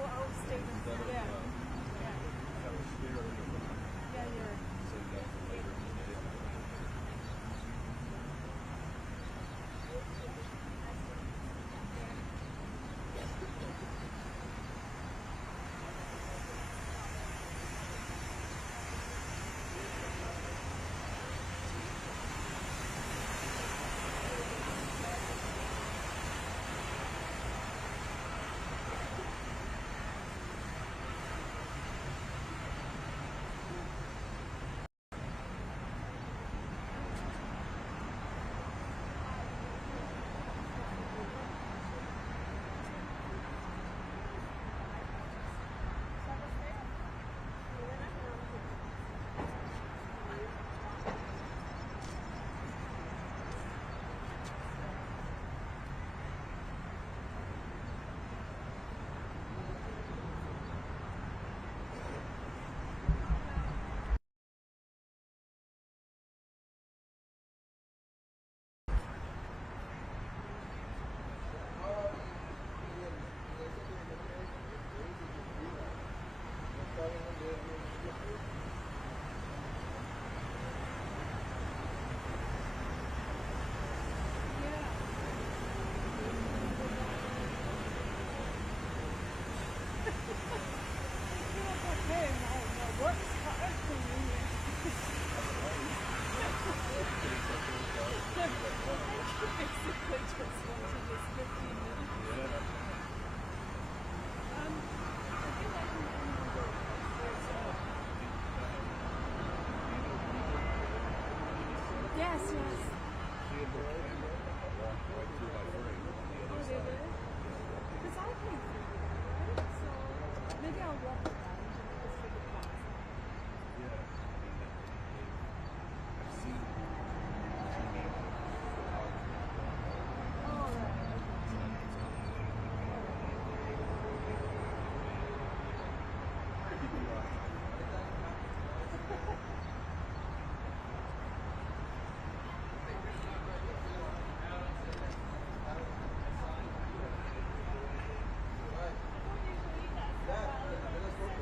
I'll stay with you. Yeah. Have a spare or Yeah, you're. so you got for later in the day. Yes, yes. She had her camera walked right through my frame on the other side. Because I came through here, right? So maybe I'll walk around and just take a class. Yeah, I mean, I've seen TV All right.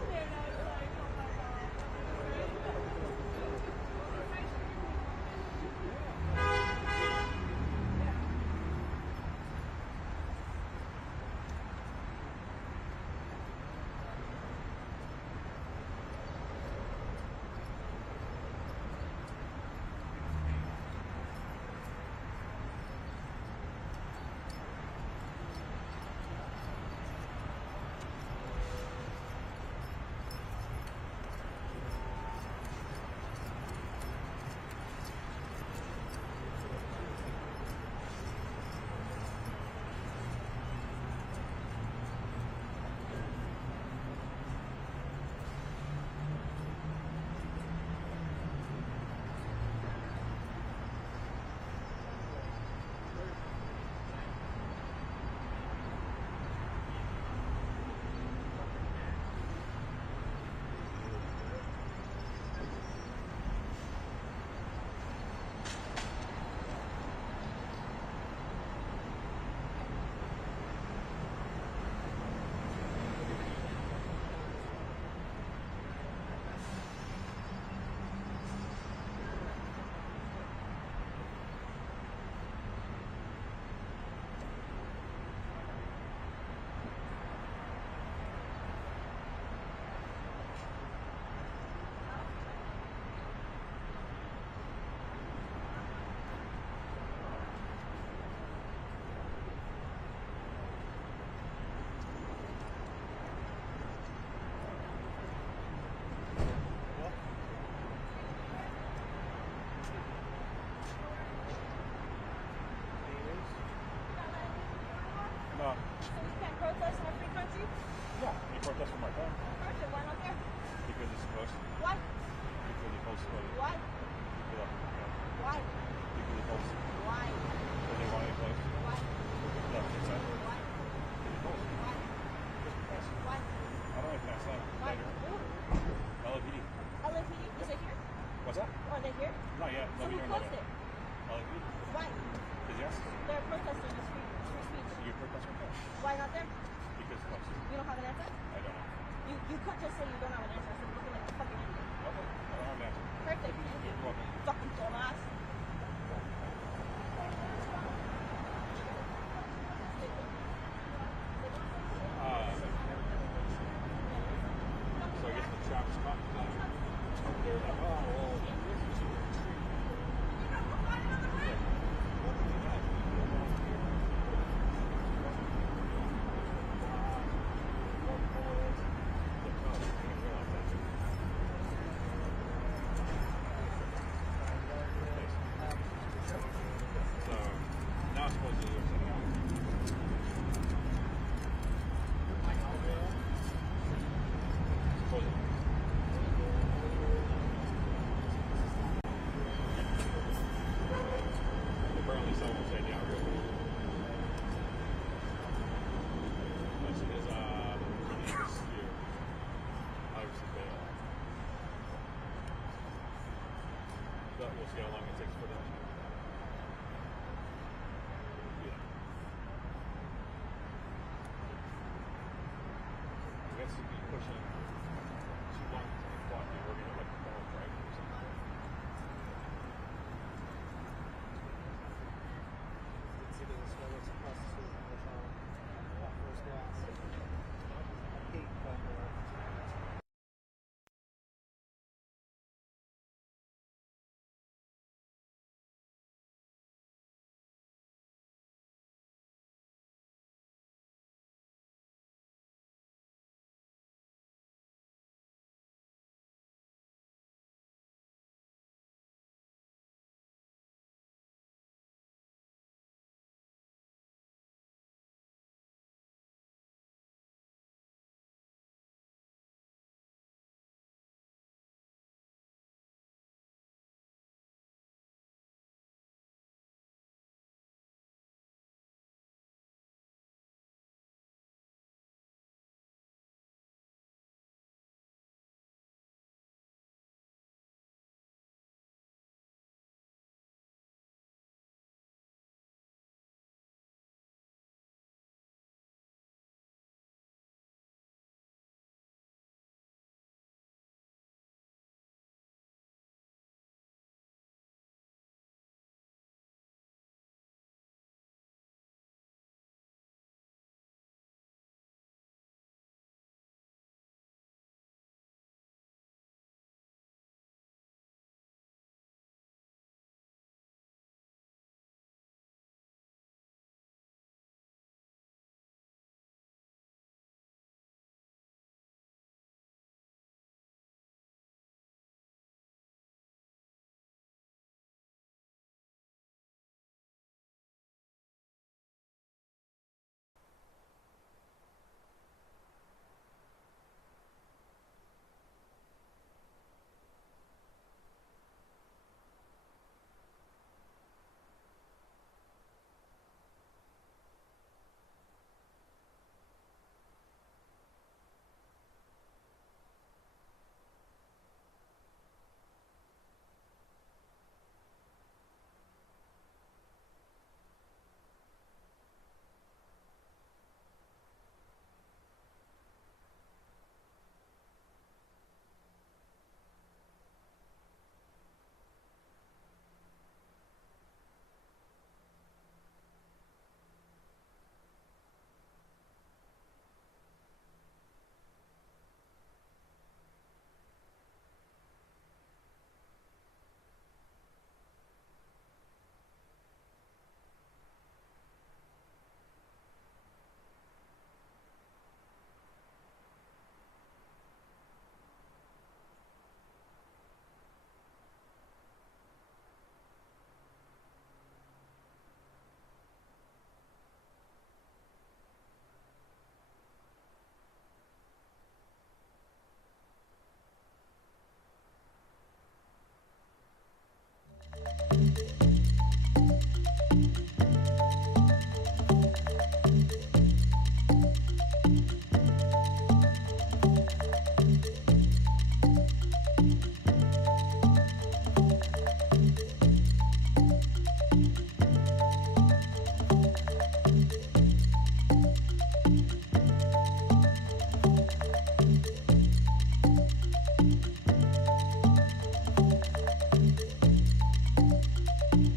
us to be pushing too long to the clock. We're going to let the ball drag or something. Didn't see the snowbirds across the street from the town. That first gas. I hate that.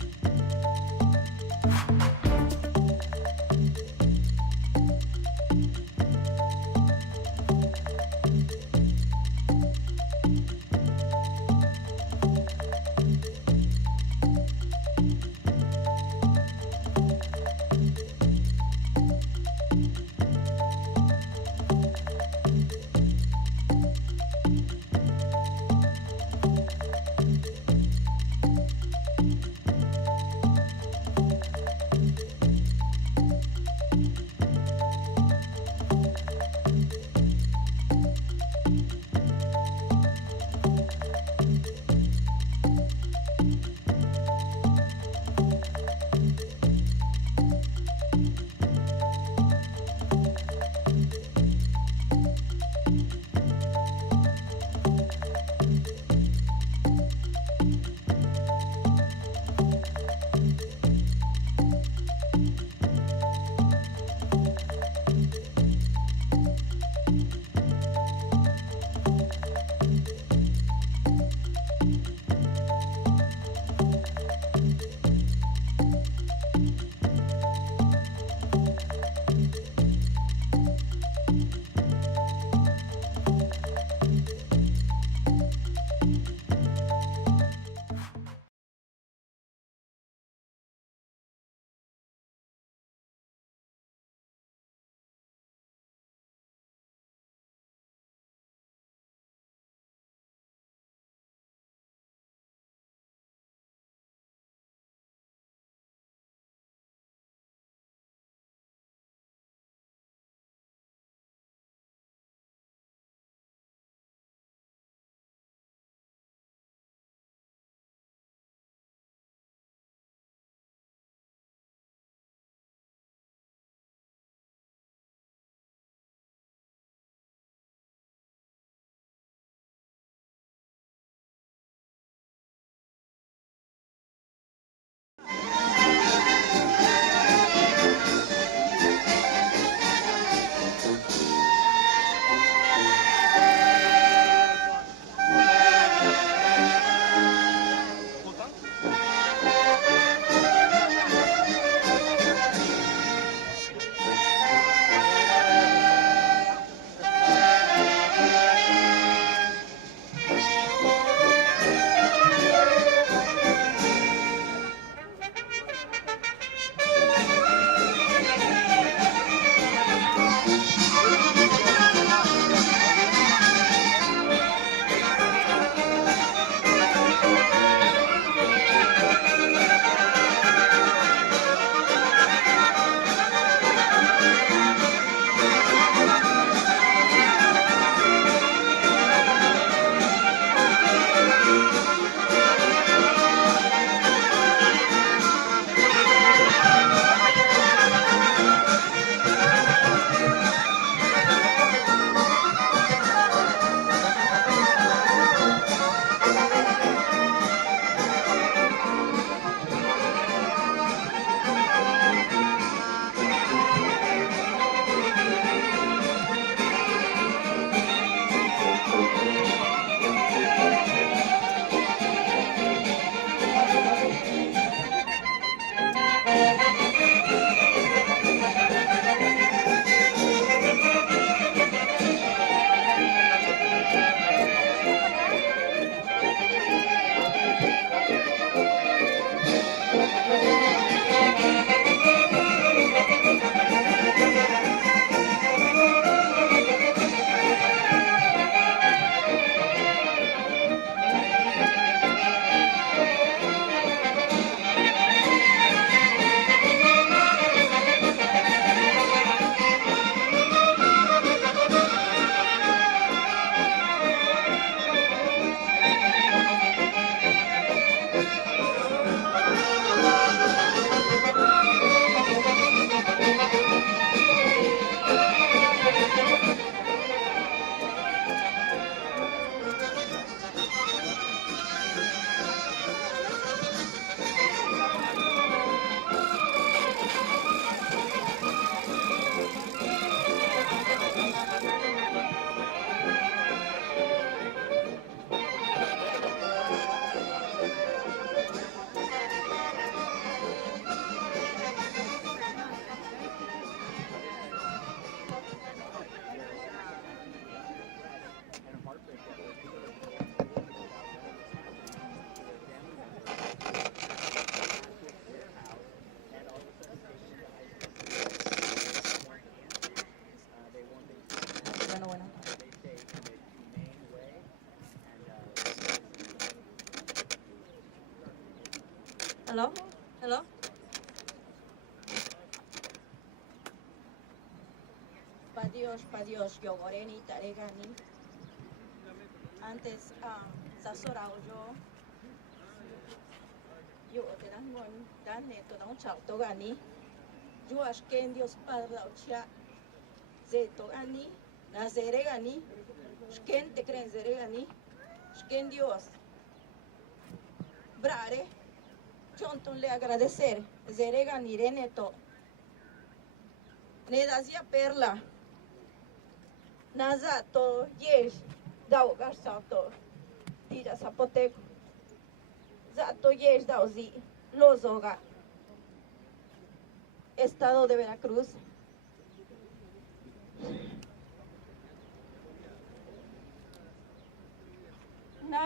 Hello? Hello? Pa Dios, yo oré ni taregani. Antes, sasorao yo te dan dan neto dan chao to gani. Yo ashken Dios Padre ochia zeto gani, nazere gani, shken te creen zere gani, shken Dios. Brare, chonton le agradecer, zere gani reneto. Nedazia perla. Nazato, yes, dau garsato, tira zapoteco. Zato, yes, dau zi, lozoga. Estado de Veracruz.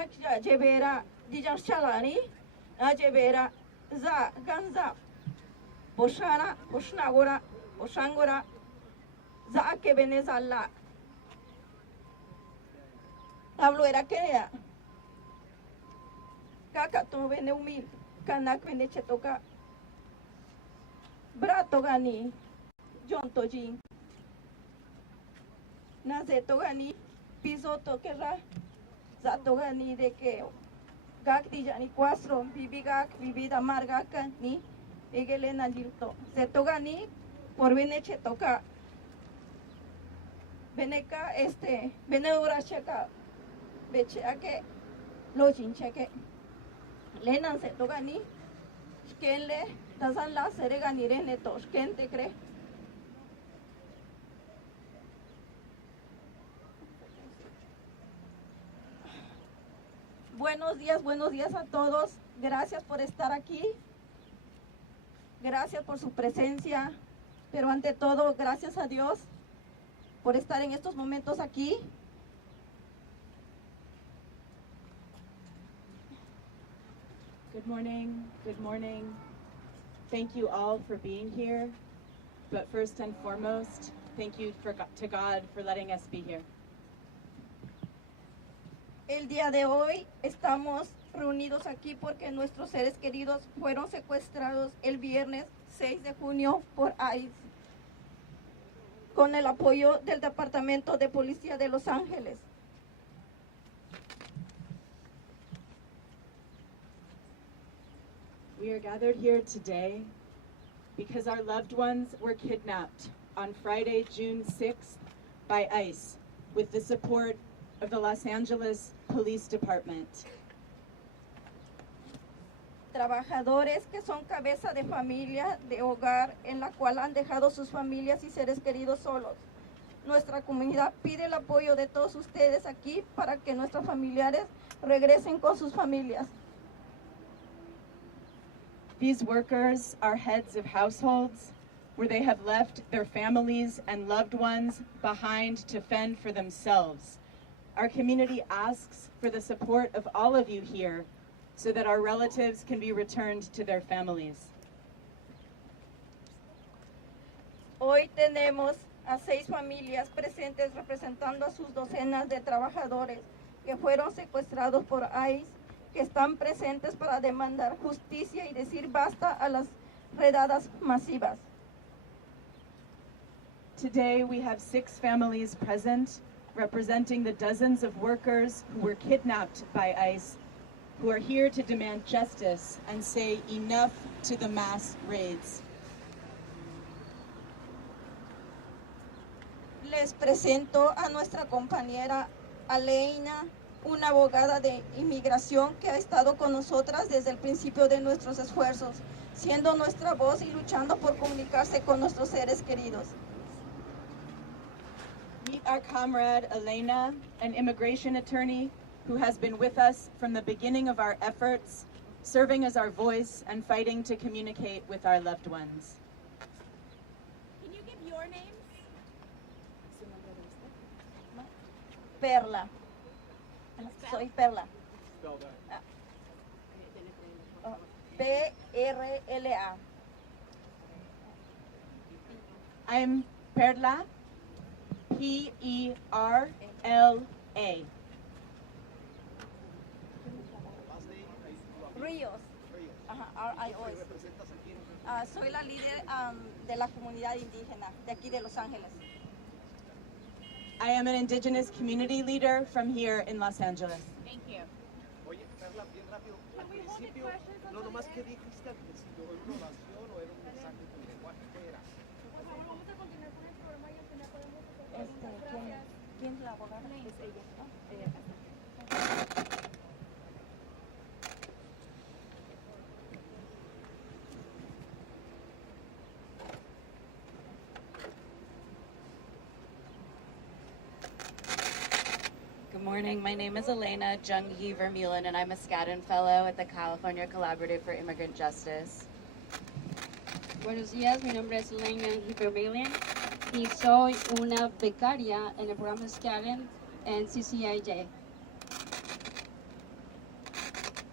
ya jebera dijan shalani na jebera za ganza boshara boshnagora boshangora za que venezala hablo era que ya kaka to vene umil kanak vene chetoka brato gani jonto jin nazeto gani piso to kerra zato gani de que gak di jani cuastro bibi gak bibi damar gak ni egele na jilto zeto gani por vene chetoka veneka vene uracheka beche ake lo jincheke lenan zeto gani shkenle tazan la sere gani re neto shken te cree. Buenos días a todos. Gracias por estar aquí. Gracias por su presencia. Pero ante todo, gracias a Dios por estar en estos momentos aquí. Good morning. Good morning. Thank you all for being here. But first and foremost, thank you to God for letting us be here. El día de hoy estamos reunidos aquí porque nuestros seres queridos fueron secuestrados el viernes 6 de junio por ICE con el apoyo del Departamento de Policía de Los Ángeles. We are gathered here today because our loved ones were kidnapped on Friday, June 6th by ICE with the support of the Los Angeles Police Department. Trabajadores que son cabeza de familia, de hogar, en la cual han dejado sus familias y seres queridos solos. Nuestra comunidad pide el apoyo de todos ustedes aquí para que nuestros familiares regresen con sus familias. These workers are heads of households where they have left their families and loved ones behind to fend for themselves. Our community asks for the support of all of you here so that our relatives can be returned to their families. Hoy tenemos a 6 familias presentes representando a sus docenas de trabajadores que fueron secuestrados por ICE, que están presentes para demandar justicia y decir basta a las redadas masivas. Today we have 6 families present representing the dozens of workers who were kidnapped by ICE, who are here to demand justice and say enough to the mass raids. Les presento a nuestra compañera Aleina, una abogada de inmigración que ha estado con nosotras desde el principio de nuestros esfuerzos, siendo nuestra voz y luchando por comunicarse con nuestros seres queridos. Meet our comrade Elena, an immigration attorney who has been with us from the beginning of our efforts, serving as our voice and fighting to communicate with our loved ones. Can you give your names? Perla. Soy Perla. Spell that. P-R-L-A. I'm Perla, P-E-R-L-A. Ríos. Ajá, R-I-O-S. Soy la líder de la comunidad indígena de aquí de Los Ángeles. I am an indigenous community leader from here in Los Angeles. Thank you. Oye, Perla, bien rápido. Al principio, no nomás que dijiste al principio, ¿era una oración o era un mensaje con lenguaje? ¿Qué era? Por favor, vamos a continuar con el programa y al final podemos hacer. ¿Quién es la abogada? Es ella, ¿no? Good morning. My name is Elena Jung-hee Vermeulen, and I'm a Skadden Fellow at the California Collaborative for Immigrant Justice. Buenos días, mi nombre es Elena Vermeulen y soy una becaria en el programa Skadden en CCIJ.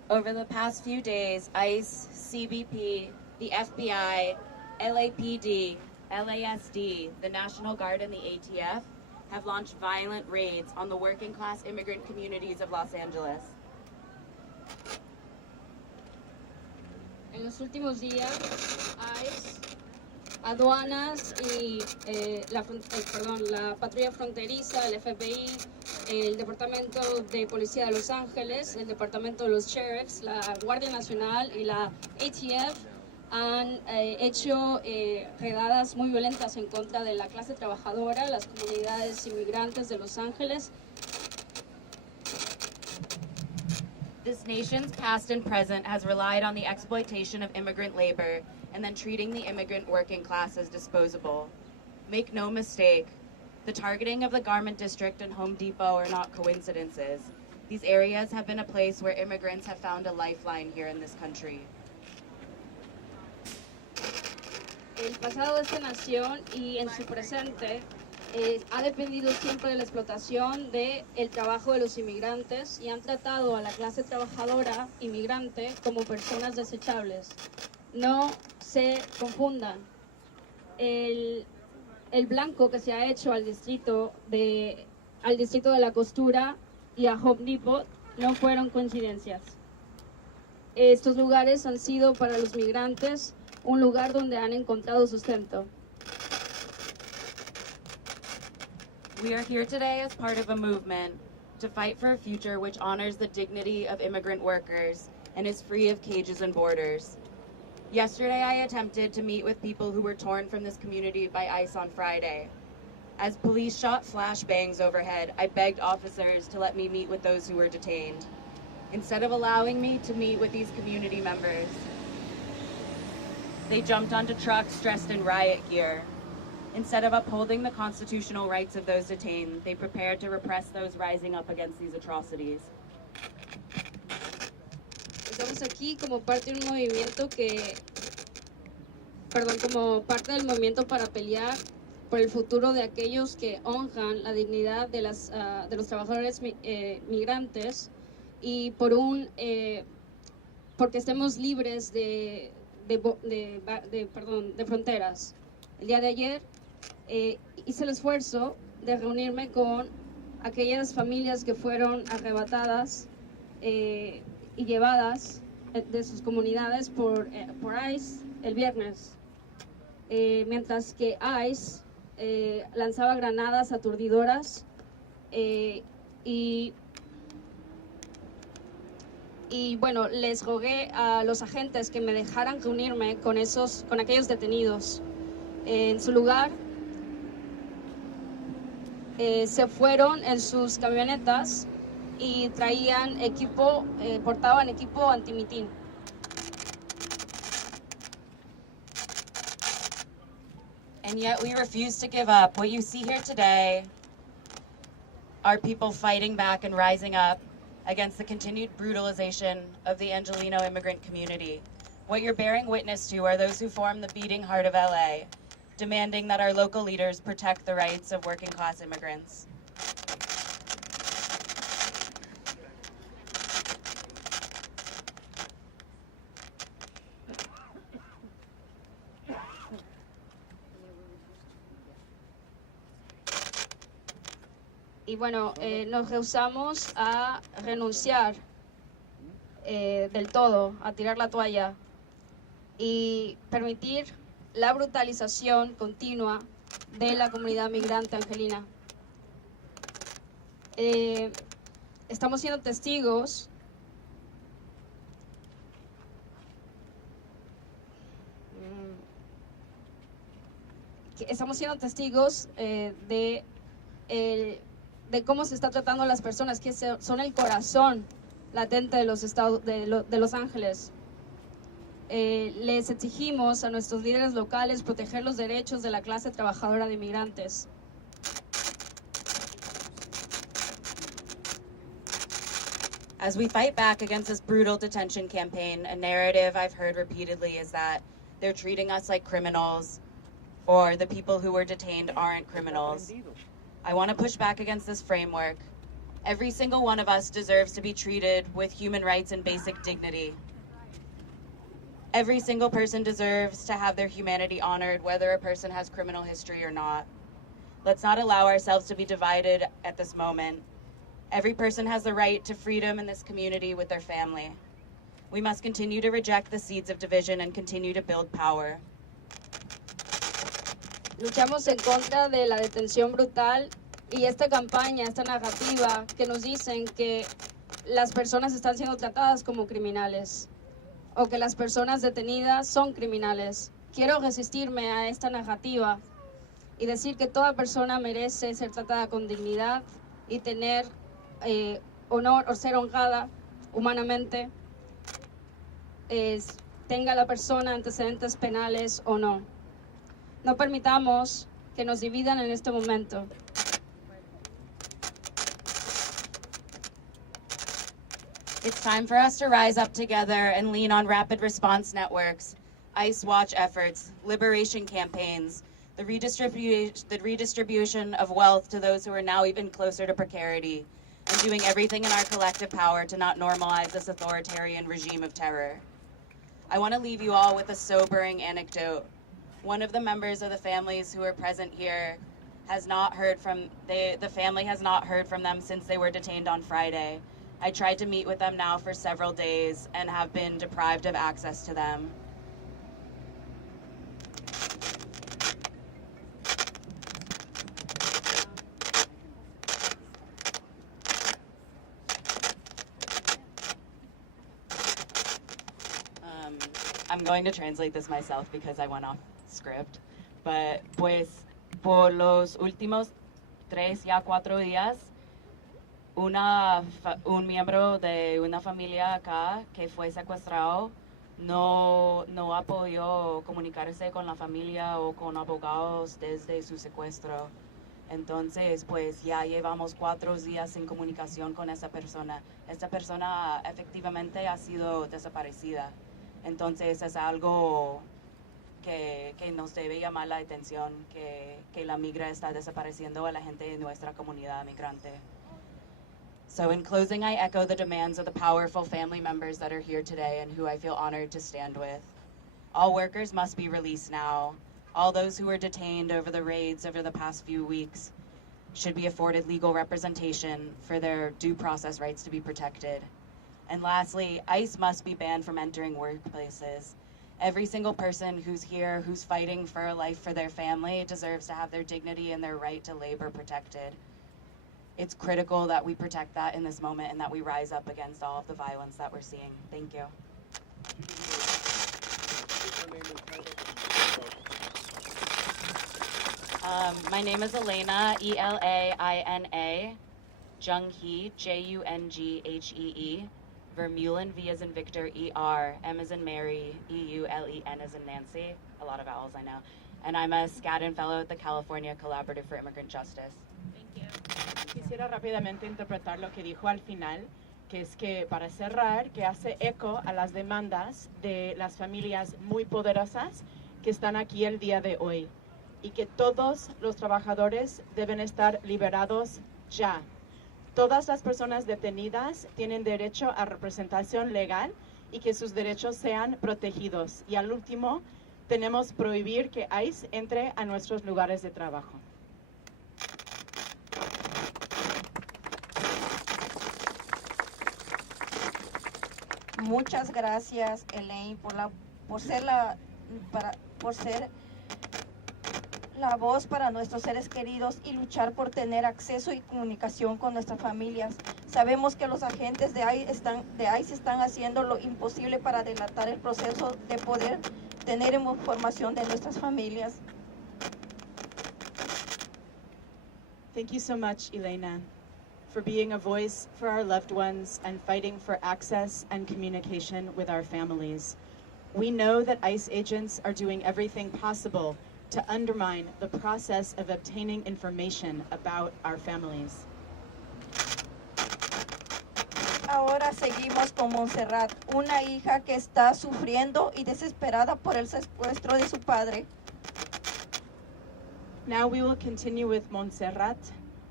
Over the past few days, ICE, CBP, the FBI, LAPD, LASD, the National Guard, and the ATF have launched violent raids on the working class immigrant communities of Los Angeles. En los últimos días, ICE, aduanas y la patrulla fronteriza, el FBI, el Departamento de Policía de Los Ángeles, el Departamento de los Sheriffs, la Guardia Nacional y la ATF han hecho redadas muy violentas en contra de la clase trabajadora, las comunidades inmigrantes de Los Ángeles. This nation's past and present has relied on the exploitation of immigrant labor and then treating the immigrant working class as disposable. Make no mistake, the targeting of the Garment District and Home Depot are not coincidences. These areas have been a place where immigrants have found a lifeline here in this country. El pasado de esta nación y en su presente ha dependido siempre de la explotación del trabajo de los inmigrantes y han tratado a la clase trabajadora inmigrante como personas desechables. No se confundan. El blanco que se ha hecho al distrito de la costura y a Home Depot no fueron coincidencias. Estos lugares han sido para los migrantes un lugar donde han encontrado sustento. We are here today as part of a movement to fight for a future which honors the dignity of immigrant workers and is free of cages and borders. Yesterday, I attempted to meet with people who were torn from this community by ICE on Friday. As police shot flashbangs overhead, I begged officers to let me meet with those who were detained. Instead of allowing me to meet with these community members, they jumped onto trucks dressed in riot gear. Instead of upholding the constitutional rights of those detained, they prepared to repress those rising up against these atrocities. Estamos aquí como parte de un movimiento como parte del movimiento para pelear por el futuro de aquellos que honran la dignidad de los trabajadores migrantes y porque estemos libres de fronteras. El día de ayer hice el esfuerzo de reunirme con aquellas familias que fueron arrebatadas y llevadas de sus comunidades por ICE el viernes, mientras que ICE lanzaba granadas aturdidoras y bueno, les rogué a los agentes que me dejaran reunirme con aquellos detenidos. En su lugar, se fueron en sus camionetas y traían portaban equipo antimitín. And yet we refuse to give up. What you see here today are people fighting back and rising up against the continued brutalization of the Angelino immigrant community. What you're bearing witness to are those who form the beating heart of LA, demanding that our local leaders protect the rights of working class immigrants. Y bueno, nos rehusamos a renunciar del todo, a tirar la toalla y permitir la brutalización continua de la comunidad migrante angelina. Estamos siendo testigos de cómo se está tratando a las personas que son el corazón latente de Los Ángeles. Les exigimos a nuestros líderes locales proteger los derechos de la clase trabajadora de inmigrantes. As we fight back against this brutal detention campaign, a narrative I've heard repeatedly is that they're treating us like criminals, or the people who were detained aren't criminals. I want to push back against this framework Every single one of us deserves to be treated with human rights and basic dignity. Every single person deserves to have their humanity honored, whether a person has criminal history or not. Let's not allow ourselves to be divided at this moment. Every person has the right to freedom in this community with their family. We must continue to reject the seeds of division and continue to build power. Luchamos en contra de la detención brutal y esta campaña, esta narrativa que nos dicen que las personas están siendo tratadas como criminales o que las personas detenidas son criminales. Quiero resistirme a esta narrativa y decir que toda persona merece ser tratada con dignidad y tener honor o ser honrada humanamente, tenga la persona antecedentes penales o no. No permitamos que nos dividan en este momento. It's time for us to rise up together and lean on rapid response networks, ICE watch efforts, liberation campaigns, the redistribution of wealth to those who are now even closer to precarity, and doing everything in our collective power to not normalize this authoritarian regime of terror. I want to leave you all with a sobering anecdote. One of the members of the families who are present here has not heard from, the family has not heard from them since they were detained on Friday. I tried to meet with them now for several days and have been deprived of access to them. I'm going to translate this myself because I went off script, but pues por los últimos 3 ya 4 días, un miembro de una familia acá que fue secuestrado no ha podido comunicarse con la familia o con abogados desde su secuestro. Entonces, pues ya llevamos 4 días sin comunicación con esa persona. Esta persona efectivamente ha sido desaparecida. Entonces es algo que nos debe llamar la atención, que la migra está desapareciendo a la gente de nuestra comunidad migrante. So in closing, I echo the demands of the powerful family members that are here today and who I feel honored to stand with. All workers must be released now. All those who were detained over the raids over the past few weeks should be afforded legal representation for their due process rights to be protected. And lastly, ICE must be banned from entering workplaces. Every single person who's here, who's fighting for a life for their family, deserves to have their dignity and their right to labor protected. It's critical that we protect that in this moment and that we rise up against all of the violence that we're seeing. Thank you. My name is Elena, E-L-A-I-N-A, Jung-hee, J-U-N-G-H-E-E, Vermeulen, V as in Victor, E-R, M as in Mary, E-U-L-E-N as in Nancy, a lot of vowels I know, and I'm a Skadden Fellow at the California Collaborative for Immigrant Justice. Thank you. Quisiera rápidamente interpretar lo que dijo al final, que es que para cerrar, que hace eco a las demandas de las familias muy poderosas que están aquí el día de hoy y que todos los trabajadores deben estar liberados ya. Todas las personas detenidas tienen derecho a representación legal y que sus derechos sean protegidos. Y al último, tenemos prohibir que ICE entre a nuestros lugares de trabajo. Muchas gracias, Elaine, por ser la voz para nuestros seres queridos y luchar por tener acceso y comunicación con nuestras familias. Sabemos que los agentes de ICE están haciendo lo imposible para delatar el proceso de poder tener información de nuestras familias. Thank you so much, Elena, for being a voice for our loved ones and fighting for access and communication with our families. We know that ICE agents are doing everything possible to undermine the process of obtaining information about our families. Ahora seguimos con Montserrat, una hija que está sufriendo y desesperada por el secuestro de su padre. Now we will continue with Montserrat,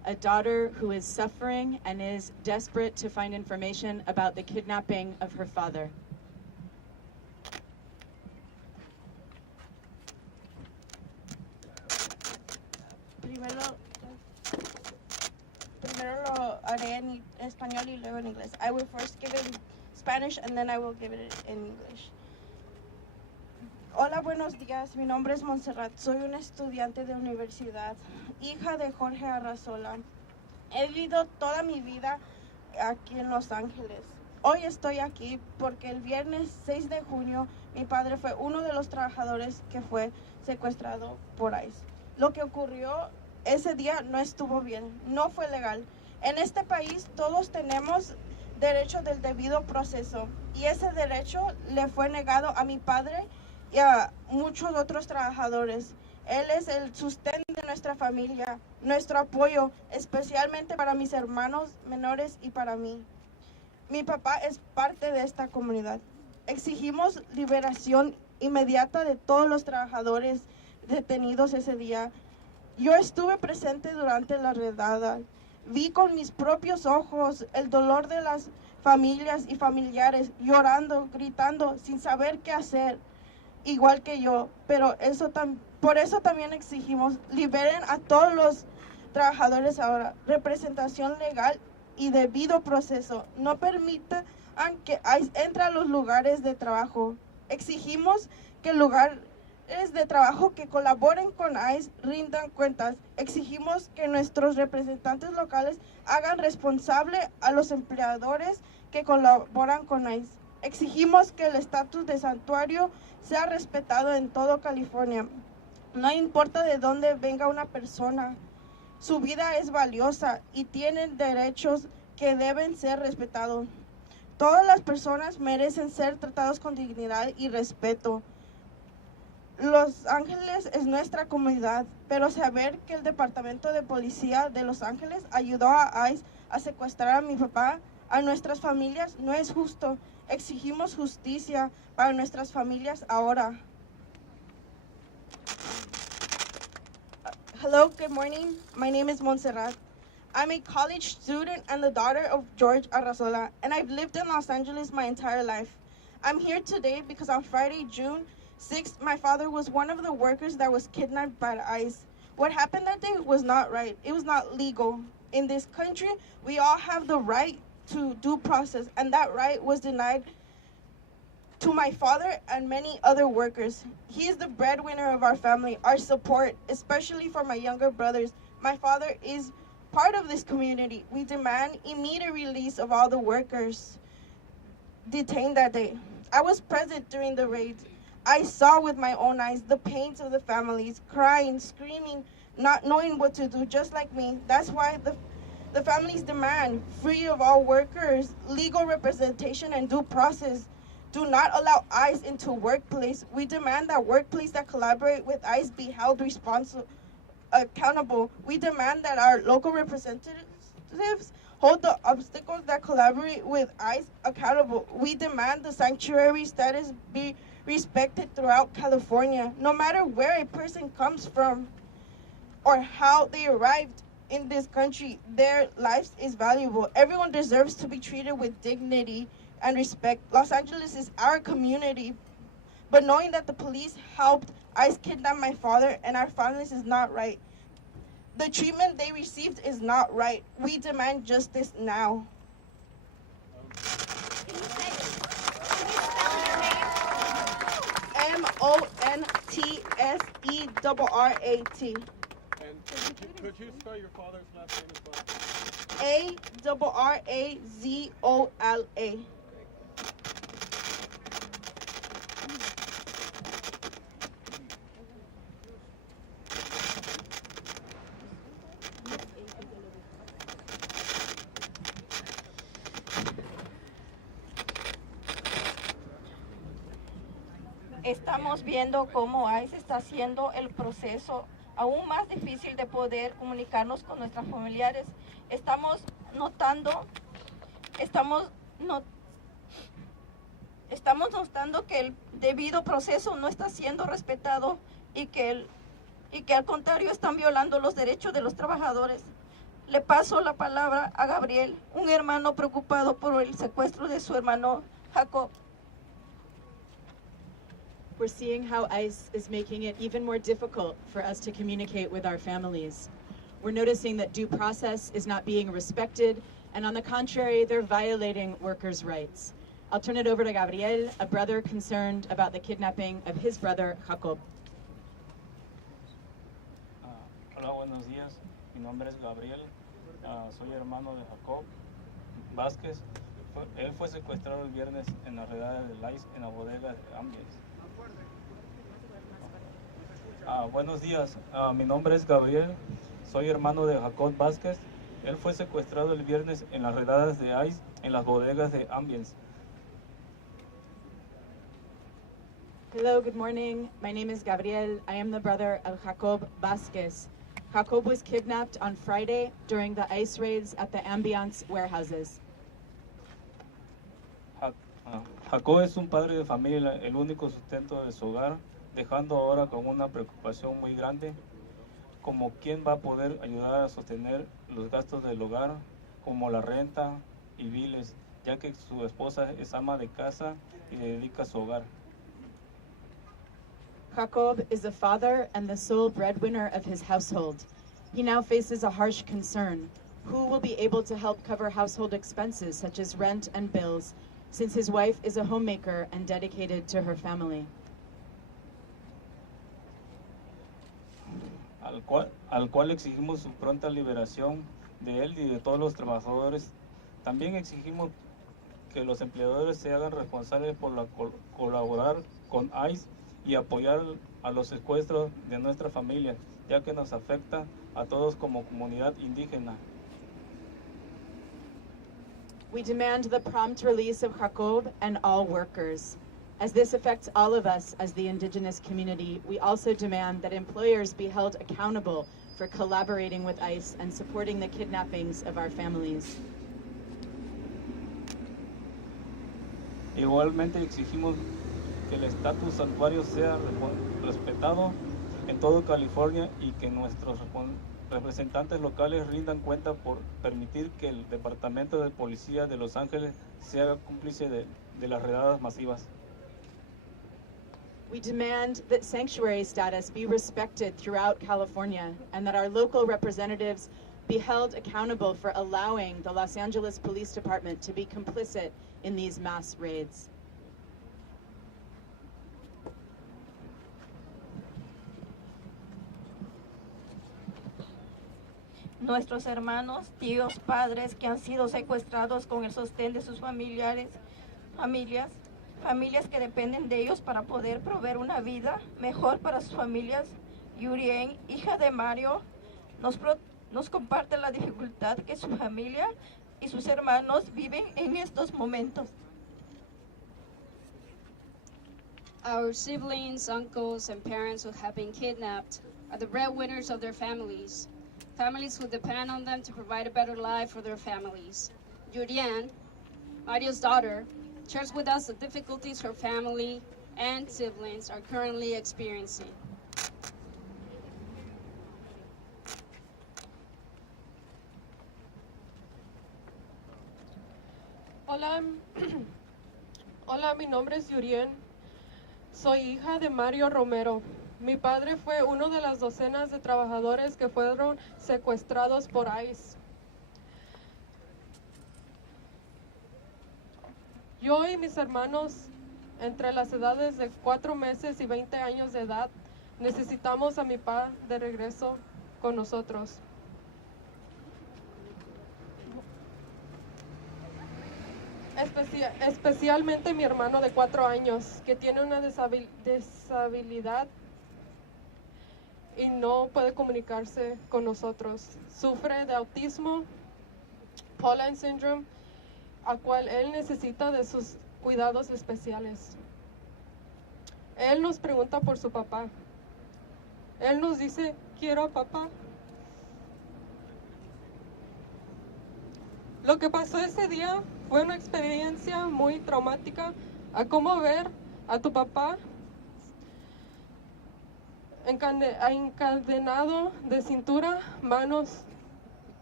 a daughter who is suffering and is desperate to find information about the kidnapping of her father. Primero lo haré en español y luego en inglés. I will first give it in Spanish and then I will give it in English. Hola, buenos días. Mi nombre es Montserrat. Soy una estudiante de universidad, hija de Jorge Arrazola. He vivido toda mi vida aquí en Los Ángeles. Hoy estoy aquí porque el viernes 6 de junio mi padre fue uno de los trabajadores que fue secuestrado por ICE. Lo que ocurrió ese día no estuvo bien, no fue legal. En este país todos tenemos derecho del debido proceso y ese derecho le fue negado a mi padre y a muchos otros trabajadores. Él es el sustento de nuestra familia, nuestro apoyo, especialmente para mis hermanos menores y para mí. Mi papá es parte de esta comunidad. Exigimos liberación inmediata de todos los trabajadores detenidos ese día. Yo estuve presente durante la redada. Vi con mis propios ojos el dolor de las familias y familiares llorando, gritando, sin saber qué hacer, igual que yo. Pero por eso también exigimos, liberen a todos los trabajadores ahora, representación legal y debido proceso. No permitan que ICE entre a los lugares de trabajo. Exigimos que lugares de trabajo que colaboren con ICE rindan cuentas. Exigimos que nuestros representantes locales hagan responsable a los empleadores que colaboran con ICE. Exigimos que el estatus de santuario sea respetado en toda California. No importa de dónde venga una persona, su vida es valiosa y tienen derechos que deben ser respetados. Todas las personas merecen ser tratados con dignidad y respeto. Los Ángeles es nuestra comunidad, pero saber que el Departamento de Policía de Los Ángeles ayudó a ICE a secuestrar a mi papá, a nuestras familias, no es justo. Exigimos justicia para nuestras familias ahora. Hello, good morning. My name is Montserrat. I'm a college student and the daughter of George Arrazola, and I've lived in Los Angeles my entire life. I'm here today because on Friday, June 6th, my father was one of the workers that was kidnapped by ICE. What happened that day was not right. It was not legal. In this country, we all have the right to due process, and that right was denied to my father and many other workers. He is the breadwinner of our family, our support, especially for my younger brothers. My father is part of this community. We demand immediate release of all the workers detained that day. I was present during the raid. I saw with my own eyes the pains of the families, crying, screaming, not knowing what to do, just like me. That's why the families demand free of all workers, legal representation, and due process. Do not allow ICE into workplace. We demand that workplace that collaborate with ICE be held accountable. We demand that our local representatives hold the obstacles that collaborate with ICE accountable. We demand the sanctuary status be respected throughout California. No matter where a person comes from or how they arrived in this country, their lives is valuable. Everyone deserves to be treated with dignity and respect. Los Angeles is our community, but knowing that the police helped ICE kidnap my father and our families is not right. The treatment they received is not right. We demand justice now. Montserrat. And could you spell your father's last name as well? Arrazola. Estamos viendo cómo ICE está haciendo el proceso aún más difícil de poder comunicarnos con nuestros familiares. Estamos notando que el debido proceso no está siendo respetado y que al contrario están violando los derechos de los trabajadores. Le paso la palabra a Gabriel, un hermano preocupado por el secuestro de su hermano Jacob. We're seeing how ICE is making it even more difficult for us to communicate with our families. We're noticing that due process is not being respected, and on the contrary, they're violating workers' rights. I'll turn it over to Gabriel, a brother concerned about the kidnapping of his brother, Jacob. Hola, buenos días. Mi nombre es Gabriel. Soy hermano de Jacob Vázquez. Él fue secuestrado el viernes en la redada del ICE en la bodega de Ambience. Buenos días. Mi nombre es Gabriel. Soy hermano de Jacob Vázquez. Él fue secuestrado el viernes en las redadas de ICE en las bodegas de Ambience. Hello, good morning. My name is Gabriel. I am the brother of Jacob Vázquez. Jacob was kidnapped on Friday during the ICE raids at the Ambiance warehouses. Jacob es un padre de familia, el único sustento de su hogar, dejando ahora con una preocupación muy grande, como quién va a poder ayudar a sostener los gastos del hogar, como la renta y biles, ya que su esposa es ama de casa y le dedica a su hogar. Jacob is the father and the sole breadwinner of his household. He now faces a harsh concern. Who will be able to help cover household expenses such as rent and bills, since his wife is a homemaker and dedicated to her family? Al cual exigimos su pronta liberación de él y de todos los trabajadores. También exigimos que los empleadores se hagan responsables por colaborar con ICE y apoyar a los secuestros de nuestra familia, ya que nos afecta a todos como comunidad indígena. We demand the prompt release of Jacob and all workers. As this affects all of us as the indigenous community, we also demand that employers be held accountable for collaborating with ICE and supporting the kidnappings of our families. Igualmente exigimos que el estatus santuario sea respetado en todo California y que nuestros representantes locales rindan cuenta por permitir que el Departamento de Policía de Los Ángeles sea cómplice de las redadas masivas. We demand that sanctuary status be respected throughout California and that our local representatives be held accountable for allowing the Los Angeles Police Department to be complicit in these mass raids. Nuestros hermanos, tíos, padres que han sido secuestrados con el sostén de sus familias que dependen de ellos para poder proveer una vida mejor para sus familias. Yurien, hija de Mario, nos comparte la dificultad que su familia y sus hermanos viven en estos momentos. Our siblings, uncles, and parents who have been kidnapped are the breadwinners of their families. Families who depend on them to provide a better life for their families. Yurian, Mario's daughter, shares with us the difficulties her family and siblings are currently experiencing. Hola, hola, mi nombre es Yurien. Soy hija de Mario Romero. Mi padre fue uno de las docenas de trabajadores que fueron secuestrados por ICE. Yo y mis hermanos, entre las edades de 4 meses y 20 años de edad, necesitamos a mi papá de regreso con nosotros. Especialmente mi hermano de 4 años, que tiene una deshabilidad y no puede comunicarse con nosotros. Sufre de autismo, Pauline Syndrome, a cual él necesita de sus cuidados especiales. Él nos pregunta por su papá. Él nos dice, quiero a papá. Lo que pasó ese día fue una experiencia muy traumática, a cómo ver a tu papá encadenado de cintura, manos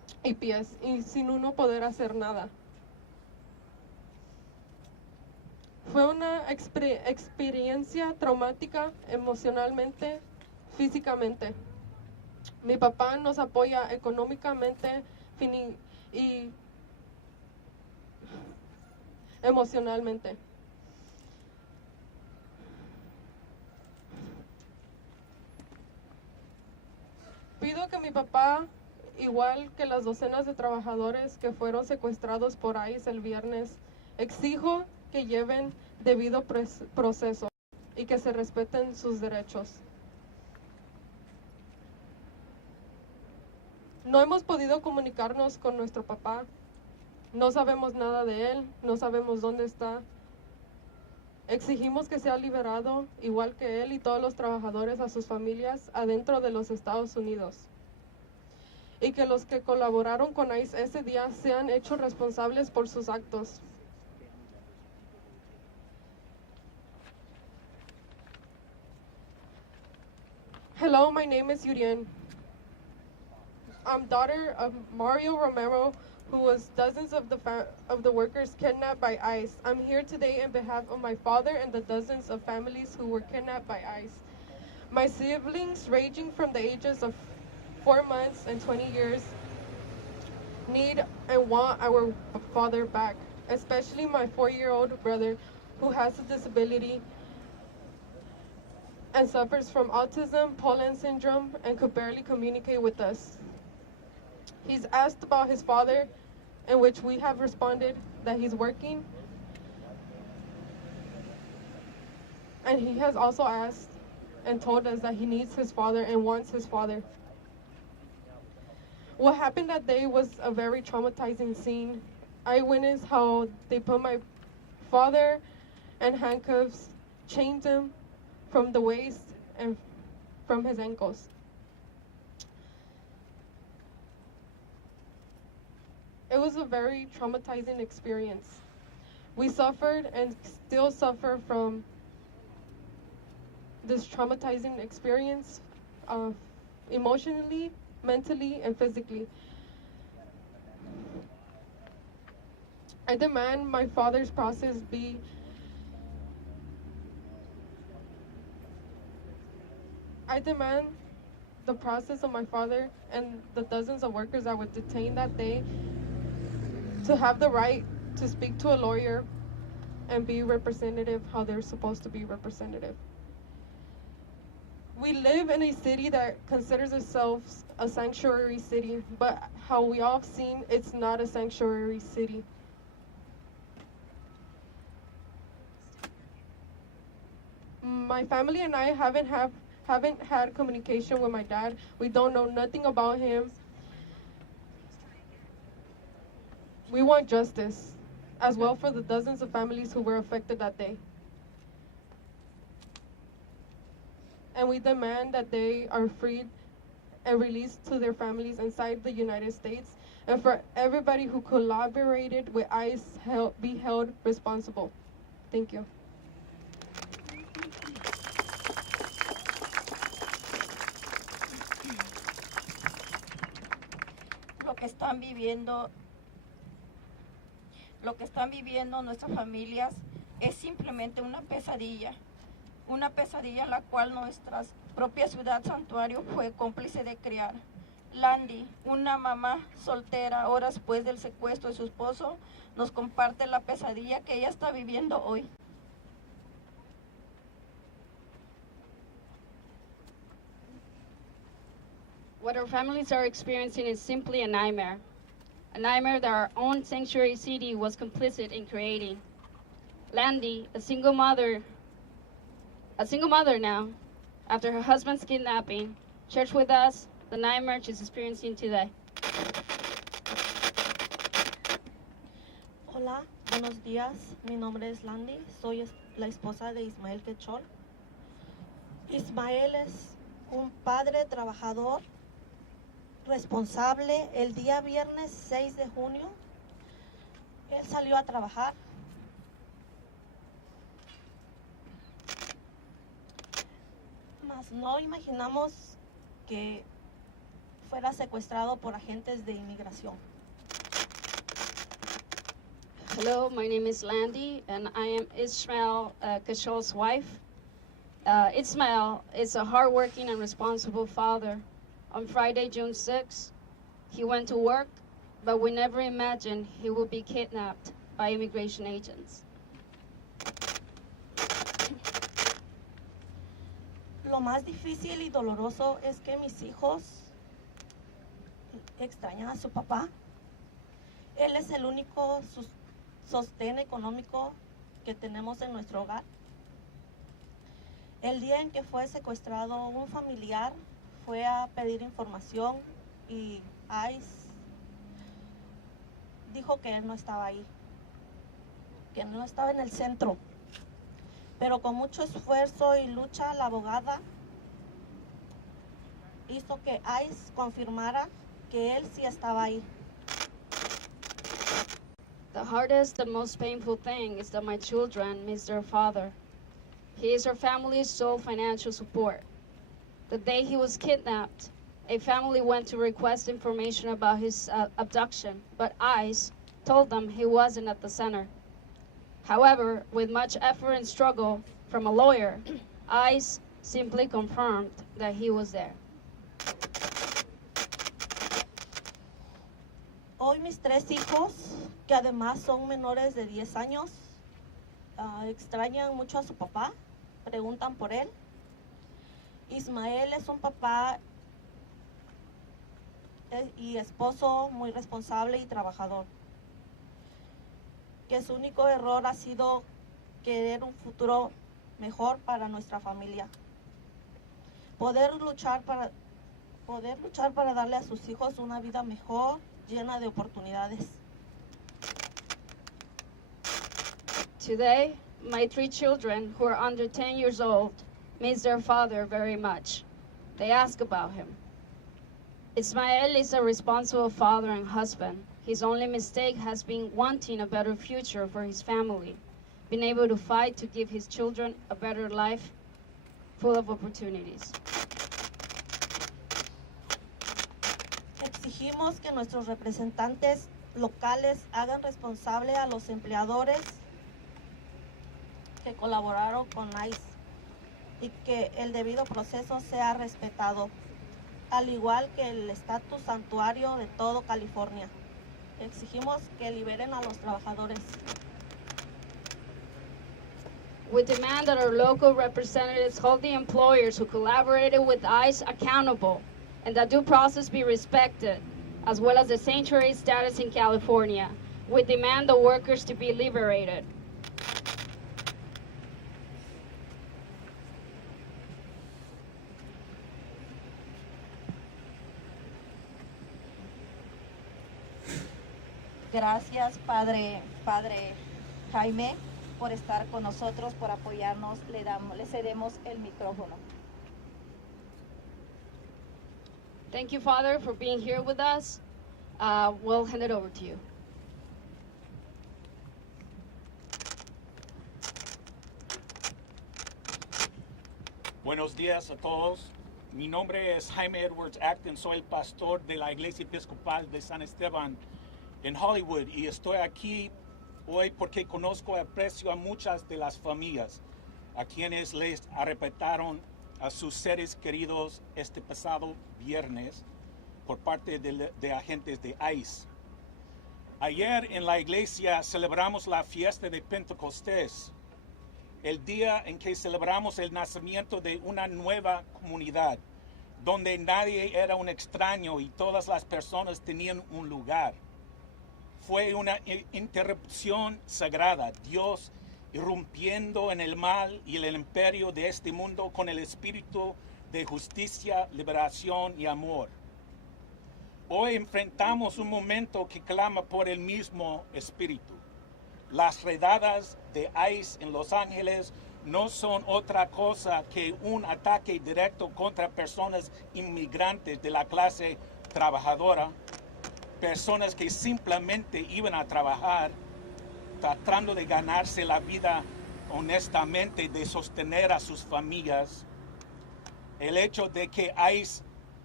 y pies, y sin uno poder hacer nada. Fue una experiencia traumática emocionalmente, físicamente. Mi papá nos apoya económicamente y emocionalmente. Pido que mi papá, igual que las docenas de trabajadores que fueron secuestrados por ICE el viernes, exijo que lleven debido proceso y que se respeten sus derechos. No hemos podido comunicarnos con nuestro papá. No sabemos nada de él, no sabemos dónde está. Exigimos que sea liberado, igual que él y todos los trabajadores, a sus familias adentro de los Estados Unidos. Y que los que colaboraron con ICE ese día sean hechos responsables por sus actos. Hello, my name is Yurien. I'm daughter of Mario Romero, who was dozens of the workers kidnapped by ICE. I'm here today on behalf of my father and the dozens of families who were kidnapped by ICE. My siblings, ranging from the ages of 4 months and 20 years, need and want our father back, especially my 4-year-old brother who has a disability and suffers from autism, Poland syndrome, and could barely communicate with us. He's asked about his father, in which we have responded that he's working. And he has also asked and told us that he needs his father and wants his father. What happened that day was a very traumatizing scene. I witnessed how they put my father in handcuffs, chained him from the waist and from his ankles. It was a very traumatizing experience. We suffered and still suffer from this traumatizing experience, emotionally, mentally, and physically. I demand my father's process be the process of my father and the dozens of workers that were detained that day to have the right to speak to a lawyer and be representative how they're supposed to be representative. We live in a city that considers itself a sanctuary city, but how we all have seen, it's not a sanctuary city. My family and I haven't had communication with my dad. We don't know nothing about him. We want justice, as well for the dozens of families who were affected that day. And we demand that they are freed and released to their families inside the United States, and for everybody who collaborated with ICE be held responsible. Thank you. Lo que están viviendo nuestras familias es simplemente una pesadilla en la cual nuestra propia ciudad santuario fue cómplice de crear. Landy, una mamá soltera horas después del secuestro de su esposo, nos comparte la pesadilla que ella está viviendo hoy. What our families are experiencing is simply a nightmare that our own sanctuary city was complicit in creating. Landy, a single mother now, after her husband's kidnapping, shares with us the nightmare she's experiencing today. Hola, buenos días. Mi nombre es Landy. Soy la esposa de Ismael Quechol. Ismael es un padre trabajador, responsable. El día viernes 6 de junio, él salió a trabajar. Mas no imaginamos que fuera secuestrado por agentes de inmigración. Hello, my name is Landy, and I am Ismael Kashol's wife. Ismael is a hardworking and responsible father. On Friday, June 6, he went to work, but we never imagined he would be kidnapped by immigration agents. Lo más difícil y doloroso es que mis hijos extrañan a su papá. Él es el único sostén económico que tenemos en nuestro hogar. El día en que fue secuestrado, un familiar fue a pedir información y ICE dijo que él no estaba ahí, que no estaba en el centro. Pero con mucho esfuerzo y lucha, la abogada hizo que ICE confirmara que él sí estaba ahí. The hardest and most painful thing is that my children miss their father. He is our family's sole financial support. The day he was kidnapped, a family went to request information about his abduction, but ICE told them he wasn't at the center. However, with much effort and struggle from a lawyer, ICE simply confirmed that he was there. Hoy mis 3 hijos, que además son menores de 10 años, extrañan mucho a su papá, preguntan por él. Ismael es un papá y esposo muy responsable y trabajador, que su único error ha sido querer un futuro mejor para nuestra familia. Poder luchar para darle a sus hijos una vida mejor, llena de oportunidades. Today, my 3 children, who are under 10 years old, miss their father very much. They ask about him. Ismael is a responsible father and husband. His only mistake has been wanting a better future for his family, being able to fight to give his children a better life full of opportunities. Exigimos que nuestros representantes locales hagan responsable a los empleadores que colaboraron con ICE y que el debido proceso sea respetado, al igual que el estatus santuario de todo California. Exigimos que liberen a los trabajadores. We demand that our local representatives hold the employers who collaborated with ICE accountable and that due process be respected, as well as the sanctuary status in California. We demand the workers to be liberated. Gracias, Padre Jaime, por estar con nosotros, por apoyarnos. Le cedemos el micrófono. Thank you, Father, for being here with us. We'll hand it over to you. Buenos días a todos. Mi nombre es Jaime Edwards Acton. Soy el pastor de la Iglesia Episcopal de San Esteban en Hollywood y estoy aquí hoy porque conozco y aprecio a muchas de las familias a quienes les arrebataron a sus seres queridos este pasado viernes por parte de agentes de ICE. Ayer en la iglesia celebramos la fiesta de Pentecostés, el día en que celebramos el nacimiento de una nueva comunidad, donde nadie era un extraño y todas las personas tenían un lugar. Fue una interrupción sagrada, Dios irrumpiendo en el mal y el imperio de este mundo con el espíritu de justicia, liberación y amor. Hoy enfrentamos un momento que clama por el mismo espíritu. Las redadas de ICE en Los Ángeles no son otra cosa que un ataque directo contra personas inmigrantes de la clase trabajadora, personas que simplemente iban a trabajar, tratando de ganarse la vida honestamente, de sostener a sus familias. El hecho de que ICE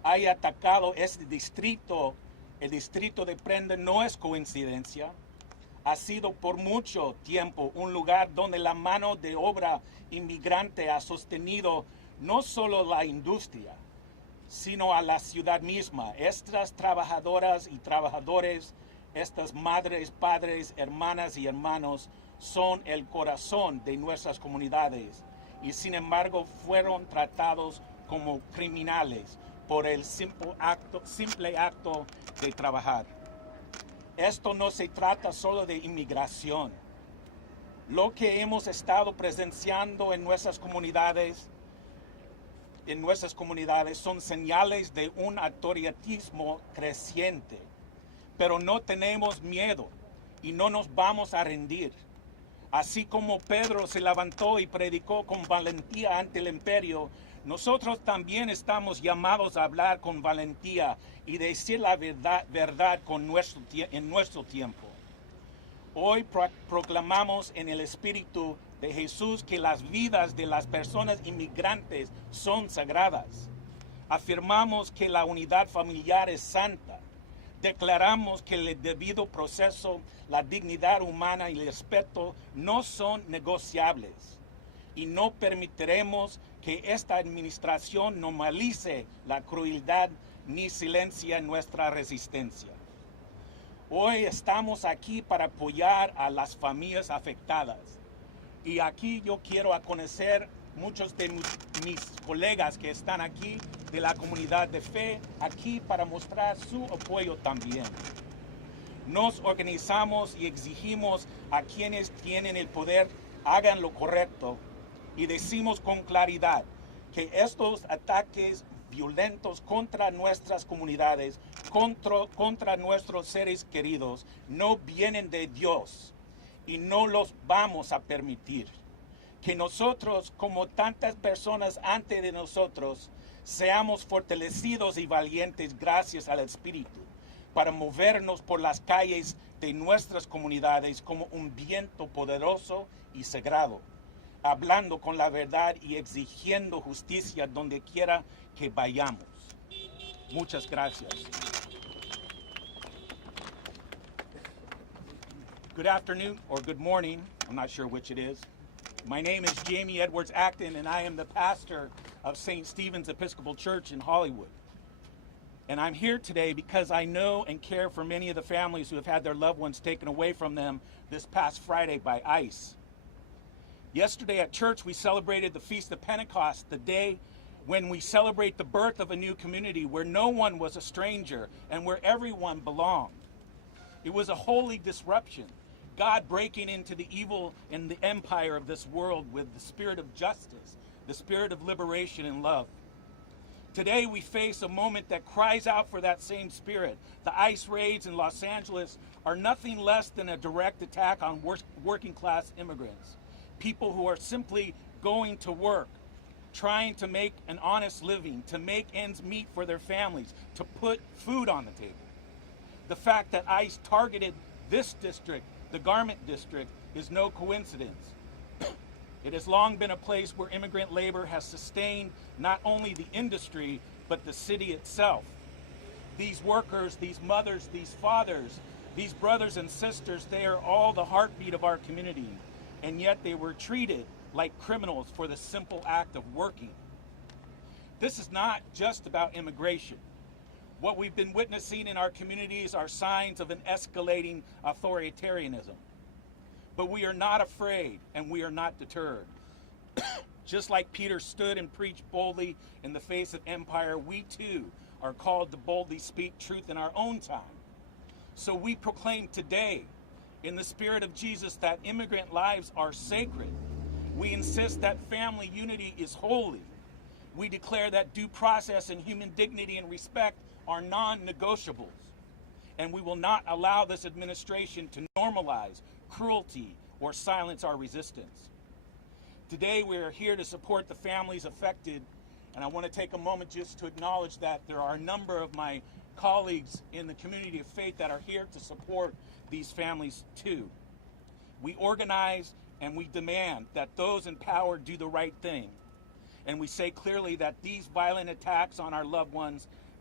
haya atacado este distrito, el distrito de Prenda, no es coincidencia. Ha sido por mucho tiempo un lugar donde la mano de obra inmigrante ha sostenido no solo la industria, sino a la ciudad misma. Estas trabajadoras y trabajadores, estas madres, padres, hermanas y hermanos son el corazón de nuestras comunidades y sin embargo fueron tratados como criminales por el simple acto de trabajar. Esto no se trata solo de inmigración. Lo que hemos estado presenciando en nuestras comunidades son señales de un autoritarismo creciente. Pero no tenemos miedo y no nos vamos a rendir. Así como Pedro se levantó y predicó con valentía ante el imperio, nosotros también estamos llamados a hablar con valentía y decir la verdad en nuestro tiempo. Hoy proclamamos en el Espíritu de Jesús que las vidas de las personas inmigrantes son sagradas. Afirmamos que la unidad familiar es santa. Declaramos que el debido proceso, la dignidad humana y el respeto no son negociables. Y no permitiremos que esta administración normalice la crueldad ni silencie nuestra resistencia. Hoy estamos aquí para apoyar a las familias afectadas. Y aquí yo quiero conocer muchos de mis colegas que están aquí de la comunidad de fe, aquí para mostrar su apoyo también. Nos organizamos y exigimos a quienes tienen el poder hagan lo correcto y decimos con claridad que estos ataques violentos contra nuestras comunidades, contra nuestros seres queridos, no vienen de Dios y no los vamos a permitir. Que nosotros, como tantas personas antes de nosotros, seamos fortalecidos y valientes gracias al Espíritu para movernos por las calles de nuestras comunidades como un viento poderoso y sagrado, hablando con la verdad y exigiendo justicia donde quiera que vayamos. Muchas gracias. Good afternoon or good morning, I'm not sure which it is. My name is Jamie Edwards Acton, and I am the pastor of St. Stephen's Episcopal Church in Hollywood. And I'm here today because I know and care for many of the families who have had their loved ones taken away from them this past Friday by ICE. Yesterday at church, we celebrated the Feast of Pentecost, the day when we celebrate the birth of a new community where no one was a stranger and where everyone belonged. It was a holy disruption. God breaking into the evil and the empire of this world with the spirit of justice, the spirit of liberation and love. Today we face a moment that cries out for that same spirit. The ICE raids in Los Angeles are nothing less than a direct attack on working class immigrants, people who are simply going to work, trying to make an honest living, to make ends meet for their families, to put food on the table. The fact that ICE targeted this district, the Garment District, is no coincidence. It has long been a place where immigrant labor has sustained not only the industry, but the city itself. These workers, these mothers, these fathers, these brothers and sisters, they are all the heartbeat of our community, and yet they were treated like criminals for the simple act of working. This is not just about immigration. What we've been witnessing in our communities are signs of an escalating authoritarianism. But we are not afraid and we are not deterred. Just like Peter stood and preached boldly in the face of empire, we too are called to boldly speak truth in our own time. So we proclaim today, in the spirit of Jesus, that immigrant lives are sacred. We insist that family unity is holy. We declare that due process and human dignity and respect are non-negotiables. And we will not allow this administration to normalize cruelty or silence our resistance. Today we are here to support the families affected, and I want to take a moment just to acknowledge that there are a number of my colleagues in the community of faith that are here to support these families too. We organize and we demand that those in power do the right thing. And we say clearly that these violent attacks on our loved ones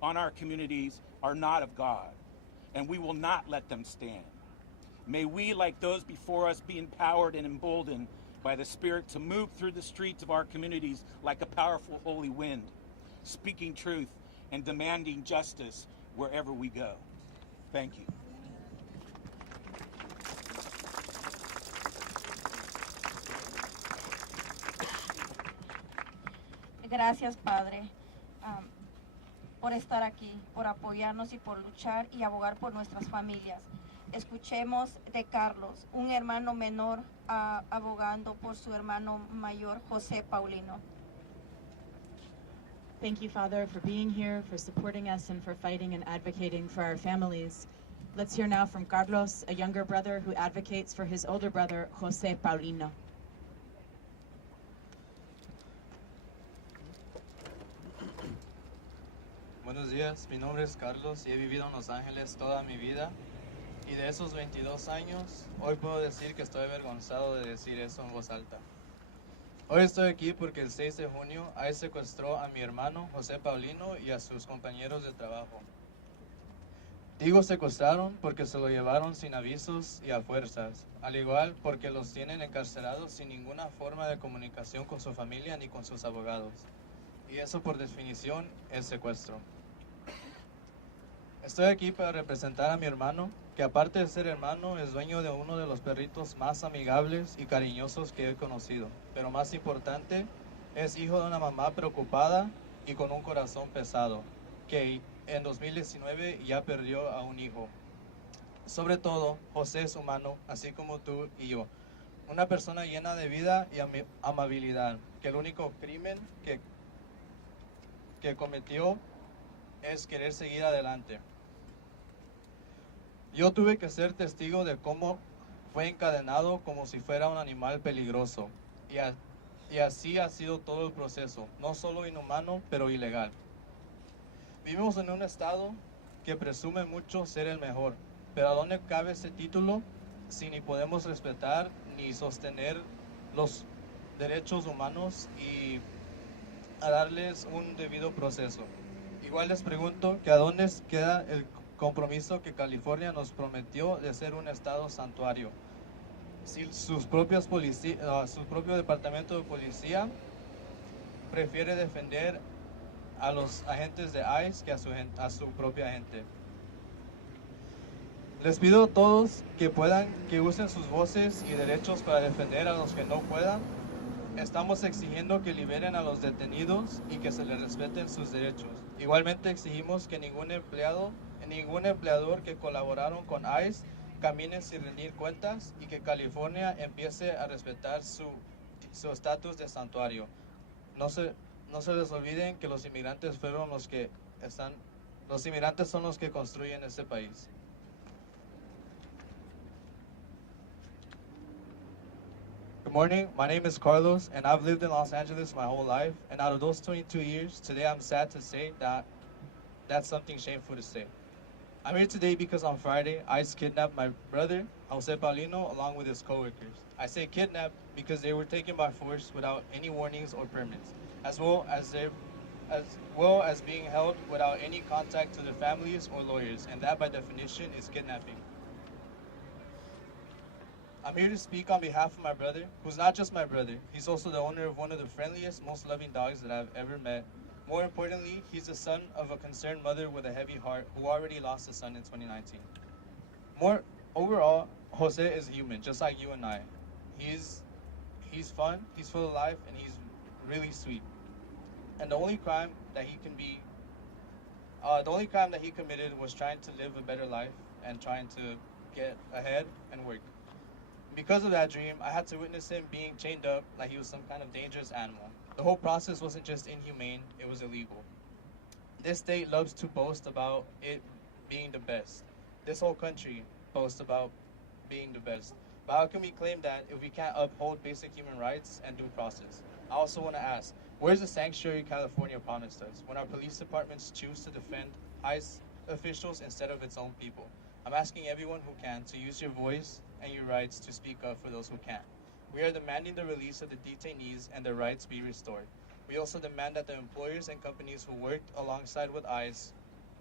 on our communities are not of God, and we will not let them stand. May we, like those before us, be empowered and emboldened by the Spirit to move through the streets of our communities like a powerful holy wind, speaking truth and demanding justice wherever we go. Thank you. Gracias, Padre, por estar aquí, por apoyarnos y por luchar y abogar por nuestras familias. Escuchemos de Carlos, un hermano menor, abogando por su hermano mayor, José Paulino. Thank you, Father, for being here, for supporting us, and for fighting and advocating for our families. Let's hear now from Carlos, a younger brother who advocates for his older brother, José Paulino. Buenos días, mi nombre es Carlos y he vivido en Los Ángeles toda mi vida. Y de esos 22 años, hoy puedo decir que estoy avergonzado de decir eso en voz alta. Hoy estoy aquí porque el 6 de junio ICE secuestró a mi hermano José Paulino y a sus compañeros de trabajo. Digo secuestraron porque se lo llevaron sin avisos y a fuerzas, al igual porque los tienen encarcelados sin ninguna forma de comunicación con su familia ni con sus abogados. Y eso por definición es secuestro. Estoy aquí para representar a mi hermano, que aparte de ser hermano, es dueño de uno de los perritos más amigables y cariñosos que he conocido. Pero más importante, es hijo de una mamá preocupada y con un corazón pesado, que en 2019 ya perdió a un hijo. Sobre todo, José es humano, así como tú y yo. Una persona llena de vida y amabilidad, que el único crimen que cometió es querer seguir adelante. Yo tuve que ser testigo de cómo fue encadenado como si fuera un animal peligroso. Y así ha sido todo el proceso, no solo inhumano, pero ilegal. Vivimos en un estado que presume mucho ser el mejor, pero ¿a dónde cabe ese título si ni podemos respetar ni sostener los derechos humanos y a darles un debido proceso? Igual les pregunto que a dónde queda el compromiso que California nos prometió de ser un estado santuario. Si su propio departamento de policía prefiere defender a los agentes de ICE que a su propia gente. Les pido a todos que usen sus voces y derechos para defender a los que no puedan. Estamos exigiendo que liberen a los detenidos y que se les respeten sus derechos. Igualmente exigimos que ningún empleador que colaboraron con ICE camine sin rendir cuentas y que California empiece a respetar su estatus de santuario. No se les olviden que los inmigrantes son los que construyen este país. Good morning, my name is Carlos and I've lived in Los Angeles my whole life, and out of those 22 years, today I'm sad to say that that's something shameful to say. I'm here today because on Friday, ICE kidnapped my brother, Jose Paulino, along with his coworkers. I say kidnapped because they were taken by force without any warnings or permits, as well as being held without any contact to their families or lawyers, and that by definition is kidnapping. I'm here to speak on behalf of my brother, who's not just my brother, he's also the owner of one of the friendliest, most loving dogs that I've ever met. More importantly, he's the son of a concerned mother with a heavy heart who already lost a son in 2019. Overall, Jose is human, just like you and I. He's fun, he's full of life, and he's really sweet. And the only crime that he committed was trying to live a better life and trying to get ahead and work. Because of that dream, I had to witness him being chained up like he was some kind of dangerous animal. The whole process wasn't just inhumane, it was illegal. This state loves to boast about it being the best. This whole country boasts about being the best. But how can we claim that if we can't uphold basic human rights and due process? I also want to ask, where's the sanctuary California promised us when our police departments choose to defend ICE officials instead of its own people? I'm asking everyone who can to use your voice and your rights to speak up for those who can't. We are demanding the release of the detainees and their rights be restored. We also demand that the employers and companies who worked alongside with ICE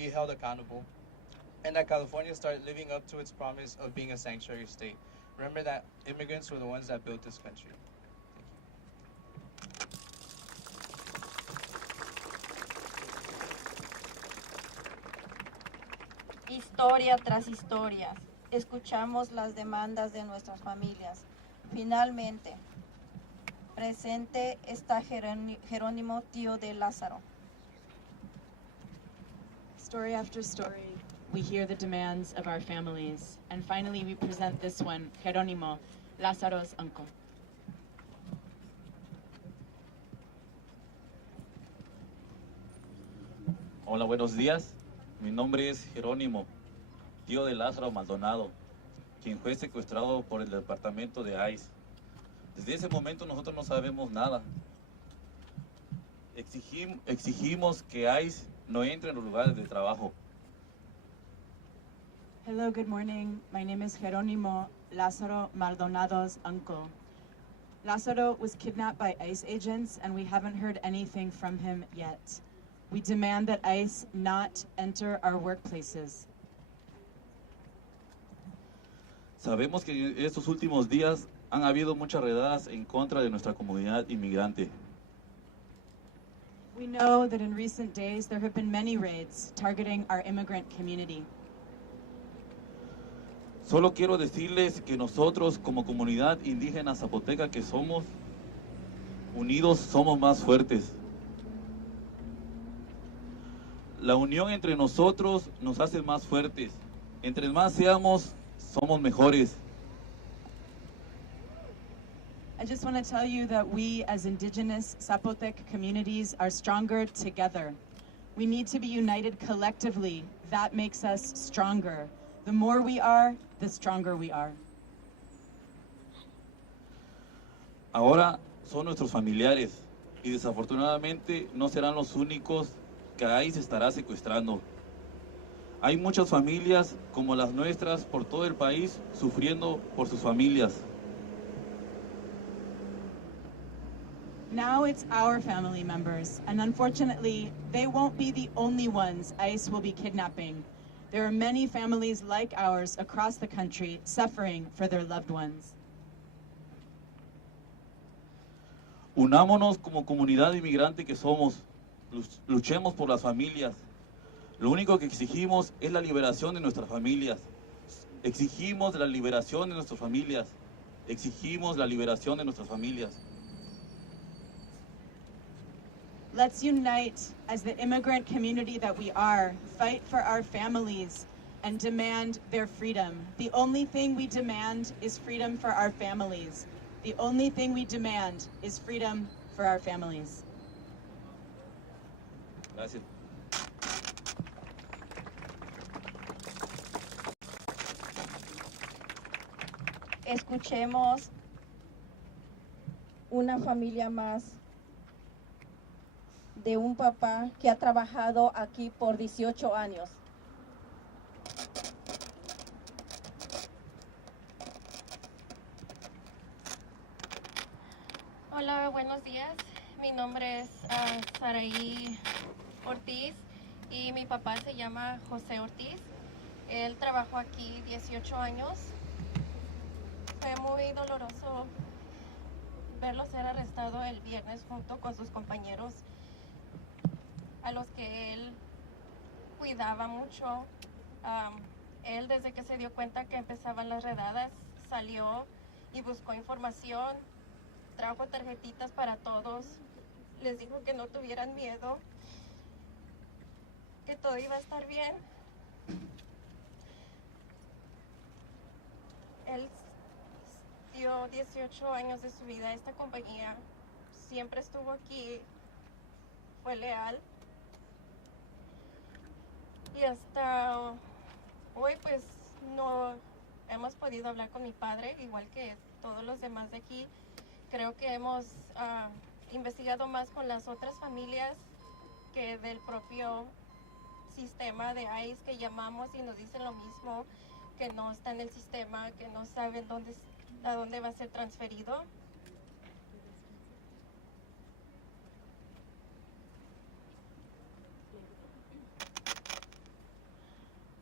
be held accountable, and that California start living up to its promise of being a sanctuary state. Remember that immigrants were the ones that built this country. Historia tras historia, escuchamos las demandas de nuestras familias. Finalmente, presente está Jerónimo, tío de Lázaro. Story after story, we hear the demands of our families. And finally, we present this one, Jerónimo, Lázaro's uncle. Hola, buenos días. Mi nombre es Jerónimo, tío de Lázaro Maldonado, quien fue secuestrado por el departamento de ICE. Desde ese momento nosotros no sabemos nada. Exigimos que ICE no entre en los lugares de trabajo. Hello, good morning. My name is Jerónimo, Lázaro Maldonado's uncle. Lázaro was kidnapped by ICE agents, and we haven't heard anything from him yet. We demand that ICE not enter our workplaces. Sabemos que en estos últimos días han habido muchas redadas en contra de nuestra comunidad inmigrante. We know that in recent days there have been many raids targeting our immigrant community. Solo quiero decirles que nosotros, como comunidad indígena zapoteca que somos, unidos somos más fuertes. La unión entre nosotros nos hace más fuertes. Entre más seamos, somos mejores. I just want to tell you that we as indigenous Zapotec communities are stronger together. We need to be united collectively. That makes us stronger. The more we are, the stronger we are. Ahora son nuestros familiares y desafortunadamente no serán los únicos que ahí se estará secuestrando. Hay muchas familias como las nuestras por todo el país sufriendo por sus familias. Now it's our family members, and unfortunately, they won't be the only ones ICE will be kidnapping. There are many families like ours across the country suffering for their loved ones. Unámonos como comunidad inmigrante que somos, luchemos por las familias. Lo único que exigimos es la liberación de nuestras familias. Exigimos la liberación de nuestras familias. Exigimos la liberación de nuestras familias. Let's unite as the immigrant community that we are, fight for our families, and demand their freedom. The only thing we demand is freedom for our families. The only thing we demand is freedom for our families. Gracias. Escuchemos una familia más de un papá que ha trabajado aquí por 18 años. Hola, buenos días. Mi nombre es Saraí Ortiz y mi papá se llama José Ortiz. Él trabajó aquí 18 años. Fue muy doloroso verlo ser arrestado el viernes junto con sus compañeros a los que él cuidaba mucho. Él, desde que se dio cuenta que empezaban las redadas, salió y buscó información, trajo tarjetitas para todos, les dijo que no tuvieran miedo, que todo iba a estar bien. Él dio 18 años de su vida a esta compañía, siempre estuvo aquí, fue leal. Y hasta hoy pues no hemos podido hablar con mi padre, igual que todos los demás de aquí. Creo que hemos investigado más con las otras familias que del propio sistema de ICE, que llamamos y nos dicen lo mismo, que no está en el sistema, que no saben a dónde va a ser transferido.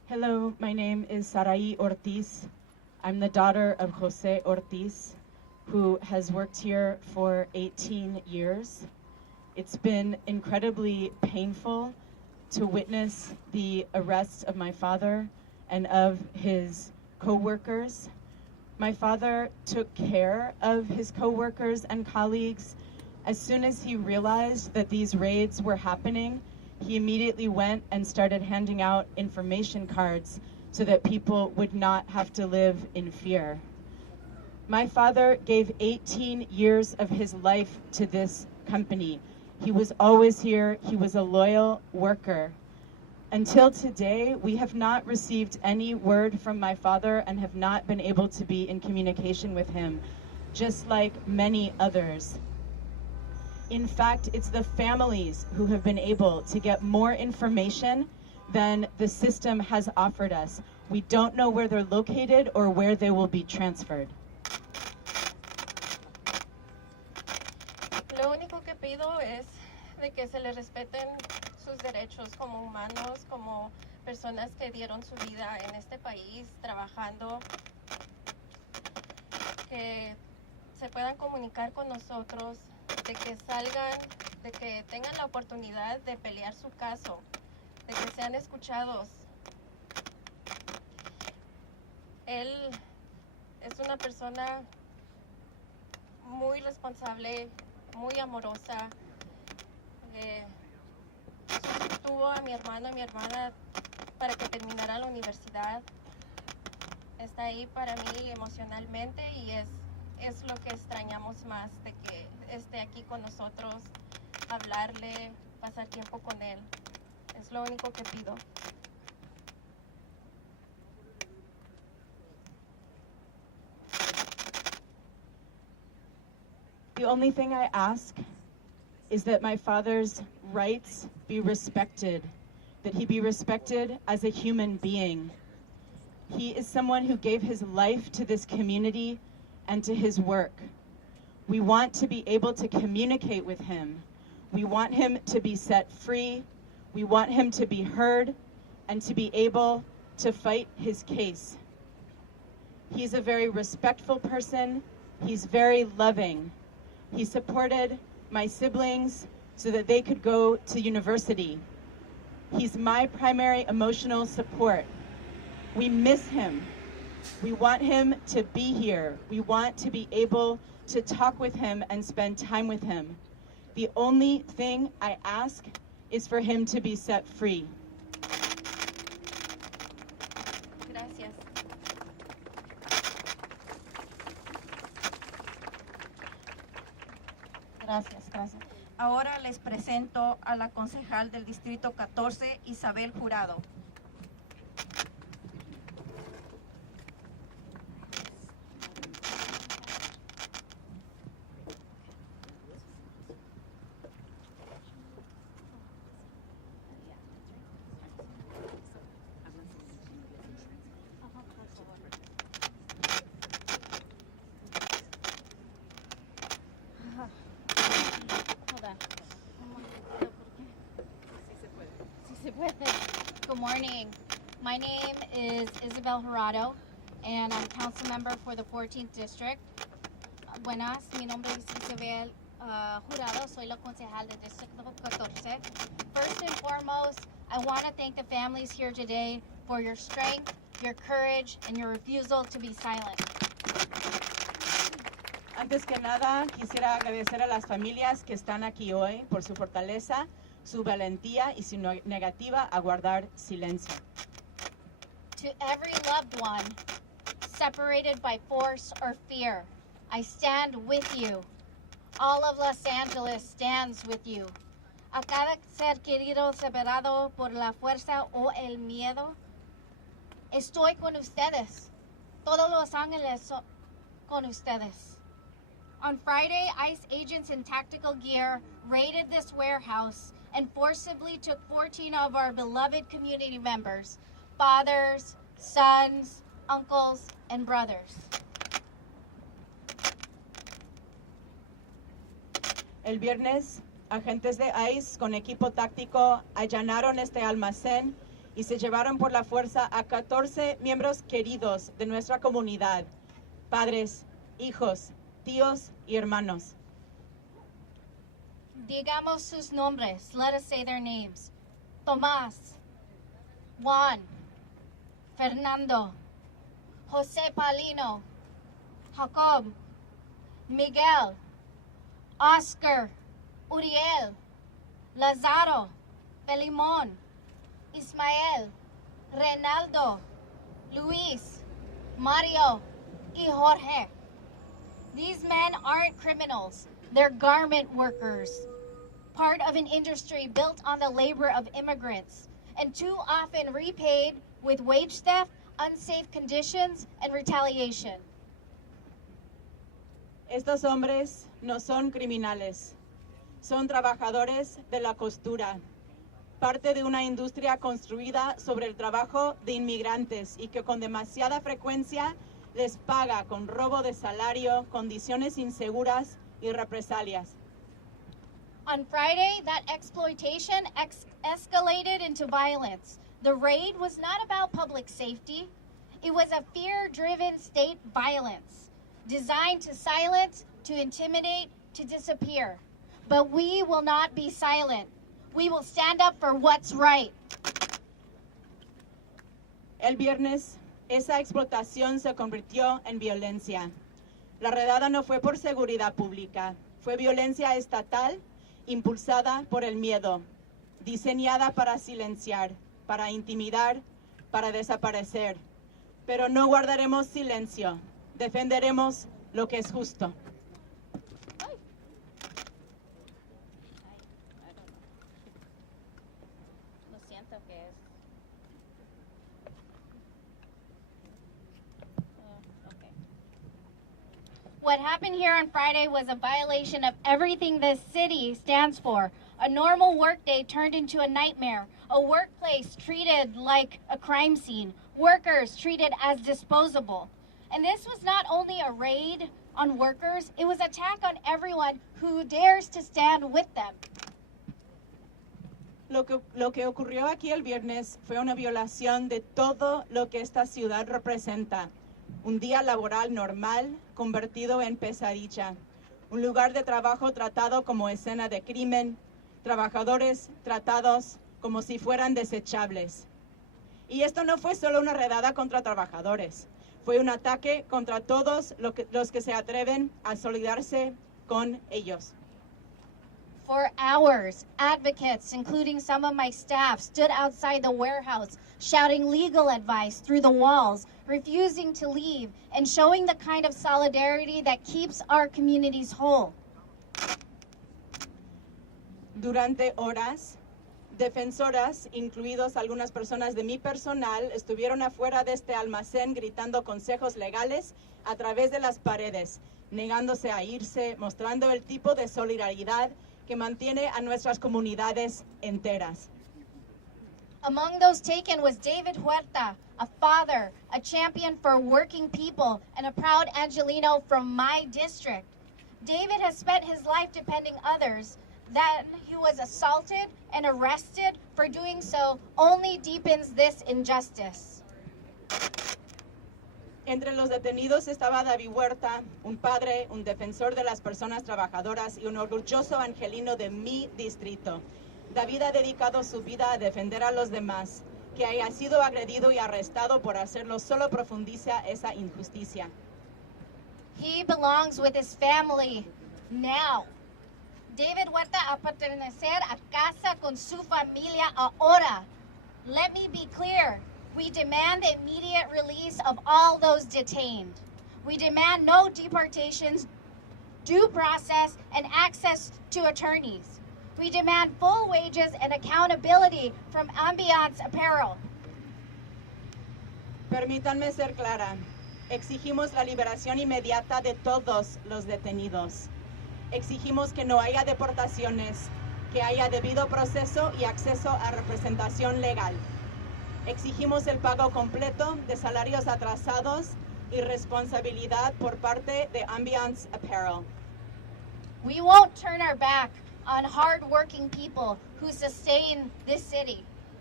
Hello, my name is Sarai Ortiz. I'm the daughter of Jose Ortiz, who has worked here for 18 years. It's been incredibly painful to witness the arrest of my father and of his co-workers. My father took care of his co-workers and colleagues. As soon as he realized that these raids were happening, he immediately went and started handing out information cards so that people would not have to live in fear. My father gave 18 years of his life to this company. He was always here. He was a loyal worker. Until today, we have not received any word from my father and have not been able to be in communication with him, just like many others. In fact, it's the families who have been able to get more information than the system has offered us. We don't know where they're located or where they will be transferred. Lo único que pido es de que se les respeten sus derechos como humanos, como personas que dieron su vida en este país trabajando, que se puedan comunicar con nosotros, de que salgan, de que tengan la oportunidad de pelear su caso, de que sean escuchados. Él es una persona muy responsable, muy amorosa. Tuvo a mi hermano y mi hermana para que terminara la universidad. Está ahí para mí emocionalmente y es lo que extrañamos más, de que esté aquí con nosotros, hablarle, pasar tiempo con él. Es lo único que pido. The only thing I ask is that my father's rights be respected, that he be respected as a human being. He is someone who gave his life to this community and to his work. We want to be able to communicate with him. We want him to be set free. We want him to be heard and to be able to fight his case. He's a very respectful person. He's very loving. He supported my siblings so that they could go to university. He's my primary emotional support. We miss him. We want him to be here. We want to be able to talk with him and spend time with him. The only thing I ask is for him to be set free. Gracias. Gracias. Ahora les presento a la concejal del Distrito 14, Isabel Jurado. Good morning. My name is Isabel Jurado, and I'm council member for the 14th District. Buenas, mi nombre es Isabel Jurado, soy la concejal del Distrito 14. First and foremost, I want to thank the families here today for your strength, your courage, and your refusal to be silent. Antes que nada, quisiera agradecer a las familias que están aquí hoy por su fortaleza, su valentía y su negativa a guardar silencio. To every loved one separated by force or fear, I stand with you. All of Los Angeles stands with you. A cada ser querido separado por la fuerza o el miedo, estoy con ustedes. Todos Los Ángeles con ustedes. On Friday, ICE agents in tactical gear raided this warehouse and forcibly took 14 of our beloved community members, fathers, sons, uncles, and brothers. El viernes, agentes de ICE con equipo táctico allanaron este almacén y se llevaron por la fuerza a 14 miembros queridos de nuestra comunidad, padres, hijos, tíos y hermanos. Digamos sus nombres. Let us say their names. Tomás, Juan, Fernando, José Palino, Jacob, Miguel, Oscar, Uriel, Lazaro, Felimón, Ismael, Reinaldo, Luis, Mario, y Jorge. These men aren't criminals. They're garment workers, part of an industry built on the labor of immigrants, and too often repaid with wage theft, unsafe conditions, and retaliation. Estos hombres no son criminales, son trabajadores de la costura, parte de una industria construida sobre el trabajo de inmigrantes y que con demasiada frecuencia les paga con robo de salario, condiciones inseguras y represalias. On Friday, that exploitation escalated into violence. The raid was not about public safety. It was a fear-driven state violence, designed to silence, to intimidate, to disappear. But we will not be silent. We will stand up for what's right. El viernes, esa explotación se convirtió en violencia. La redada no fue por seguridad pública, fue violencia estatal impulsada por el miedo, diseñada para silenciar, para intimidar, para desaparecer. Pero no guardaremos silencio, defenderemos lo que es justo. What happened here on Friday was a violation of everything this city stands for. A normal workday turned into a nightmare. A workplace treated like a crime scene. Workers treated as disposable. And this was not only a raid on workers, it was an attack on everyone who dares to stand with them. Lo que ocurrió aquí el viernes fue una violación de todo lo que esta ciudad representa. Un día laboral normal convertido en pesadilla. Un lugar de trabajo tratado como escena de crimen. Trabajadores tratados como si fueran desechables. Y esto no fue solo una redada contra trabajadores. Fue un ataque contra todos los que se atreven a solidarse con ellos. For hours, advocates, including some of my staff, stood outside the warehouse, shouting legal advice through the walls, refusing to leave, and showing the kind of solidarity that keeps our communities whole. Durante horas, defensoras, incluidos algunas personas de mi personal, estuvieron afuera de este almacén gritando consejos legales a través de las paredes, negándose a irse, mostrando el tipo de solidaridad que mantiene a nuestras comunidades enteras. Among those taken was David Huerta, a father, a champion for working people, and a proud Angelino from my district. David has spent his life defending others. Then he was assaulted and arrested. For doing so only deepens this injustice. Entre los detenidos estaba David Huerta, un padre, un defensor de las personas trabajadoras y un orgulloso angelino de mi distrito. David ha dedicado su vida a defender a los demás. Que haya sido agredido y arrestado por hacerlo solo profundiza esa injusticia. He belongs with his family now. David Huerta a pertenecer a casa con su familia ahora. Let me be clear. We demand the immediate release of all those detained. We demand no deportations, due process, and access to attorneys. We demand full wages and accountability from Ambiance Apparel. Permítanme ser clara. Exigimos la liberación inmediata de todos los detenidos. Exigimos que no haya deportaciones, que haya debido proceso y acceso a representación legal. Exigimos el pago completo de salarios atrasados y responsabilidad por parte de Ambiance Apparel. We won't turn our back on hard-working people who sustain this city.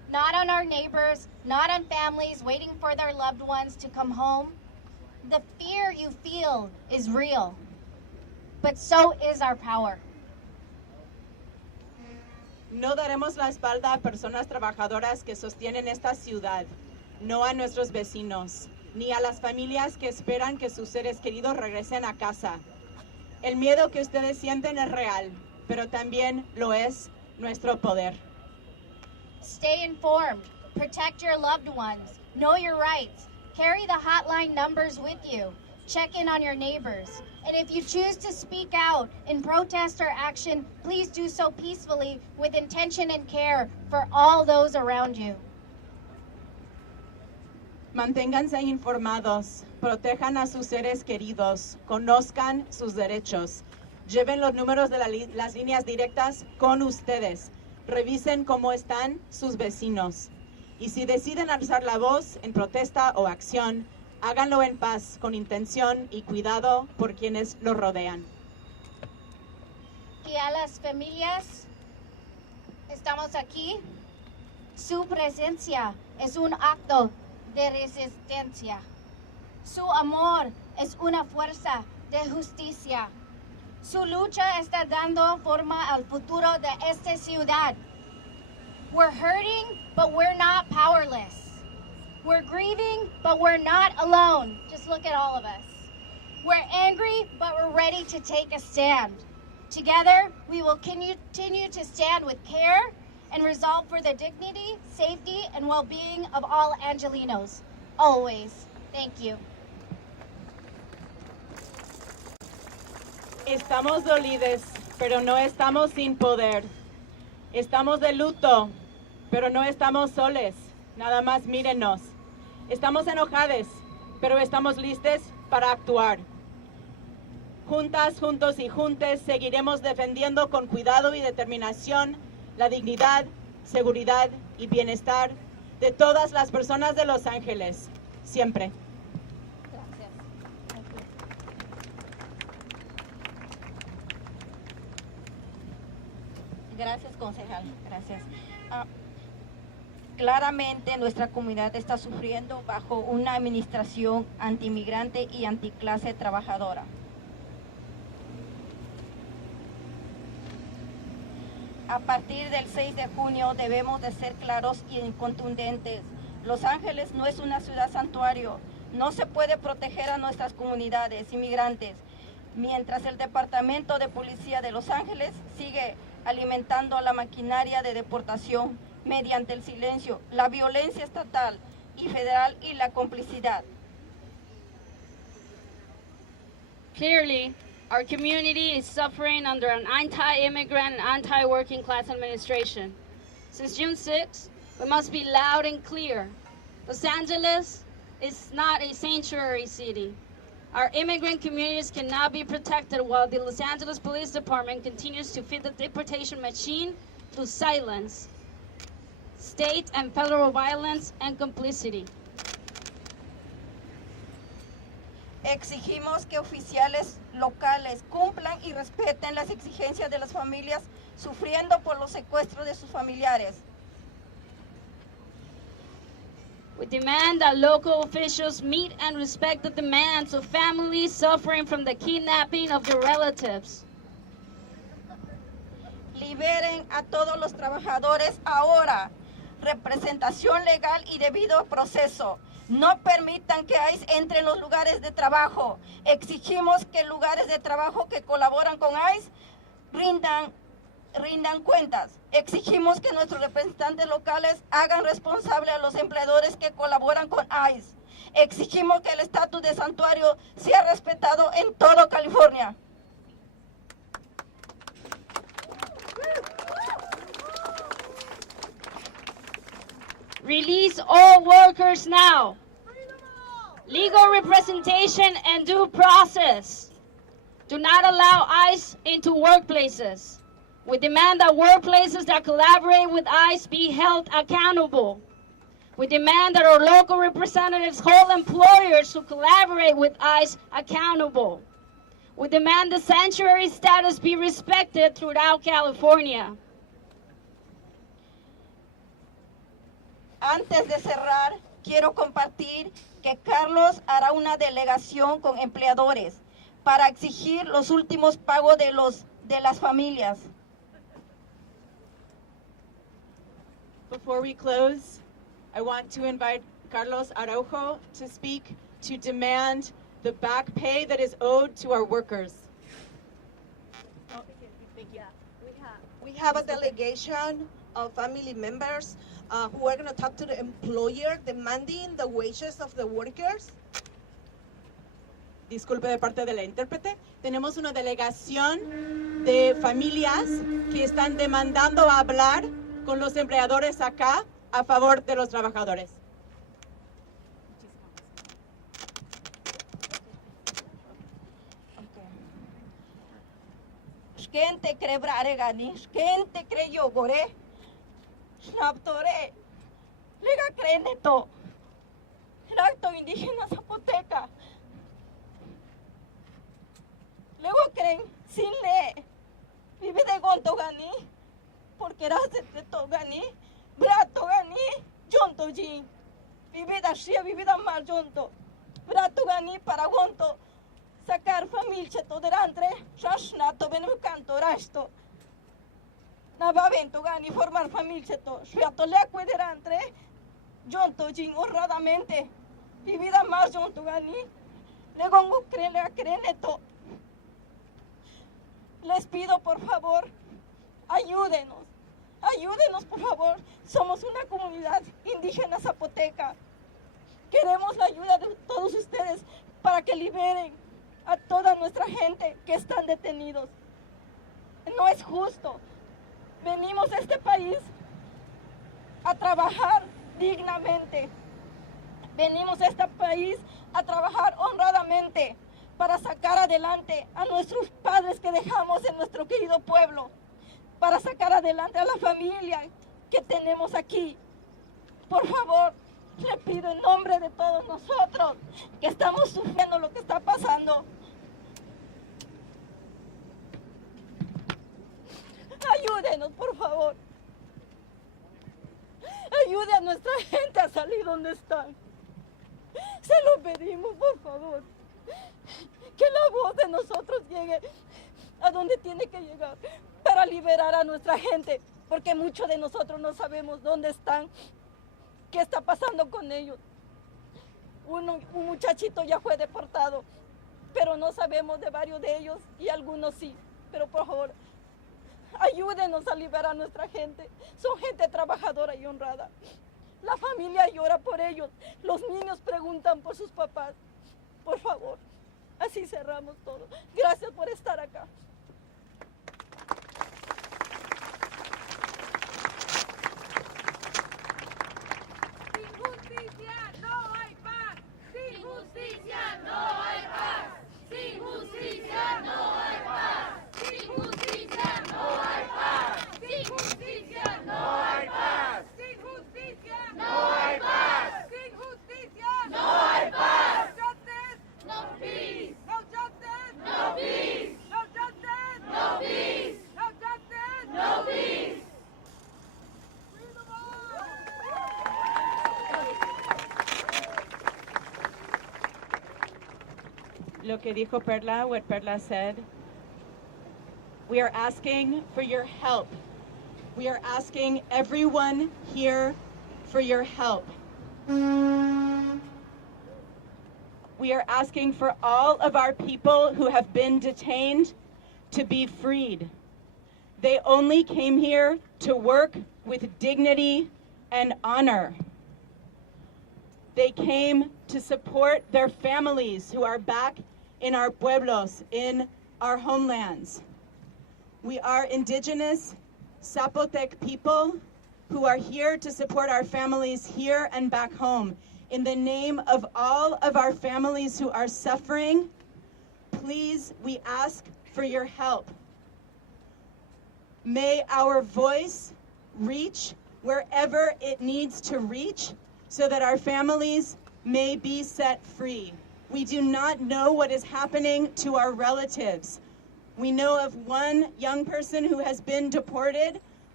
not on our neighbors, not on families waiting for their loved ones to come home. The fear you feel is real, but so is our power. No daremos la espalda a personas trabajadoras que sostienen esta ciudad, no a nuestros vecinos, ni a las familias que esperan que sus seres queridos regresen a casa. El miedo que ustedes sienten es real, pero también lo es nuestro poder. Stay informed, protect your loved ones, know your rights, carry the hotline numbers with you, check in on your neighbors, and if you choose to speak out in protest or action, please do so peacefully with intention and care for all those around you. Manténganse informados, protejan a sus seres queridos, conozcan sus derechos, lleven los números de las líneas directas con ustedes, revisen cómo están sus vecinos. Y si deciden alzar la voz en protesta o acción, háganlo en paz, con intención y cuidado por quienes los rodean. Y a las familias, estamos aquí. Su presencia es un acto de resistencia. Su amor es una fuerza de justicia. Su lucha está dando forma al futuro de esta ciudad. We're hurting, but we're not powerless. We're grieving, but we're not alone. Just look at all of us. We're angry, but we're ready to take a stand. Together, we will continue to stand with care and resolve for the dignity, safety, and well-being of all Angelinos. Always. Thank you. Estamos dolidos, pero no estamos sin poder. Estamos de luto, pero no estamos soles. Nada más mírenos. Estamos enojados, pero estamos listos para actuar. Juntas, juntos y juntes seguiremos defendiendo con cuidado y determinación la dignidad, seguridad y bienestar de todas las personas de Los Ángeles, siempre. Gracias, concejal. Gracias. Claramente nuestra comunidad está sufriendo bajo una administración antimigrante y anticlase trabajadora. A partir del 6 de junio debemos de ser claros y contundentes. Los Ángeles no es una ciudad santuario. No se puede proteger a nuestras comunidades inmigrantes, mientras el Departamento de Policía de Los Ángeles sigue alimentando la maquinaria de deportación mediante el silencio, la violencia estatal y federal y la complicidad. Clearly, our community is suffering under an anti-immigrant and anti-working class administration. Since June 6, we must be loud and clear. Los Angeles is not a sanctuary city. Our immigrant communities cannot be protected while the Los Angeles Police Department continues to feed the deportation machine through silence, state and federal violence, and complicity. Exigimos que oficiales locales cumplan y respeten las exigencias de las familias sufriendo por los secuestros de sus familiares. We demand that local officials meet and respect the demands of families suffering from the kidnapping of their relatives. Liberen a todos los trabajadores ahora. Representación legal y debido proceso. No permitan que ICE entre en los lugares de trabajo. Exigimos que lugares de trabajo que colaboran con ICE rindan cuentas. Exigimos que nuestros representantes locales hagan responsable a los empleadores que colaboran con ICE. Exigimos que el estatus de santuario sea respetado en toda California. Release all workers now. Legal representation and due process. Do not allow ICE into workplaces. We demand that workplaces that collaborate with ICE be held accountable. We demand that our local representatives hold employers who collaborate with ICE accountable. We demand the sanctuary status be respected throughout California. Antes de cerrar, quiero compartir que Carlos hará una delegación con empleadores para exigir los últimos pagos de las familias. Before we close, I want to invite Carlos Araujo to speak to demand the back pay that is owed to our workers. We have a delegation of family members who are going to talk to the employer demanding the wages of the workers. Disculpe de parte de la intérprete. Tenemos una delegación de familias que están demandando hablar con los empleadores acá a favor de los trabajadores. Gente cree gani, gente cree yo gore, snaptore, lega cree neto, racto indígena zapoteca, luego creen sin le, vive de gonto gani, porque eras de to gani, brato gani, jonto jin, vive da shia, vive da mar jonto, brato gani para gonto. Sacar familia todo delante, shashnato venir canto rasto. Na va vento gani formar familia to, shuato le delante, jonto jin honradamente, vivida más jonto gani, le gongo crele a creneto. Les pido por favor, ayúdenos por favor, somos una comunidad indígena zapoteca, queremos la ayuda de todos ustedes para que liberen a toda nuestra gente que están detenidos. No es justo. Venimos a este país a trabajar dignamente. Venimos a este país a trabajar honradamente para sacar adelante a nuestros padres que dejamos en nuestro querido pueblo, para sacar adelante a la familia que tenemos aquí. Por favor, le pido en nombre de todos nosotros que estamos sufriendo lo que está pasando. Ayúdenos, por favor. Ayude a nuestra gente a salir donde están. Se lo pedimos, por favor. Que la voz de nosotros llegue a donde tiene que llegar para liberar a nuestra gente, porque muchos de nosotros no sabemos dónde están, qué está pasando con ellos. Un muchachito ya fue deportado, pero no sabemos de varios de ellos y algunos sí. Pero por favor, ayúdenos a liberar a nuestra gente. Son gente trabajadora y honrada. La familia llora por ellos. Los niños preguntan por sus papás. Por favor, así cerramos todo. Gracias por estar acá. Sin justicia no hay paz. Sin justicia no hay paz. Sin justicia no hay paz. Sin justicia no hay paz. Sin justicia no hay paz. Sin justicia no hay paz. Sin justicia no hay paz. No justice, no peace. No justice, no peace. No justice, no peace. No justice, no peace. Lo que dijo Perla, what Perla said, we are asking for your help. We are asking everyone here for your help. We are asking for all of our people who have been detained to be freed. They only came here to work with dignity and honor. They came to support their families who are back in our pueblos, in our homelands. We are indigenous Zapotec people who are here to support our families here and back home. In the name of all of our families who are suffering, please, we ask for your help. May our voice reach wherever it needs to reach so that our families may be set free. We do not know what is happening to our relatives. We know of one young person who has been deported,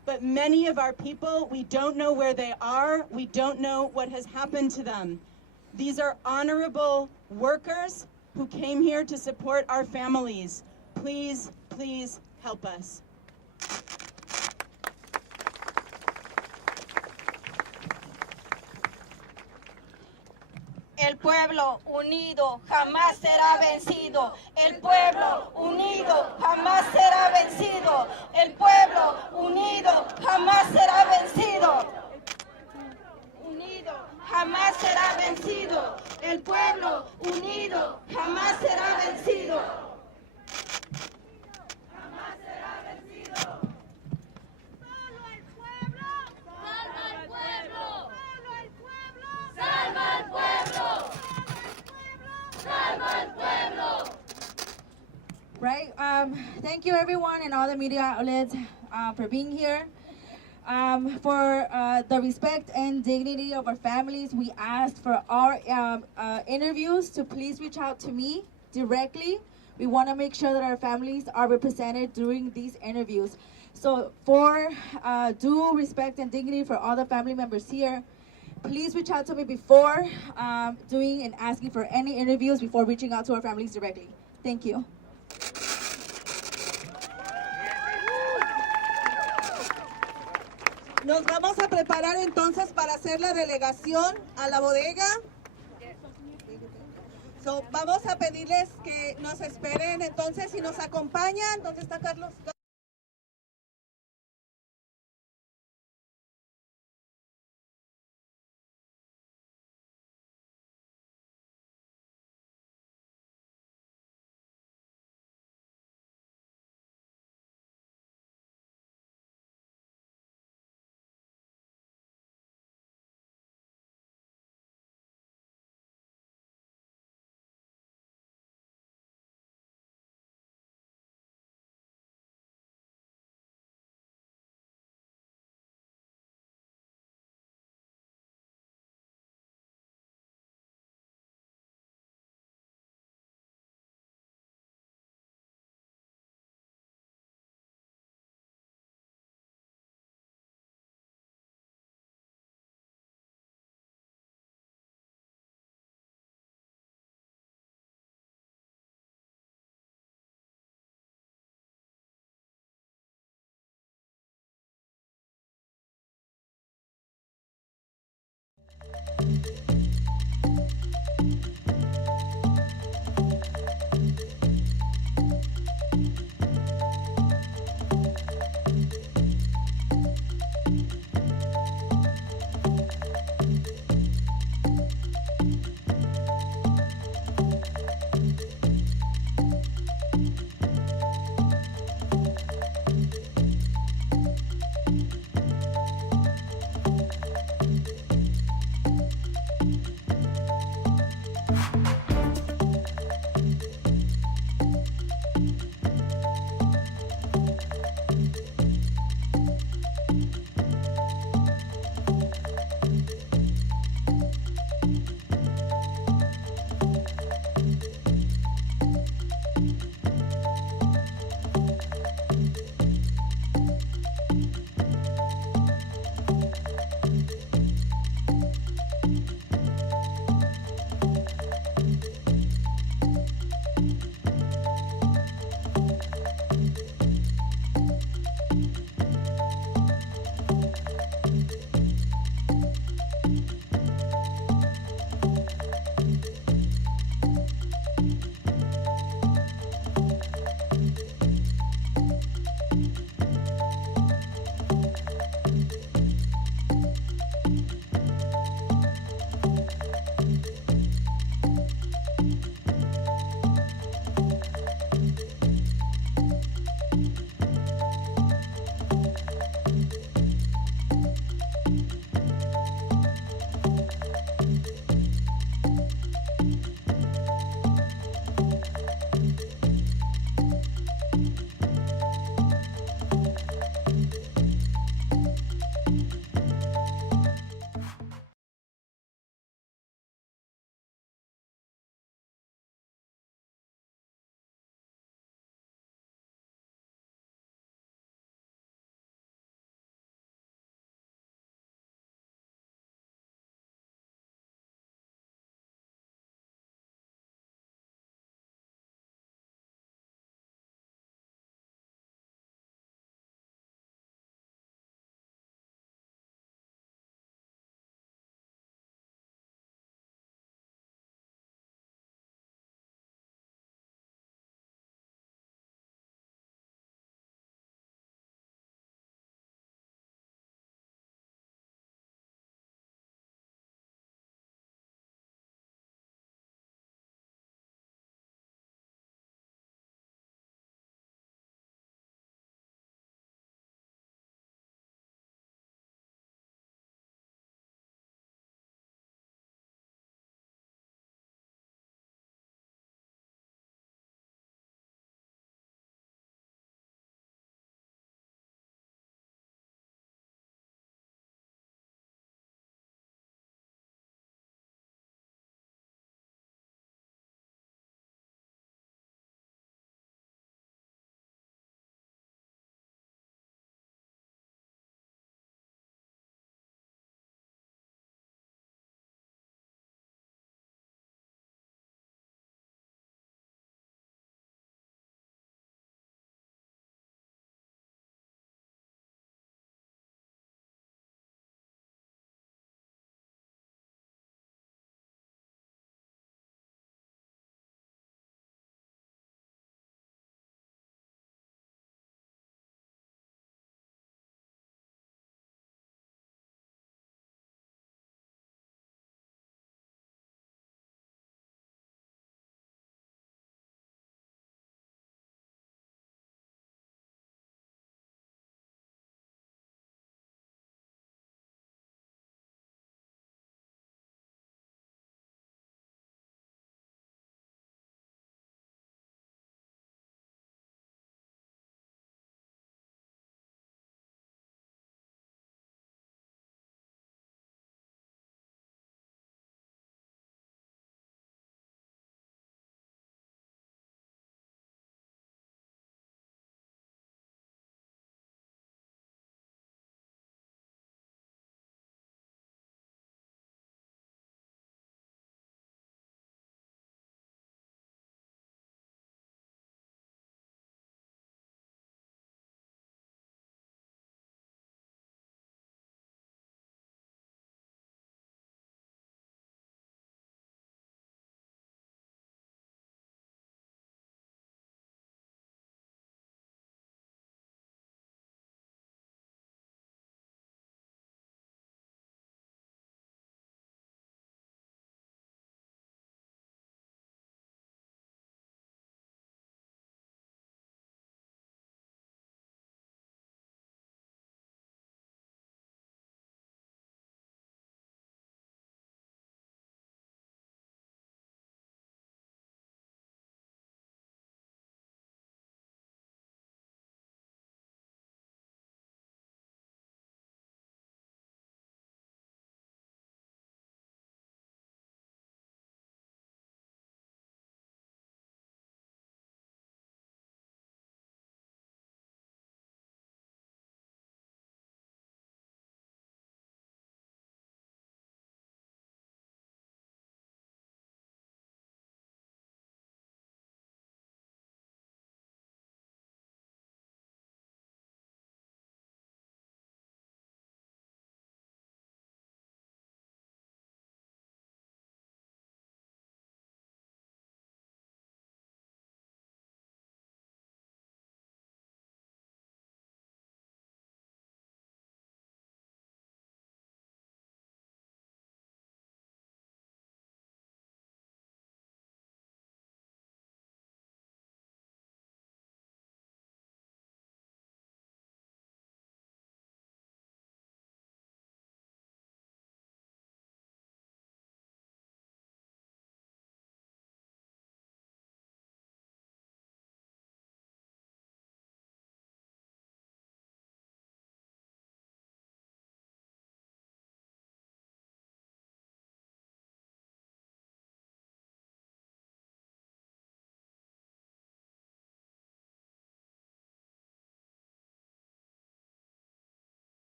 but many of our people, we don't know where they are. We don't know what has happened to them. These are honorable workers who came here to support our families. Please, please help us. El pueblo unido jamás será vencido. El pueblo unido jamás será vencido. El pueblo unido jamás será vencido. Unido jamás será vencido. El pueblo unido jamás será vencido. Jamás será vencido. Solo el pueblo salva al pueblo. Solo el pueblo salva al pueblo. Salva al pueblo. Right. Thank you, everyone, and all the media outlets for being here. For the respect and dignity of our families, we asked for our interviews to please reach out to me directly. We want to make sure that our families are represented during these interviews. So for due respect and dignity for all the family members here, please reach out to me before doing and asking for any interviews before reaching out to our families directly. Thank you. Nos vamos a preparar entonces para hacer la delegación a la bodega. So, vamos a pedirles que nos esperen entonces si nos acompañan. ¿Dónde está Carlos?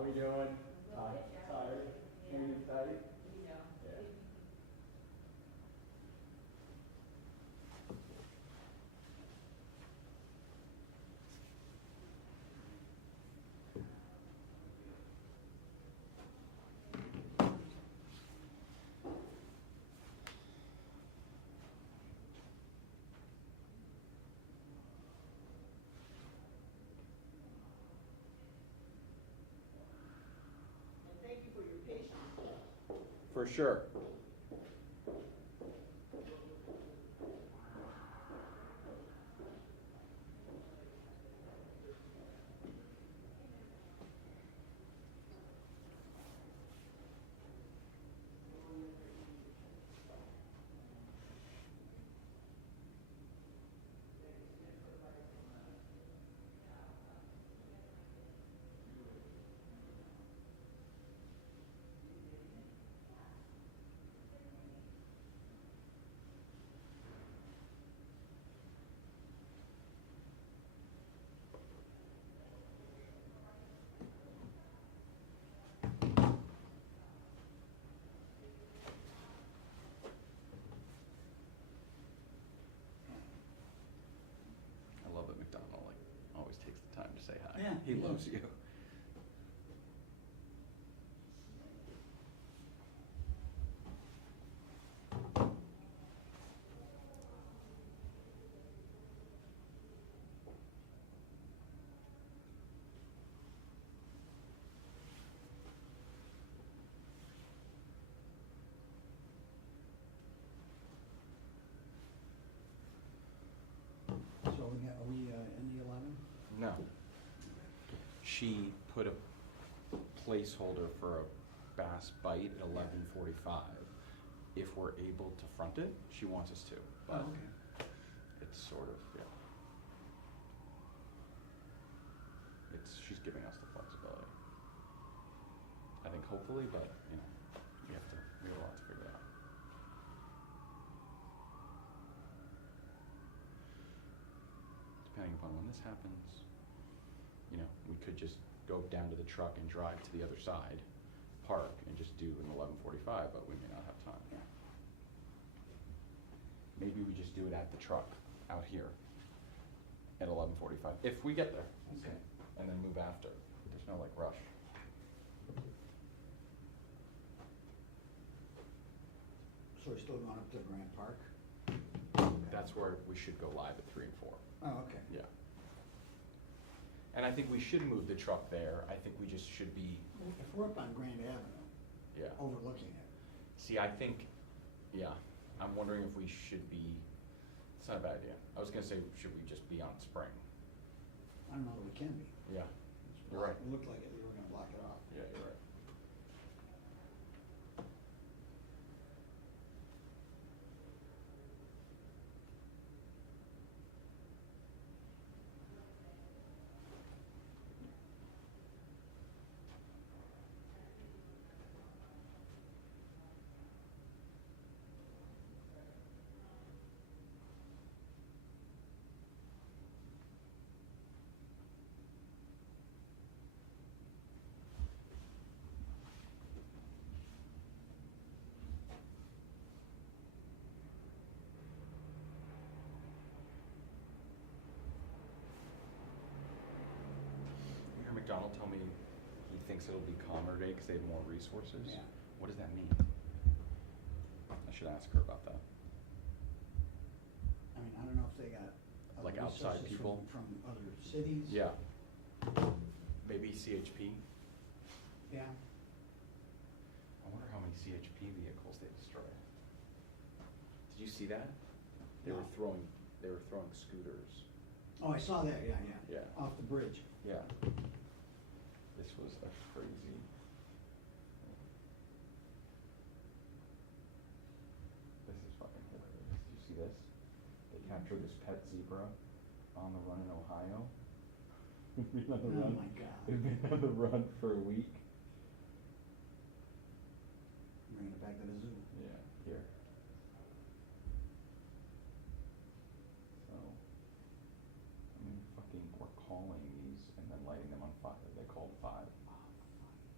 How we doing? Tired? Hanging tight? Yeah. Thank you for your patience. For sure. I love that McDonald always takes the time to say hi. Yeah, He he loves does. you. So are we in the 11? No. She put a placeholder for a bass bite at 11:45. If we're able to front it, she wants us to, but okay. it's sort of, yeah. She's giving us the flexibility. I think hopefully, but we have a lot to figure out. Depending upon when this happens, we could just go down to the truck and drive to the other side, park, and just do an 11:45, but we may not have time. Yeah. Maybe we just do it at the truck out here at 11:45, if we get there. Okay. And then move after. There's no rush. So we're still going up to Grant Park? That's where we should go live at 3 and 4. Oh, okay. Yeah. And I think we should move the truck there. I think we just should be, If we're up on Grand Avenue, yeah. overlooking it, See, I think, yeah, I'm wondering if we should be, it's not a bad idea. I was gonna say, should we just be on Spring? I don't know that we can be. Yeah, you're right. It looked like we were gonna block it off. Yeah, you're right. You hear McDonald tell me he thinks it'll be calmer today because they have more resources? Yeah. What does that mean? I should ask her about that. I mean, I don't know if they got other Like outside resources people? from other cities. Yeah. Maybe CHP? Yeah. I wonder how many CHP vehicles they destroyed. Did you see that? They were throwing scooters. Oh, I saw that, yeah. Yeah. Off the bridge. Yeah. This was a crazy. This is fucking hilarious. Do you see this? They captured this pet zebra on the run in Ohio. They've been on the Oh run. my God. They've been on the run for a week. Bringing it back to the zoo. Yeah, here. So, I mean, fucking, we're calling these and then lighting them on fire. They called 5. Oh, fuck.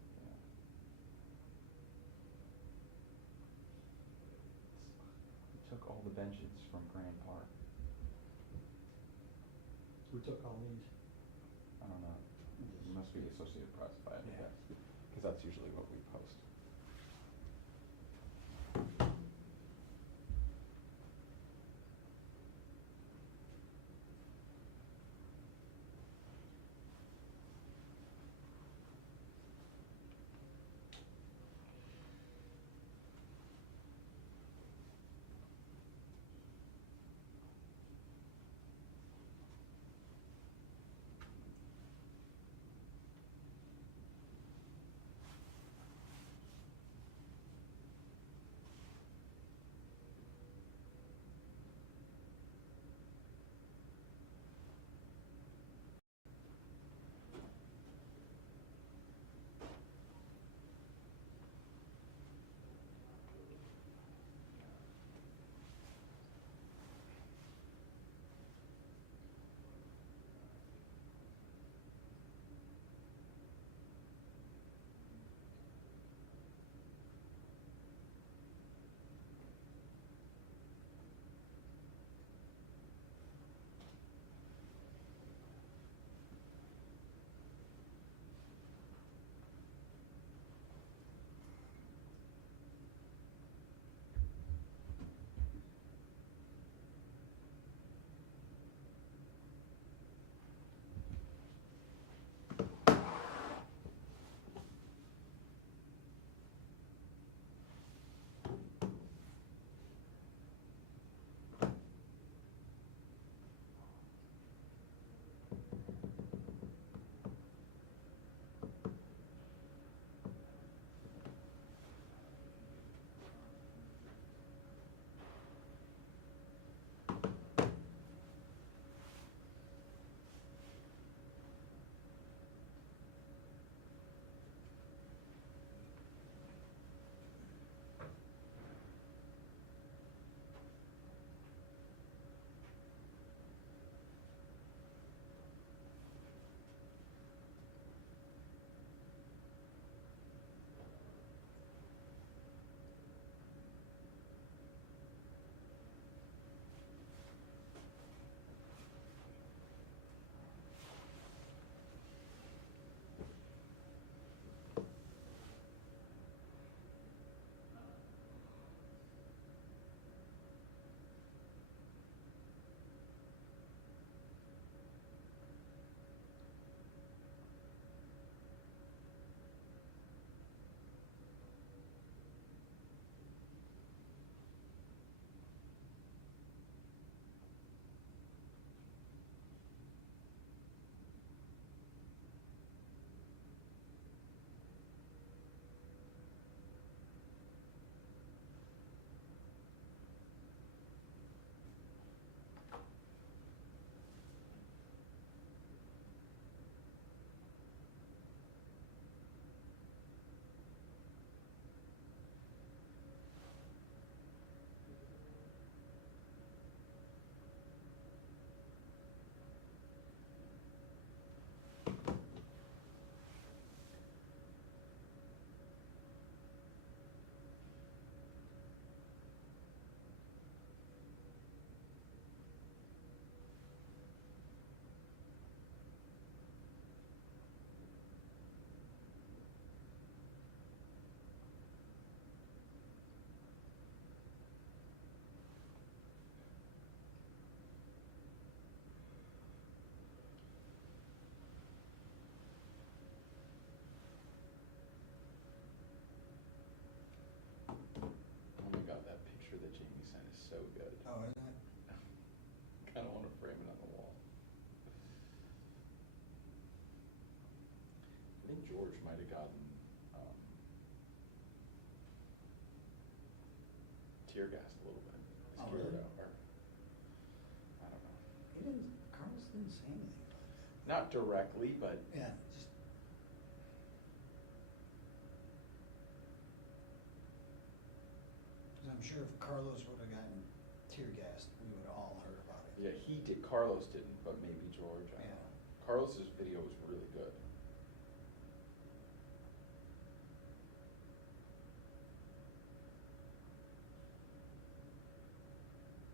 the benches from Grand Park. Who took all these? I don't know. It must be Associated Press, I Yeah. guess, because that's usually what we post. So good. Oh, isn't it? Kind of want to frame it on the wall. I think George might have gotten tear gassed a little bit. Oh, Scared really? out, or I don't know. Carlos didn't say anything. Not directly, but Yeah, just. Cause I'm sure if Carlos would have gotten tear gassed, we would have all heard about it. yeah, he did. Carlos didn't, but maybe George. I don't Yeah. know. Carlos's video was really good.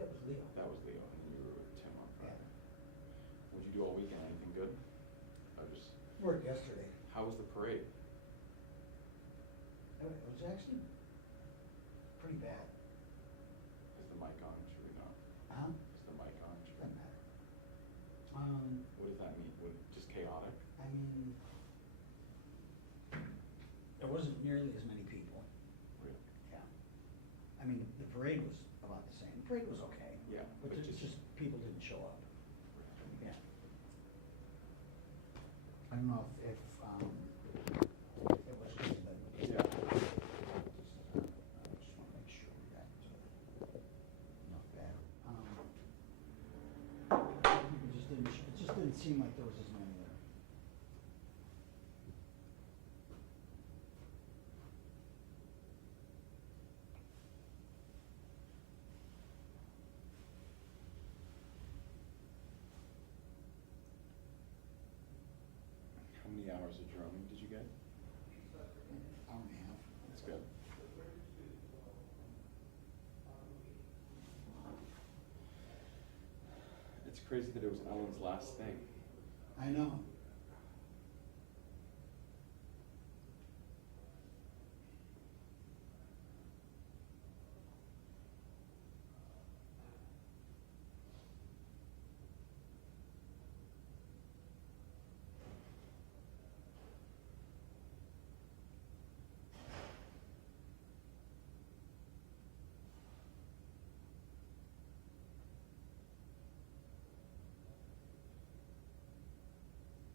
that was Leo. That was Leo, and you were with Tim on Friday. What'd you do all weekend? Anything good? I just Worked yesterday. How was the parade? It was actually pretty bad. Is the mic on? Should we not? Huh? Is the mic on? Should we Doesn't matter. What does that mean? Just chaotic? I mean, there wasn't nearly as many people. Really? Yeah. I mean, the parade was about the same. The parade was okay. Yeah, But but it's just- just people didn't show up. Yeah. I don't know if it was just the. Yeah. I just wanna make sure we got enough battery. It just didn't seem like there was as many there. How many hours of droning did you get? Hour and a half. That's good. It's crazy that it was Ellen's last thing. I know.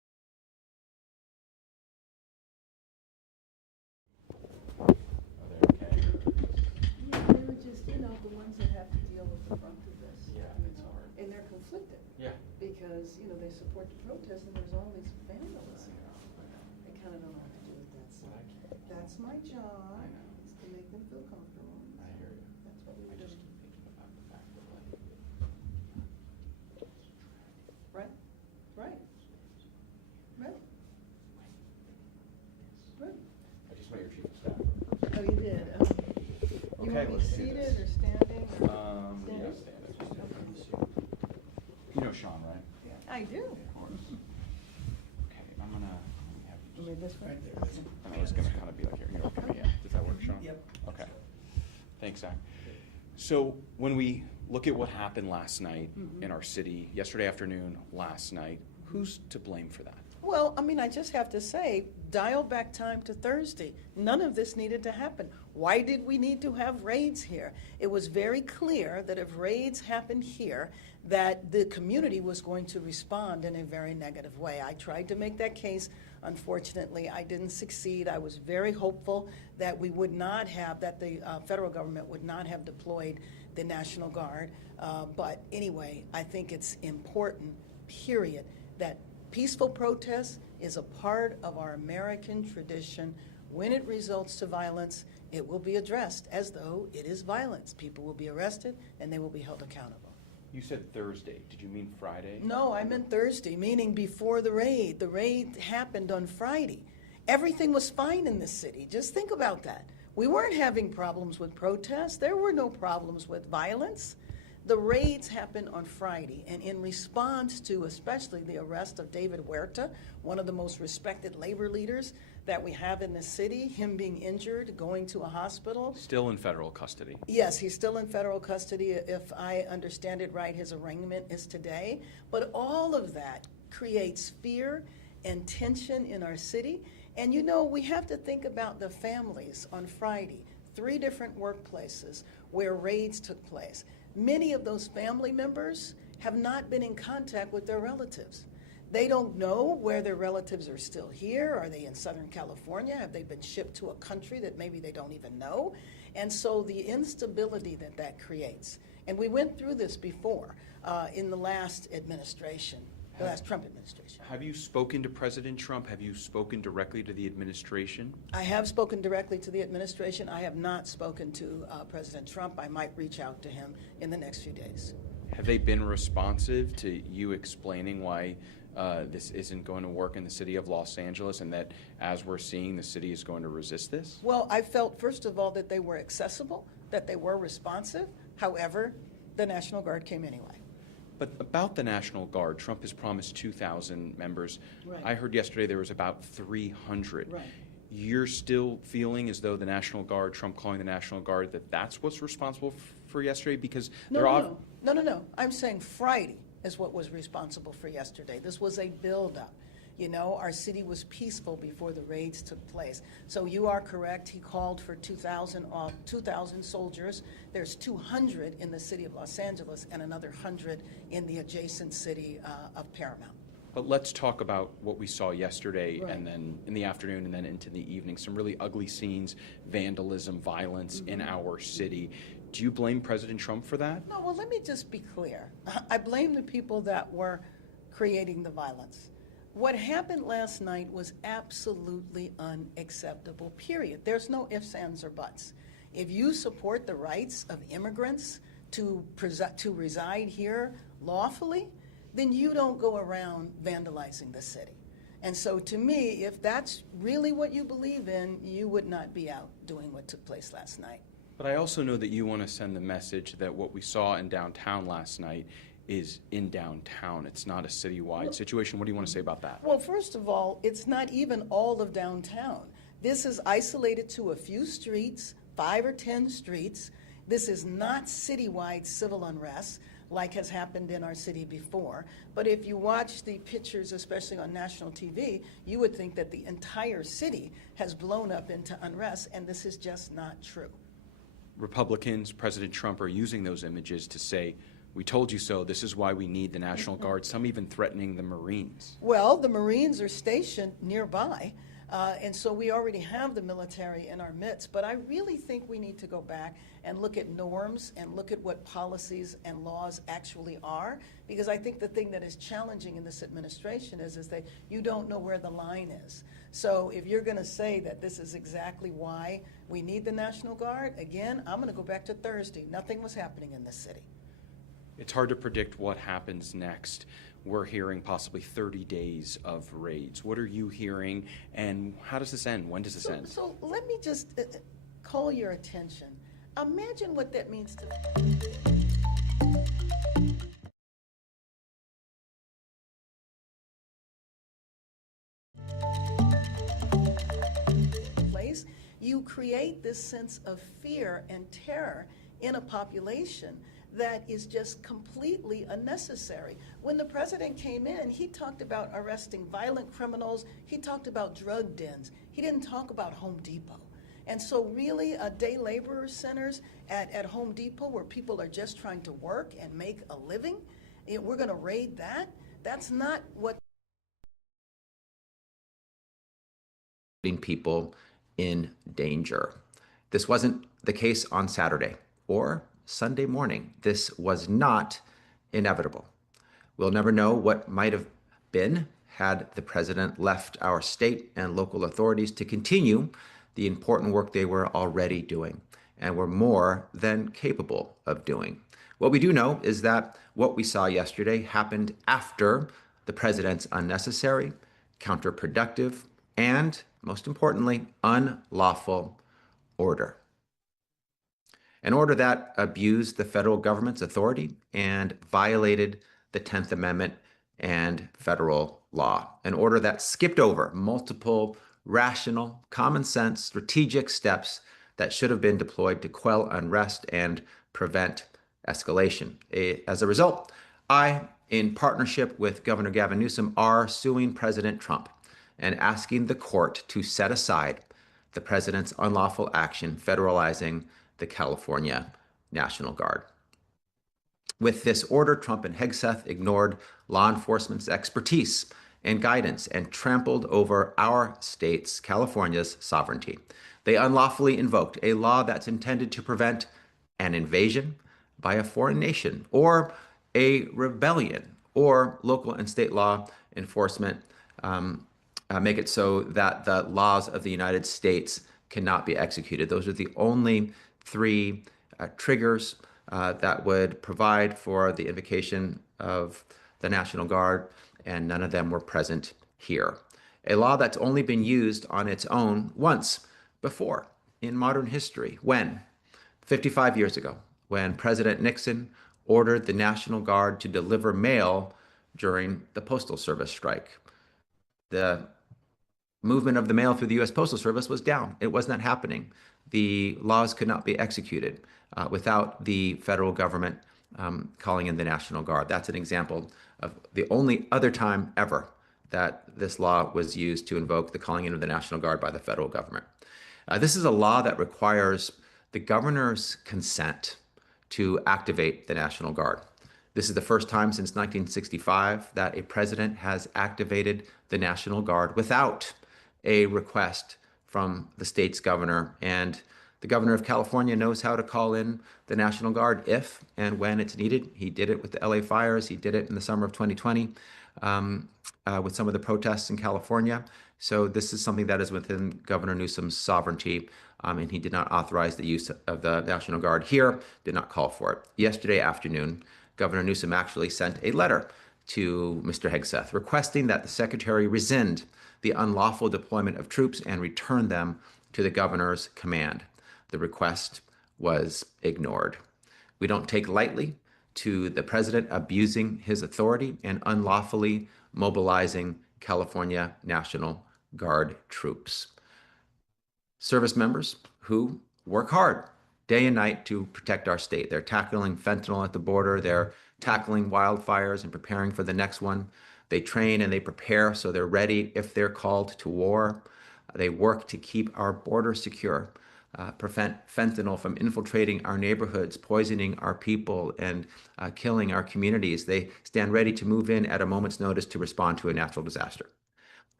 because, you know, they support the protest and there's all these vandals. I kind of don't know what to do with that. So that's my job, is to make them feel comfortable. I hear you. That's what we I do. just keep thinking about the fact that, like, Right, right, right, right. I just met your chief of staff. Oh, you did? You Okay, want me let's do seated this. or standing? Or Yeah, stand. You know Sean, right? I do. Of course. Okay, I'm gonna have you. Maybe this way? And I was gonna kind of be like, here, give me, yeah. Does that work, Sean? Yep. Okay. Thanks, Zach. So when we look at what happened last night in our city, yesterday afternoon, last night, who's to blame for that? Well, I mean, I just have to say, dial back time to Thursday. None of this needed to happen. Why did we need to have raids here? It was very clear that if raids happened here, that the community was going to respond in a very negative way. I tried to make that case. Unfortunately, I didn't succeed. I was very hopeful that we would not have, that the federal government would not have deployed the National Guard. But anyway, I think it's important, period, that peaceful protest is a part of our American tradition. When it results to violence, it will be addressed as though it is violence. People will be arrested and they will be held accountable. You said Thursday. Did you mean Friday? No, I meant Thursday, meaning before the raid. The raid happened on Friday. Everything was fine in this city. Just think about that. We weren't having problems with protests. There were no problems with violence. The raids happened on Friday, and in response to especially the arrest of David Huerta, one of the most respected labor leaders that we have in the city, him being injured, going to a hospital. Still in federal custody. Yes, he's still in federal custody. If I understand it right, his arraignment is today. But all of that creates fear and tension in our city. And you know, we have to think about the families on Friday, 3 different workplaces where raids took place. Many of those family members have not been in contact with their relatives. They don't know where their relatives are still here. Are they in Southern California? Have they been shipped to a country that maybe they don't even know? And so the instability that that creates. And we went through this before in the last administration, the last Trump administration. Have you spoken to President Trump? Have you spoken directly to the administration? I have spoken directly to the administration. I have not spoken to President Trump. I might reach out to him in the next few days. Have they been responsive to you explaining why this isn't going to work in the city of Los Angeles, and that, as we're seeing, the city is going to resist this? Well, I felt, first of all, that they were accessible, that they were responsive. However, the National Guard came anyway. But about the National Guard, Trump has promised 2,000 members. Right. I heard yesterday there was about 300. Right. You're still feeling as though the National Guard, Trump calling the National Guard, that's what's responsible for yesterday? Because No. I'm saying Friday is what was responsible for yesterday. This was a buildup. You know, our city was peaceful before the raids took place. So you are correct. He called for 2,000 soldiers. There's 200 in the city of Los Angeles and another 100 in the adjacent city of Paramount. But let's talk about what we saw yesterday, Right. and then in the afternoon and then into the evening. Some really ugly scenes, vandalism, violence in our city. Do you blame President Trump for that? No, well, let me just be clear. I blame the people that were creating the violence. What happened last night was absolutely unacceptable, period. There's no ifs, ands, or buts. If you support the rights of immigrants to reside here lawfully, then you don't go around vandalizing the city. And so to me, if that's really what you believe in, you would not be out doing what took place last night. But I also know that you want to send the message that what we saw in downtown last night is in downtown. It's not a citywide situation. What do you want to say about that? Well, first of all, it's not even all of downtown. This is isolated to a few streets, 5 or 10 streets. This is not citywide civil unrest like has happened in our city before. But if you watch the pictures, especially on national TV, you would think that the entire city has blown up into unrest, and this is just not true. Republicans, President Trump, are using those images to say, we told you so, this is why we need the National Guard, some even threatening the Marines. Well, the Marines are stationed nearby. And so we already have the military in our midst. But I really think we need to go back and look at norms and look at what policies and laws actually are. Because I think the thing that is challenging in this administration is that you don't know where the line is. So if you're going to say that this is exactly why we need the National Guard, again, I'm going to go back to Thursday. Nothing was happening in this city. It's hard to predict what happens next. We're hearing possibly 30 days of raids. What are you hearing, and how does this end? When does this end? So let me just call your attention. Imagine what that means to place. You create this sense of fear and terror in a population that is just completely unnecessary. When the president came in, he talked about arresting violent criminals. He talked about drug dens. He didn't talk about Home Depot. And so really, day laborer centers at Home Depot where people are just trying to work and make a living, we're going to raid that? That's not what people in danger. This wasn't the case on Saturday or Sunday morning. This was not inevitable. We'll never know what might have been had the president left our state and local authorities to continue the important work they were already doing and were more than capable of doing. What we do know is that what we saw yesterday happened after the president's unnecessary, counterproductive, and, most importantly, unlawful order. An order that abused the federal government's authority and violated the 10th Amendment and federal law. An order that skipped over multiple rational, common sense, strategic steps that should have been deployed to quell unrest and prevent escalation. As a result, I, in partnership with Governor Gavin Newsom, are suing President Trump and asking the court to set aside the president's unlawful action federalizing the California National Guard. With this order, Trump and Hegseth ignored law enforcement's expertise and guidance and trampled over our state's, California's, sovereignty. They unlawfully invoked a law that's intended to prevent an invasion by a foreign nation or a rebellion, or local and state law enforcement make it so that the laws of the United States cannot be executed. Those are the only three triggers that would provide for the invocation of the National Guard, and none of them were present here. A law that's only been used on its own once before in modern history, when, 55 years ago, when President Nixon ordered the National Guard to deliver mail during the Postal Service strike. The movement of the mail through the U.S. Postal Service was down. It was not happening. The laws could not be executed without the federal government calling in the National Guard. That's an example of the only other time ever that this law was used to invoke the calling in of the National Guard by the federal government. This is a law that requires the governor's consent to activate the National Guard. This is the first time since 1965 that a president has activated the National Guard without a request from the state's governor. And the governor of California knows how to call in the National Guard if and when it's needed. He did it with the LA fires. He did it in the summer of 2020 with some of the protests in California. So this is something that is within Governor Newsom's sovereignty, and he did not authorize the use of the National Guard here, did not call for it. Yesterday afternoon, Governor Newsom actually sent a letter to Mr. Hegseth requesting that the secretary rescind the unlawful deployment of troops and return them to the governor's command. The request was ignored. We don't take lightly to the president abusing his authority and unlawfully mobilizing California National Guard troops. Service members who work hard day and night to protect our state. They're tackling fentanyl at the border. They're tackling wildfires and preparing for the next one. They train and they prepare so they're ready if they're called to war. They work to keep our border secure, prevent fentanyl from infiltrating our neighborhoods, poisoning our people, and killing our communities. They stand ready to move in at a moment's notice to respond to a natural disaster.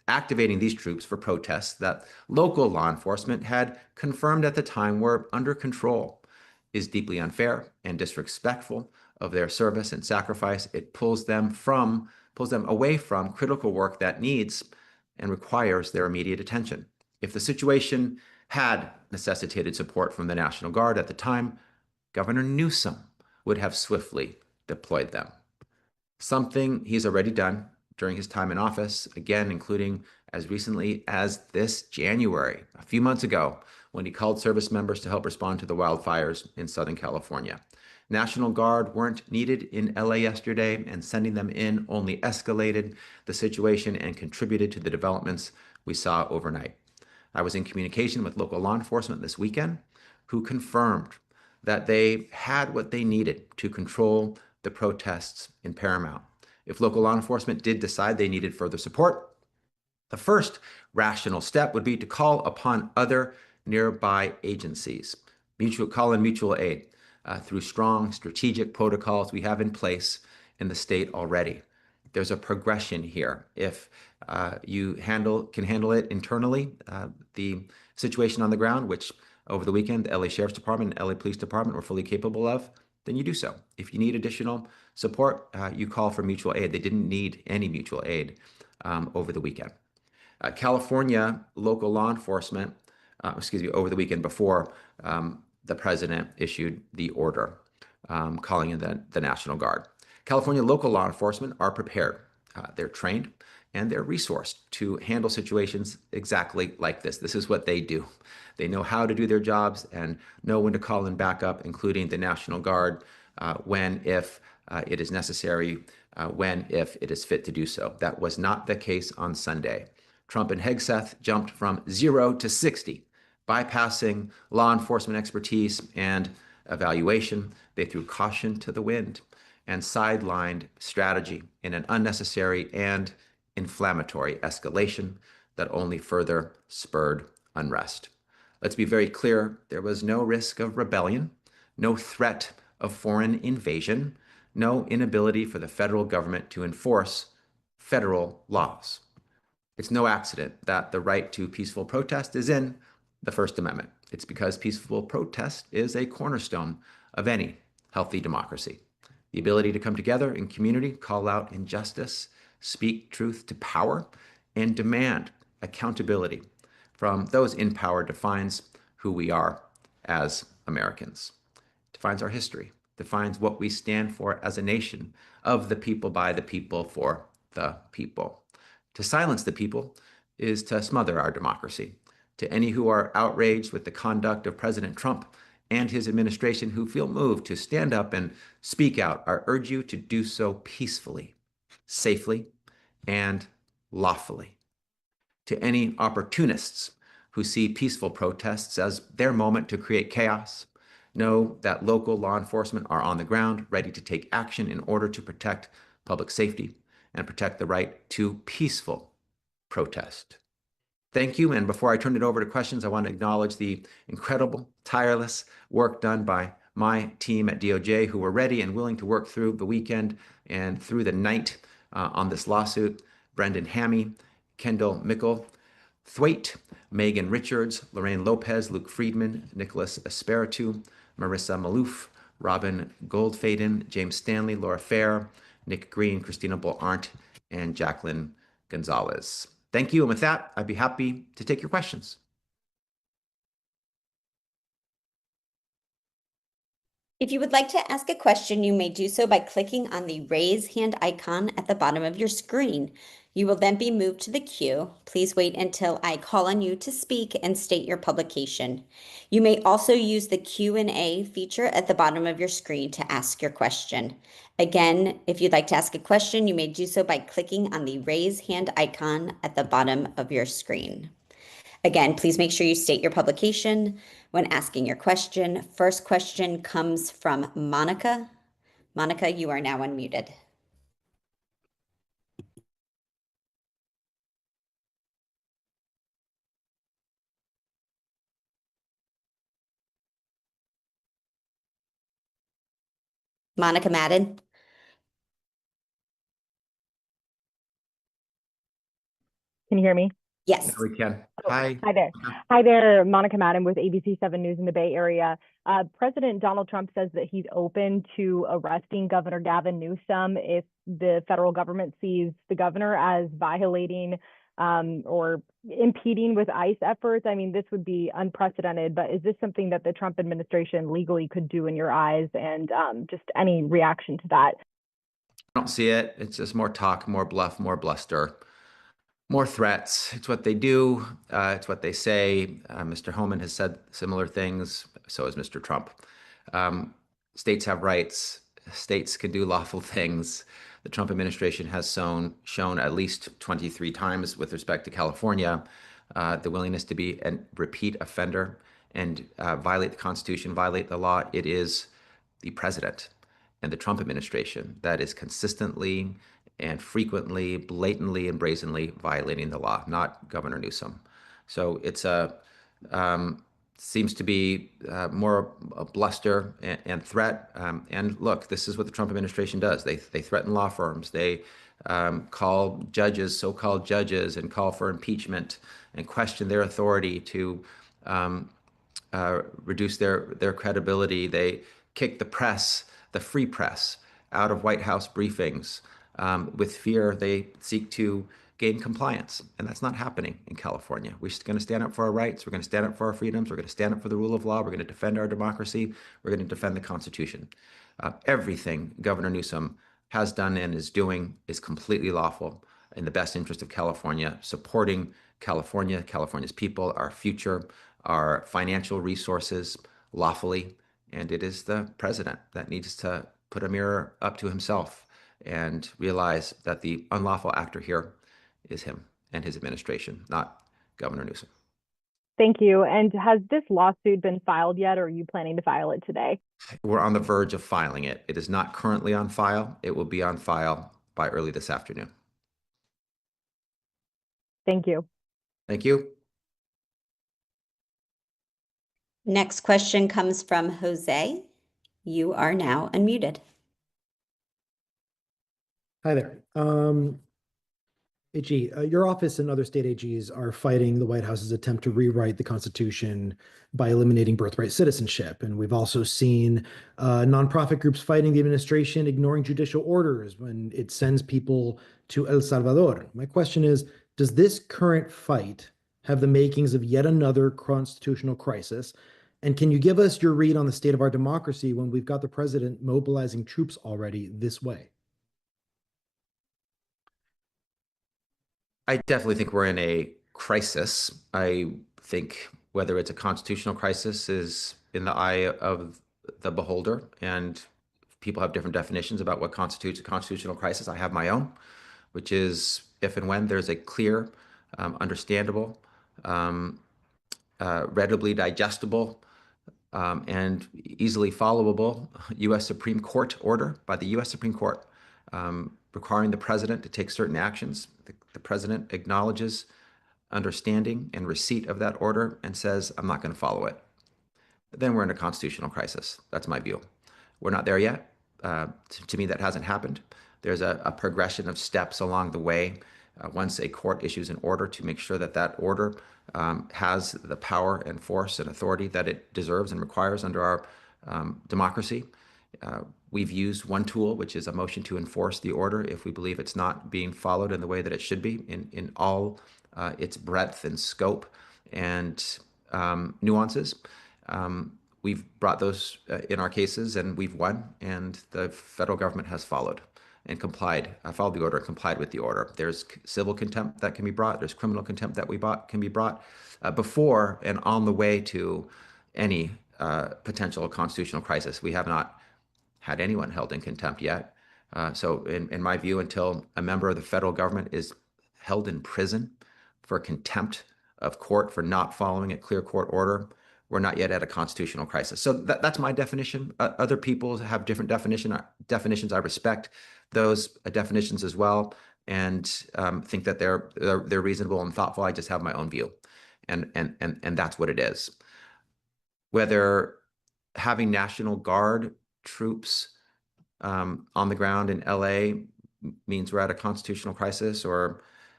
activating these troops for protests that local law enforcement had confirmed at the time were under control is deeply unfair and disrespectful of their service and sacrifice. It pulls them away from critical work that needs and requires their immediate attention. If the situation had necessitated support from the National Guard at the time, Governor Newsom would have swiftly deployed them. Something he's already done during his time in office, again, including as recently as this January, a few months ago, when he called service members to help respond to the wildfires in Southern California. National Guard weren't needed in LA yesterday, and sending them in only escalated the situation and contributed to the developments we saw overnight. I was in communication with local law enforcement this weekend, who confirmed that they had what they needed to control the protests in Paramount. If local law enforcement did decide they needed further support, the first rational step would be to call upon other nearby agencies, call in mutual aid through strong strategic protocols we have in place in the state already. There's a progression here. If you can handle it internally, the situation on the ground, which over the weekend, the LA Sheriff's Department and LA Police Department were fully capable of, then you do so. If you need additional support, you call for mutual aid. They didn't need any mutual aid over the weekend. California local law enforcement, over the weekend before the president issued the order calling in the National Guard. California local law enforcement are prepared. They're trained and they're resourced to handle situations exactly like this. This is what they do. They know how to do their jobs and know when to call in backup, including the National Guard, when, if it is necessary, if it is fit to do so. That was not the case on Sunday. Trump and Hegseth jumped from 0 to 60, bypassing law enforcement expertise and evaluation. They threw caution to the wind and sidelined strategy in an unnecessary and inflammatory escalation that only further spurred unrest. Let's be very clear, there was no risk of rebellion, no threat of foreign invasion, no inability for the federal government to enforce federal laws. It's no accident that the right to peaceful protest is in the First Amendment. It's because peaceful protest is a cornerstone of any healthy democracy. The ability to come together in community, call out injustice, speak truth to power, and demand accountability from those in power defines who we are as Americans, defines our history, defines what we stand for as a nation of the people, by the people, for the people. To silence the people is to smother our democracy. To any who are outraged with the conduct of President Trump and his administration, who feel moved to stand up and speak out, I urge you to do so peacefully, safely, and lawfully. To any opportunists who see peaceful protests as their moment to create chaos, know that local law enforcement are on the ground, ready to take action in order to protect public safety and protect the right to peaceful protest. Thank you, and before I turn it over to questions, I want to acknowledge the incredible, tireless work done by my team at DOJ, who were ready and willing to work through the weekend and through the night on this lawsuit. Brendan Hammy, Kendall Mickle, Thwaite, Megan Richards, Lorraine Lopez, Luke Friedman, Nicholas Espiritu, Marissa Malouf, Robin Goldfaden, James Stanley, Laura Fair, Nick Green, Christina Bull-Arndt, and Jacqueline Gonzalez. Thank you, and with that, I'd be happy to take your questions. If you would like to ask a question, you may do so by clicking on the raise hand icon at the bottom of your screen. You will then be moved to the queue. Please wait until I call on you to speak and state your publication. You may also use the Q&A feature at the bottom of your screen to ask your question. Again, if you'd like to ask a question, you may do so by clicking on the raise hand icon at the bottom of your screen. Again, please make sure you state your publication when asking your question. First question comes from Monica. Monica, you are now unmuted. Monica Madden. Can you hear me? Yes. We can. Hi. Hi there. Hi there, Monica Madden with ABC 7 News in the Bay Area. President Donald Trump says that he's open to arresting Governor Gavin Newsom if the federal government sees the governor as violating or impeding with ICE efforts. I mean, this would be unprecedented, but is this something that the Trump administration legally could do in your eyes? And just any reaction to that? I don't see it. It's just more talk, more bluff, more bluster. More threats. It's what they do. It's what they say. Mr. Homan has said similar things. So has Mr. Trump. States have rights. States can do lawful things. The Trump administration has shown at least 23 times with respect to California the willingness to be a repeat offender and violate the Constitution, violate the law. It is the president and the Trump administration that is consistently and frequently, blatantly and brazenly violating the law, not Governor Newsom. So it's seems to be more a bluster and threat. And look, this is what the Trump administration does. They threaten law firms. They call judges, so-called judges, and call for impeachment and question their authority to reduce their credibility. They kick the press, the free press, out of White House briefings. With fear, they seek to gain compliance, and that's not happening in California. We're going to stand up for our rights. We're going to stand up for our freedoms. We're going to stand up for the rule of law. We're going to defend our democracy. We're going to defend the Constitution. Everything Governor Newsom has done and is doing is completely lawful in the best interest of California, supporting California, California's people, our future, our financial resources lawfully. And it is the president that needs to put a mirror up to himself and realize that the unlawful actor here is him and his administration, not Governor Newsom. Thank you. And has this lawsuit been filed yet, or are you planning to file it today? We're on the verge of filing it. It is not currently on file. It will be on file by early this afternoon. Thank you. Thank you. Next question comes from Jose. You are now unmuted. Hi there. AG, your office and other state AGs are fighting the White House's attempt to rewrite the Constitution by eliminating birthright citizenship. And we've also seen nonprofit groups fighting the administration, ignoring judicial orders when it sends people to El Salvador. My question is, does this current fight have the makings of yet another constitutional crisis? And can you give us your read on the state of our democracy when we've got the president mobilizing troops already this way? I definitely think we're in a crisis. I think whether it's a constitutional crisis is in the eye of the beholder, and people have different definitions about what constitutes a constitutional crisis. I have my own, which is if and when there's a clear, understandable, readily digestible, and easily followable U.S. Supreme Court order by the U.S. Supreme Court requiring the president to take certain actions. The president acknowledges understanding and receipt of that order and says, I'm not going to follow it. Then we're in a constitutional crisis. That's my view. We're not there yet. To me, that hasn't happened. There's a progression of steps along the way. Once a court issues an order, to make sure that that order has the power and force and authority that it deserves and requires under our democracy. We've used one tool, which is a motion to enforce the order if we believe it's not being followed in the way that it should be in all its breadth and scope and nuances. We've brought those in our cases and we've won, and the federal government has followed and followed the order and complied with the order. There's civil contempt that can be brought. There's criminal contempt that can be brought before and on the way to any potential constitutional crisis. We have not had anyone held in contempt yet. So in my view, until a member of the federal government is held in prison for contempt of court for not following a clear court order, we're not yet at a constitutional crisis. So that's my definition. Other people have different definitions. I respect those definitions as well, and think that they're reasonable and thoughtful. I just have my own view, and that's what it is. Whether having National Guard troops on the ground in LA means we're at a constitutional crisis, or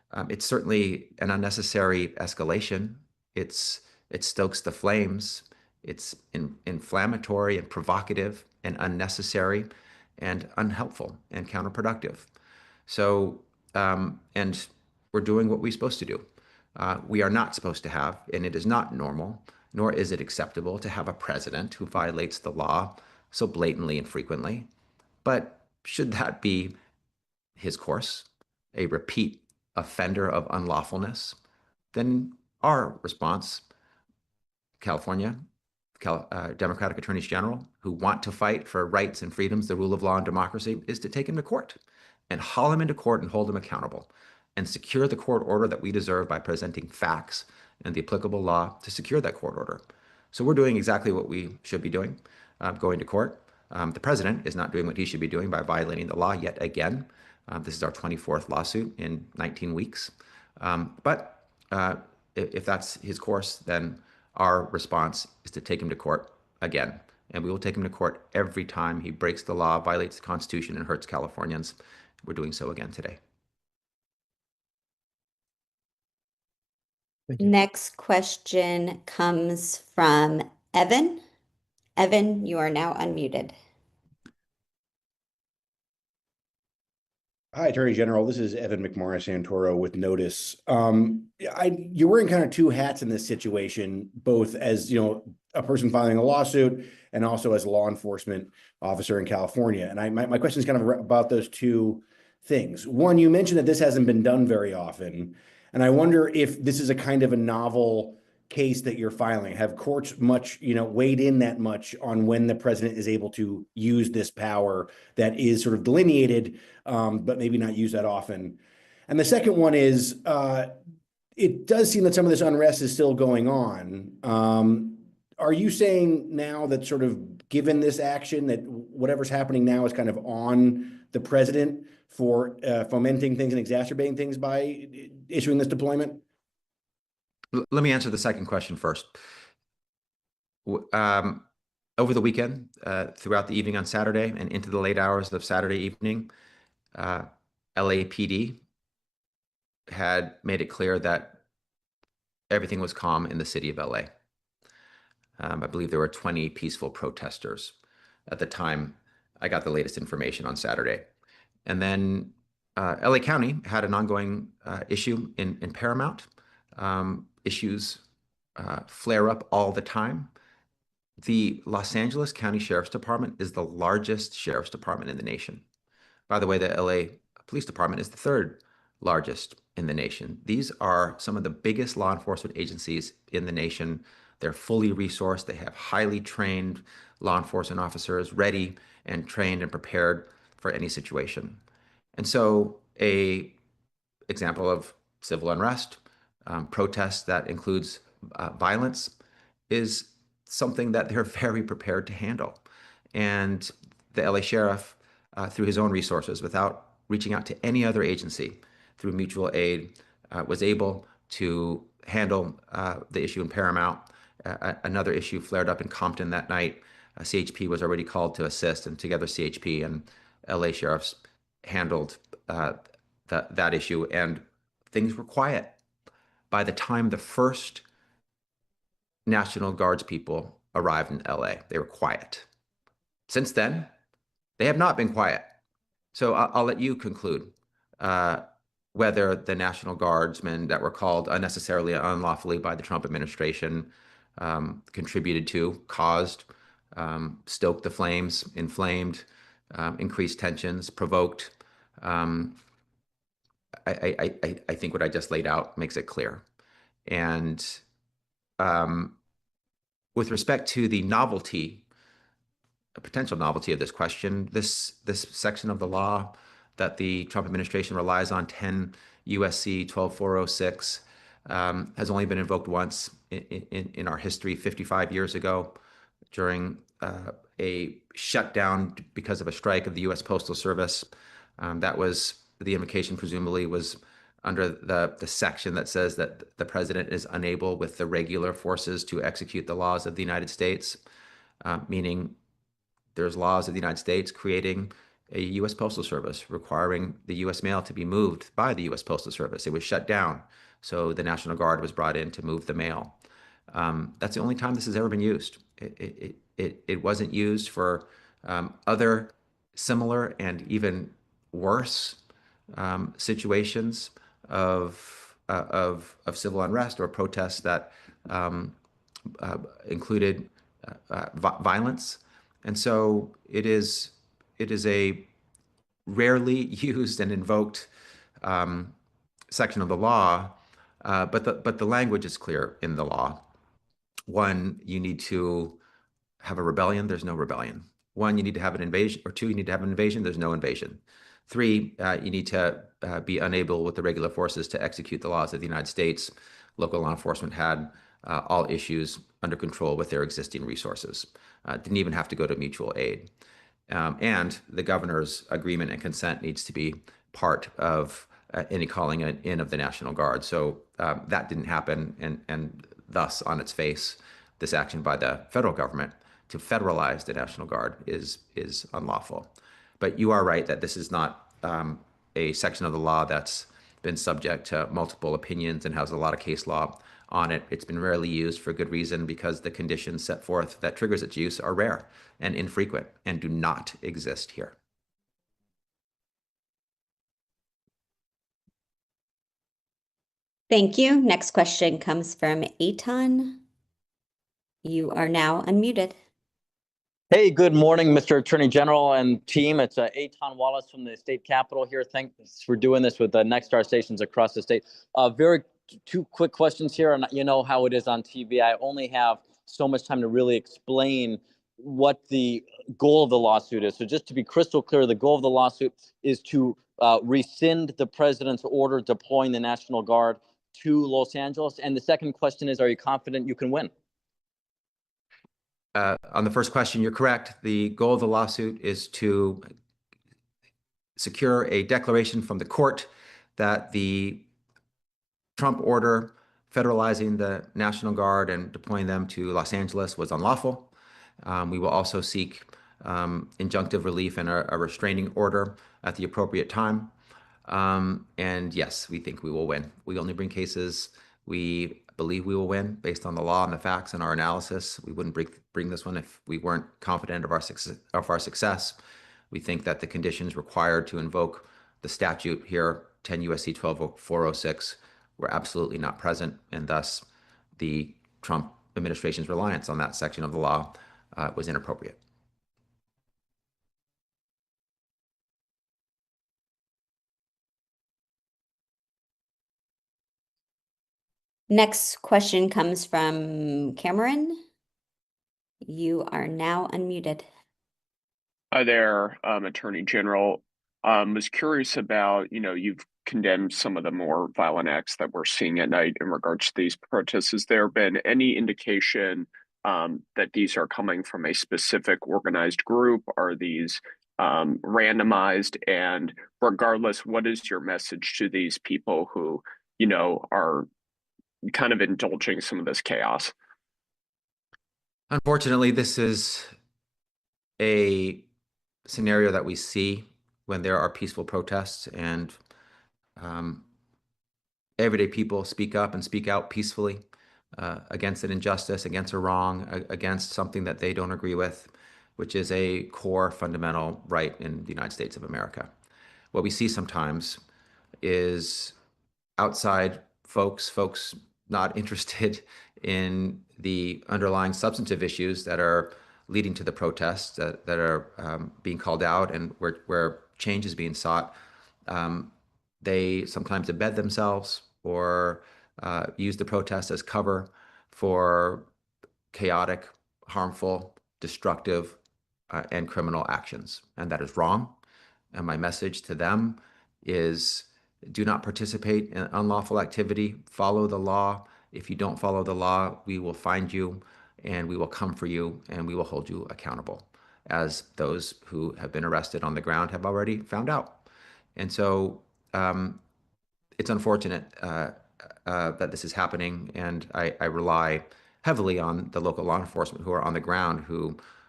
It's certainly an unnecessary escalation. It stokes the flames. It's inflammatory and provocative and unnecessary and unhelpful and counterproductive. So, and we're doing what we're supposed to do. We are not supposed to have, and it is not normal, nor is it acceptable to have a president who violates the law so blatantly and frequently. But should that be his course, a repeat offender of unlawfulness, then our response, California, Democratic attorneys general who want to fight for rights and freedoms, the rule of law and democracy, is to take him to court and haul him into court and hold him accountable and secure the court order that we deserve by presenting facts and the applicable law to secure that court order. So we're doing exactly what we should be doing, going to court. The president is not doing what he should be doing by violating the law yet again. This is our 24th lawsuit in 19 weeks. But if that's his course, then our response is to take him to court again. And we will take him to court every time he breaks the law, violates the Constitution, and hurts Californians. We're doing so again today. Next question comes from Evan. Evan, you are now unmuted. Hi, Attorney General. This is Evan McMorris Santoro with Notice. You're wearing kind of two hats in this situation, both as a person filing a lawsuit and also as a law enforcement officer in California. And my question is kind of about those two things. One, you mentioned that this hasn't been done very often, and I wonder if this is a kind of a novel case that you're filing. Have courts weighed in that much on when the president is able to use this power that is sort of delineated, but maybe not used that often? And the second one is, it does seem that some of this unrest is still going on. Are you saying now that sort of given this action that whatever's happening now is kind of on the president for fomenting things and exacerbating things by issuing this deployment? Let me answer the second question first. Over the weekend, throughout the evening on Saturday and into the late hours of Saturday evening, LAPD had made it clear that everything was calm in the city of LA. I believe there were 20 peaceful protesters at the time I got the latest information on Saturday. And then LA County had an ongoing issue in Paramount. Issues flare up all the time. The Los Angeles County Sheriff's Department is the largest sheriff's department in the nation. By the way, the LA Police Department is the third largest in the nation. These are some of the biggest law enforcement agencies in the nation. They're fully resourced. They have highly trained law enforcement officers ready and trained and prepared for any situation. And so a example of civil unrest, protest that includes violence, is something that they're very prepared to handle. And the LA sheriff, through his own resources, without reaching out to any other agency, through mutual aid, was able to handle the issue in Paramount. Another issue flared up in Compton that night. CHP was already called to assist, and together CHP and LA sheriffs handled that issue, and things were quiet by the time the first National Guards people arrived in LA. They were quiet. Since then, they have not been quiet. So I'll let you conclude whether the National Guardsmen that were called unnecessarily and unlawfully by the Trump administration contributed to, caused, stoked the flames, inflamed, increased tensions, provoked. I think what I just laid out makes it clear. And with respect to the novelty, a potential novelty of this question, this section of the law that the Trump administration relies on, 10 USC 12406, has only been invoked once in our history, 55 years ago, during a shutdown because of a strike of the U.S. Postal Service. That was, the invocation presumably was under the section that says that the president is unable with the regular forces to execute the laws of the United States, meaning there's laws of the United States creating a U.S. Postal Service, requiring the U.S. mail to be moved by the U.S. Postal Service. It was shut down, so the National Guard was brought in to move the mail. That's the only time this has ever been used. It wasn't used for other similar and even worse situations of civil unrest or protests that included violence. And so it is a rarely used and invoked section of the law, but the language is clear in the law. One, you need to have a rebellion. There's no rebellion. One, you need to have an invasion, or two, you need to have an invasion. There's no invasion. Three, you need to be unable with the regular forces to execute the laws of the United States. Local law enforcement had all issues under control with their existing resources. Didn't even have to go to mutual aid. And the governor's agreement and consent needs to be part of any calling in of the National Guard. So that didn't happen, and thus, on its face, this action by the federal government to federalize the National Guard is unlawful. But you are right that this is not a section of the law that's been subject to multiple opinions and has a lot of case law on it. It's been rarely used for good reason, because the conditions set forth that triggers its use are rare and infrequent and do not exist here. Thank you. Next question comes from Eitan. You are now unmuted. Hey, good morning, Mr. Attorney General and team. It's Eitan Wallace from the state capitol here. Thanks for doing this with the Next Star stations across the state. Two quick questions here, and you know how it is on TV. I only have so much time to really explain what the goal of the lawsuit is. So just to be crystal clear, the goal of the lawsuit is to rescind the president's order deploying the National Guard to Los Angeles. And the second question is, are you confident you can win? On the first question, you're correct. The goal of the lawsuit is to secure a declaration from the court that the Trump order federalizing the National Guard and deploying them to Los Angeles was unlawful. We will also seek injunctive relief and a restraining order at the appropriate time. And yes, we think we will win. We only bring cases we believe we will win based on the law and the facts and our analysis. We wouldn't bring this one if we weren't confident of our success. We think that the conditions required to invoke the statute here, 10 U.S.C. 12406, were absolutely not present, and thus the Trump administration's reliance on that section of the law was inappropriate. Next question comes from Cameron. You are now unmuted. Hi there, Attorney General. Was curious about, you've condemned some of the more violent acts that we're seeing at night in regards to these protests. Has there been any indication that these are coming from a specific organized group? Are these randomized? And regardless, what is your message to these people who, are kind of indulging some of this chaos? Unfortunately, this is a scenario that we see when there are peaceful protests, and everyday people speak up and speak out peacefully against an injustice, against a wrong, against something that they don't agree with, which is a core fundamental right in the United States of America. What we see sometimes is outside folks not interested in the underlying substantive issues that are leading to the protests that are being called out and where change is being sought. They sometimes embed themselves or use the protest as cover for chaotic, harmful, destructive, and criminal actions. And that is wrong. And my message to them is, do not participate in unlawful activity. Follow the law. If you don't follow the law, we will find you, and we will come for you, and we will hold you accountable, as those who have been arrested on the ground have already found out. And so it's unfortunate that this is happening, and I rely heavily on the local law enforcement who are on the ground, who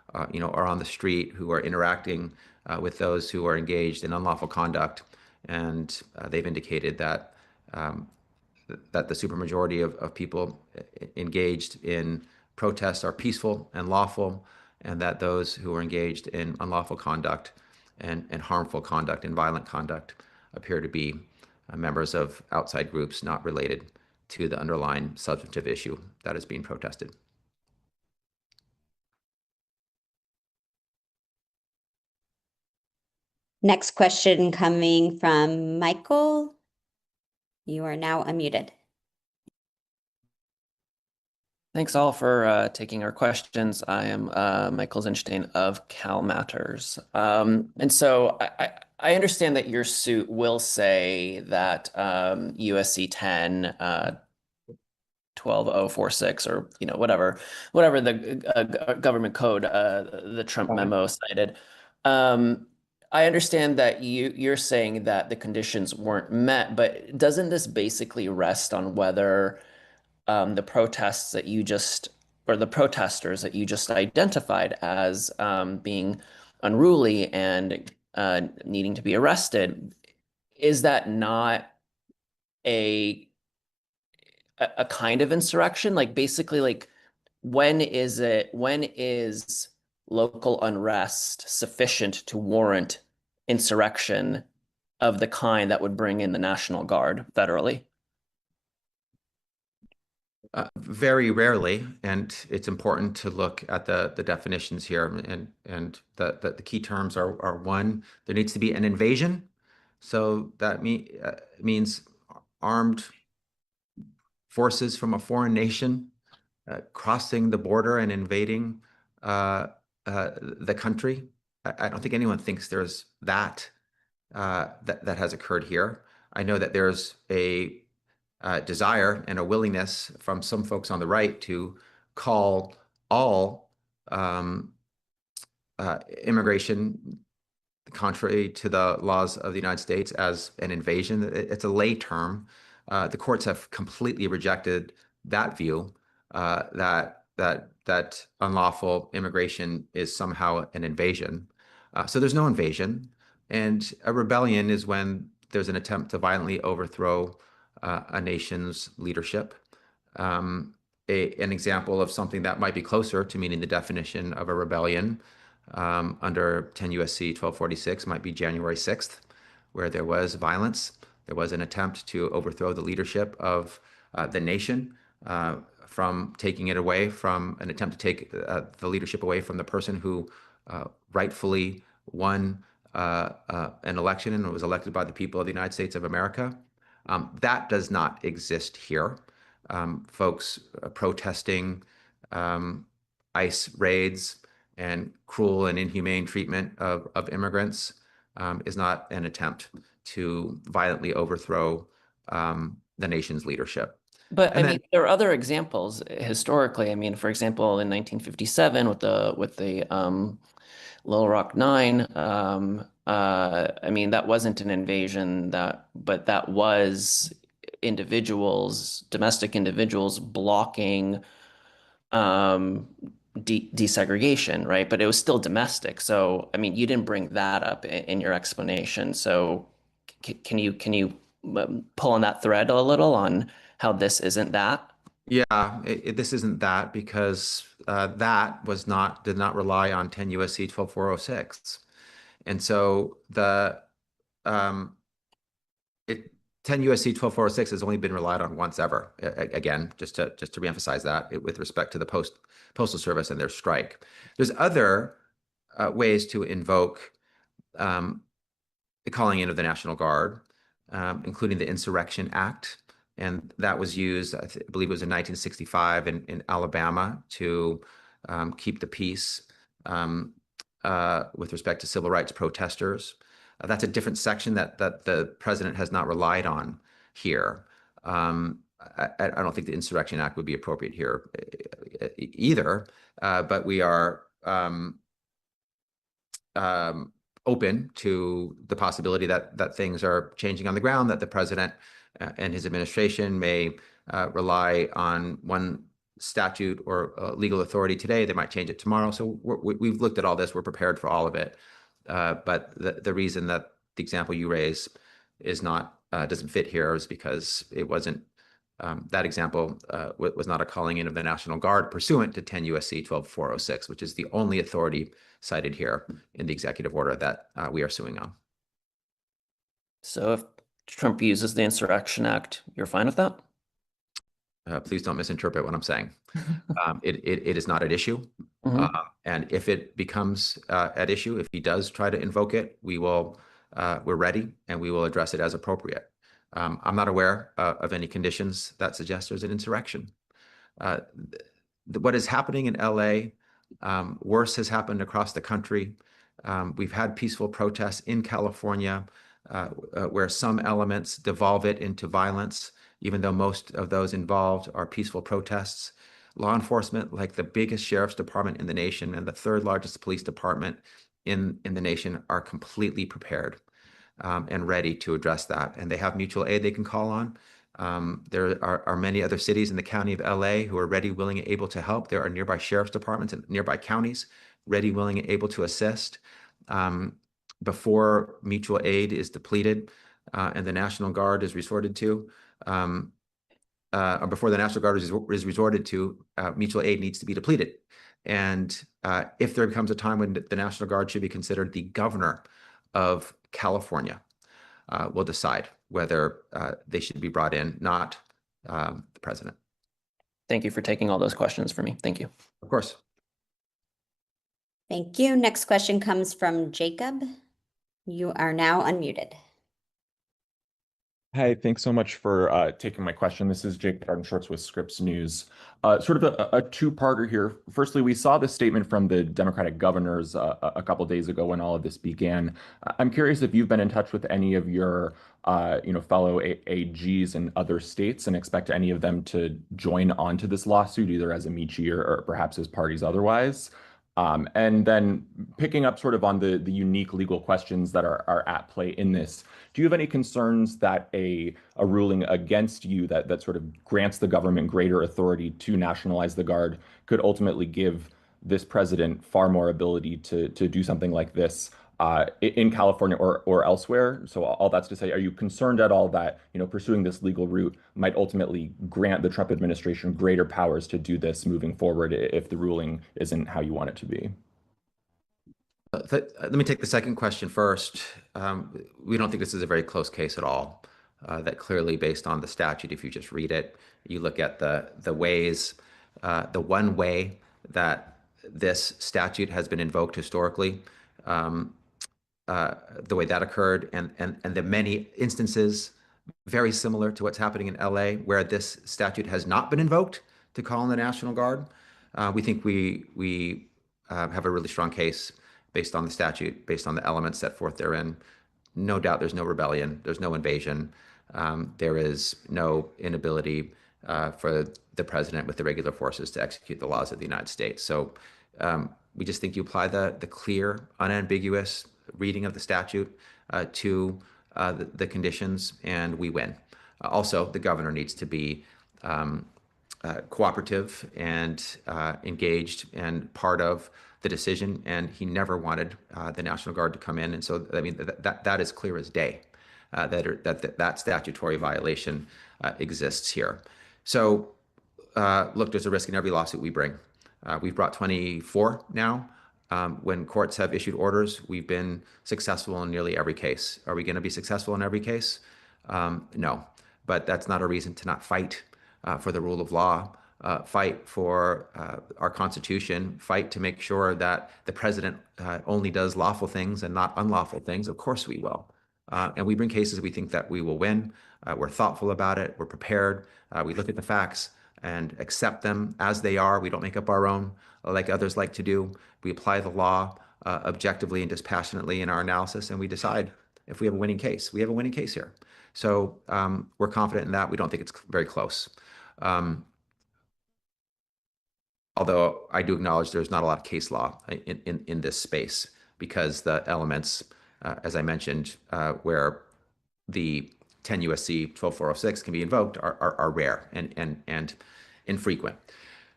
are on the street, who are interacting with those who are engaged in unlawful conduct. And they've indicated that that the supermajority of people engaged in protests are peaceful and lawful, and that those who are engaged in unlawful conduct and harmful conduct and violent conduct appear to be members of outside groups not related to the underlying substantive issue that is being protested. Next question coming from Michael. You are now unmuted. Thanks all for taking our questions. I am Michael Zinstein of Cal Matters. And so I understand that your suit will say that USC 10 12046 or whatever the government code the Trump memo cited. I understand that you're saying that the conditions weren't met, but doesn't this basically rest on whether the protests that you just, or the protesters that you just identified as being unruly and needing to be arrested, is that not a kind of insurrection? Like basically, like when is local unrest sufficient to warrant insurrection of the kind that would bring in the National Guard federally? Very rarely, and it's important to look at the definitions here, and the key terms are one, there needs to be an invasion, so that means armed forces from a foreign nation crossing the border and invading the country. I don't think anyone thinks there's that has occurred here. I know that there's a desire and a willingness from some folks on the right to call all immigration contrary to the laws of the United States as an invasion. It's a lay term. The courts have completely rejected that view, that unlawful immigration is somehow an invasion. So there's no invasion, and a rebellion is when there's an attempt to violently overthrow a nation's leadership. An example of something that might be closer to meeting the definition of a rebellion under 10 USC 1246 might be January 6th, where there was violence. There was an attempt to overthrow the leadership of the nation from taking it away from an attempt to take the leadership away from the person who rightfully won an election and was elected by the people of the United States of America. That does not exist here. Folks protesting ICE raids and cruel and inhumane treatment of immigrants is not an attempt to violently overthrow the nation's leadership. But I mean, there are other examples historically. I mean, for example, in 1957 with the Little Rock Nine, I mean, that wasn't an invasion, but that was domestic individuals blocking desegregation, right? But it was still domestic. So, I mean, you didn't bring that up in your explanation. So can you pull on that thread a little on how this isn't that? Yeah, this isn't that because that did not rely on 10 USC 12406. And so 10 USC 12406 has only been relied on once ever. Again, just to reemphasize that with respect to the Postal Service and their strike. There's other ways to invoke the calling in of the National Guard, including the Insurrection Act. And that was used, I believe it was in 1965 in Alabama to keep the peace with respect to civil rights protesters. That's a different section that the president has not relied on here. I don't think the Insurrection Act would be appropriate here either, but we are open to the possibility that things are changing on the ground, that the president and his administration may rely on one statute or legal authority today. They might change it tomorrow. So we've looked at all this. We're prepared for all of it. But the reason that the example you raise is not doesn't fit here is because it wasn't that example was not a calling in of the National Guard pursuant to 10 U.S.C. 12406, which is the only authority cited here in the executive order that we are suing on. So if Trump uses the Insurrection Act, you're fine with that? Please don't misinterpret what I'm saying. It is not at issue. And if it becomes at issue, if he does try to invoke it, we're ready and we will address it as appropriate. I'm not aware of any conditions that suggest there's an insurrection. What is happening in LA, worse has happened across the country. We've had peaceful protests in California where some elements devolve it into violence, even though most of those involved are peaceful protests. Law enforcement, like the biggest sheriff's department in the nation and the third largest police department in the nation, are completely prepared and ready to address that. And they have mutual aid they can call on. There are many other cities in the county of LA who are ready, willing, and able to help. There are nearby sheriff's departments in nearby counties ready, willing, and able to assist. Before mutual aid is depleted and the National Guard is resorted to, or before the National Guard is resorted to, mutual aid needs to be depleted. And if there becomes a time when the National Guard should be considered, the governor of California will decide whether they should be brought in, not the president. Thank you for taking all those questions for me. Thank you. Of course. Thank you. Next question comes from Jacob. You are now unmuted. Hi, thanks so much for taking my question. This is Jake Garden-Shorts with Scripps News. Sort of a two-parter here. Firstly, we saw the statement from the Democratic governors a couple days ago when all of this began. I'm curious if you've been in touch with any of your fellow AGs in other states and expect any of them to join onto this lawsuit, either as amici or perhaps as parties otherwise. And then picking up sort of on the unique legal questions that are at play in this, do you have any concerns that a ruling against you that sort of grants the government greater authority to nationalize the Guard could ultimately give this president far more ability to do something like this in California or elsewhere? So all that's to say, are you concerned at all that pursuing this legal route might ultimately grant the Trump administration greater powers to do this moving forward if the ruling isn't how you want it to be? Let me take the second question first. We don't think this is a very close case at all. That clearly, based on the statute, if you just read it, you look at the ways, the one way that this statute has been invoked historically, the way that occurred, and the many instances very similar to what's happening in LA, where this statute has not been invoked to call in the National Guard. We think we have a really strong case based on the statute, based on the elements set forth therein. No doubt there's no rebellion, there's no invasion, there is no inability for the president with the regular forces to execute the laws of the United States. So we just think you apply the clear, unambiguous reading of the statute to the conditions, and we win. Also, the governor needs to be cooperative and engaged and part of the decision, and he never wanted the National Guard to come in. And so, I mean, that is clear as day, that statutory violation exists here. So, look, there's a risk in every lawsuit we bring. We've brought 24 now. When courts have issued orders, we've been successful in nearly every case. Are we going to be successful in every case? No, but that's not a reason to not fight for the rule of law, fight for our Constitution, fight to make sure that the president only does lawful things and not unlawful things. Of course we will. And we bring cases we think that we will win. We're thoughtful about it. We're prepared. We look at the facts and accept them as they are. We don't make up our own like others like to do. We apply the law objectively and dispassionately in our analysis, and we decide if we have a winning case. We have a winning case here. So we're confident in that. We don't think it's very close. Although I do acknowledge there's not a lot of case law in this space, because the elements, as I mentioned, where the 10 U.S.C. 12406 can be invoked are rare and infrequent.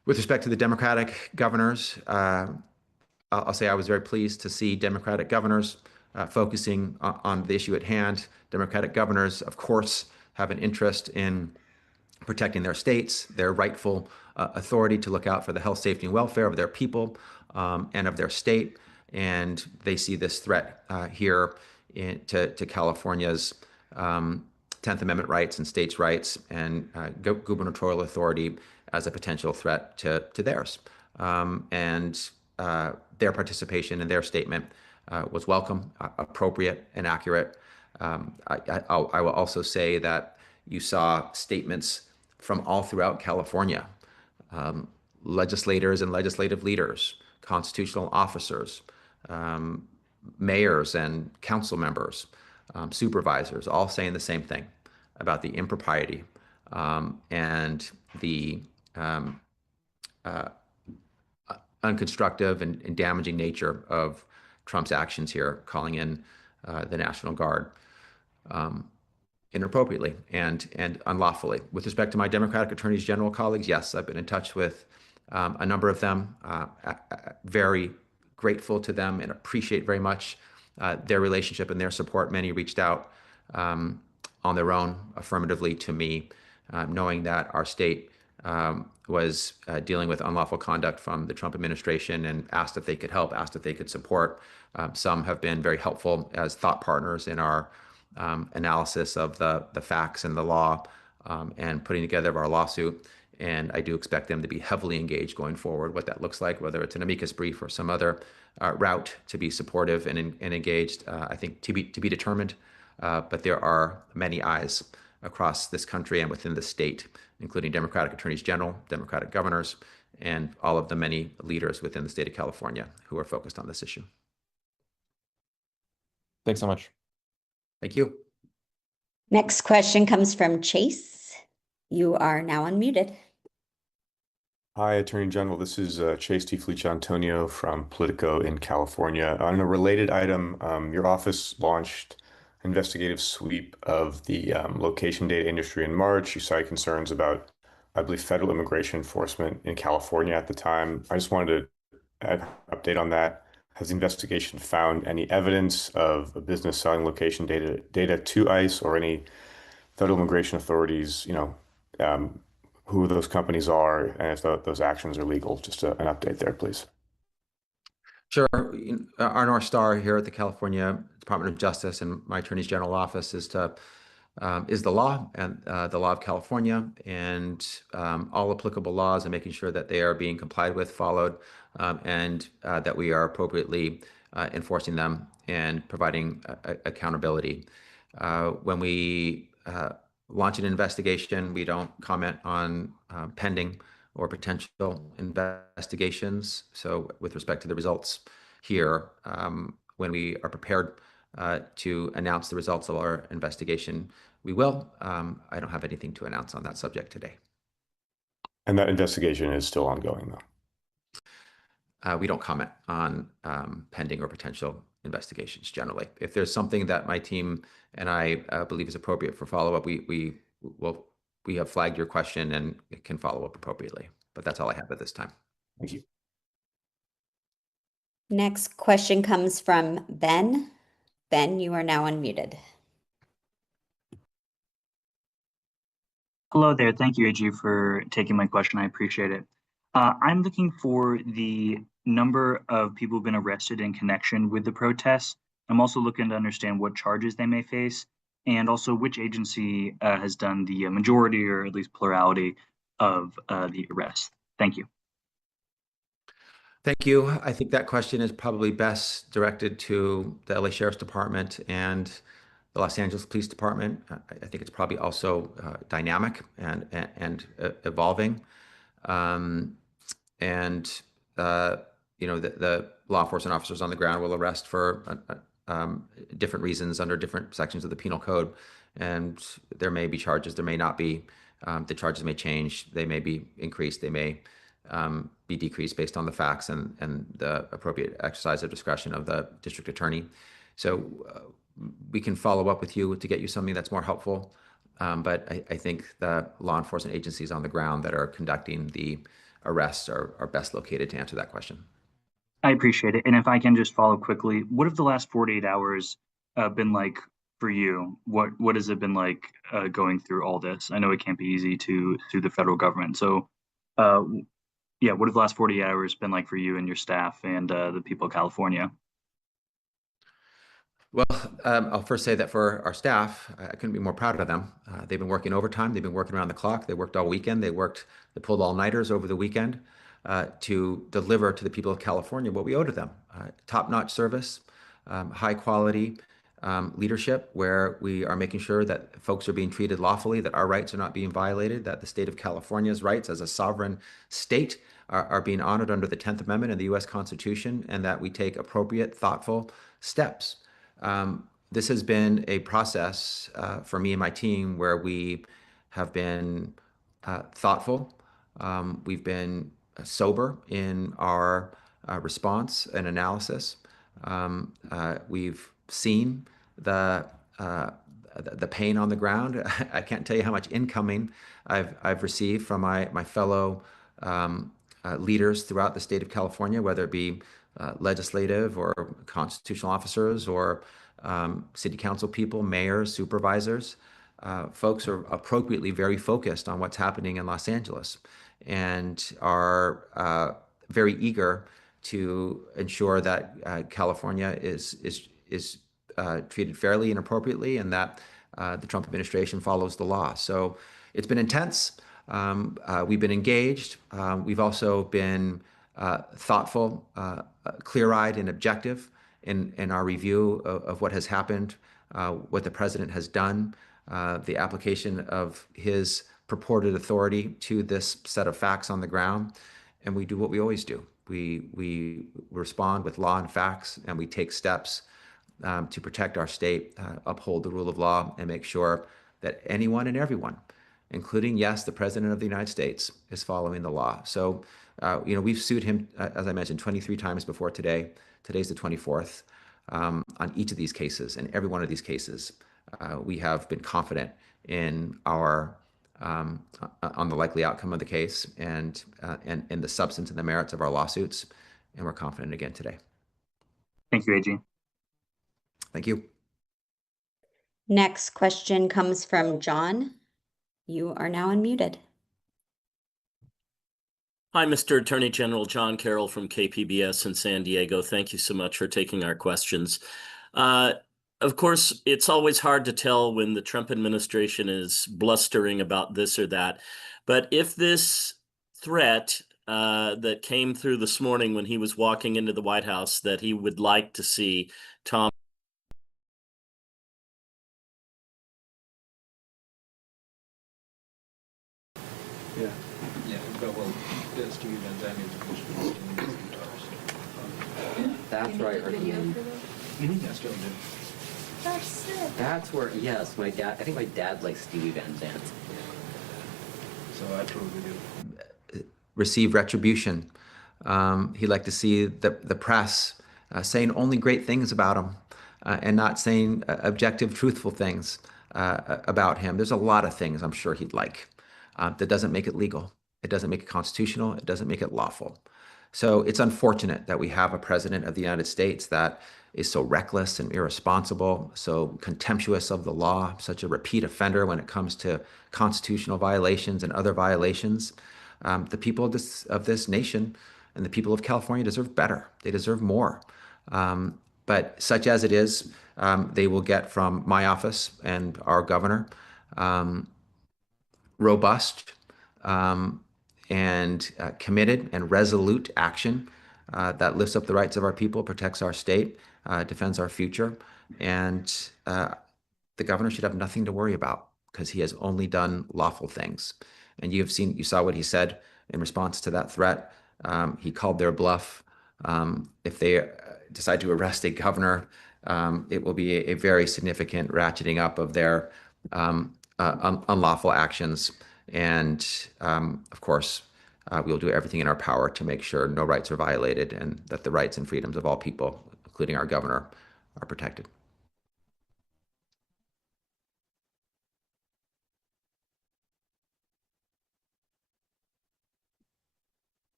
With respect to the Democratic governors, I'll say I was very pleased to see Democratic governors focusing on the issue at hand. Democratic governors, of course, have an interest in protecting their states, their rightful authority to look out for the health, safety, and welfare of their people and of their state. And they see this threat here to California's 10th Amendment rights and states' rights and gubernatorial authority as a potential threat to theirs. Their participation in their statement was welcome, appropriate, and accurate. I will also say that you saw statements from all throughout California, legislators and legislative leaders, constitutional officers, mayors and council members, supervisors, all saying the same thing about the impropriety and the unconstructive and damaging nature of Trump's actions here, calling in the National Guard inappropriately and unlawfully. With respect to my Democratic attorneys general colleagues, yes, I've been in touch with a number of them, very grateful to them and appreciate very much their relationship and their support. Many reached out on their own affirmatively to me, knowing that our state was dealing with unlawful conduct from the Trump administration and asked if they could help, asked if they could support. Some have been very helpful as thought partners in our analysis of the facts and the law and putting together our lawsuit. And I do expect them to be heavily engaged going forward, what that looks like, whether it's an amicus brief or some other route to be supportive and engaged, I think to be determined. But there are many eyes across this country and within the state, including Democratic attorneys general, Democratic governors, and all of the many leaders within the state of California who are focused on this issue. Thanks so much. Thank you. Next question comes from Chase. You are now unmuted. Hi, Attorney General. This is Chase T. Felicia Antonio from Politico in California. On a related item, your office launched an investigative sweep of the location data industry in March. You cited concerns about, I believe, federal immigration enforcement in California at the time. I just wanted to add an update on that. Has the investigation found any evidence of a business selling location data to ICE or any federal immigration authorities, who those companies are and if those actions are legal? Just an update there, please. Sure. Our North Star here at the California Department of Justice and my Attorney General office is the law and the law of California and all applicable laws and making sure that they are being complied with, followed, and that we are appropriately enforcing them and providing accountability. When we launch an investigation, we don't comment on pending or potential investigations. So with respect to the results here, when we are prepared to announce the results of our investigation, we will. I don't have anything to announce on that subject today. And that investigation is still ongoing, though? We don't comment on pending or potential investigations generally. If there's something that my team and I believe is appropriate for follow-up, we have flagged your question and it can follow up appropriately. But that's all I have at this time. Thank you. Next question comes from Ben. Ben, you are now unmuted. Hello there. Thank you, AG, for taking my question. I appreciate it. I'm looking for the number of people who've been arrested in connection with the protests. I'm also looking to understand what charges they may face and also which agency has done the majority or at least plurality of the arrests. Thank you. Thank you. I think that question is probably best directed to the LA Sheriff's Department and the Los Angeles Police Department. I think it's probably also dynamic and evolving. The law enforcement officers on the ground will arrest for different reasons under different sections of the penal code. And there may be charges, there may not be. The charges may change, they may be increased, they may be decreased based on the facts and the appropriate exercise of discretion of the district attorney. So we can follow up with you to get you something that's more helpful. But I think the law enforcement agencies on the ground that are conducting the arrests are best located to answer that question. I appreciate it. And if I can just follow quickly, what have the last 48 hours been like for you? What has it been like going through all this? I know it can't be easy through the federal government. So, yeah, what have the last 48 hours been like for you and your staff and the people of California? Well, I'll first say that for our staff, I couldn't be more proud of them. They've been working overtime. They've been working around the clock. They worked all weekend. They pulled all-nighters over the weekend to deliver to the people of California what we owe to them. Top-notch service, high-quality leadership, where we are making sure that folks are being treated lawfully, that our rights are not being violated, that the state of California's rights as a sovereign state are being honored under the 10th Amendment of the U.S. Constitution, and that we take appropriate, thoughtful steps. This has been a process for me and my team where we have been thoughtful. We've been sober in our response and analysis. We've seen the pain on the ground. I can't tell you how much incoming I've received from my fellow leaders throughout the state of California, whether it be legislative or constitutional officers or city council people, mayors, supervisors. Folks are appropriately very focused on what's happening in Los Angeles and are very eager to ensure that California is treated fairly and appropriately, and that the Trump administration follows the law. So it's been intense. We've been engaged. We've also been thoughtful, clear-eyed, and objective in our review of what has happened, what the president has done, the application of his purported authority to this set of facts on the ground. And we do what we always do. We respond with law and facts, and we take steps to protect our state, uphold the rule of law, and make sure that anyone and everyone, including, yes, the President of the United States, is following the law. So, we've sued him, as I mentioned, 23 times before today. Today's the 24th. On each of these cases, and every one of these cases, we have been confident in our on the likely outcome of the case and the substance and the merits of our lawsuits, and we're confident again today. Thank you, AG. Thank you. Next question comes from John. You are now unmuted. Hi, Mr. Attorney General. John Carroll from KPBS in San Diego. Thank you so much for taking our questions. Of course, it's always hard to tell when the Trump administration is blustering about this or that. But if this threat that came through this morning when he was walking into the White House, that he would like to see Tom That's right. That's where, yes, my dad, I think my dad likes Stevie Van Zandt. So I totally do. Receive retribution. He'd like to see the press saying only great things about him and not saying objective, truthful things about him. There's a lot of things I'm sure he'd like. That doesn't make it legal. It doesn't make it constitutional. It doesn't make it lawful. So it's unfortunate that we have a president of the United States that is so reckless and irresponsible, so contemptuous of the law, such a repeat offender when it comes to constitutional violations and other violations. The people of this nation and the people of California deserve better. They deserve more. But such as it is, they will get from my office and our governor robust and committed and resolute action that lifts up the rights of our people, protects our state, defends our future. And the governor should have nothing to worry about because he has only done lawful things. And you saw what he said in response to that threat. He called their bluff. If they decide to arrest a governor, it will be a very significant ratcheting up of their unlawful actions. And of course, we'll do everything in our power to make sure no rights are violated and that the rights and freedoms of all people, including our governor, are protected.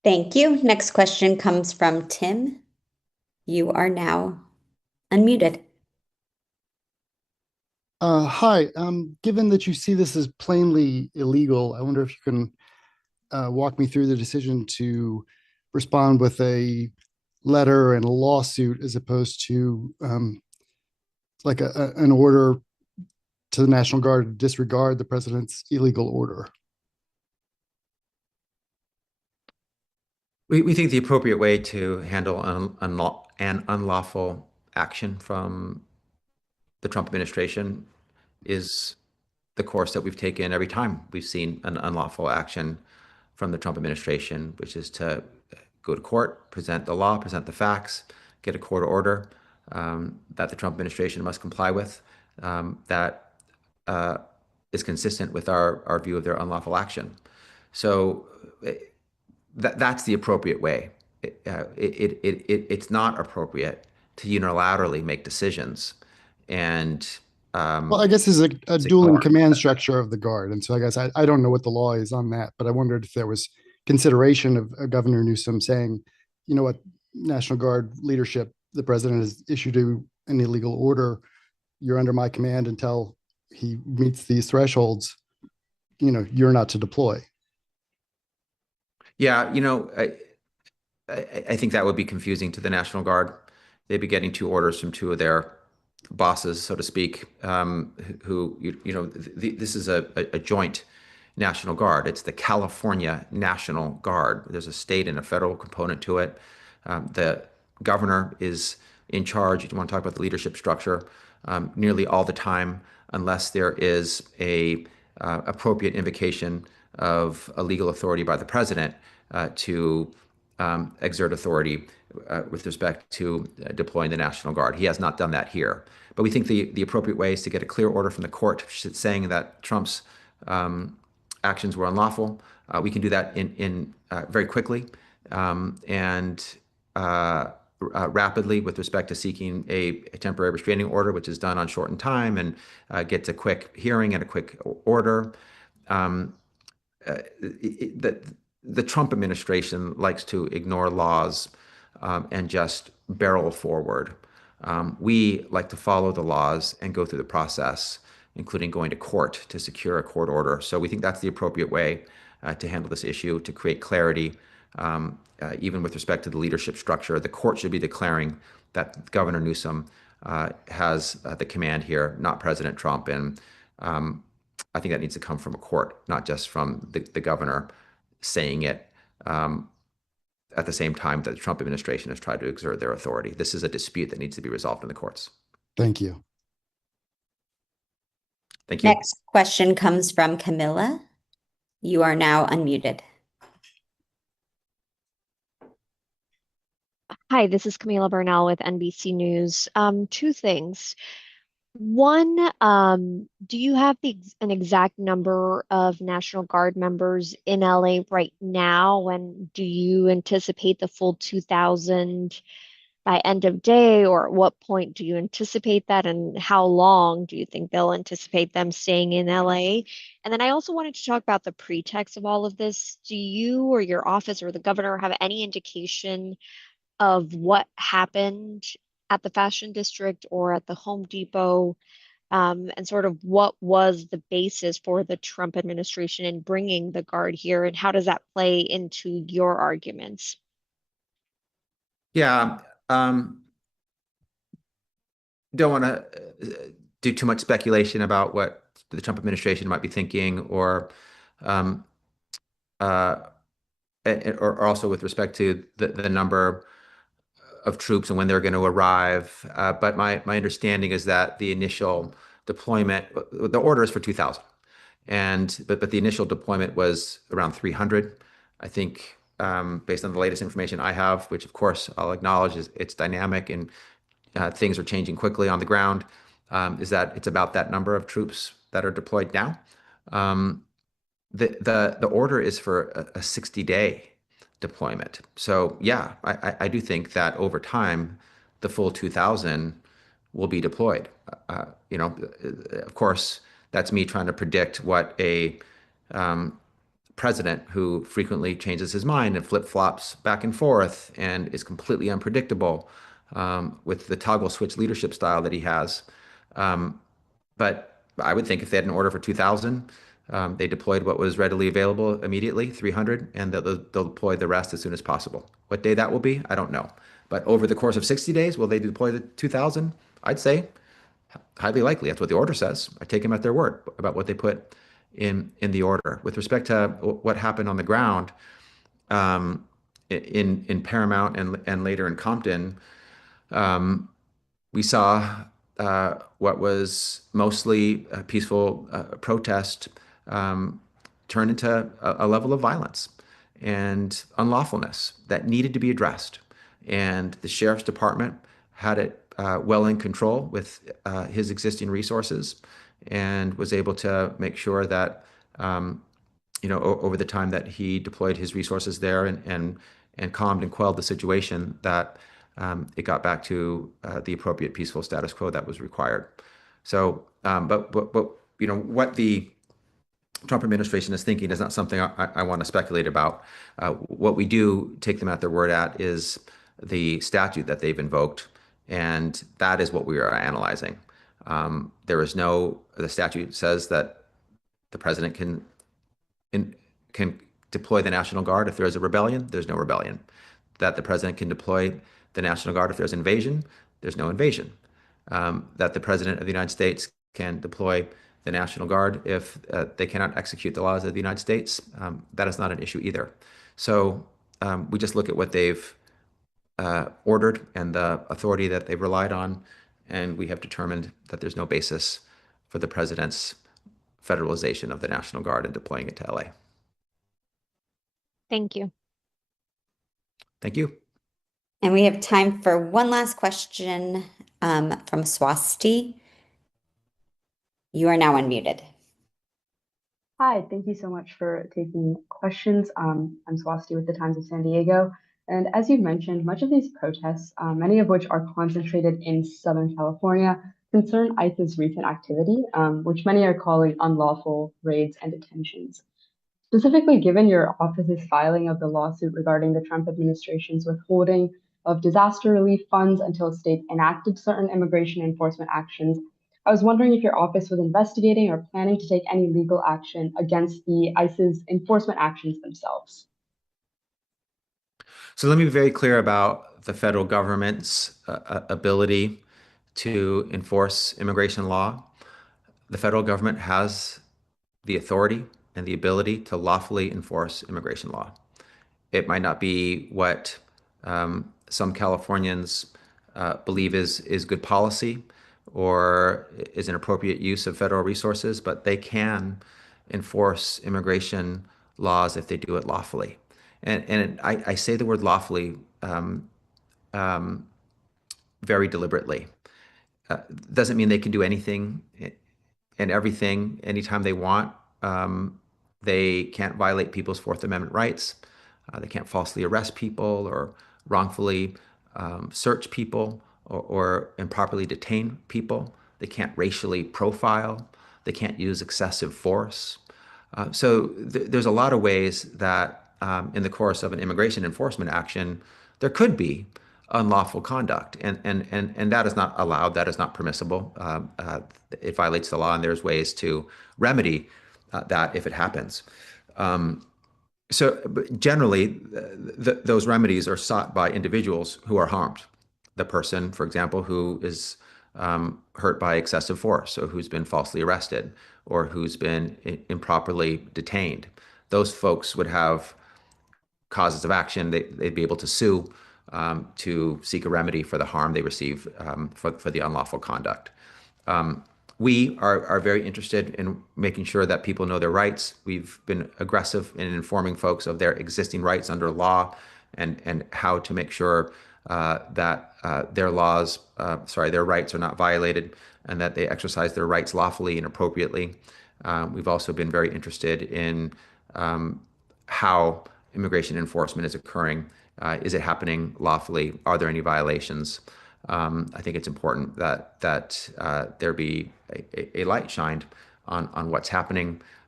Thank you. Next question comes from Tim. You are now unmuted. Hi. Given that you see this as plainly illegal, I wonder if you can walk me through the decision to respond with a letter and a lawsuit as opposed to like an order to the National Guard to disregard the president's illegal order. We think the appropriate way to handle an unlawful action from the Trump administration is the course that we've taken every time we've seen an unlawful action from the Trump administration, which is to go to court, present the law, present the facts, get a court order that the Trump administration must comply with, that is consistent with our view of their unlawful action. So that's the appropriate way. It's not appropriate to unilaterally make decisions. And well, I guess there's a dueling command structure of the Guard. And so I guess I don't know what the law is on that, but I wondered if there was consideration of Governor Newsom saying, you know what, National Guard leadership, the president has issued an illegal order. You're under my command until he meets these thresholds. You know, you're not to deploy. Yeah, I think that would be confusing to the National Guard. They'd be getting two orders from two of their bosses, so to speak, who, this is a joint National Guard. It's the California National Guard. There's a state and a federal component to it. The governor is in charge. You want to talk about the leadership structure nearly all the time, unless there is a appropriate invocation of a legal authority by the president to exert authority with respect to deploying the National Guard. He has not done that here. But we think the appropriate way is to get a clear order from the court saying that Trump's actions were unlawful. We can do that in very quickly and rapidly with respect to seeking a temporary restraining order, which is done on shortened time and gets a quick hearing and a quick order. The Trump administration likes to ignore laws and just barrel forward. We like to follow the laws and go through the process, including going to court to secure a court order. So we think that's the appropriate way to handle this issue, to create clarity, even with respect to the leadership structure. The court should be declaring that Governor Newsom has the command here, not President Trump. And I think that needs to come from a court, not just from the governor saying it at the same time that the Trump administration has tried to exert their authority. This is a dispute that needs to be resolved in the courts. Thank you. Thank you. Next question comes from Camilla. You are now unmuted. Hi, this is Camila Bernal with NBC News. Two things. One, do you have an exact number of National Guard members in LA right now? And do you anticipate the full 2,000 by end of day, or at what point do you anticipate that? And how long do you think they'll anticipate them staying in LA? And then I also wanted to talk about the pretext of all of this. Do you or your office or the governor have any indication of what happened at the Fashion District or at the Home Depot, and sort of what was the basis for the Trump administration in bringing the Guard here, and how does that play into your arguments? Yeah, don't want to do too much speculation about what the Trump administration might be thinking, or also with respect to the number of troops and when they're going to arrive. But my understanding is that the initial deployment, the order is for 2,000, but the initial deployment was around 300, I think, based on the latest information I have, which of course I'll acknowledge is it's dynamic and things are changing quickly on the ground. Is that it's about that number of troops that are deployed now. The order is for a 60-day deployment. So yeah, I do think that over time, the full 2,000 will be deployed. Of course, that's me trying to predict what a president who frequently changes his mind and flip-flops back and forth and is completely unpredictable with the toggle switch leadership style that he has. But I would think if they had an order for 2,000, they deployed what was readily available immediately, 300, and they'll deploy the rest as soon as possible. What day that will be, I don't know. But over the course of 60 days, will they deploy the 2,000? I'd say highly likely. That's what the order says. I take them at their word about what they put in the order. With respect to what happened on the ground in Paramount and later in Compton, we saw what was mostly a peaceful protest turn into a level of violence and unlawfulness that needed to be addressed. And the sheriff's department had it well in control with his existing resources and was able to make sure that, over the time that he deployed his resources there and calmed and quelled the situation, that it got back to the appropriate peaceful status quo that was required. So, but what the Trump administration is thinking is not something I want to speculate about. What we do take them at their word at is the statute that they've invoked, and that is what we are analyzing. The statute says that the president can deploy the National Guard if there is a rebellion. There's no rebellion. That the president can deploy the National Guard if there's invasion. There's no invasion. That the president of the United States can deploy the National Guard if they cannot execute the laws of the United States. That is not an issue either. So we just look at what they've ordered and the authority that they've relied on, and we have determined that there's no basis for the president's federalization of the National Guard and deploying it to LA. Thank you. Thank you. And we have time for one last question from Swasti. You are now unmuted. Hi, thank you so much for taking questions. I'm Swasti with the Times of San Diego. And as you've mentioned, much of these protests, many of which are concentrated in Southern California, concern ICE's recent activity, which many are calling unlawful raids and detentions. Specifically, given your office's filing of the lawsuit regarding the Trump administration's withholding of disaster relief funds until states enacted certain immigration enforcement actions, I was wondering if your office was investigating or planning to take any legal action against the ICE's enforcement actions themselves. So let me be very clear about the federal government's ability to enforce immigration law. The federal government has the authority and the ability to lawfully enforce immigration law. It might not be what some Californians believe is good policy or is an appropriate use of federal resources, but they can enforce immigration laws if they do it lawfully. And I say the word lawfully very deliberately. Doesn't mean they can do anything and everything anytime they want. They can't violate people's Fourth Amendment rights. They can't falsely arrest people or wrongfully search people or improperly detain people. They can't racially profile. They can't use excessive force. So there's a lot of ways that in the course of an immigration enforcement action, there could be unlawful conduct, and that is not allowed. That is not permissible. It violates the law, and there's ways to remedy that if it happens. But generally, those remedies are sought by individuals who are harmed. The person, for example, who is hurt by excessive force, or who's been falsely arrested, or who's been improperly detained. Those folks would have causes of action. They'd be able to sue to seek a remedy for the harm they receive for the unlawful conduct. We are very interested in making sure that people know their rights. We've been aggressive in informing folks of their existing rights under law and how to make sure that their rights are not violated and that they exercise their rights lawfully and appropriately. We've also been very interested in how immigration enforcement is occurring. Is it happening lawfully? Are there any violations? I think it's important that there be a light shined on what's happening.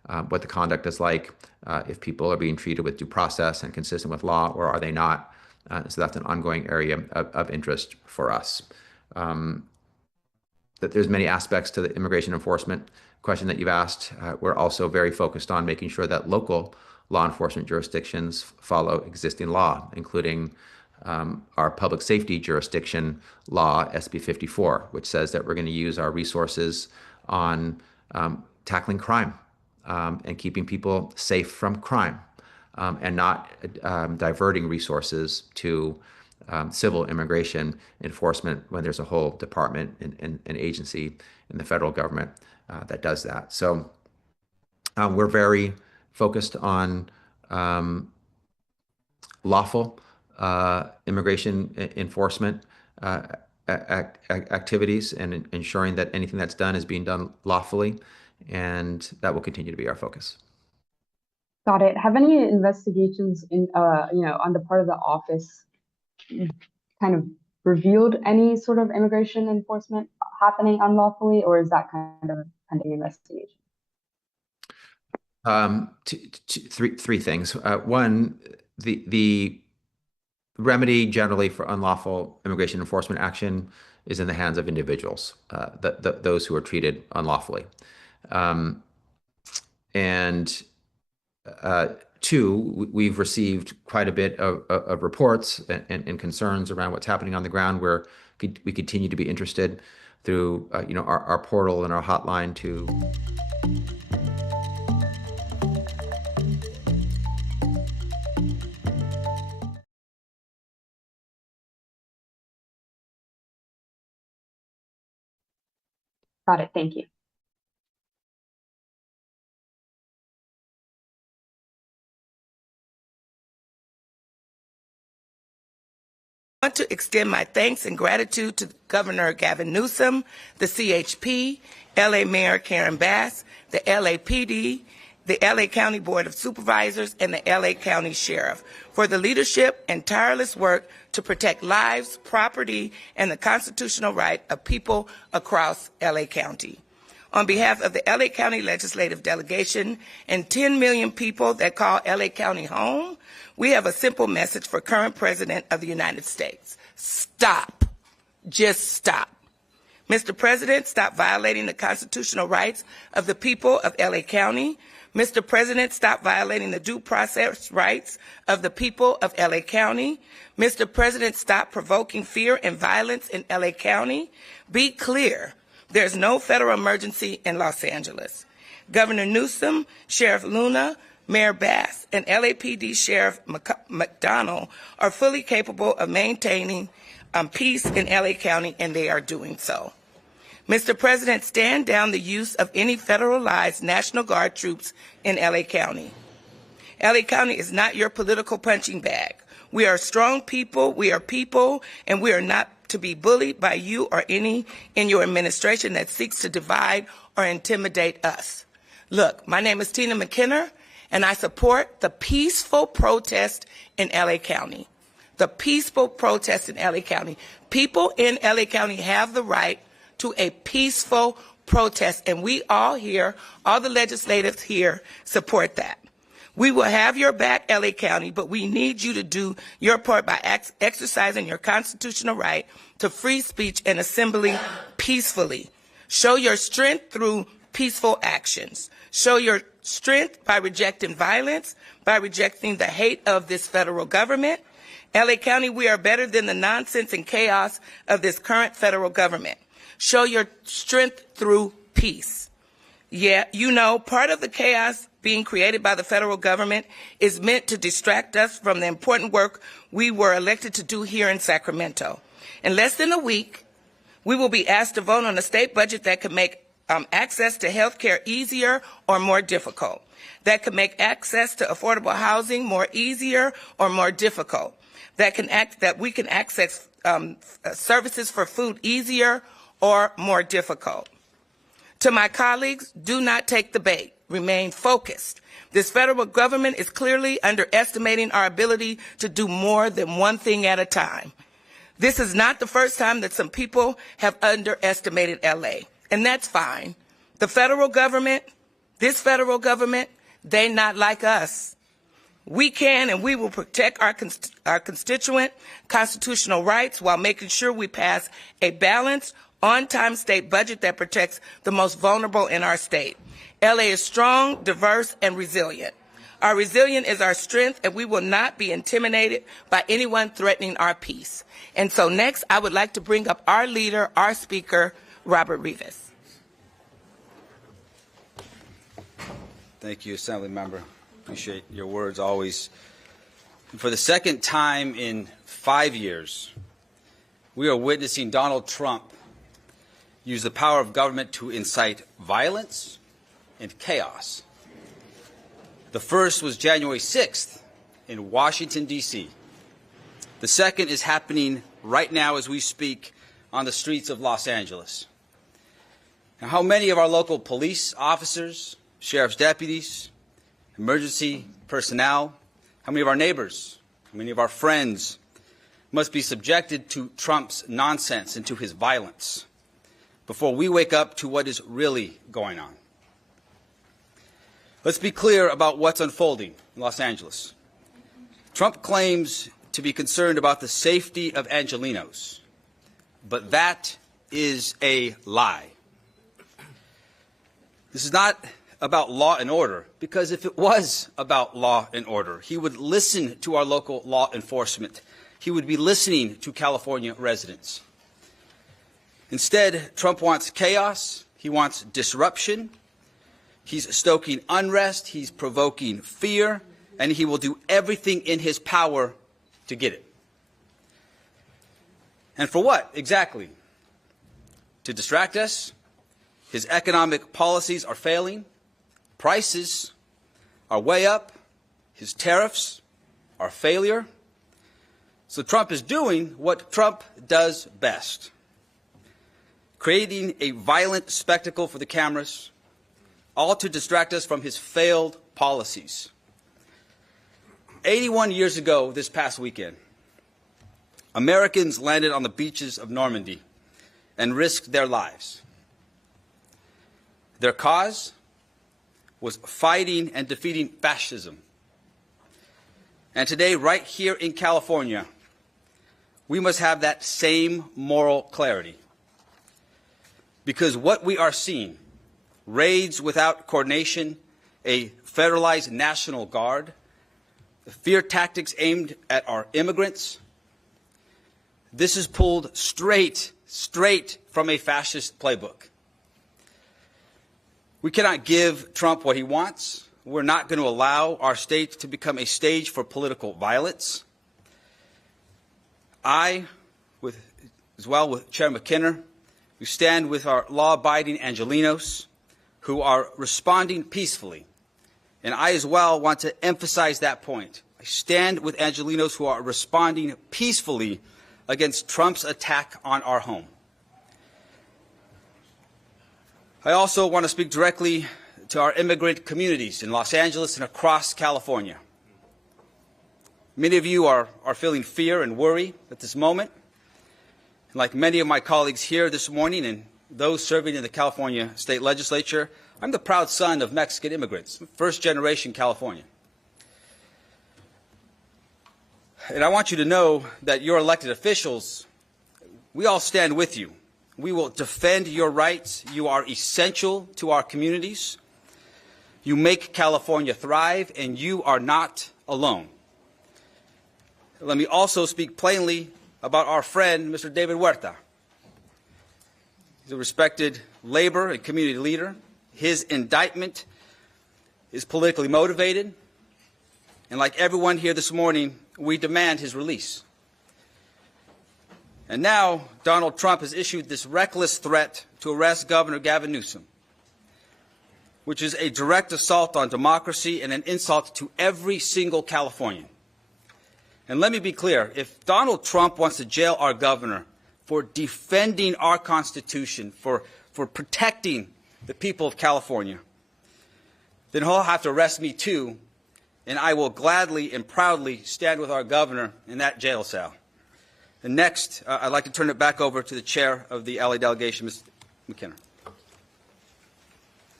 what the conduct is like, if people are being treated with due process and consistent with law, or are they not. So that's an ongoing area of interest for us. That there's many aspects to the immigration enforcement question that you've asked. We're also very focused on making sure that local law enforcement jurisdictions follow existing law, including our public safety jurisdiction law, SB 54, which says that we're going to use our resources on tackling crime and keeping people safe from crime, and not diverting resources to civil immigration enforcement when there's a whole department and agency in the federal government that does that. So we're very focused on lawful immigration enforcement activities and ensuring that anything that's done is being done lawfully, and that will continue to be our focus. Got it. Have any investigations in, on the part of the office kind of revealed any sort of immigration enforcement happening unlawfully, or is that kind of a pending investigation? Three things. One, the remedy generally for unlawful immigration enforcement action is in the hands of individuals, those who are treated unlawfully. Two, we've received quite a bit of reports and concerns around what's happening on the ground, where we continue to be interested through our portal and our hotline to Got it. Thank you. I want to extend my thanks and gratitude to Governor Gavin Newsom, the CHP, LA Mayor Karen Bass, the LAPD, the LA County Board of Supervisors, and the LA County Sheriff for the leadership and tireless work to protect lives, property, and the constitutional right of people across LA County. On behalf of the LA County Legislative Delegation and 10 million people that call LA County home, we have a simple message for current President of the United States. Stop. Just stop. Mr. President, stop violating the constitutional rights of the people of LA County. Mr. President, stop violating the due process rights of the people of LA County. Mr. President, stop provoking fear and violence in LA County. Be clear. There's no federal emergency in Los Angeles. Governor Newsom, Sheriff Luna, Mayor Bass, and LAPD Sheriff McDonald are fully capable of maintaining peace in LA County, and they are doing so. Mr. President, stand down the use of any federalized National Guard troops in LA County. LA County is not your political punching bag. We are strong people, we are people, and we are not to be bullied by you or any in your administration that seeks to divide or intimidate us. Look, my name is Tina McKenna, and I support the peaceful protest in LA County. The peaceful protest in LA County. People in LA County have the right to a peaceful protest, and we all here, all the legislators here, support that. We will have your back, LA County, but we need you to do your part by exercising your constitutional right to free speech and assembly peacefully. Show your strength through peaceful actions. Show your strength by rejecting violence, by rejecting the hate of this federal government. LA County, we are better than the nonsense and chaos of this current federal government. Show your strength through peace. Yeah, you know, part of the chaos being created by the federal government is meant to distract us from the important work we were elected to do here in Sacramento. In less than a week, we will be asked to vote on a state budget that could make access to health care easier or more difficult, that could make access to affordable housing more easier or more difficult, that we can access services for food easier or more difficult. To my colleagues, do not take the bait. Remain focused. This federal government is clearly underestimating our ability to do more than one thing at a time. This is not the first time that some people have underestimated LA, and that's fine. The federal government, This federal government, they not like us. We can and we will protect our constituent constitutional rights while making sure we pass a balanced, on-time state budget that protects the most vulnerable in our state. LA is strong, diverse, and resilient. Our resilience is our strength, and we will not be intimidated by anyone threatening our peace. And so next, I would like to bring up our leader, our speaker, Robert Rivas. Thank you, Assembly Member. Appreciate your words always. And for the second time in 5 years, we are witnessing Donald Trump use the power of government to incite violence and chaos. The first was January 6th in Washington, D.C. The second is happening right now as we speak on the streets of Los Angeles. Now, how many of our local police officers, sheriff's deputies, emergency personnel, how many of our neighbors, how many of our friends must be subjected to Trump's nonsense and to his violence before we wake up to what is really going on? Let's be clear about what's unfolding in Los Angeles. Trump claims to be concerned about the safety of Angelenos, but that is a lie. This is not about law and order, because if it was about law and order, he would listen to our local law enforcement. He would be listening to California residents. Instead, Trump wants chaos. He wants disruption. He's stoking unrest. He's provoking fear. And he will do everything in his power to get it. And for what exactly? To distract us. His economic policies are failing. Prices are way up. His tariffs are a failure. So Trump is doing what Trump does best: creating a violent spectacle for the cameras, all to distract us from his failed policies. 81 years ago this past weekend, Americans landed on the beaches of Normandy and risked their lives. Their cause was fighting and defeating fascism. And today, right here in California, we must have that same moral clarity. Because what we are seeing, raids without coordination, a federalized National Guard, the fear tactics aimed at our immigrants, this is pulled straight from a fascist playbook. We cannot give Trump what he wants. We're not going to allow our state to become a stage for political violence. I, as well with Chair McKinnon, we stand with our law-abiding Angelenos who are responding peacefully. And I as well want to emphasize that point. I stand with Angelenos who are responding peacefully against Trump's attack on our home. I also want to speak directly to our immigrant communities in Los Angeles and across California. Many of you are feeling fear and worry at this moment. And like many of my colleagues here this morning and those serving in the California State Legislature, I'm the proud son of Mexican immigrants, first-generation Californian. And I want you to know that your elected officials, we all stand with you. We will defend your rights. You are essential to our communities. You make California thrive, and you are not alone. Let me also speak plainly about our friend, Mr. David Huerta. He's a respected labor and community leader. His indictment is politically motivated. And like everyone here this morning, we demand his release. And now Donald Trump has issued this reckless threat to arrest Governor Gavin Newsom, which is a direct assault on democracy and an insult to every single Californian. And let me be clear, if Donald Trump wants to jail our governor for defending our Constitution, for protecting the people of California, then he'll have to arrest me too, and I will gladly and proudly stand with our governor in that jail cell. And next, I'd like to turn it back over to the chair of the LA delegation, Ms. McKinnon.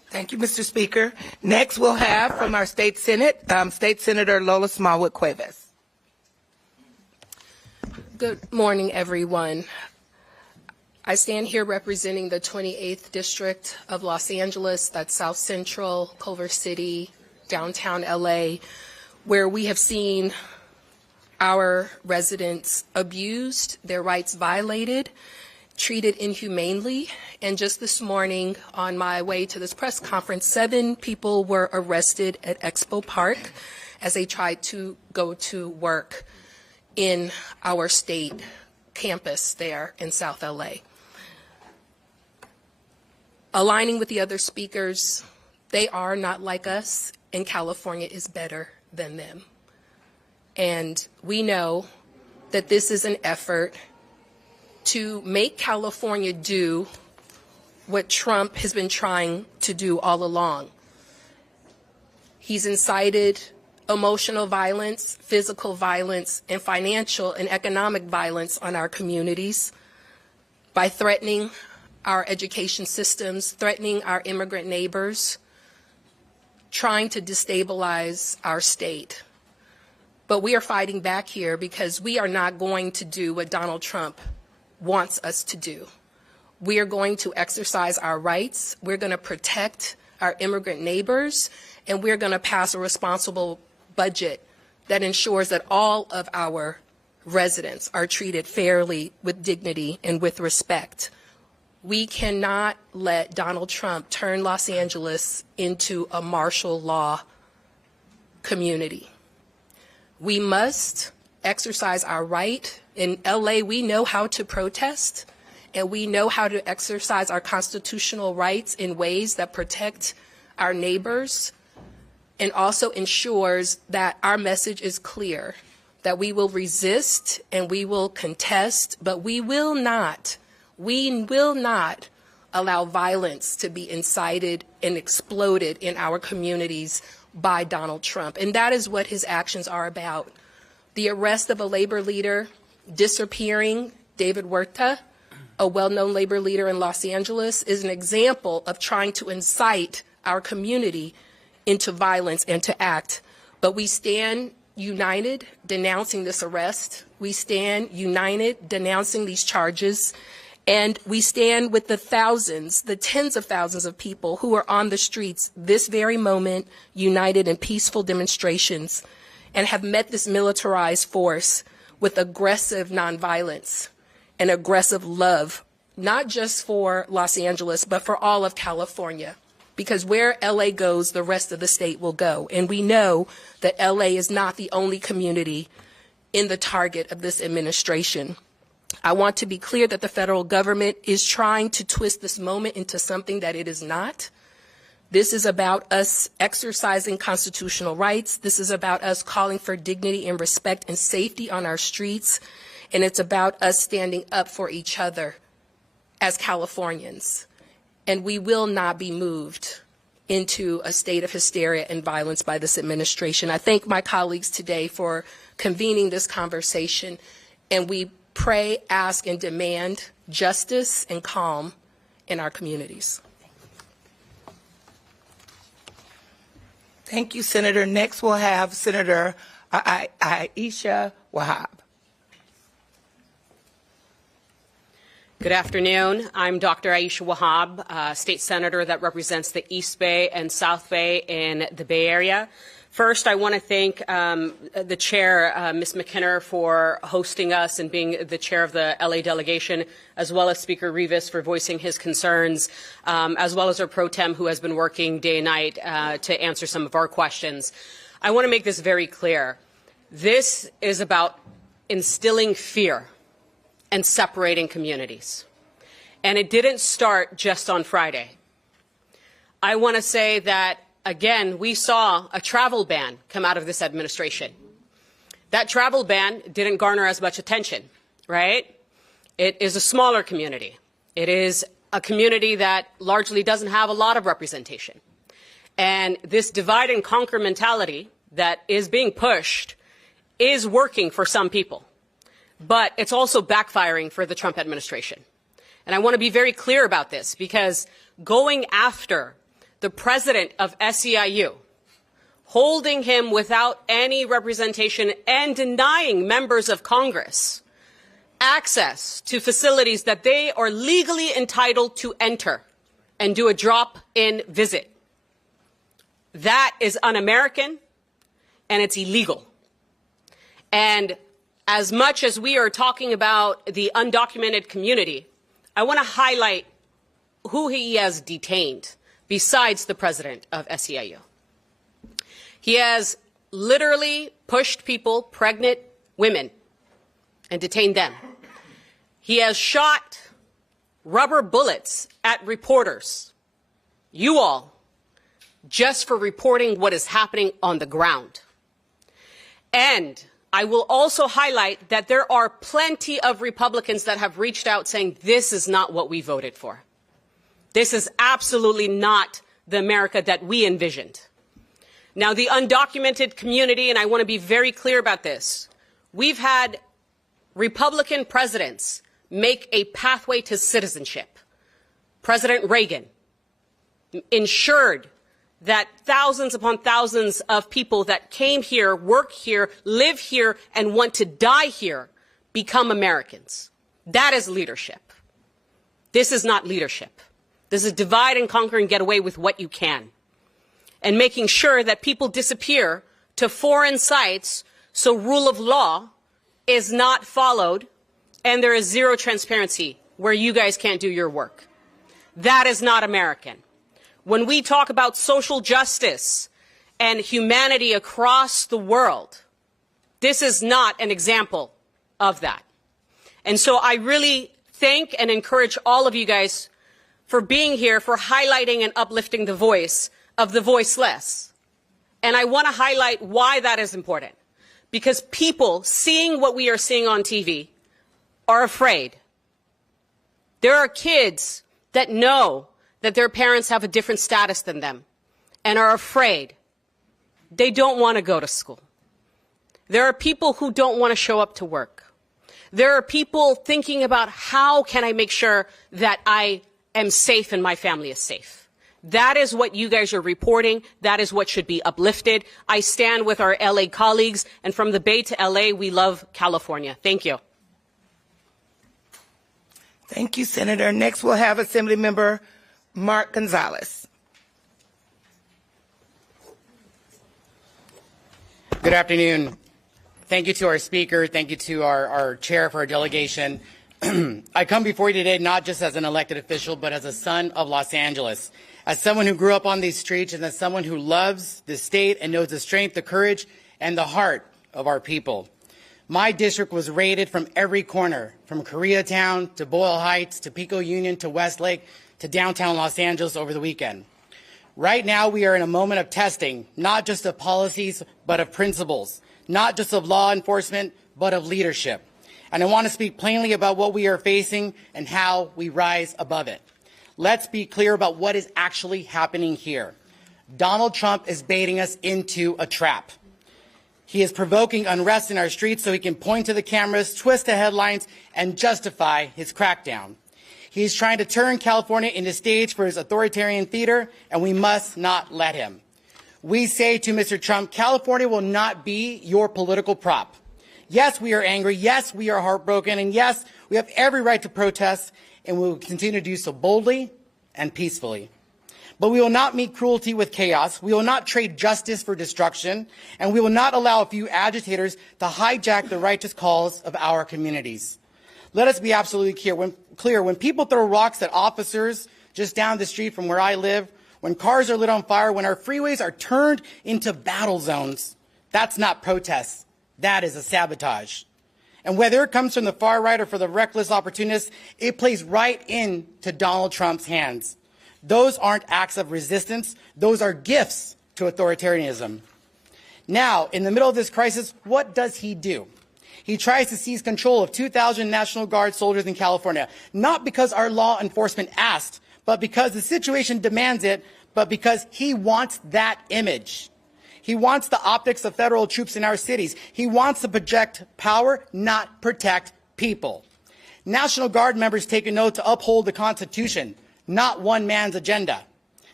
Thank you, Mr. Speaker. Next, we'll have from our State Senate, State Senator Lola Smallwood Cuevas. Good morning, everyone. I stand here representing the 28th District of Los Angeles, that's South Central, Culver City, downtown LA, where we have seen our residents abused, their rights violated, treated inhumanely. And just this morning, on my way to this press conference, 7 people were arrested at Expo Park as they tried to go to work in our state campus there in South LA. Aligning with the other speakers, they are not like us, and California is better than them. And we know that this is an effort to make California do what Trump has been trying to do all along. He's incited emotional violence, physical violence, and financial and economic violence on our communities by threatening our education systems, threatening our immigrant neighbors, trying to destabilize our state. But we are fighting back here because we are not going to do what Donald Trump wants us to do. We are going to exercise our rights. We're going to protect our immigrant neighbors, and we're going to pass a responsible budget that ensures that all of our residents are treated fairly, with dignity, and with respect. We cannot let Donald Trump turn Los Angeles into a martial law community. We must exercise our right. In LA, we know how to protest, and we know how to exercise our constitutional rights in ways that protect our neighbors and also ensures that our message is clear, that we will resist and we will contest, but we will not allow violence to be incited and exploded in our communities by Donald Trump. And that is what his actions are about. The arrest of a labor leader, disappearing David Huerta, a well-known labor leader in Los Angeles, is an example of trying to incite our community into violence and to act. But we stand united denouncing this arrest. We stand united denouncing these charges. And we stand with the thousands, the tens of thousands of people who are on the streets this very moment, united in peaceful demonstrations, and have met this militarized force with aggressive nonviolence and aggressive love, not just for Los Angeles, but for all of California. Because where LA goes, the rest of the state will go. And we know that LA is not the only community in the target of this administration. I want to be clear that the federal government is trying to twist this moment into something that it is not. This is about us exercising constitutional rights. This is about us calling for dignity and respect and safety on our streets. And it's about us standing up for each other as Californians. And we will not be moved into a state of hysteria and violence by this administration. I thank my colleagues today for convening this conversation, and we pray, ask, and demand justice and calm in our communities. Thank you, Senator. Next, we'll have Senator Aisha Wahab. Good afternoon. I'm Dr. Aisha Wahab, state senator that represents the East Bay and South Bay in the Bay Area. First, I want to thank the chair, Ms. McKinnon, for hosting us and being the chair of the LA delegation, as well as Speaker Rivas for voicing his concerns, as well as our pro tem who has been working day and night to answer some of our questions. I want to make this very clear. This is about instilling fear and separating communities. And it didn't start just on Friday. I want to say that, again, we saw a travel ban come out of this administration. That travel ban didn't garner as much attention, right? It is a smaller community. It is a community that largely doesn't have a lot of representation. And this divide and conquer mentality that is being pushed is working for some people. But it's also backfiring for the Trump administration. And I want to be very clear about this, because going after the president of SEIU, holding him without any representation and denying members of Congress access to facilities that they are legally entitled to enter and do a drop-in visit. That is un-American, and it's illegal. And as much as we are talking about the undocumented community, I want to highlight who he has detained besides the president of SEIU. He has literally pushed people, pregnant women, and detained them. He has shot rubber bullets at reporters, you all, just for reporting what is happening on the ground. And I will also highlight that there are plenty of Republicans that have reached out saying this is not what we voted for. This is absolutely not the America that we envisioned. Now, the undocumented community, and I want to be very clear about this, we've had Republican presidents make a pathway to citizenship. President Reagan ensured that thousands upon thousands of people that came here, work here, live here, and want to die here become Americans. That is leadership. This is not leadership. This is divide and conquer and get away with what you can. And making sure that people disappear to foreign sites so rule of law is not followed and there is zero transparency where you guys can't do your work. That is not American. When we talk about social justice and humanity across the world, this is not an example of that. And so I really thank and encourage all of you guys for being here, for highlighting and uplifting the voice of the voiceless. And I want to highlight why that is important. Because people seeing what we are seeing on TV are afraid. There are kids that know that their parents have a different status than them and are afraid. They don't want to go to school. There are people who don't want to show up to work. There are people thinking about how can I make sure that I am safe and my family is safe. That is what you guys are reporting. That is what should be uplifted. I stand with our LA colleagues, and from the Bay to LA, we love California. Thank you. Thank you, Senator. Next, we'll have Assemblymember Mark Gonzalez. Good afternoon. Thank you to our speaker. Thank you to our chair for our delegation. I come before you today not just as an elected official, but as a son of Los Angeles, as someone who grew up on these streets, and as someone who loves the state and knows the strength, the courage, and the heart of our people. My district was raided from every corner, from Koreatown to Boyle Heights to Pico Union to Westlake to downtown Los Angeles over the weekend. Right now, we are in a moment of testing, not just of policies, but of principles, not just of law enforcement, but of leadership. And I want to speak plainly about what we are facing and how we rise above it. Let's be clear about what is actually happening here. Donald Trump is baiting us into a trap. He is provoking unrest in our streets so he can point to the cameras, twist the headlines, and justify his crackdown. He's trying to turn California into a stage for his authoritarian theater, and we must not let him. We say to Mr. Trump, California will not be your political prop. Yes, we are angry. Yes, we are heartbroken. And yes, we have every right to protest, and we will continue to do so boldly and peacefully. But we will not meet cruelty with chaos. We will not trade justice for destruction. And we will not allow a few agitators to hijack the righteous cause of our communities. Let us be absolutely clear. When people throw rocks at officers just down the street from where I live, when cars are lit on fire, when our freeways are turned into battle zones, that's not protest. That is a sabotage. And whether it comes from the far right or from the reckless opportunists, it plays right into Donald Trump's hands. Those aren't acts of resistance. Those are gifts to authoritarianism. Now, in the middle of this crisis, what does he do? He tries to seize control of 2,000 National Guard soldiers in California, not because our law enforcement asked, but because the situation demands it, but because he wants that image. He wants the optics of federal troops in our cities. He wants to project power, not protect people. National Guard members take a note to uphold the Constitution, not one man's agenda.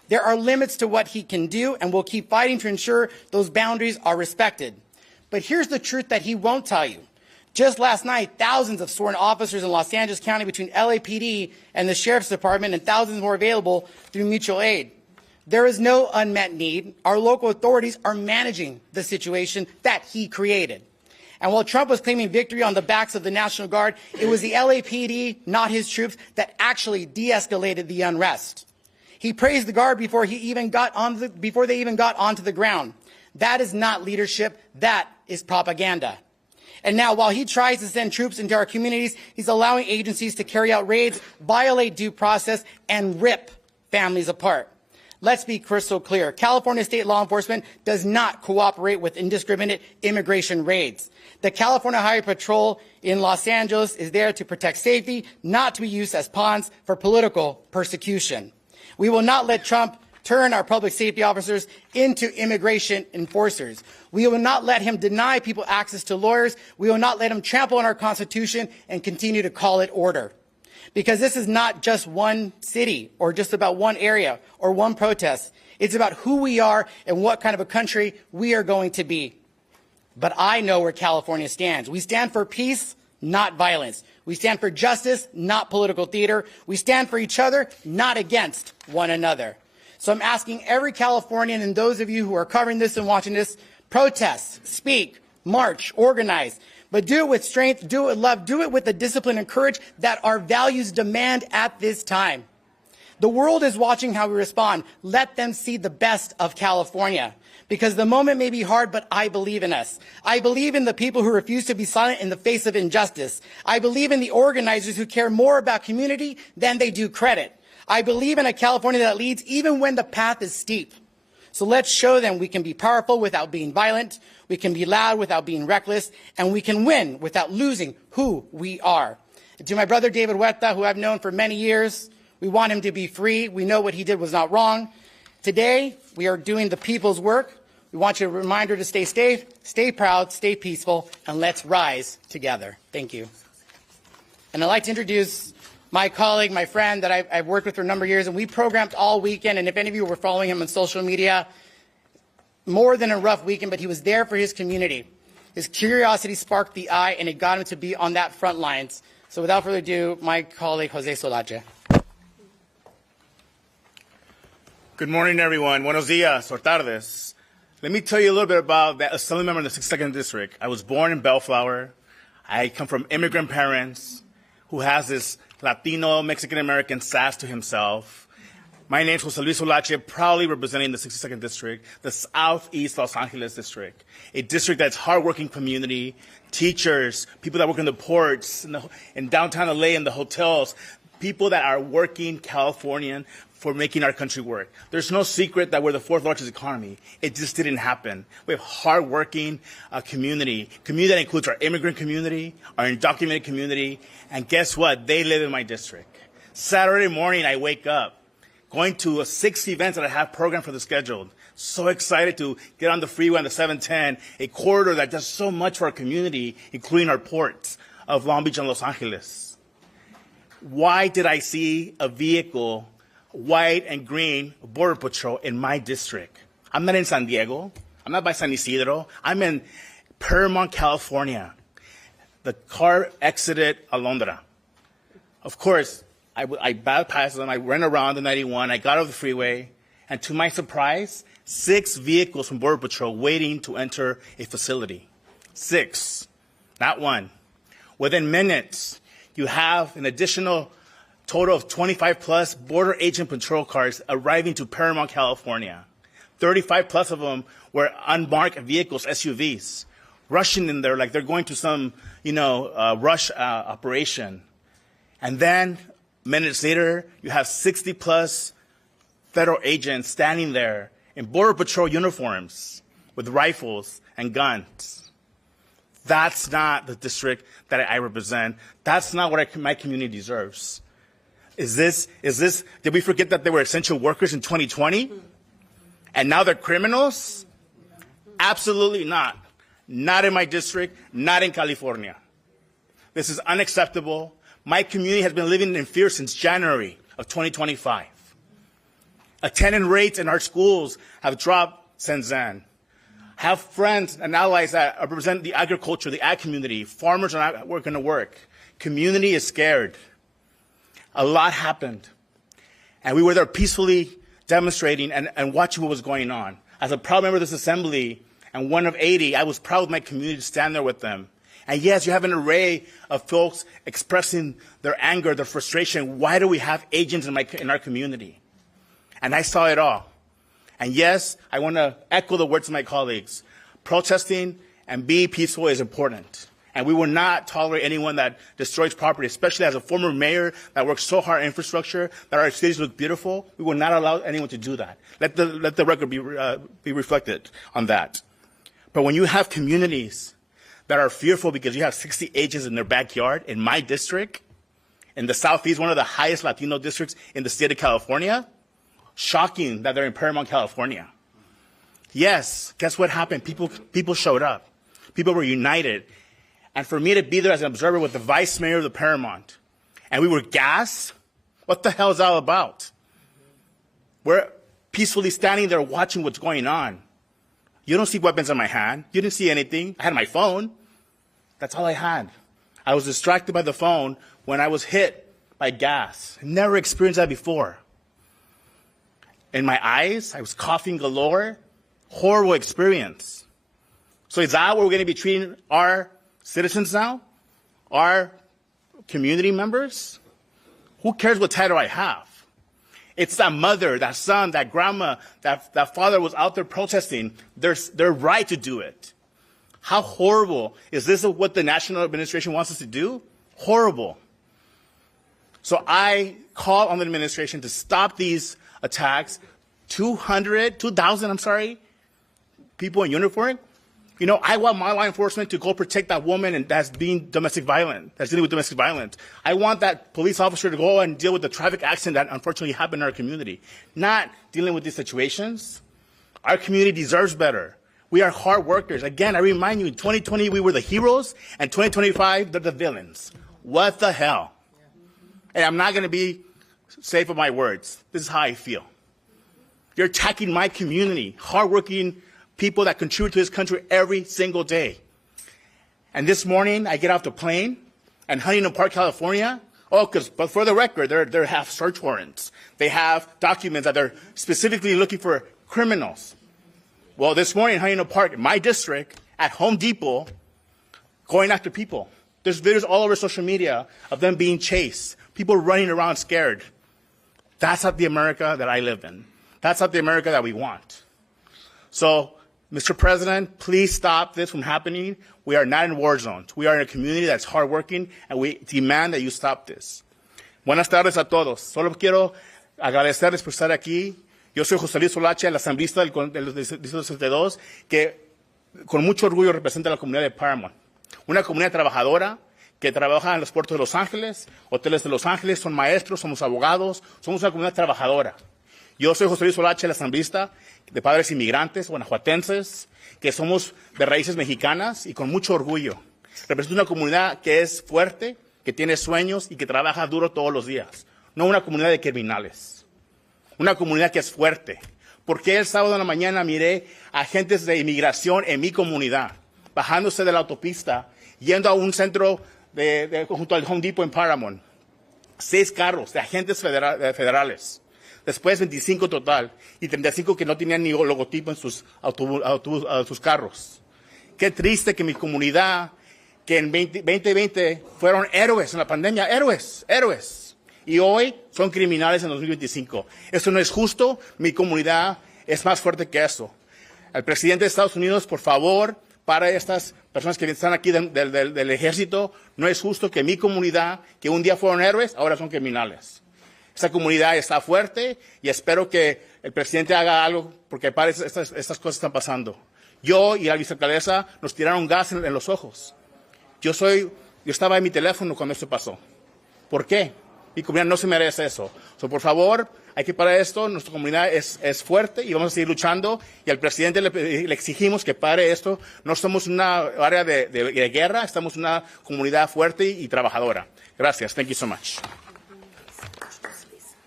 There are limits to what he can do, and we'll keep fighting to ensure those boundaries are respected. But here's the truth that he won't tell you. Just last night, thousands of sworn officers in Los Angeles County between LAPD and the Sheriff's Department, and thousands more available through mutual aid. There is no unmet need. Our local authorities are managing the situation that he created. And while Trump was claiming victory on the backs of the National Guard, it was the LAPD, not his troops, that actually de-escalated the unrest. He praised the Guard before they even got onto the ground. That is not leadership. That is propaganda. And now, while he tries to send troops into our communities, he's allowing agencies to carry out raids, violate due process, and rip families apart. Let's be crystal clear. California state law enforcement does not cooperate with indiscriminate immigration raids. The California Highway Patrol in Los Angeles is there to protect safety, not to be used as pawns for political persecution. We will not let Trump turn our public safety officers into immigration enforcers. We will not let him deny people access to lawyers. We will not let him trample on our Constitution and continue to call it order. Because this is not just one city or just about one area or one protest. It's about who we are and what kind of a country we are going to be. But I know where California stands. We stand for peace, not violence. We stand for justice, not political theater. We stand for each other, not against one another. So I'm asking every Californian and those of you who are covering this and watching this, protest, speak, march, organize. But do it with strength, do it with love, do it with the discipline and courage that our values demand at this time. The world is watching how we respond. Let them see the best of California. Because the moment may be hard, but I believe in us. I believe in the people who refuse to be silent in the face of injustice. I believe in the organizers who care more about community than they do credit. I believe in a California that leads even when the path is steep. So let's show them we can be powerful without being violent. We can be loud without being reckless, and we can win without losing who we are. And to my brother David Huerta, who I've known for many years, we want him to be free. We know what he did was not wrong. Today, we are doing the people's work. We want you a reminder to stay safe, stay proud, stay peaceful, and let's rise together. Thank you. And I'd like to introduce my colleague, my friend that I've worked with for a number of years, and we programmed all weekend, and if any of you were following him on social media, more than a rough weekend, but he was there for his community. His curiosity sparked the eye, and it got him to be on that front lines. So without further ado, my colleague, Jose Solache. Good morning, everyone. Buenos dias or tardes. Let me tell you a little bit about that assembly member in the 62nd District. I was born in Bellflower. I come from immigrant parents who has this Latino, Mexican-American sass to himself. My name is Jose Luis Solache, proudly representing the 62nd District, the Southeast Los Angeles District, a district that's hardworking community, teachers, people that work in the ports, in downtown LA, in the hotels, people that are working Californian for making our country work. There's no secret that we're the fourth largest economy. It just didn't happen. We have hardworking community that includes our immigrant community, our undocumented community, and guess what? They live in my district. Saturday morning, I wake up, going to 6 events that I have programmed for the schedule. So excited to get on the freeway on the 710, a corridor that does so much for our community, including our ports of Long Beach and Los Angeles. Why did I see a vehicle, white and green, Border Patrol in my district? I'm not in San Diego. I'm not by San Isidro. I'm in Paramount, California. The car exited Alondra. Of course, I bypassed them. I ran around the 91. I got off the freeway. And to my surprise, 6 vehicles from Border Patrol waiting to enter a facility. 6, not 1. Within minutes, you have an additional total of 25 plus border agent patrol cars arriving to Paramount, California. 35 plus of them were unmarked vehicles, SUVs, rushing in there like they're going to some, rush operation. And then minutes later, you have 60 plus federal agents standing there in Border Patrol uniforms with rifles and guns. That's not the district that I represent. That's not what my community deserves. Did we forget that they were essential workers in 2020? And now they're criminals? Absolutely not. Not in my district, not in California. This is unacceptable. My community has been living in fear since January of 2025. Attendance rates in our schools have dropped since then. Have friends and allies that represent the agriculture, the ag community. Farmers are not going to work. Community is scared. A lot happened. And we were there peacefully demonstrating and watching what was going on. As a proud member of this assembly and one of 80, I was proud of my community to stand there with them. And yes, you have an array of folks expressing their anger, their frustration. Why do we have agents in our community? And I saw it all. And yes, I want to echo the words of my colleagues. Protesting and being peaceful is important. And we will not tolerate anyone that destroys property, especially as a former mayor that works so hard on infrastructure, that our cities look beautiful. We will not allow anyone to do that. Let the record be reflected on that. But when you have communities that are fearful because you have 60 agents in their backyard, in my district, in the Southeast, one of the highest Latino districts in the state of California, shocking that they're in Paramount, California. Yes, guess what happened? People showed up. People were united. And for me to be there as an observer with the vice mayor of the Paramount, and we were gassed, what the hell is that all about? We're peacefully standing there watching what's going on. You don't see weapons in my hand. You didn't see anything. I had my phone. That's all I had. I was distracted by the phone when I was hit by gas. I never experienced that before. In my eyes, I was coughing galore. Horrible experience. So is that what we're going to be treating our citizens now? Our community members? Who cares what title I have? It's that mother, that son, that grandma, that father was out there protesting. They're right to do it. How horrible. Is this what the national administration wants us to do? Horrible. So I call on the administration to stop these attacks. 2,000, people in uniform. You know, I want my law enforcement to go protect that woman that's being domestic violent, that's dealing with domestic violence. I want that police officer to go and deal with the traffic accident that unfortunately happened in our community, not dealing with these situations. Our community deserves better. We are hard workers. Again, I remind you, in 2020, we were the heroes, and 2025, they're the villains. What the hell? And I'm not going to be safe with my words. This is how I feel. You're attacking my community, hardworking people that contribute to this country every single day. And this morning, I get off the plane, and Huntington Park, California, but for the record, they have search warrants. They have documents that they're specifically looking for criminals. Well, this morning in Huntington Park, in my district, at Home Depot, going after people. There's videos all over social media of them being chased, people running around scared. That's not the America that I live in. That's not the America that we want. So, Mr. President, please stop this from happening. We are not in war zones. We are in a community that's hardworking, and we demand that you stop this. Buenas tardes a todos. Solo quiero agradecerles por estar aquí. Yo soy José Luis Solache, el asambleísta del Distrito 62, que con mucho orgullo representa a la comunidad de Paramount. Una comunidad trabajadora que trabaja en los puertos de Los Ángeles, hoteles de Los Ángeles, son maestros, somos abogados, somos una comunidad trabajadora. Yo soy José Luis Solache, el asambleísta de padres inmigrantes, guanajuatenses, que somos de raíces mexicanas y con mucho orgullo. Represento una comunidad que es fuerte, que tiene sueños y que trabaja duro todos los días. No una comunidad de criminales. Una comunidad que es fuerte. Porque el sábado en la mañana miré a agentes de inmigración en mi comunidad, bajándose de la autopista, yendo a un centro junto al Home Depot en Paramount. 6 carros de agentes federales. Después 25 total, y 35 que no tenían ni logotipo en sus carros. Qué triste que mi comunidad, que en 2020 fueron héroes en la pandemia, héroes, y hoy son criminales en 2025. Eso no es justo, mi comunidad es más fuerte que eso. El presidente de Estados Unidos, por favor, para estas personas que están aquí del ejército, no es justo que mi comunidad, que un día fueron héroes, ahora son criminales. Esta comunidad está fuerte y espero que el presidente haga algo porque estas cosas están pasando. Yo y la vicealcaldesa nos tiraron gas en los ojos. Yo estaba en mi teléfono cuando esto pasó. ¿Por qué? Mi comunidad no se merece eso. Por favor, hay que parar esto. Nuestra comunidad es fuerte y vamos a seguir luchando. Y al presidente le exigimos que pare esto. No somos una área de guerra, estamos una comunidad fuerte y trabajadora. Gracias. Thank you so much.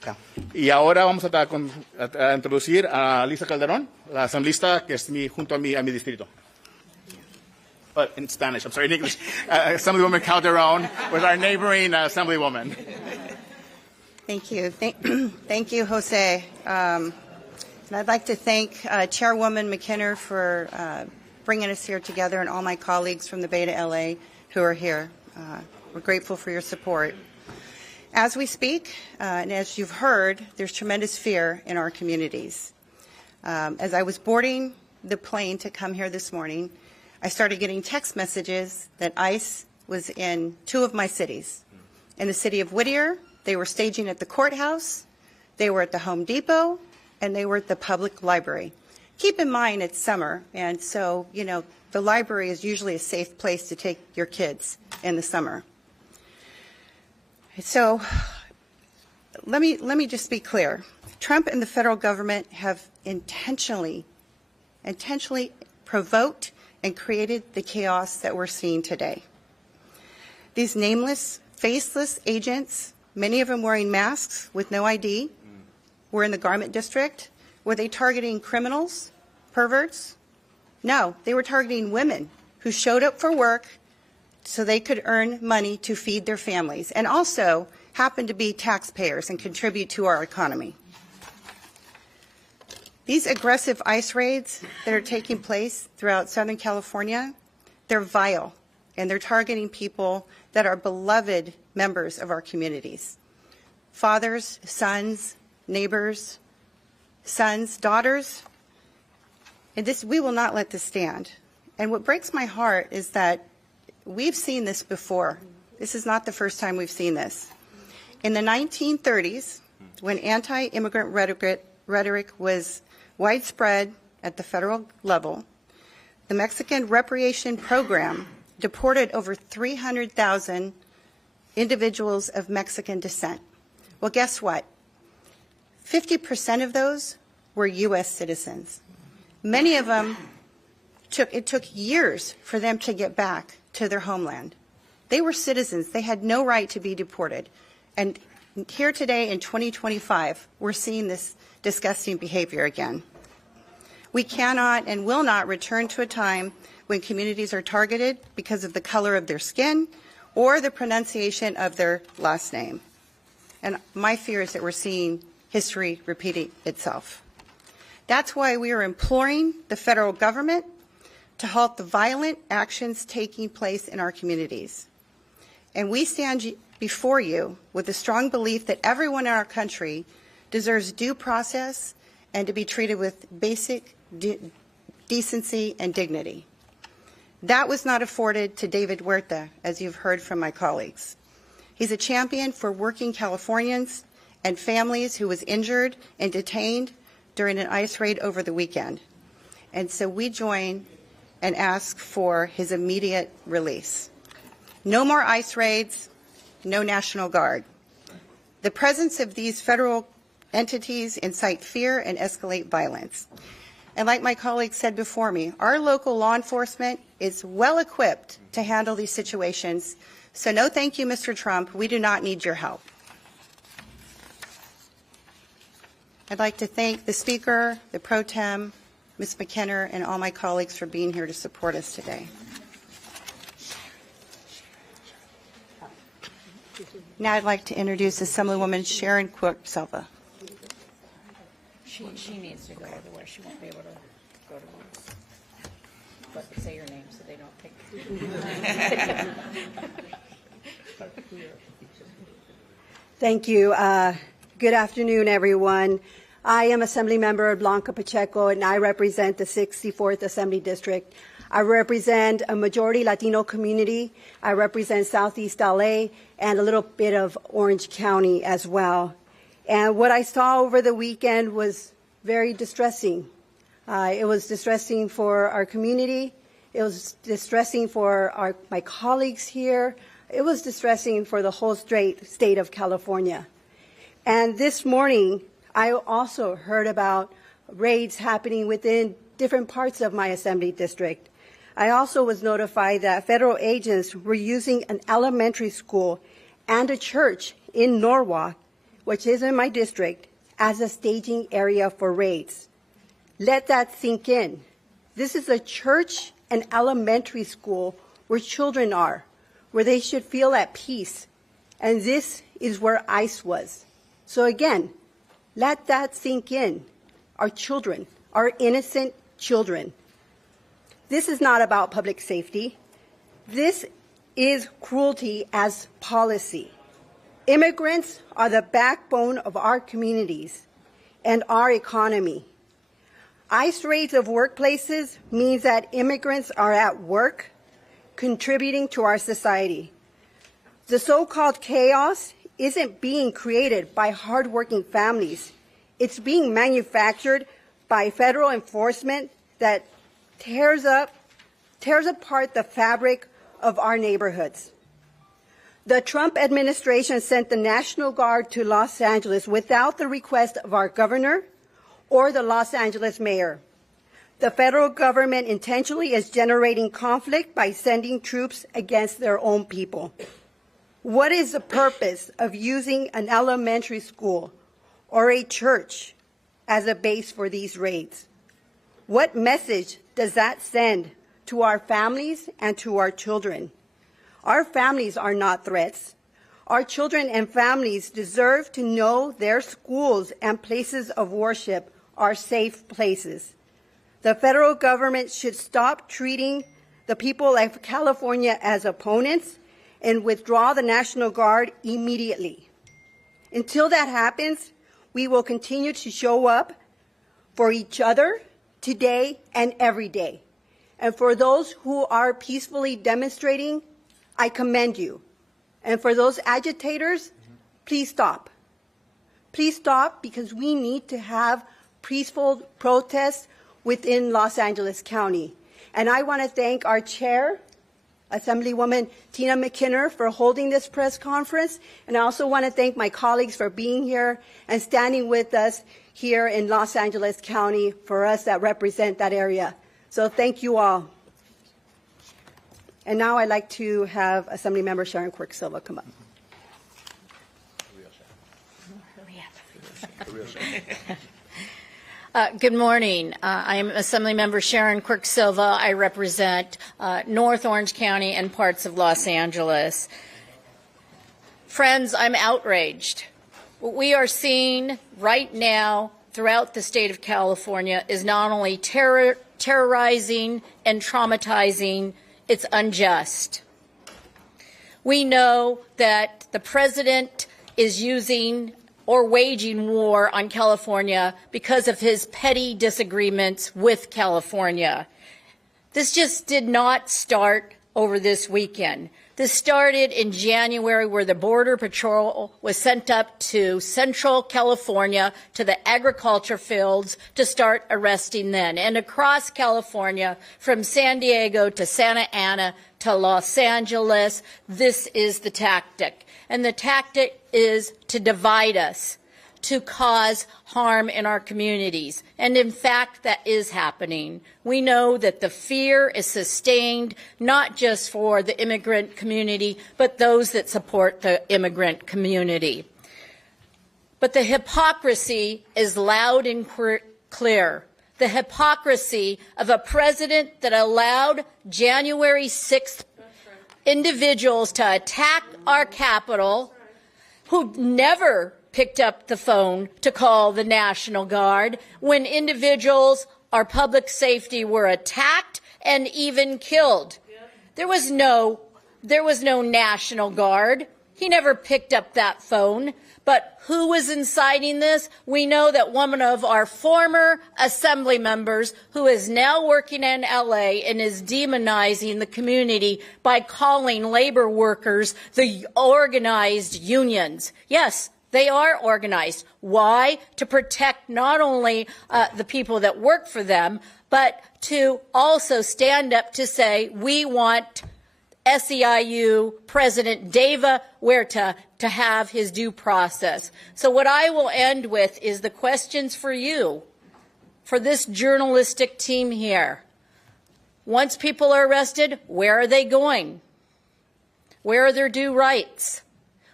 Y ahora vamos a introducir a Lisa Calderón, la asambleísta que es junto a mi distrito. In Spanish, I'm sorry, in English. Assemblywoman Calderon with our neighboring assemblywoman. Thank you. Thank you, Jose. And I'd like to thank Chairwoman McKinner for bringing us here together and all my colleagues from the Bay to LA who are here. We're grateful for your support. As we speak, and as you've heard, there's tremendous fear in our communities. As I was boarding the plane to come here this morning, I started getting text messages that ICE was in 2 of my cities. In the city of Whittier, they were staging at the courthouse, they were at the Home Depot, and they were at the public library. Keep in mind it's summer, and so, you know, the library is usually a safe place to take your kids in the summer. So let me just be clear. Trump and the federal government have intentionally provoked and created the chaos that we're seeing today. These nameless, faceless agents, many of them wearing masks with no ID, were in the garment district. Were they targeting criminals, perverts? No, they were targeting women who showed up for work so they could earn money to feed their families and also happen to be taxpayers and contribute to our economy. These aggressive ICE raids that are taking place throughout Southern California, they're vile, and they're targeting people that are beloved members of our communities. Fathers, sons, neighbors, sons, daughters. And we will not let this stand. And what breaks my heart is that we've seen this before. This is not the first time we've seen this. In the 1930s, when anti-immigrant rhetoric was widespread at the federal level, the Mexican repatriation program deported over 300,000 individuals of Mexican descent. Well, guess what? 50% of those were U.S. citizens. Many of them, it took years for them to get back to their homeland. They were citizens. They had no right to be deported. And here today in 2025, we're seeing this disgusting behavior again. We cannot and will not return to a time when communities are targeted because of the color of their skin or the pronunciation of their last name. And my fear is that we're seeing history repeating itself. That's why we are imploring the federal government to halt the violent actions taking place in our communities. And we stand before you with a strong belief that everyone in our country deserves due process and to be treated with basic decency and dignity. That was not afforded to David Huerta, as you've heard from my colleagues. He's a champion for working Californians and families who was injured and detained during an ICE raid over the weekend. And so we join and ask for his immediate release. No more ICE raids, no National Guard. The presence of these federal entities incite fear and escalate violence. And like my colleagues said before me, our local law enforcement is well equipped to handle these situations. So no thank you, Mr. Trump. We do not need your help. I'd like to thank the Speaker, the Pro Tem, Ms. McKinner, and all my colleagues for being here to support us today. Now I'd like to introduce Assemblywoman Sharon Quirk-Silva. She needs to go otherwise she won't be able to go to one. But say your name so they don't think. Thank you. Good afternoon, everyone. I am Assemblymember Blanca Pacheco, and I represent the 64th Assembly District. I represent a majority Latino community. I represent Southeast LA and a little bit of Orange County as well. And what I saw over the weekend was very distressing. It was distressing for our community. It was distressing for my colleagues here. It was distressing for the whole state of California. And this morning, I also heard about raids happening within different parts of my Assembly district. I also was notified that federal agents were using an elementary school and a church in Norwalk which is in my district, as a staging area for raids. Let that sink in. This is a church and elementary school where children are, where they should feel at peace. And this is where ICE was. So again, let that sink in. Our children, our innocent children. This is not about public safety. This is cruelty as policy. Immigrants are the backbone of our communities and our economy. ICE raids of workplaces means that immigrants are at work, contributing to our society. The so-called chaos isn't being created by hardworking families. It's being manufactured by federal enforcement that tears apart the fabric of our neighborhoods. The Trump administration sent the National Guard to Los Angeles without the request of our governor or the Los Angeles mayor. The federal government intentionally is generating conflict by sending troops against their own people. What is the purpose of using an elementary school or a church as a base for these raids? What message does that send to our families and to our children? Our families are not threats. Our children and families deserve to know their schools and places of worship are safe places. The federal government should stop treating the people of California as opponents and withdraw the National Guard immediately. Until that happens, we will continue to show up for each other today and every day. And for those who are peacefully demonstrating, I commend you. And for those agitators, please stop. Please stop, because we need to have peaceful protests within Los Angeles County. And I want to thank our chair, Assemblywoman Tina McKinnon, for holding this press conference. And I also want to thank my colleagues for being here and standing with us here in Los Angeles County for us that represent that area. So thank you all. And now I'd like to have Assemblymember Sharon Quirk-Silva come up. Good morning. I'm Assemblymember Sharon Quirk-Silva. I represent North Orange County and parts of Los Angeles. Friends, I'm outraged. What we are seeing right now throughout the state of California is not only terrorizing and traumatizing, it's unjust. We know that the president is using or waging war on California because of his petty disagreements with California. This just did not start over this weekend. This started in January, where the Border Patrol was sent up to Central California to the agriculture fields to start arresting men. And across California, from San Diego to Santa Ana to Los Angeles, this is the tactic. And the tactic is to divide us, to cause harm in our communities. And in fact, that is happening. We know that the fear is sustained not just for the immigrant community, but those that support the immigrant community. But the hypocrisy is loud and clear. The hypocrisy of a president that allowed January 6th individuals to attack our Capitol, who never picked up the phone to call the National Guard when individuals, our public safety, were attacked and even killed. There was no National Guard. He never picked up that phone. But who was inciting this? We know that one of our former assembly members, who is now working in LA and is demonizing the community by calling labor workers the organized unions. Yes, they are organized. Why? To protect not only the people that work for them, but to also stand up to say, we want SEIU President Deva Huerta to have his due process. So what I will end with is the questions for you, for this journalistic team here. Once people are arrested, where are they going? Where are their due rights?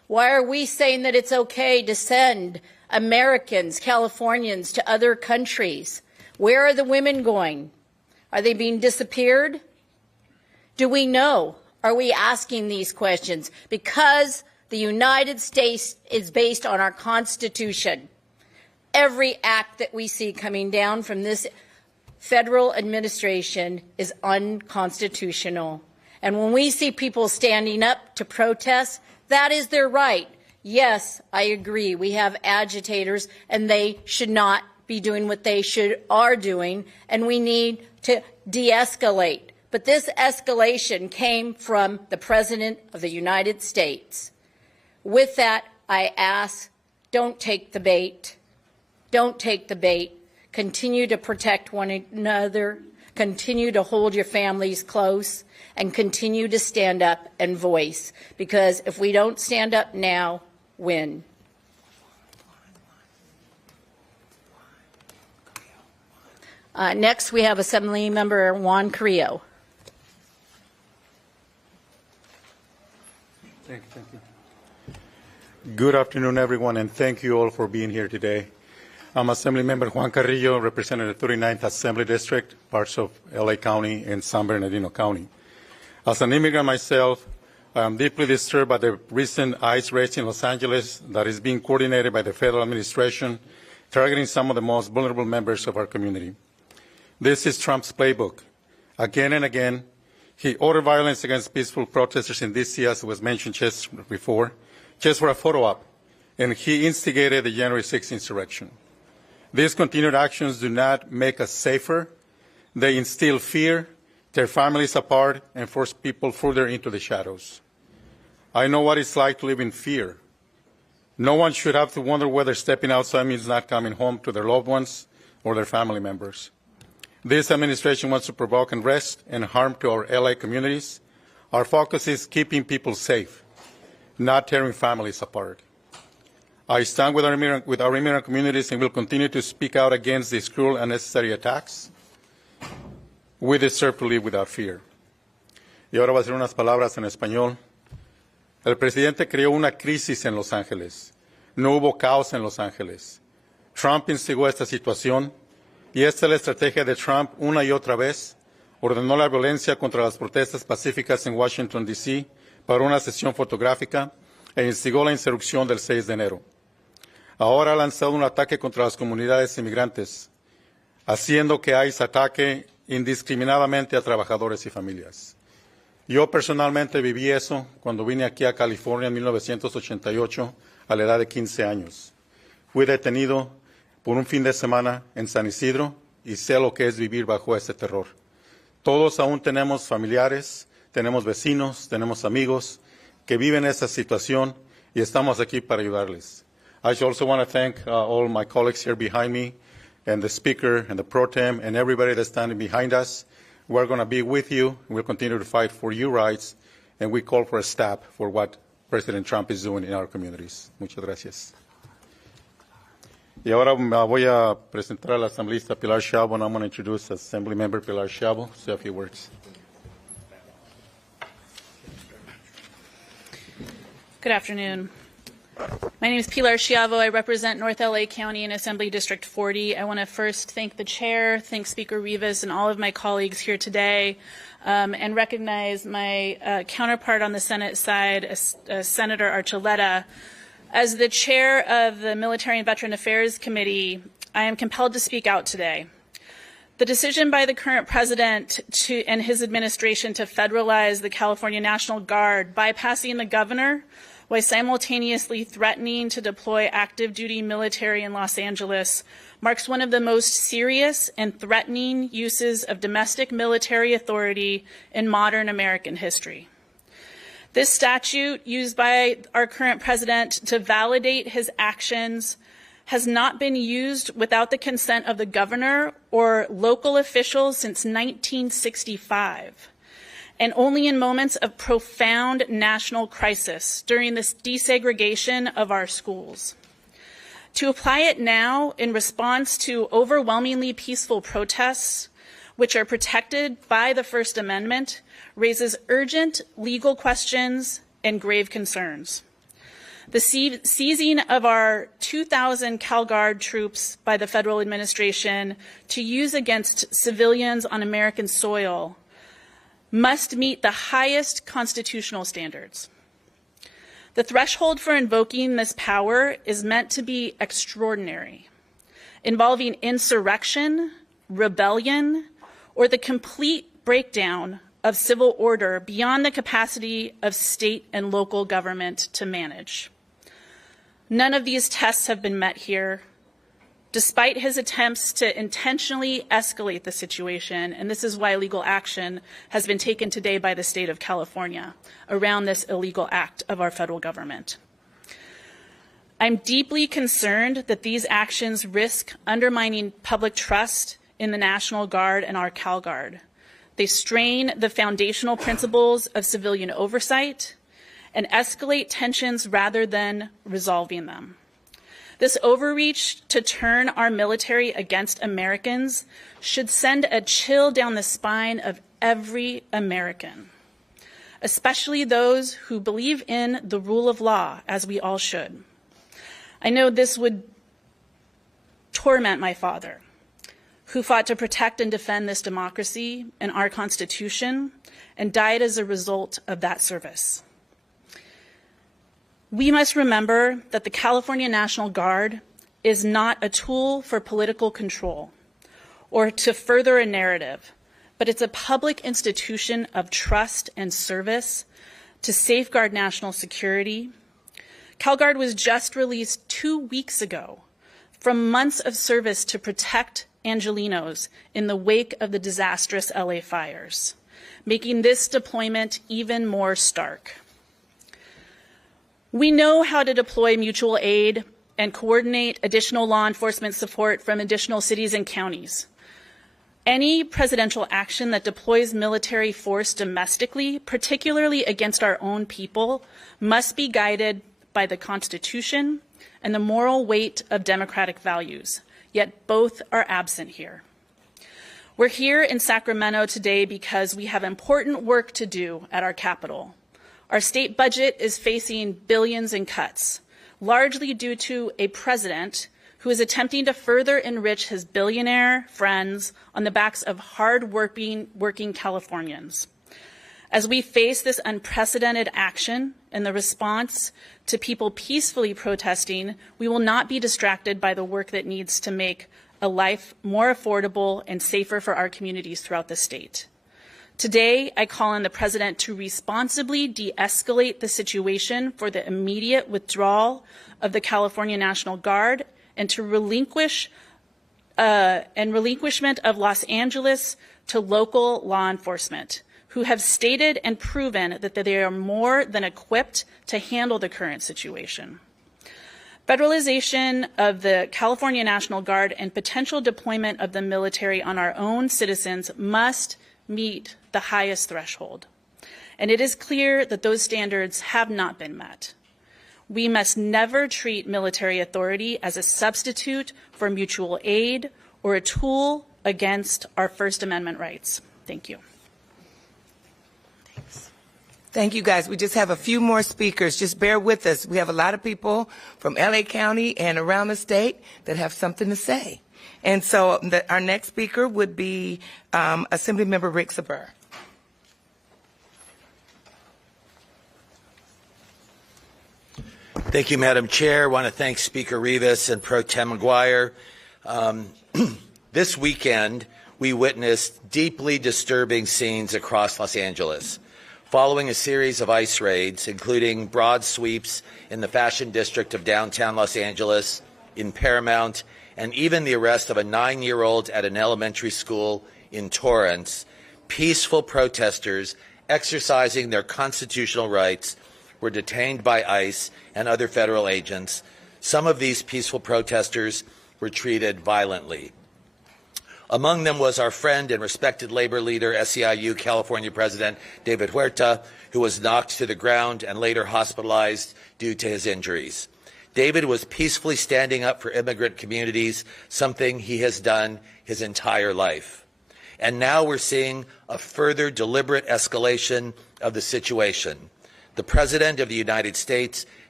Why are we saying that it's okay to send Americans, Californians to other countries? Where are the women going? Are they being disappeared? Do we know? Are we asking these questions? Because the United States is based on our Constitution. Every act that we see coming down from this federal administration is unconstitutional. And when we see people standing up to protest, that is their right. Yes, I agree. We have agitators, and they should not be doing what they are doing, and we need to de-escalate. But this escalation came from the President of the United States. With that, I ask, don't take the bait. Don't take the bait. Continue to protect one another. Continue to hold your families close, and continue to stand up and voice. Because if we don't stand up now, when? Next, we have Assembly Member Juan Carrillo. Thank you. Good afternoon, everyone, and thank you all for being here today. I'm Assembly Member Juan Carrillo, representing the 39th Assembly District, parts of LA County and San Bernardino County. As an immigrant myself, I am deeply disturbed by the recent ICE raids in Los Angeles that is being coordinated by the federal administration, targeting some of the most vulnerable members of our community. This is Trump's playbook. Again and again, he ordered violence against peaceful protesters in D.C., as was mentioned just before, just for a photo op, and he instigated the January 6th insurrection. These continued actions do not make us safer. They instill fear, tear families apart, and force people further into the shadows. I know what it's like to live in fear. No one should have to wonder whether stepping outside means not coming home to their loved ones or their family members. This administration wants to provoke unrest and harm to our LA communities. Our focus is keeping people safe, not tearing families apart. I stand with our immigrant communities and will continue to speak out against these cruel and unnecessary attacks. We deserve to live without fear. Y ahora voy a hacer unas palabras en español. El presidente creó una crisis en Los Ángeles. No hubo caos en Los Ángeles. Trump instigó esta situación y esta es la estrategia de Trump una y otra vez. Ordenó la violencia contra las protestas pacíficas en Washington, D.C. para una sesión fotográfica e instigó la insurrección del 6 de enero. Ahora ha lanzado un ataque contra las comunidades inmigrantes, haciendo que ICE ataque indiscriminadamente a trabajadores y familias. Yo personalmente viví eso cuando vine aquí a California en 1988 a la edad de 15 años. Fui detenido por un fin de semana en San Isidro y sé lo que es vivir bajo ese terror. Todos aún tenemos familiares, tenemos vecinos, tenemos amigos que viven esa situación y estamos aquí para ayudarles. I also want to thank all my colleagues here behind me and the speaker and the pro tem and everybody that's standing behind us. We're going to be with you. We'll continue to fight for your rights, and we call for a stop for what President Trump is doing in our communities. Muchas gracias. Y ahora voy a presentar a la asambleísta Pilar Chavo, and I'm going to introduce Assembly Member Pilar Chavo. Say a few words. Good afternoon. My name is Pilar Chavo. I represent North LA County in Assembly District 40. I want to first thank the chair, thank Speaker Rivas and all of my colleagues here today, and recognize my counterpart on the Senate side, Senator Archuleta. As the chair of the Military and Veteran Affairs Committee, I am compelled to speak out today. The decision by the current president and his administration to federalize the California National Guard, bypassing the governor, while simultaneously threatening to deploy active duty military in Los Angeles, marks one of the most serious and threatening uses of domestic military authority in modern American history. This statute, used by our current president to validate his actions, has not been used without the consent of the governor or local officials since 1965. And only in moments of profound national crisis during this desegregation of our schools. To apply it now in response to overwhelmingly peaceful protests, which are protected by the First Amendment, raises urgent legal questions and grave concerns. The seizing of our 2,000 CalGuard troops by the federal administration to use against civilians on American soil must meet the highest constitutional standards. The threshold for invoking this power is meant to be extraordinary, involving insurrection, rebellion, or the complete breakdown of civil order beyond the capacity of state and local government to manage. None of these tests have been met here, despite his attempts to intentionally escalate the situation, and this is why legal action has been taken today by the state of California around this illegal act of our federal government. I'm deeply concerned that these actions risk undermining public trust in the National Guard and our CalGuard. They strain the foundational principles of civilian oversight and escalate tensions rather than resolving them. This overreach to turn our military against Americans should send a chill down the spine of every American, especially those who believe in the rule of law, as we all should. I know this would torment my father, who fought to protect and defend this democracy and our Constitution and died as a result of that service. We must remember that the California National Guard is not a tool for political control or to further a narrative, but it's a public institution of trust and service to safeguard national security. CalGuard was just released 2 weeks ago from months of service to protect Angelenos in the wake of the disastrous LA fires, making this deployment even more stark. We know how to deploy mutual aid and coordinate additional law enforcement support from additional cities and counties. Any presidential action that deploys military force domestically, particularly against our own people, must be guided by the Constitution and the moral weight of democratic values, yet both are absent here. We're here in Sacramento today because we have important work to do at our capital. Our state budget is facing billions in cuts, largely due to a president who is attempting to further enrich his billionaire friends on the backs of hard-working Californians. As we face this unprecedented action and the response to people peacefully protesting, we will not be distracted by the work that needs to make a life more affordable and safer for our communities throughout the state. Today, I call on the President to responsibly de-escalate the situation for the immediate withdrawal of the California National Guard and to relinquishment of Los Angeles to local law enforcement, who have stated and proven that they are more than equipped to handle the current situation. Federalization of the California National Guard and potential deployment of the military on our own citizens must meet the highest threshold. And it is clear that those standards have not been met. We must never treat military authority as a substitute for mutual aid or a tool against our First Amendment rights. Thank you. Thank you, guys. We just have a few more speakers. Just bear with us. We have a lot of people from LA County and around the state that have something to say. And so our next speaker would be Assemblymember Rick Saber. Thank you, Madam Chair. I want to thank Speaker Rivas and Pro Tem McGuire. This weekend, we witnessed deeply disturbing scenes across Los Angeles. Following a series of ICE raids, including broad sweeps in the fashion district of downtown Los Angeles, in Paramount, and even the arrest of a 9-year-old at an elementary school in Torrance, peaceful protesters exercising their constitutional rights were detained by ICE and other federal agents. Some of these peaceful protesters were treated violently. Among them was our friend and respected labor leader, SEIU California President David Huerta, who was knocked to the ground and later hospitalized due to his injuries. David was peacefully standing up for immigrant communities, something he has done his entire life. And now we're seeing a further deliberate escalation of the situation. The President of the United States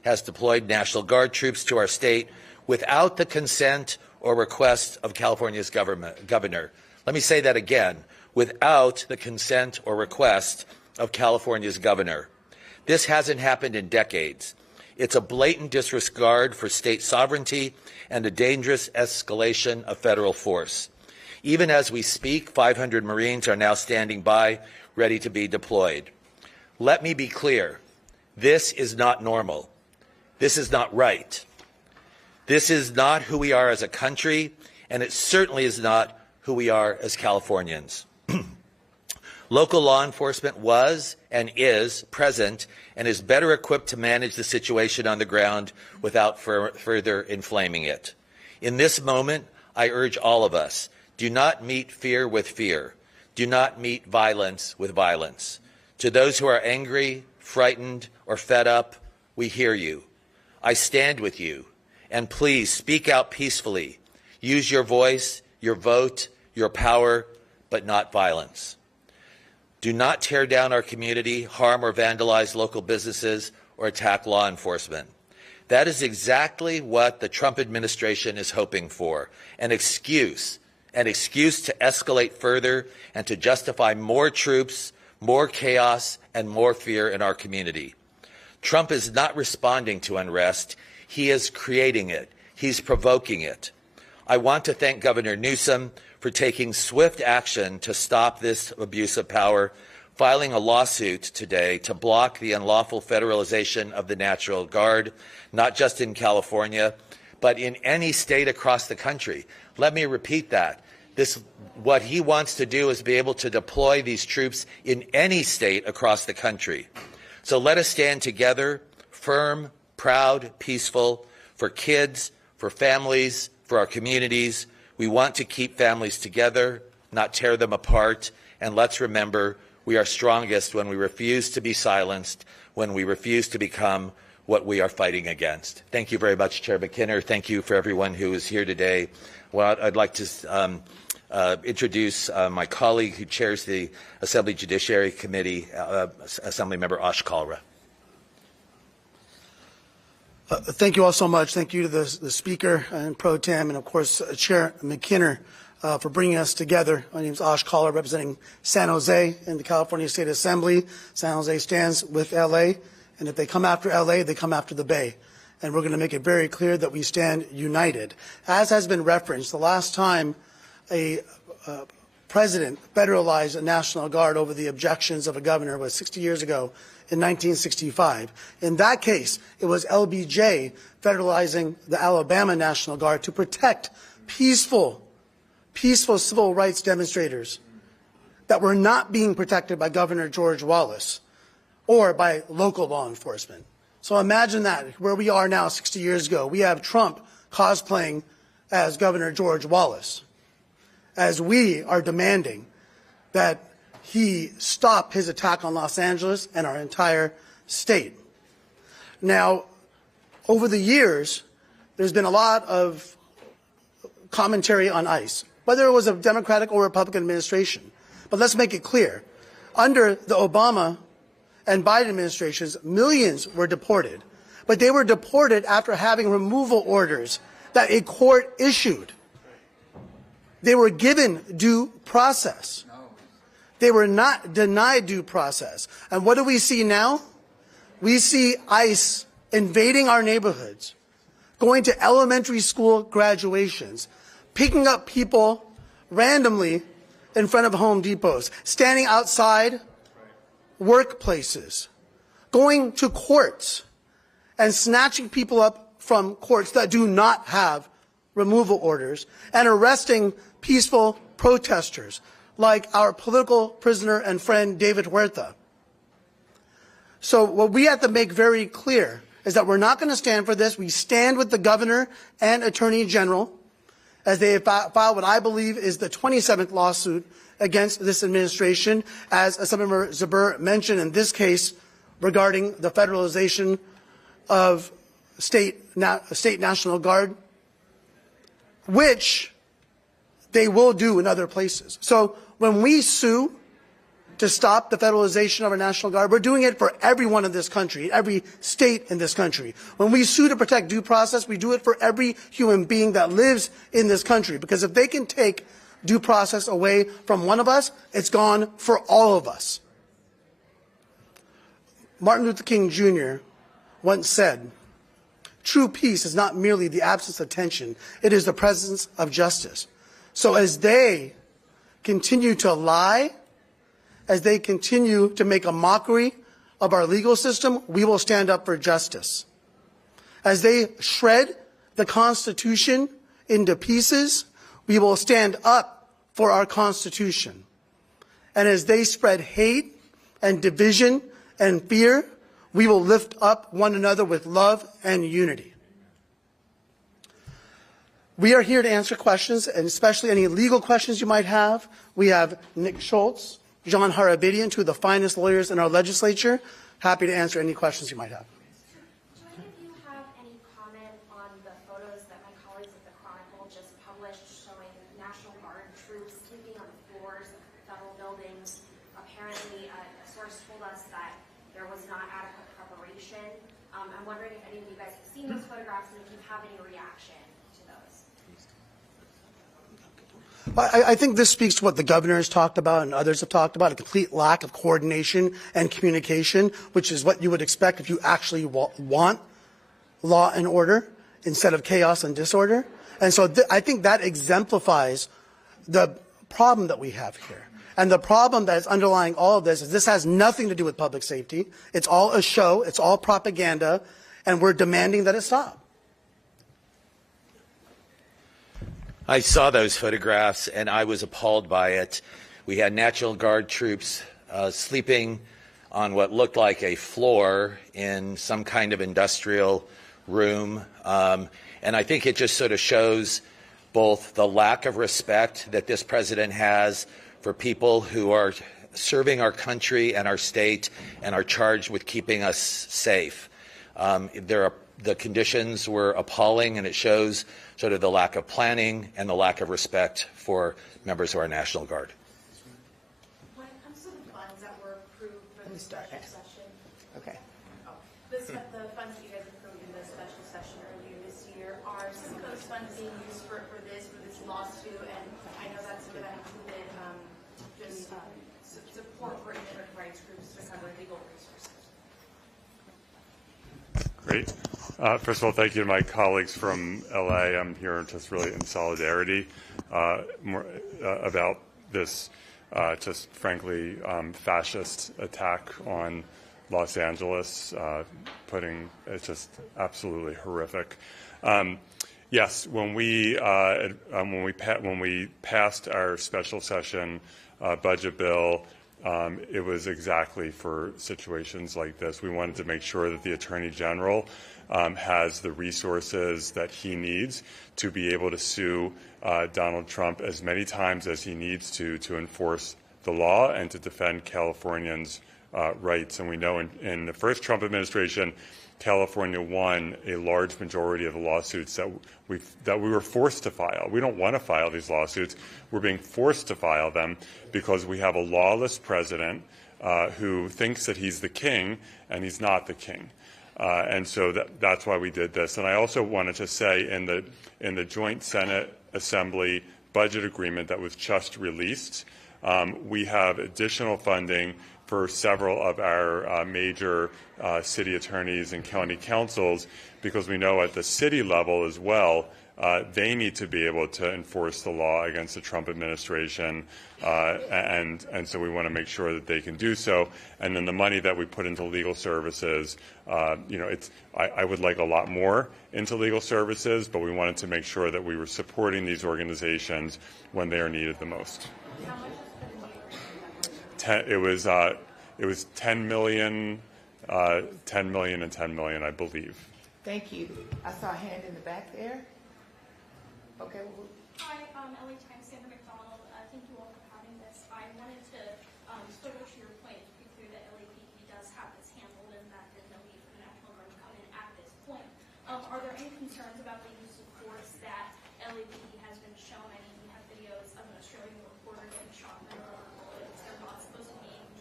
has deployed National Guard troops to our state without the consent or request of California's governor. Let me say that again, without the consent or request of California's governor. This hasn't happened in decades. It's a blatant disregard for state sovereignty and a dangerous escalation of federal force. Even as we speak, 500 Marines are now standing by, ready to be deployed. Let me be clear. This is not normal. This is not right. This is not who we are as a country, and it certainly is not who we are as Californians. Local law enforcement was and is present and is better equipped to manage the situation on the ground without further inflaming it. In this moment, I urge all of us, do not meet fear with fear. Do not meet violence with violence. To those who are angry, frightened, or fed up, we hear you. I stand with you. And please speak out peacefully. Use your voice, your vote, your power, but not violence. Do not tear down our community, harm or vandalize local businesses, or attack law enforcement. That is exactly what the Trump administration is hoping for, an excuse to escalate further and to justify more troops, more chaos, and more fear in our community. Trump is not responding to unrest. He is creating it. He's provoking it. I want to thank Governor Newsom for taking swift action to stop this abuse of power, filing a lawsuit today to block the unlawful federalization of the National Guard, not just in California, but in any state across the country. Let me repeat that. What he wants to do is be able to deploy these troops in any state across the country. So let us stand together, firm, proud, peaceful, for kids, for families, for our communities. We want to keep families together, not tear them apart. And let's remember, we are strongest when we refuse to be silenced, when we refuse to become what we are fighting against. Thank you very much, Chair McKinnon. Thank you for everyone who is here today. Well, I'd like to introduce my colleague who chairs the Assembly Judiciary Committee, Assemblymember Ash Kalra. Thank you all so much. Thank you to the Speaker and Pro Tem, and of course Chair McKinnon for bringing us together. My name is Ash Kalra, representing San Jose in the California State Assembly. San Jose stands with LA, and if they come after LA, they come after the Bay. And we're going to make it very clear that we stand united. As has been referenced, the last time a president federalized a National Guard over the objections of a governor was 60 years ago in 1965. In that case, it was LBJ federalizing the Alabama National Guard to protect peaceful civil rights demonstrators that were not being protected by Governor George Wallace or by local law enforcement. So imagine that, where we are now 60 years ago. We have Trump cosplaying as Governor George Wallace, as we are demanding that he stop his attack on Los Angeles and our entire state. Now, over the years, there's been a lot of commentary on ICE, whether it was a Democratic or Republican administration. But let's make it clear. Under the Obama and Biden administrations, millions were deported. But they were deported after having removal orders that a court issued. They were given due process. They were not denied due process. And what do we see now? We see ICE invading our neighborhoods, going to elementary school graduations, picking up people randomly in front of Home Depots, standing outside workplaces, going to courts and snatching people up from courts that do not have removal orders and arresting peaceful protesters like our political prisoner and friend David Huerta. So what we have to make very clear is that we're not going to stand for this. We stand with the governor and attorney general as they have filed what I believe is the 27th lawsuit against this administration, as Assemblymember Zuber mentioned in this case regarding the federalization of state National Guard, which they will do in other places. So when we sue, to stop the federalization of our National Guard. We're doing it for everyone in this country, every state in this country. When we sue to protect due process, we do it for every human being that lives in this country. Because if they can take due process away from one of us, it's gone for all of us. Martin Luther King Jr. once said, "True peace is not merely the absence of tension, it is the presence of justice." So as they continue to lie, as they continue to make a mockery of our legal system, we will stand up for justice. As they shred the Constitution into pieces, we will stand up for our Constitution. And as they spread hate and division and fear, we will lift up one another with love and unity. We are here to answer questions, and especially any legal questions you might have. We have Nick Schultz, John Harabidian, two of the finest lawyers in our legislature. Happy to answer any questions you might have. Do any of you have any comment on the photos that my colleagues at the Chronicle just published showing National Guard troops sleeping on the floors of federal buildings? Apparently, a source told us that there was not adequate preparation. I'm wondering if any of you guys have seen those photographs and if you have any reaction to those. I think this speaks to what the governor has talked about and others have talked about, a complete lack of coordination and communication, which is what you would expect if you actually want law and order instead of chaos and disorder. And so I think that exemplifies the problem that we have here. And the problem that is underlying all of this is this has nothing to do with public safety. It's all a show. It's all propaganda. And we're demanding that it stop. I saw those photographs and I was appalled by it. We had National Guard troops sleeping on what looked like a floor in some kind of industrial room. And I think it just sort of shows both the lack of respect that this president has for people who are serving our country and our state and are charged with keeping us safe. The conditions were appalling, and it shows sort of the lack of planning and the lack of respect for members of our National Guard. When it comes to the funds that were approved for the special session, Okay. the funds that you guys approved in the special session earlier this year, are some of those funds being used for this lawsuit? And I know that's something that included support for immigrant rights groups to cover legal resources. Great. First of all, thank you to my colleagues from LA. I'm here just really in solidarity about this just frankly fascist attack on Los Angeles, it's just absolutely horrific. Yes, when we passed our special session budget bill, it was exactly for situations like this. We wanted to make sure that the Attorney General has the resources that he needs to be able to sue Donald Trump as many times as he needs to enforce the law and to defend Californians' rights. And we know in the first Trump administration, California won a large majority of the lawsuits that we were forced to file. We don't want to file these lawsuits. We're being forced to file them because we have a lawless president who thinks that he's the king, and he's not the king. And so that's why we did this. And I also wanted to say in the joint Senate Assembly budget agreement that was just released, we have additional funding for several of our major city attorneys and county councils, because we know at the city level as well, they need to be able to enforce the law against the Trump administration, and so we want to make sure that they can do so. And then the money that we put into legal services, I would like a lot more into legal services, but we wanted to make sure that we were supporting these organizations when they are needed the most. It was 10 million, and 10 million, I believe. Thank you. I saw a hand in the back there. Okay. Hi, LA Times, Sandra McDonald. Thank you all for having this. I wanted to sort of to your point, be clear that LAPD does have this handled and that there's no need for the National Guard to come in at this point. Are there any concerns about the use of force that LAPD has been shown? I mean, we have videos of an Australian reporter getting shot by a bullet. They're not supposed to be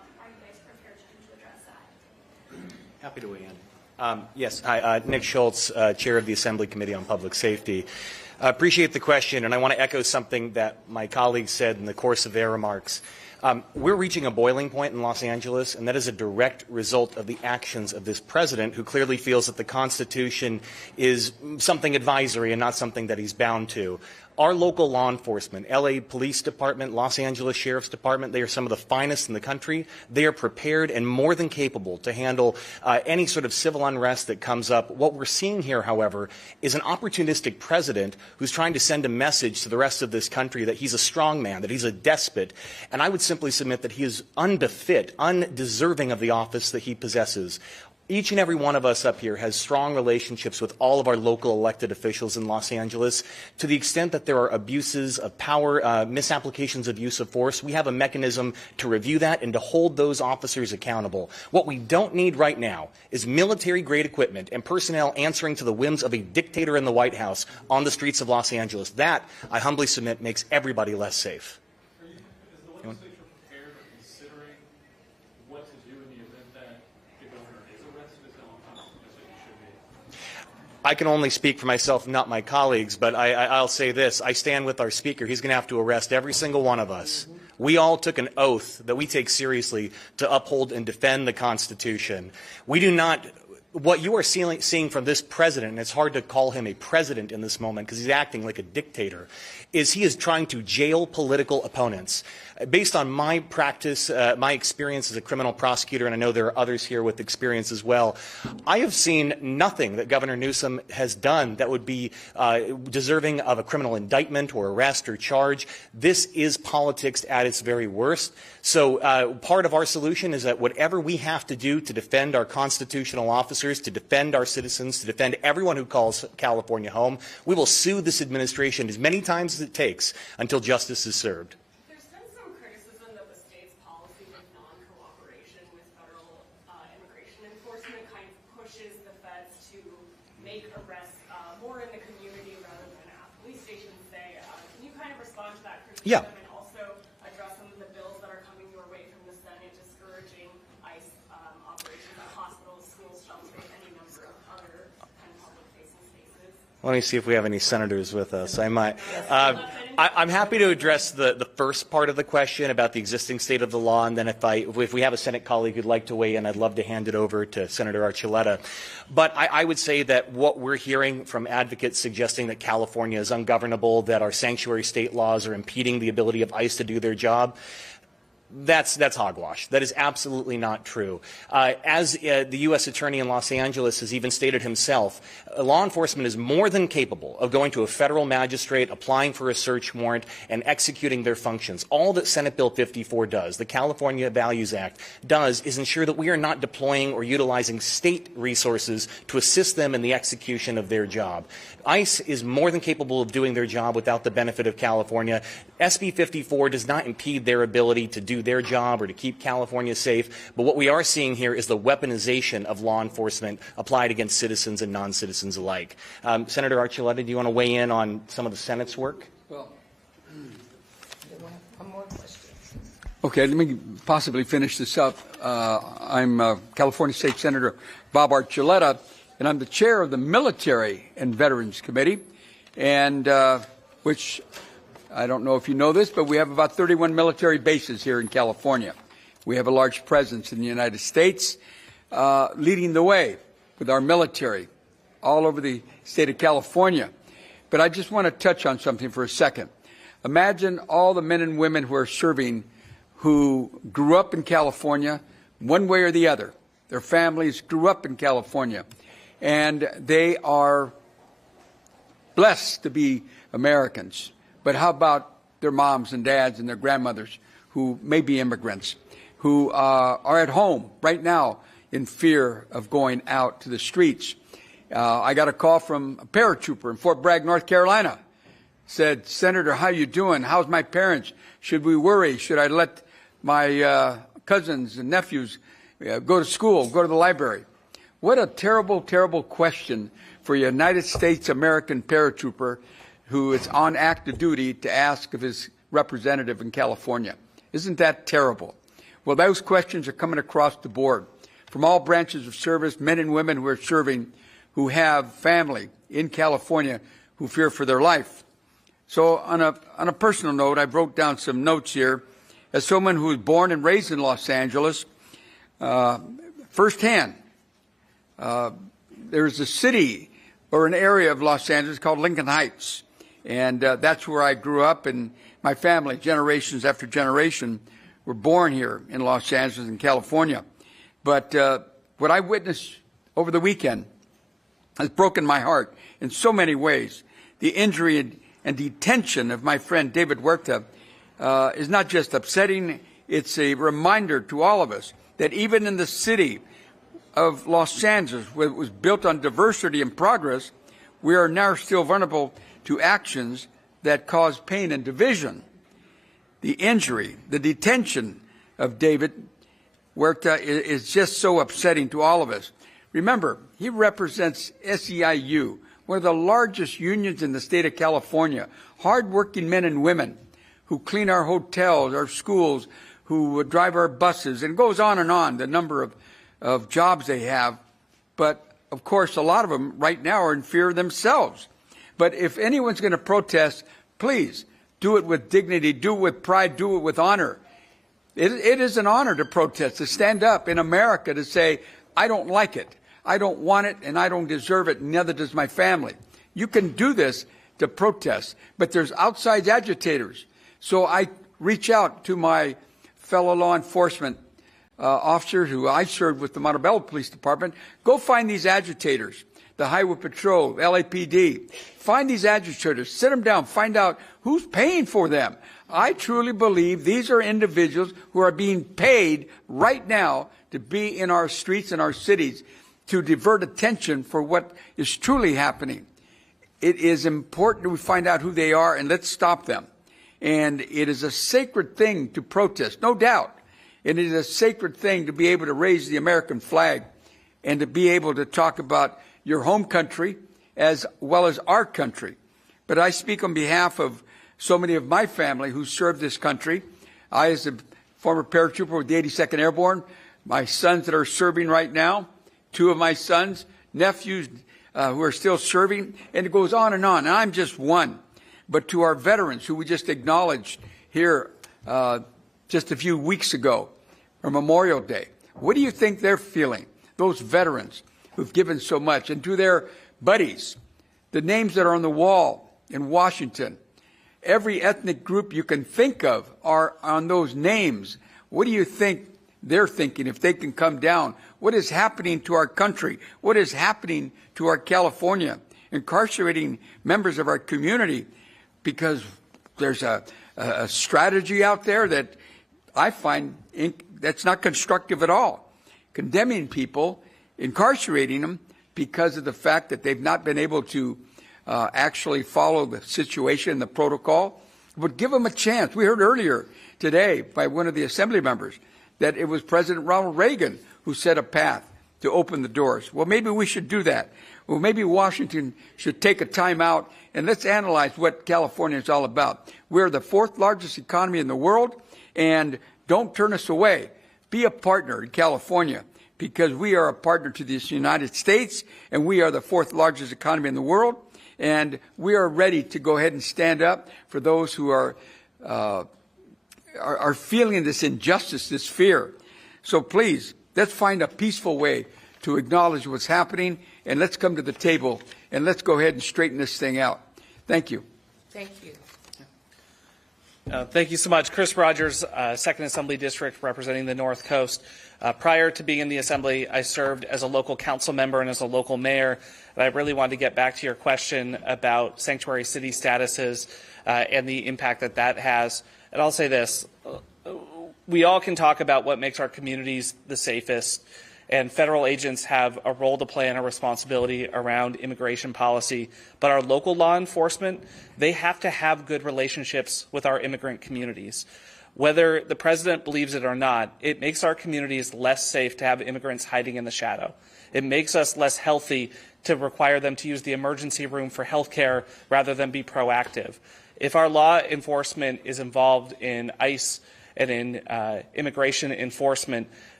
Happy to weigh in. Yes, hi, Nick Schultz, Chair of the Assembly Committee on Public Safety. Appreciate the question, and I want to echo something that my colleagues said in the course of their remarks. We're reaching a boiling point in Los Angeles, and that is a direct result of the actions of this president, who clearly feels that the Constitution is something advisory and not something that he's bound to. Our local law enforcement, LA Police Department, Los Angeles Sheriff's Department, they are some of the finest in the country. They are prepared and more than capable to handle any sort of civil unrest that comes up. What we're seeing here, however, is an opportunistic president who's trying to send a message to the rest of this country that he's a strong man, that he's a despot. And I would simply submit that he is unbefit, undeserving of the office that he possesses. Each and every one of us up here has strong relationships with all of our local elected officials in Los Angeles. To the extent that there are abuses of power, misapplications of use of force, we have a mechanism to review that and to hold those officers accountable. What we don't need right now is military-grade equipment and personnel answering to the whims of a dictator in the White House on the streets of Los Angeles. That, I humbly submit, makes everybody less safe. I can only speak for myself, not my colleagues, but I'll say this. I stand with our speaker. He's going to have to arrest every single one of us. We all took an oath that we take seriously to uphold and defend the Constitution. We do not. What you are seeing from this president, and it's hard to call him a president in this moment because he's acting like a dictator, is he is trying to jail political opponents. Based on my practice, my experience as a criminal prosecutor, and I know there are others here with experience as well, I have seen nothing that Governor Newsom has done that would be deserving of a criminal indictment or arrest or charge. This is politics at its very worst. So part of our solution is that whatever we have to do to defend our constitutional officers, to defend our citizens, to defend everyone who calls California home, we will sue this administration as many times as it takes until justice is served. There's been some criticism that the state's policy of non-cooperation with federal immigration enforcement kind of pushes the feds to make arrests more in the community rather than at police stations, say. Can you kind of respond to that criticism? Yeah. And also address some of the bills that are coming your way from the Senate discouraging ICE operations at hospitals, schools, shelters, any number of other kind of public-facing spaces? Let me see if we have any senators with us. I might. I'm happy to address the first part of the question about the existing state of the law, and then if we have a Senate colleague who'd like to weigh in, I'd love to hand it over to Senator Archuleta. But I would say that what we're hearing from advocates suggesting that California is ungovernable, that our sanctuary state laws are impeding the ability of ICE to do their job, that's hogwash. That is absolutely not true. As the U.S. Attorney in Los Angeles has even stated himself, law enforcement is more than capable of going to a federal magistrate, applying for a search warrant, and executing their functions. All that Senate Bill 54 does, the California Values Act, does is ensure that we are not deploying or utilizing state resources to assist them in the execution of their job. ICE is more than capable of doing their job without the benefit of California. SB 54 does not impede their ability to do their job or to keep California safe, but what we are seeing here is the weaponization of law enforcement applied against citizens and non-citizens alike. Senator Archuleta, do you want to weigh in on some of the Senate's work? Well, okay, let me possibly finish this up. I'm California State Senator Bob Archuleta, and I'm the chair of the Military and Veterans Committee, and which I don't know if you know this, but we have about 31 military bases here in California. We have a large presence in the United States, leading the way with our military all over the state of California. But I just want to touch on something for a second. Imagine all the men and women who are serving who grew up in California one way or the other. Their families grew up in California, and they are blessed to be Americans. But how about their moms and dads and their grandmothers who may be immigrants, who are at home right now in fear of going out to the streets? I got a call from a paratrooper in Fort Bragg, North Carolina. Said, Senator, how you doing? How's my parents? Should we worry? Should I let my cousins and nephews go to school, go to the library? What a terrible, terrible question for a United States American paratrooper who is on active duty to ask of his representative in California. Isn't that terrible? Well, those questions are coming across the board from all branches of service, men and women who are serving, who have family in California, who fear for their life. So on a personal note, I wrote down some notes here. As someone who was born and raised in Los Angeles, firsthand, there's a city or an area of Los Angeles called Lincoln Heights. And that's where I grew up, and my family, generations after generation, were born here in Los Angeles in California. But what I witnessed over the weekend has broken my heart in so many ways. The injury and detention of my friend David Huerta is not just upsetting, it's a reminder to all of us that even in the city of Los Angeles, where it was built on diversity and progress, we are now still vulnerable to actions that cause pain and division. The injury, the detention of David Huerta is just so upsetting to all of us. Remember, he represents SEIU, one of the largest unions in the state of California, hardworking men and women who clean our hotels, our schools, who drive our buses, and it goes on, the number of jobs they have. But, of course, a lot of them right now are in fear themselves. But if anyone's going to protest, please do it with dignity, do it with pride, do it with honor. It is an honor to protest, to stand up in America to say, I don't like it, I don't want it, and I don't deserve it, and neither does my family. You can do this to protest, but there's outside agitators. So I reach out to my fellow law enforcement officers who I served with the Montebello Police Department. Go find these agitators, the Highway Patrol, LAPD. Find these agitators, sit them down, find out who's paying for them. I truly believe these are individuals who are being paid right now to be in our streets and our cities to divert attention for what is truly happening. It is important that we find out who they are and let's stop them. And it is a sacred thing to protest, no doubt. And it is a sacred thing to be able to raise the American flag and to be able to talk about your home country as well as our country. But I speak on behalf of so many of my family who served this country. I, as a former paratrooper with the 82nd Airborne, my sons that are serving right now, 2 of my sons, nephews who are still serving, and it goes on, and I'm just one. But to our veterans who we just acknowledged here just a few weeks ago, or Memorial Day, what do you think they're feeling? Those veterans who've given so much, and to their buddies, the names that are on the wall in Washington, every ethnic group you can think of are on those names. What do you think they're thinking if they can come down? What is happening to our country? What is happening to our California? Incarcerating members of our community because there's a strategy out there that I find that's not constructive at all. Condemning people, incarcerating them because of the fact that they've not been able to actually follow the situation, the protocol, but give them a chance. We heard earlier today by one of the assembly members that it was President Ronald Reagan who set a path to open the doors. Well, maybe we should do that. Well, maybe Washington should take a time out and let's analyze what California is all about. We're the 4th largest economy in the world, and don't turn us away. Be a partner in California because we are a partner to the United States, and we are the 4th largest economy in the world, and we are ready to go ahead and stand up for those who are feeling this injustice, this fear. So please, let's find a peaceful way to acknowledge what's happening, and let's come to the table, and let's go ahead and straighten this thing out. Thank you. Thank you. Thank you so much. Chris Rogers, 2nd Assembly District, representing the North Coast. Prior to being in the Assembly, I served as a local council member and as a local mayor. And I really wanted to get back to your question about sanctuary city statuses and the impact that that has. And I'll say this. We all can talk about what makes our communities the safest, and federal agents have a role to play and a responsibility around immigration policy. But our local law enforcement, they have to have good relationships with our immigrant communities. Whether the president believes it or not, it makes our communities less safe to have immigrants hiding in the shadow. It makes us less healthy to require them to use the emergency room for health care rather than be proactive. If our law enforcement is involved in ICE and in immigration enforcement,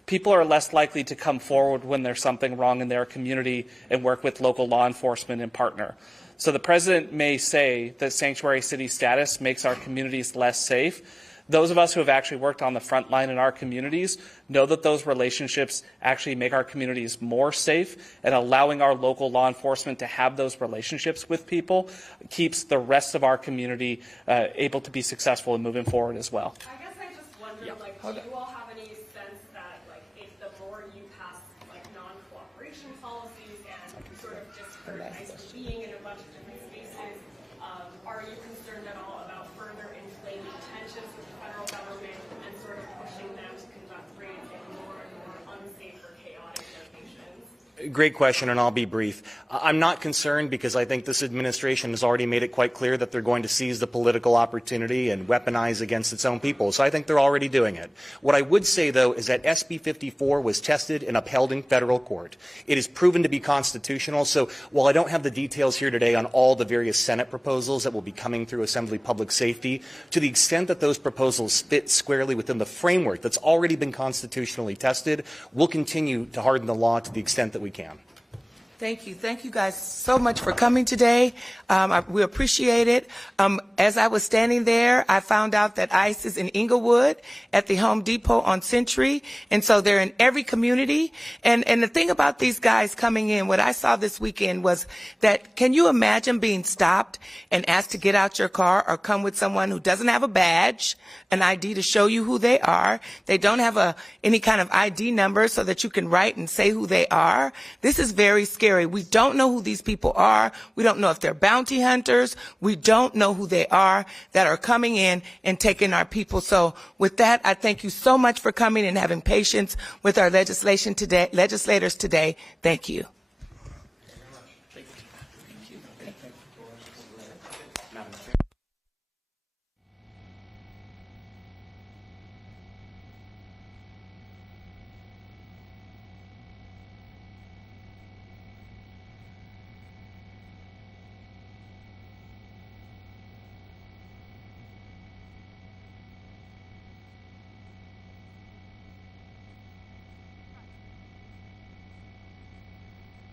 people are less likely to come forward when there's something wrong in their community and work with local law enforcement and partner. So the president may say that sanctuary city status makes our communities less safe. Those of us who have actually worked on the front line in our communities know that those relationships actually make our communities more safe, and allowing our local law enforcement to have those relationships with people keeps the rest of our community able to be successful in moving forward as well. I guess I just wonder, do you all have any sense that, if the more you pass, non-cooperation policies and sort of just recognize being in a bunch of different spaces, are you concerned at all about further inflating tensions with the federal government and sort of pushing them to conduct raids in more and more unsafe or chaotic locations? Great question, and I'll be brief. I'm not concerned because I think this administration has already made it quite clear that they're going to seize the political opportunity and weaponize against its own people. So I think they're already doing it. What I would say, though, is that SB 54 was tested and upheld in federal court. It is proven to be constitutional. So while I don't have the details here today on all the various Senate proposals that will be coming through Assembly Public Safety, to the extent that those proposals fit squarely within the framework that's already been constitutionally tested, we'll continue to harden the law to the extent that we can. Thank you. Thank you guys so much for coming today. We appreciate it. As I was standing there, I found out that ICE is in Inglewood at the Home Depot on Century. And so they're in every community. And the thing about these guys coming in, what I saw this weekend was that, can you imagine being stopped and asked to get out your car or come with someone who doesn't have a badge, an ID to show you who they are? They don't have any kind of ID number so that you can write and say who they are. This is very scary. We don't know who these people are. We don't know if they're bounty hunters. We don't know who they are that are coming in and taking our people. So with that, I thank you so much for coming and having patience with our legislators today. Thank you.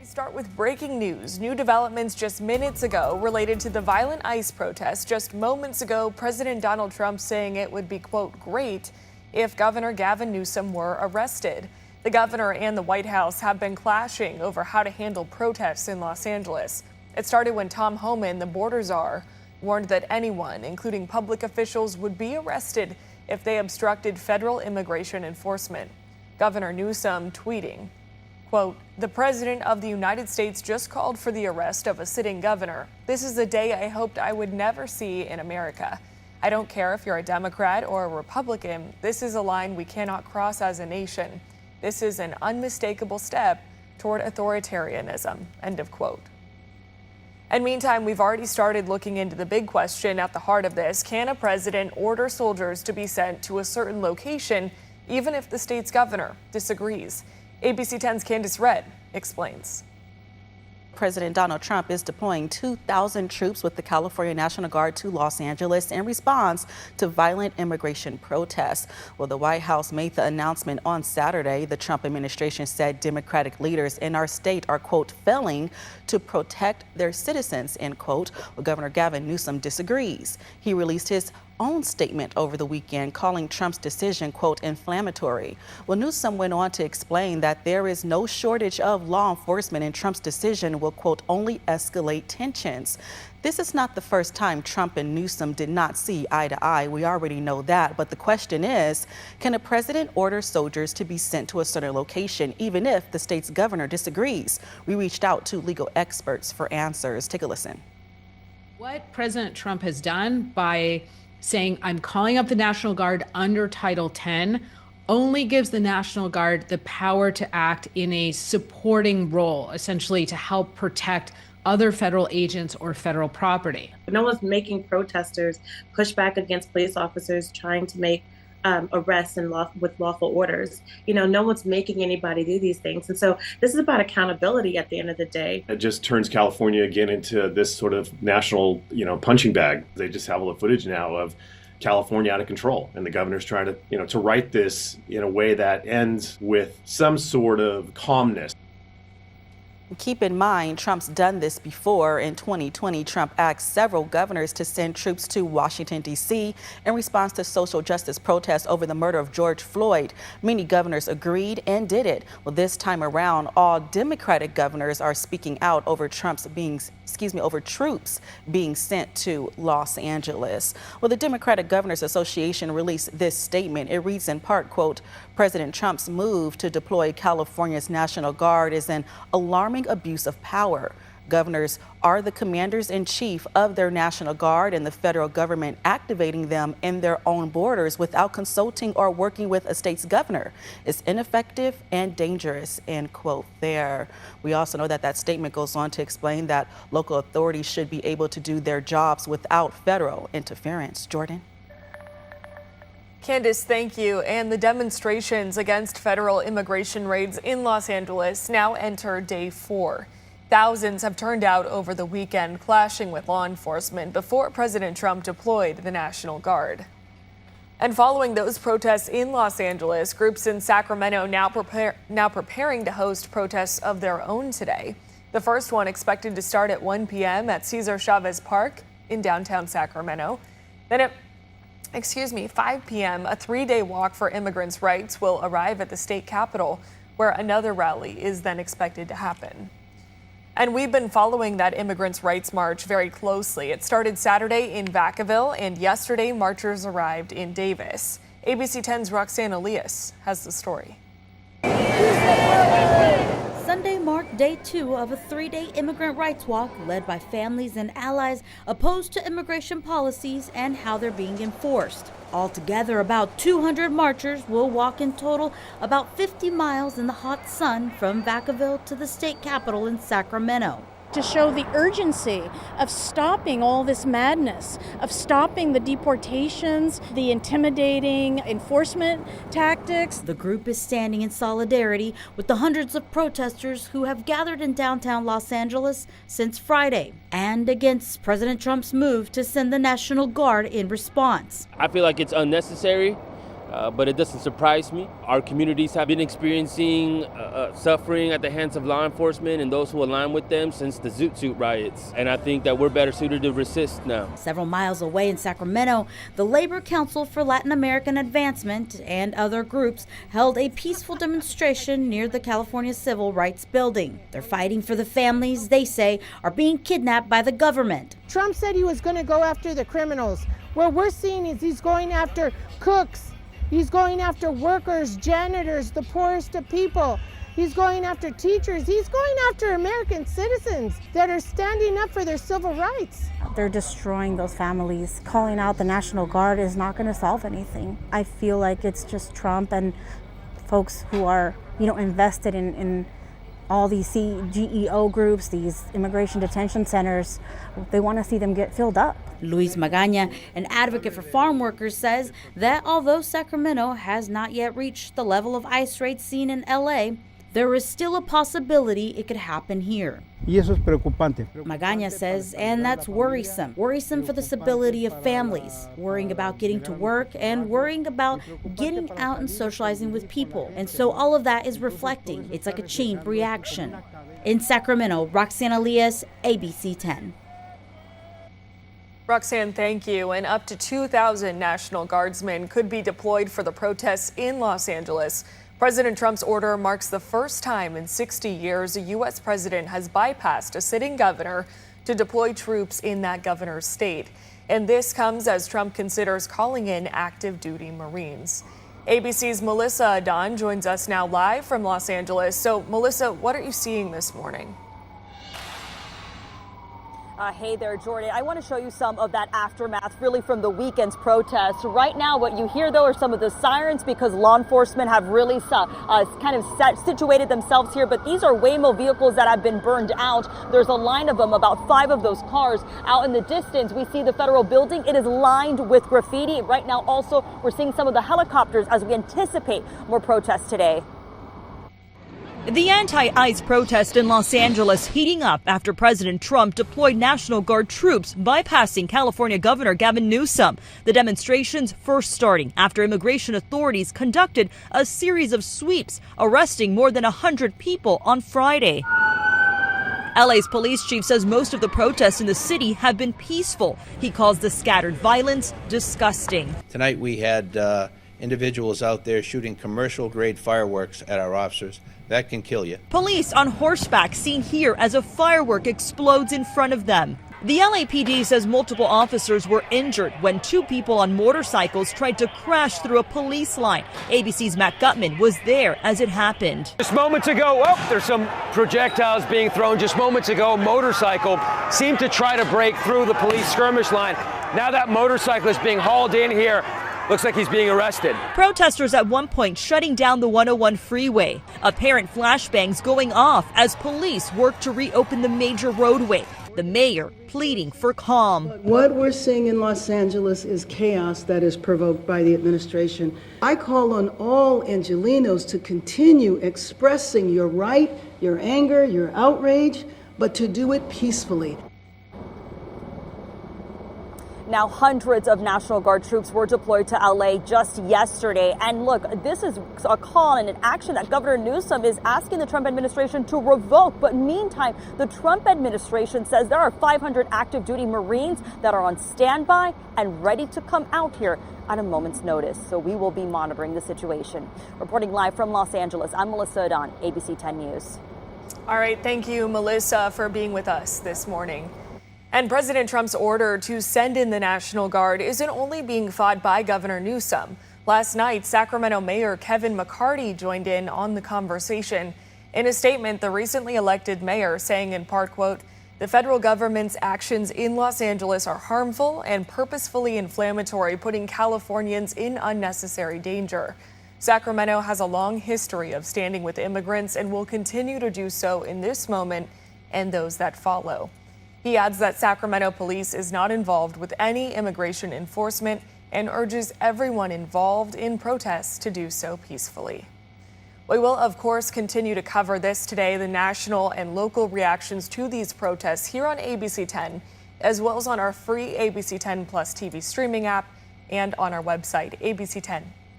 We start with breaking news. New developments just minutes ago related to the violent ICE protests. Just moments ago, President Donald Trump saying it would be, quote, great if Governor Gavin Newsom were arrested. The governor and the White House have been clashing over how to handle protests in Los Angeles. It started when Tom Homan, the border czar, warned that anyone, including public officials, would be arrested if they obstructed federal immigration enforcement. Governor Newsom tweeting, quote, the President of the United States just called for the arrest of a sitting governor. This is a day I hoped I would never see in America. I don't care if you're a Democrat or a Republican. This is a line we cannot cross as a nation. This is an unmistakable step toward authoritarianism, end of quote. And meantime, we've already started looking into the big question at the heart of this. Can a president order soldiers to be sent to a certain location even if the state's governor disagrees? ABC 10's Candace Redd explains. President Donald Trump is deploying 2,000 troops with the California National Guard to Los Angeles in response to violent immigration protests. Well, the White House made the announcement on Saturday. The Trump administration said Democratic leaders in our state are, quote, failing to protect their citizens, end quote. Well, Governor Gavin Newsom disagrees. He released his own statement over the weekend calling Trump's decision, quote, inflammatory. Well, Newsom went on to explain that there is no shortage of law enforcement and Trump's decision will, quote, only escalate tensions. This is not the first time Trump and Newsom did not see eye to eye. We already know that. But the question is, can a president order soldiers to be sent to a certain location, even if the state's governor disagrees? We reached out to legal experts for answers. Take a listen. What President Trump has done by saying, I'm calling up the National Guard under Title 10, only gives the National Guard the power to act in a supporting role, essentially to help protect other federal agents or federal property. No one's making protesters push back against police officers trying to make arrests and with lawful orders. You know, no one's making anybody do these things. And so this is about accountability at the end of the day. It just turns California again into this sort of national, punching bag. They just have all the footage now of California out of control. And the governor's trying to, to write this in a way that ends with some sort of calmness. Keep in mind, Trump's done this before. In 2020, Trump asked several governors to send troops to Washington, D.C. in response to social justice protests over the murder of George Floyd. Many governors agreed and did it. Well, this time around, all Democratic governors are speaking out over troops being sent to Los Angeles. Well, the Democratic Governors Association released this statement. It reads in part, quote, President Trump's move to deploy California's National Guard is an alarming abuse of power. Governors are the commanders-in-chief of their National Guard, and the federal government activating them in their own borders without consulting or working with a state's governor is ineffective and dangerous, end quote there. We also know that statement goes on to explain that local authorities should be able to do their jobs without federal interference. Jordan? Candace, thank you. And the demonstrations against federal immigration raids in Los Angeles now enter day 4. Thousands have turned out over the weekend, clashing with law enforcement before President Trump deployed the National Guard. And following those protests in Los Angeles, groups in Sacramento now preparing to host protests of their own today. The first one expected to start at 1 p.m. at Cesar Chavez Park in downtown Sacramento. Then at 5 p.m., a 3-day walk for immigrants' rights will arrive at the state capitol, where another rally is then expected to happen. And we've been following that immigrants' rights march very closely. It started Saturday in Vacaville, and yesterday marchers arrived in Davis. ABC 10's Roxanne Elias has the story. Sunday marked day 2 of a 3-day immigrant rights walk led by families and allies opposed to immigration policies and how they're being enforced. Altogether, about 200 marchers will walk in total about 50 miles in the hot sun from Vacaville to the state capitol in Sacramento. To show the urgency of stopping all this madness, of stopping the deportations, the intimidating enforcement tactics. The group is standing in solidarity with the hundreds of protesters who have gathered in downtown Los Angeles since Friday, and against President Trump's move to send the National Guard in response. I feel like it's unnecessary. but it doesn't surprise me. Our communities have been experiencing suffering at the hands of law enforcement and those who align with them since the Zoot Suit riots. And I think that we're better suited to resist now. Several miles away in Sacramento, the Labor Council for Latin American Advancement and other groups held a peaceful demonstration near the California Civil Rights Building. They're fighting for the families they say are being kidnapped by the government. Trump said he was going to go after the criminals. What we're seeing is he's going after cooks. He's going after workers, janitors, the poorest of people. He's going after teachers. He's going after American citizens that are standing up for their civil rights. They're destroying those families. Calling out the National Guard is not going to solve anything. I feel like it's just Trump and folks who are, invested in all these GEO groups, these immigration detention centers. They want to see them get filled up. Luis Magaña, an advocate for farm workers, says that although Sacramento has not yet reached the level of ICE raids seen in LA, there is still a possibility it could happen here. Y eso es preocupante. Magaña says, and that's worrisome. Worrisome for the stability of families, worrying about getting to work and worrying about getting out and socializing with people. And so all of that is reflecting. It's like a chain reaction. In Sacramento, Roxana Elias, ABC 10. Roxanne, thank you. And up to 2,000 National Guardsmen could be deployed for the protests in Los Angeles. President Trump's order marks the first time in 60 years a U.S. president has bypassed a sitting governor to deploy troops in that governor's state. And this comes as Trump considers calling in active duty Marines. ABC's Melissa Adon joins us now live from Los Angeles. So, Melissa, what are you seeing this morning? Hey there, Jordan. I want to show you some of that aftermath really from the weekend's protests. Right now, what you hear, though, are some of the sirens because law enforcement have really situated themselves here. But these are Waymo vehicles that have been burned out. There's a line of them, about 5 of those cars. Out in the distance, we see the federal building. It is lined with graffiti. Right now, also, we're seeing some of the helicopters as we anticipate more protests today. The anti-ICE protest in Los Angeles heating up after President Trump deployed National Guard troops bypassing California Governor Gavin Newsom. The demonstrations first starting after immigration authorities conducted a series of sweeps, arresting more than 100 people on Friday. LA's police chief says most of the protests in the city have been peaceful. He calls the scattered violence disgusting. Tonight we had individuals out there shooting commercial-grade fireworks at our officers. That can kill you. Police on horseback seen here as a firework explodes in front of them. The LAPD says multiple officers were injured when 2 people on motorcycles tried to crash through a police line. ABC's Matt Gutman was there as it happened. Just moments ago, there's some projectiles being thrown. Just moments ago, a motorcycle seemed to try to break through the police skirmish line. Now that motorcyclist being hauled in here. Looks like he's being arrested. Protesters at one point shutting down the 101 freeway. Apparent flashbangs going off as police work to reopen the major roadway. The mayor pleading for calm. What we're seeing in Los Angeles is chaos that is provoked by the administration. I call on all Angelenos to continue expressing your right, your anger, your outrage, but to do it peacefully. Now, hundreds of National Guard troops were deployed to LA just yesterday. And look, this is a call and an action that Governor Newsom is asking the Trump administration to revoke. But meantime, the Trump administration says there are 500 active duty Marines that are on standby and ready to come out here at a moment's notice. So we will be monitoring the situation. Reporting live from Los Angeles, I'm Melissa Adon, ABC 10 News. All right. Thank you, Melissa, for being with us this morning. And President Trump's order to send in the National Guard isn't only being fought by Governor Newsom. Last night, Sacramento Mayor Kevin McCarty joined in on the conversation. In a statement, the recently elected mayor saying in part, quote, "The federal government's actions in Los Angeles are harmful and purposefully inflammatory, putting Californians in unnecessary danger. Sacramento has a long history of standing with immigrants and will continue to do so in this moment and those that follow." He adds that Sacramento police is not involved with any immigration enforcement and urges everyone involved in protests to do so peacefully. We will, of course, continue to cover this today, the national and local reactions to these protests here on ABC 10, as well as on our free ABC 10 Plus TV streaming app and on our website, abc10.com.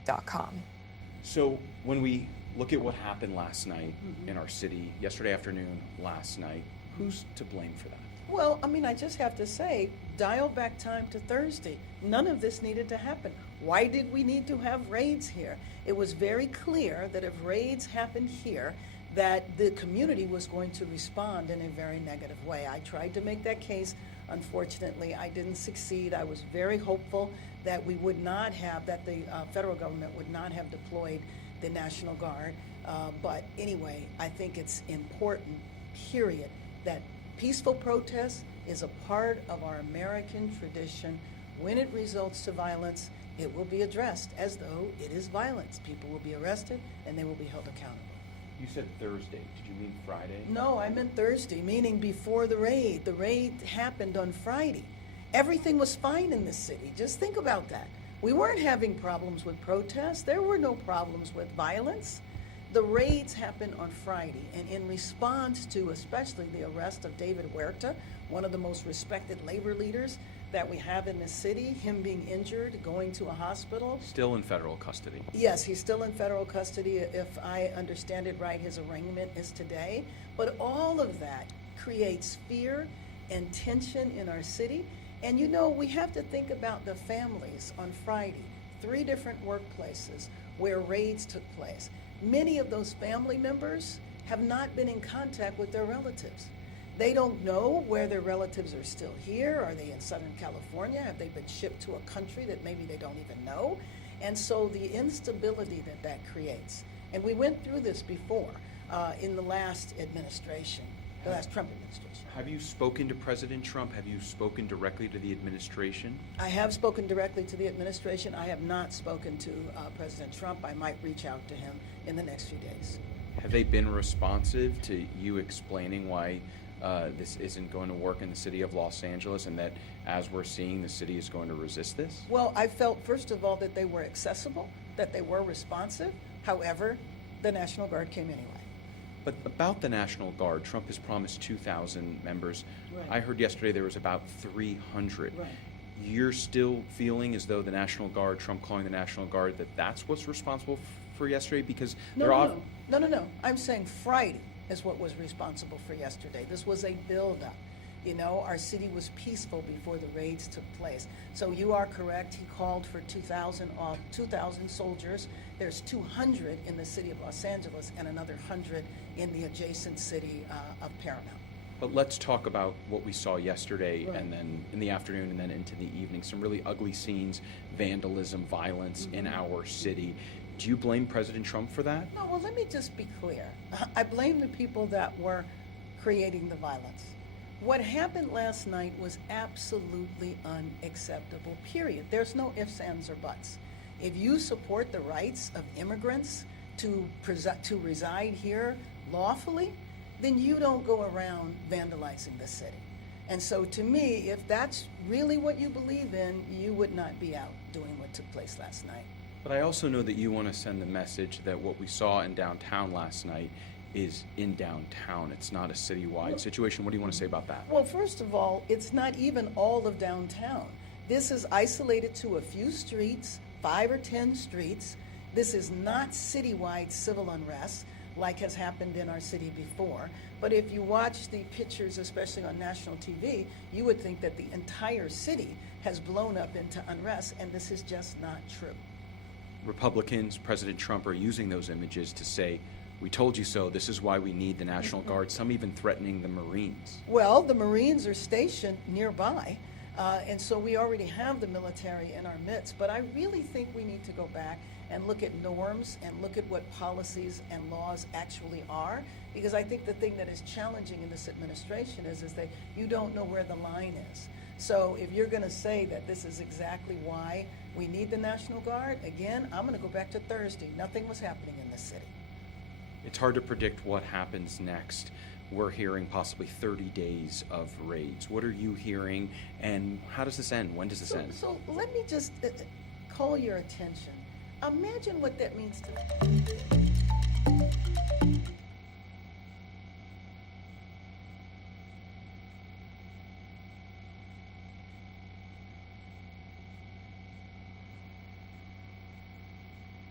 WBEZ.com. So when we look at what happened last night in our city, yesterday afternoon, last night, who's to blame for that? Well, I mean, I just have to say, dial back time to Thursday. None of this needed to happen. Why did we need to have raids here? It was very clear that if raids happened here, that the community was going to respond in a very negative way. I tried to make that case. Unfortunately, I didn't succeed. I was very hopeful that we would not have, that the federal government would not have deployed the National Guard. But anyway, I think it's important, period, that peaceful protest is a part of our American tradition. When it results to violence, it will be addressed as though it is violence. People will be arrested and they will be held accountable. You said Thursday. Did you mean Friday? No, I meant Thursday, meaning before the raid. The raid happened on Friday. Everything was fine in this city. Just think about that. We weren't having problems with protests. There were no problems with violence. The raids happened on Friday, and in response to especially the arrest of David Huerta, one of the most respected labor leaders that we have in this city, him being injured, going to a hospital. Still in federal custody. Yes, he's still in federal custody. If I understand it right, his arraignment is today. But all of that creates fear and tension in our city. And you know, we have to think about the families on Friday, 3 different workplaces where raids took place. Many of those family members have not been in contact with their relatives. They don't know where their relatives are still here. Are they in Southern California? Have they been shipped to a country that maybe they don't even know? And so the instability that creates, and we went through this before in the last administration, the last Trump administration. Have you spoken to President Trump? Have you spoken directly to the administration? I have spoken directly to the administration. I have not spoken to President Trump. I might reach out to him in the next few days. Have they been responsive to you explaining why this isn't going to work in the city of Los Angeles, and that, as we're seeing, the city is going to resist this? Well, I felt, first of all, that they were accessible, that they were responsive. However, the National Guard came anyway. But about the National Guard, Trump has promised 2,000 members. Right. I heard yesterday there was about 300. Right. You're still feeling as though the National Guard, Trump calling the National Guard, that's what's responsible for yesterday? Because No. I'm saying Friday is what was responsible for yesterday. This was a buildup. You know, our city was peaceful before the raids took place. So you are correct. He called for 2,000 soldiers. There's 200 in the city of Los Angeles and another 100 in the adjacent city of Paramount. But let's talk about what we saw yesterday, Right. and then in the afternoon and then into the evening. Some really ugly scenes, vandalism, violence in our city. Do you blame President Trump for that? No, well, let me just be clear. I blame the people that were creating the violence. What happened last night was absolutely unacceptable, period. There's no ifs, ands, or buts. If you support the rights of immigrants to reside here lawfully, then you don't go around vandalizing the city. And so to me, if that's really what you believe in, you would not be out doing what took place last night. But I also know that you want to send the message that what we saw in downtown last night is in downtown. It's not a citywide situation. What do you want to say about that? Well, first of all, it's not even all of downtown. This is isolated to a few streets, 5 or 10 streets. This is not citywide civil unrest like has happened in our city before. But if you watch the pictures, especially on national TV, you would think that the entire city has blown up into unrest, and this is just not true. Republicans, President Trump, are using those images to say, we told you so, this is why we need the National Guard, some even threatening the Marines. Well, the Marines are stationed nearby, and so we already have the military in our midst. But I really think we need to go back and look at norms and look at what policies and laws actually are, because I think the thing that is challenging in this administration is that you don't know where the line is. So if you're going to say that this is exactly why we need the National Guard, again, I'm going to go back to Thursday. Nothing was happening in this city. It's hard to predict what happens next. We're hearing possibly 30 days of raids. What are you hearing, and how does this end? When does this end? So let me just call your attention. Imagine what that means to me.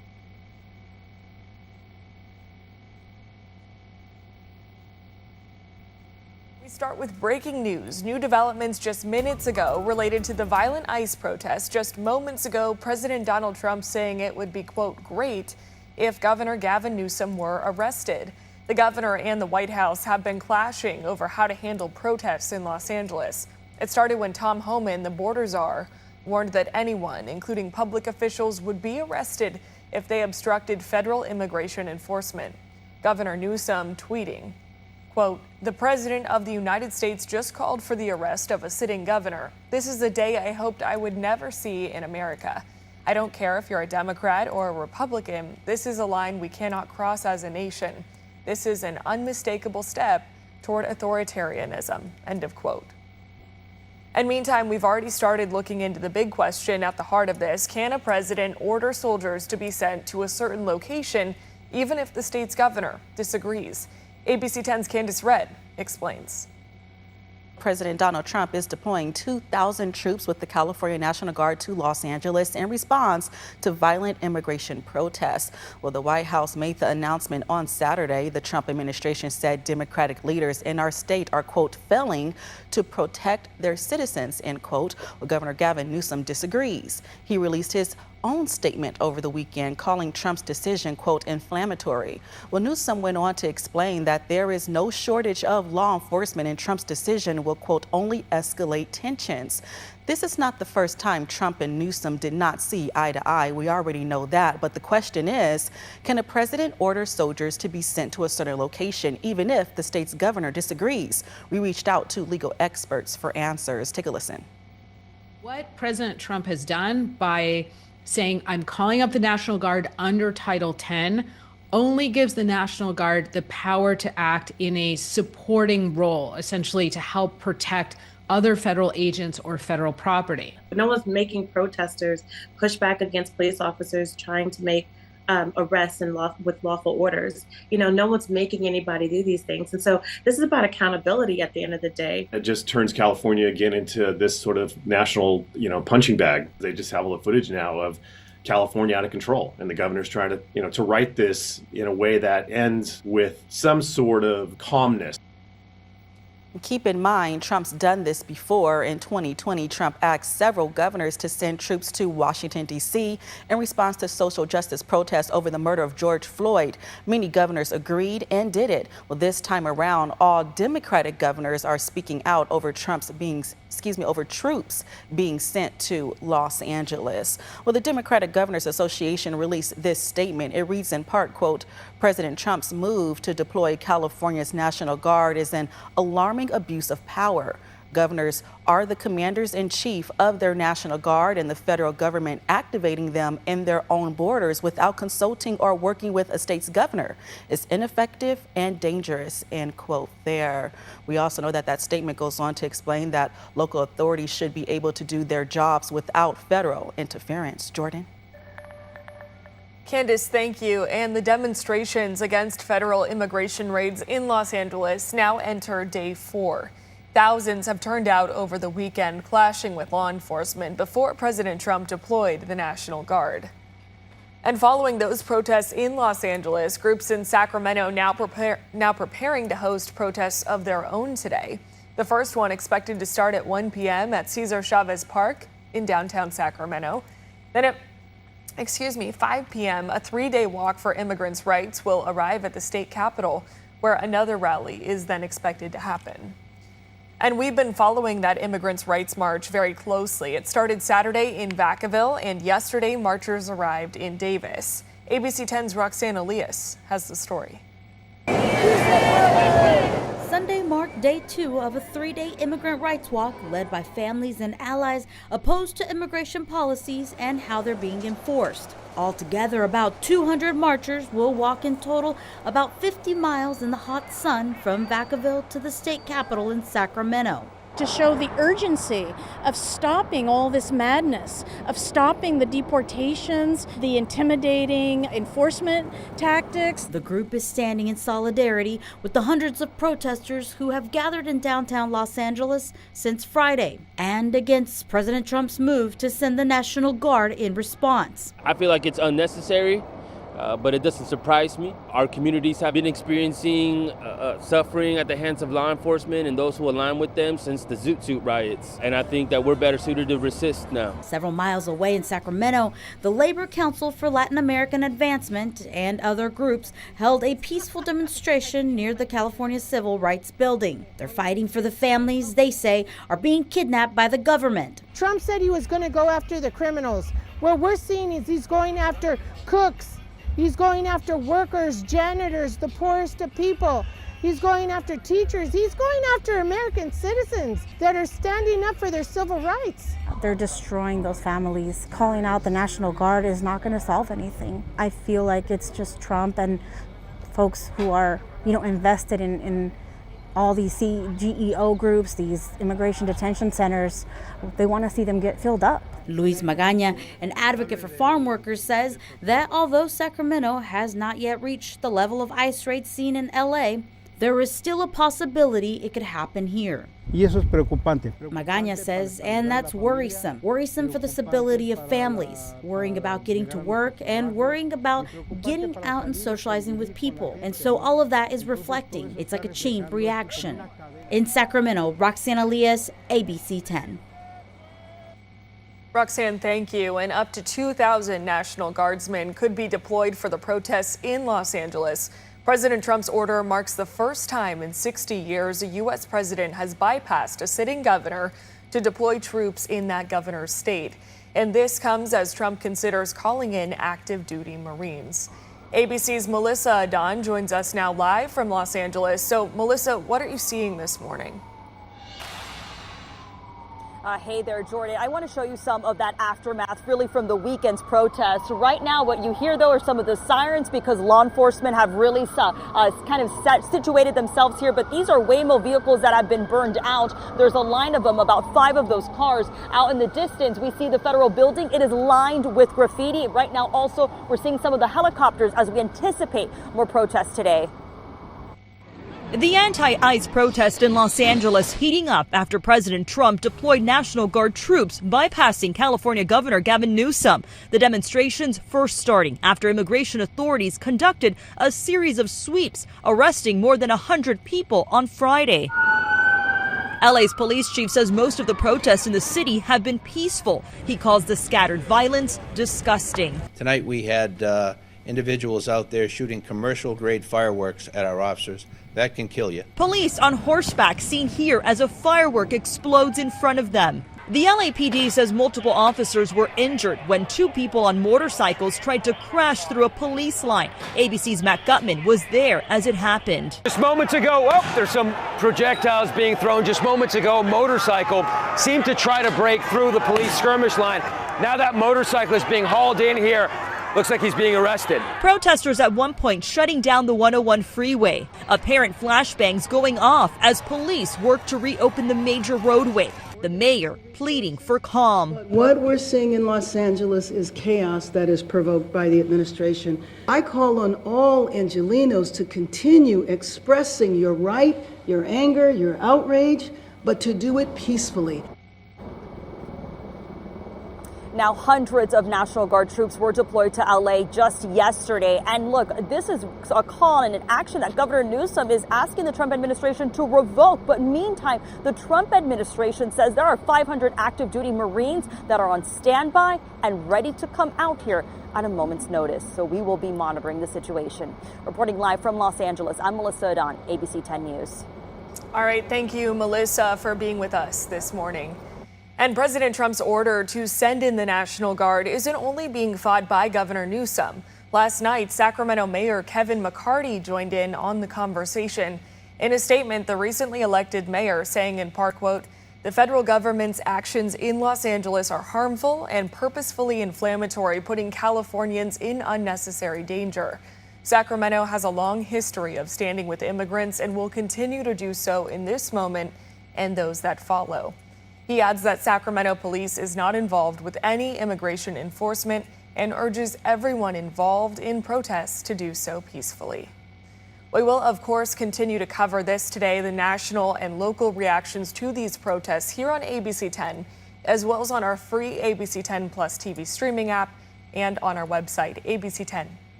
We start with breaking news. New developments just minutes ago related to the violent ICE protest. Just moments ago, President Donald Trump saying it would be, quote, great if Governor Gavin Newsom were arrested. The governor and the White House have been clashing over how to handle protests in Los Angeles. It started when Tom Homan, the border czar, warned that anyone, including public officials, would be arrested if they obstructed federal immigration enforcement. Governor Newsom tweeting, quote, the President of the United States just called for the arrest of a sitting governor. This is a day I hoped I would never see in America. I don't care if you're a Democrat or a Republican. This is a line we cannot cross as a nation. This is an unmistakable step toward authoritarianism, end of quote. And meantime, we've already started looking into the big question at the heart of this. Can a president order soldiers to be sent to a certain location even if the state's governor disagrees? ABC 10's Candace Redd explains. President Donald Trump is deploying 2,000 troops with the California National Guard to Los Angeles in response to violent immigration protests. Well, the White House made the announcement on Saturday. The Trump administration said Democratic leaders in our state are, quote, failing to protect their citizens, end quote. Well, Governor Gavin Newsom disagrees. He released his own statement over the weekend calling Trump's decision, quote, inflammatory. Well, Newsom went on to explain that there is no shortage of law enforcement and Trump's decision will, quote, only escalate tensions. This is not the first time Trump and Newsom did not see eye to eye. We already know that. But the question is, can a president order soldiers to be sent to a certain location, even if the state's governor disagrees? We reached out to legal experts for answers. Take a listen. What President Trump has done by saying, I'm calling up the National Guard under Title 10, only gives the National Guard the power to act in a supporting role, essentially to help protect other federal agents or federal property. No one's making protesters push back against police officers trying to make arrests and with lawful orders. No one's making anybody do these things. And so this is about accountability at the end of the day. It just turns California again into this sort of national, punching bag. They just have all the footage now of California out of control. And the governor's trying to, to write this in a way that ends with some sort of calmness. Keep in mind, Trump's done this before. In 2020, Trump asked several governors to send troops to Washington, D.C. in response to social justice protests over the murder of George Floyd. Many governors agreed and did it. Well, this time around, all Democratic governors are speaking out over troops being sent to Los Angeles. Well, the Democratic Governors Association released this statement. It reads in part, quote, President Trump's move to deploy California's National Guard is an alarming abuse of power. Governors are the commanders-in-chief of their National Guard, and the federal government activating them in their own borders without consulting or working with a state's governor is ineffective and dangerous, end quote there. We also know that that statement goes on to explain that local authorities should be able to do their jobs without federal interference. Jordan? Candace, thank you. And the demonstrations against federal immigration raids in Los Angeles now enter day 4. Thousands have turned out over the weekend, clashing with law enforcement before President Trump deployed the National Guard. And following those protests in Los Angeles, groups in Sacramento now preparing to host protests of their own today. The first one expected to start at 1 p.m. at Cesar Chavez Park in downtown Sacramento. Then at 5 p.m., a 3-day walk for immigrants' rights will arrive at the state capitol, where another rally is then expected to happen. And we've been following that immigrants' rights march very closely. It started Saturday in Vacaville, and yesterday marchers arrived in Davis. ABC 10's Roxanne Elias has the story. Sunday marked day 2 of a 3-day immigrant rights walk led by families and allies opposed to immigration policies and how they're being enforced. Altogether, about 200 marchers will walk in total about 50 miles in the hot sun from Vacaville to the state capitol in Sacramento. To show the urgency of stopping all this madness, of stopping the deportations, the intimidating enforcement tactics. The group is standing in solidarity with the hundreds of protesters who have gathered in downtown Los Angeles since Friday, and against President Trump's move to send the National Guard in response. I feel like it's unnecessary. but it doesn't surprise me. Our communities have been experiencing suffering at the hands of law enforcement and those who align with them since the Zoot Suit riots. And I think that we're better suited to resist now. Several miles away in Sacramento, the Labor Council for Latin American Advancement and other groups held a peaceful demonstration near the California Civil Rights Building. They're fighting for the families they say are being kidnapped by the government. Trump said he was going to go after the criminals. What we're seeing is he's going after cooks. He's going after workers, janitors, the poorest of people. He's going after teachers. He's going after American citizens that are standing up for their civil rights. They're destroying those families. Calling out the National Guard is not going to solve anything. I feel like it's just Trump and folks who are, invested in all these GEO groups, these immigration detention centers. They want to see them get filled up. Luis Magaña, an advocate for farm workers, says that although Sacramento has not yet reached the level of ICE raids seen in LA, there is still a possibility it could happen here. Y eso es preocupante. Magaña says, and that's worrisome. Worrisome for the stability of families, worrying about getting to work and worrying about getting out and socializing with people. And so all of that is reflecting. It's like a chain reaction. In Sacramento, Roxana Elias, ABC 10. Roxanne, thank you. And up to 2,000 National Guardsmen could be deployed for the protests in Los Angeles. President Trump's order marks the first time in 60 years a U.S. president has bypassed a sitting governor to deploy troops in that governor's state. And this comes as Trump considers calling in active duty Marines. ABC's Melissa Adon joins us now live from Los Angeles. So, Melissa, what are you seeing this morning? Hey there, Jordan. I want to show you some of that aftermath really from the weekend's protests. Right now, what you hear, though, are some of the sirens because law enforcement have really situated themselves here. But these are Waymo vehicles that have been burned out. There's a line of them, about 5 of those cars. Out in the distance, we see the federal building. It is lined with graffiti. Right now, also, we're seeing some of the helicopters as we anticipate more protests today. The anti-ICE protest in Los Angeles heating up after President Trump deployed National Guard troops bypassing California Governor Gavin Newsom. The demonstrations first starting after immigration authorities conducted a series of sweeps, arresting more than 100 people on Friday. LA's police chief says most of the protests in the city have been peaceful. He calls the scattered violence disgusting. Tonight we had individuals out there shooting commercial-grade fireworks at our officers. That can kill you. Police on horseback seen here as a firework explodes in front of them. The LAPD says multiple officers were injured when 2 people on motorcycles tried to crash through a police line. ABC's Matt Gutman was there as it happened. Just moments ago, there's some projectiles being thrown. Just moments ago, a motorcycle seemed to try to break through the police skirmish line. Now that motorcycle is being hauled in here. Looks like he's being arrested. Protesters at one point shutting down the 101 freeway. Apparent flashbangs going off as police work to reopen the major roadway. The mayor pleading for calm. What we're seeing in Los Angeles is chaos that is provoked by the administration. I call on all Angelenos to continue expressing your right, your anger, your outrage, but to do it peacefully. Now, hundreds of National Guard troops were deployed to LA just yesterday. And look, this is a call and an action that Governor Newsom is asking the Trump administration to revoke. But meantime, the Trump administration says there are 500 active duty Marines that are on standby and ready to come out here at a moment's notice. So we will be monitoring the situation. Reporting live from Los Angeles, I'm Melissa Adon, ABC 10 News. All right. Thank you, Melissa, for being with us this morning. And President Trump's order to send in the National Guard isn't only being fought by Governor Newsom. Last night, Sacramento Mayor Kevin McCarty joined in on the conversation. In a statement, the recently elected mayor saying in part, quote, "The federal government's actions in Los Angeles are harmful and purposefully inflammatory, putting Californians in unnecessary danger. Sacramento has a long history of standing with immigrants and will continue to do so in this moment and those that follow." He adds that Sacramento police is not involved with any immigration enforcement and urges everyone involved in protests to do so peacefully. We will, of course, continue to cover this today, the national and local reactions to these protests here on ABC 10, as well as on our free ABC 10 Plus TV streaming app and on our website, abc10.com.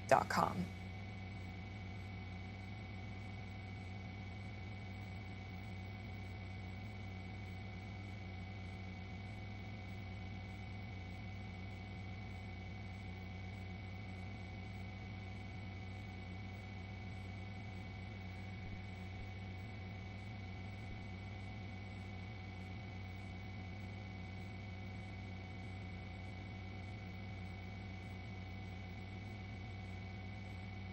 WBAI.com.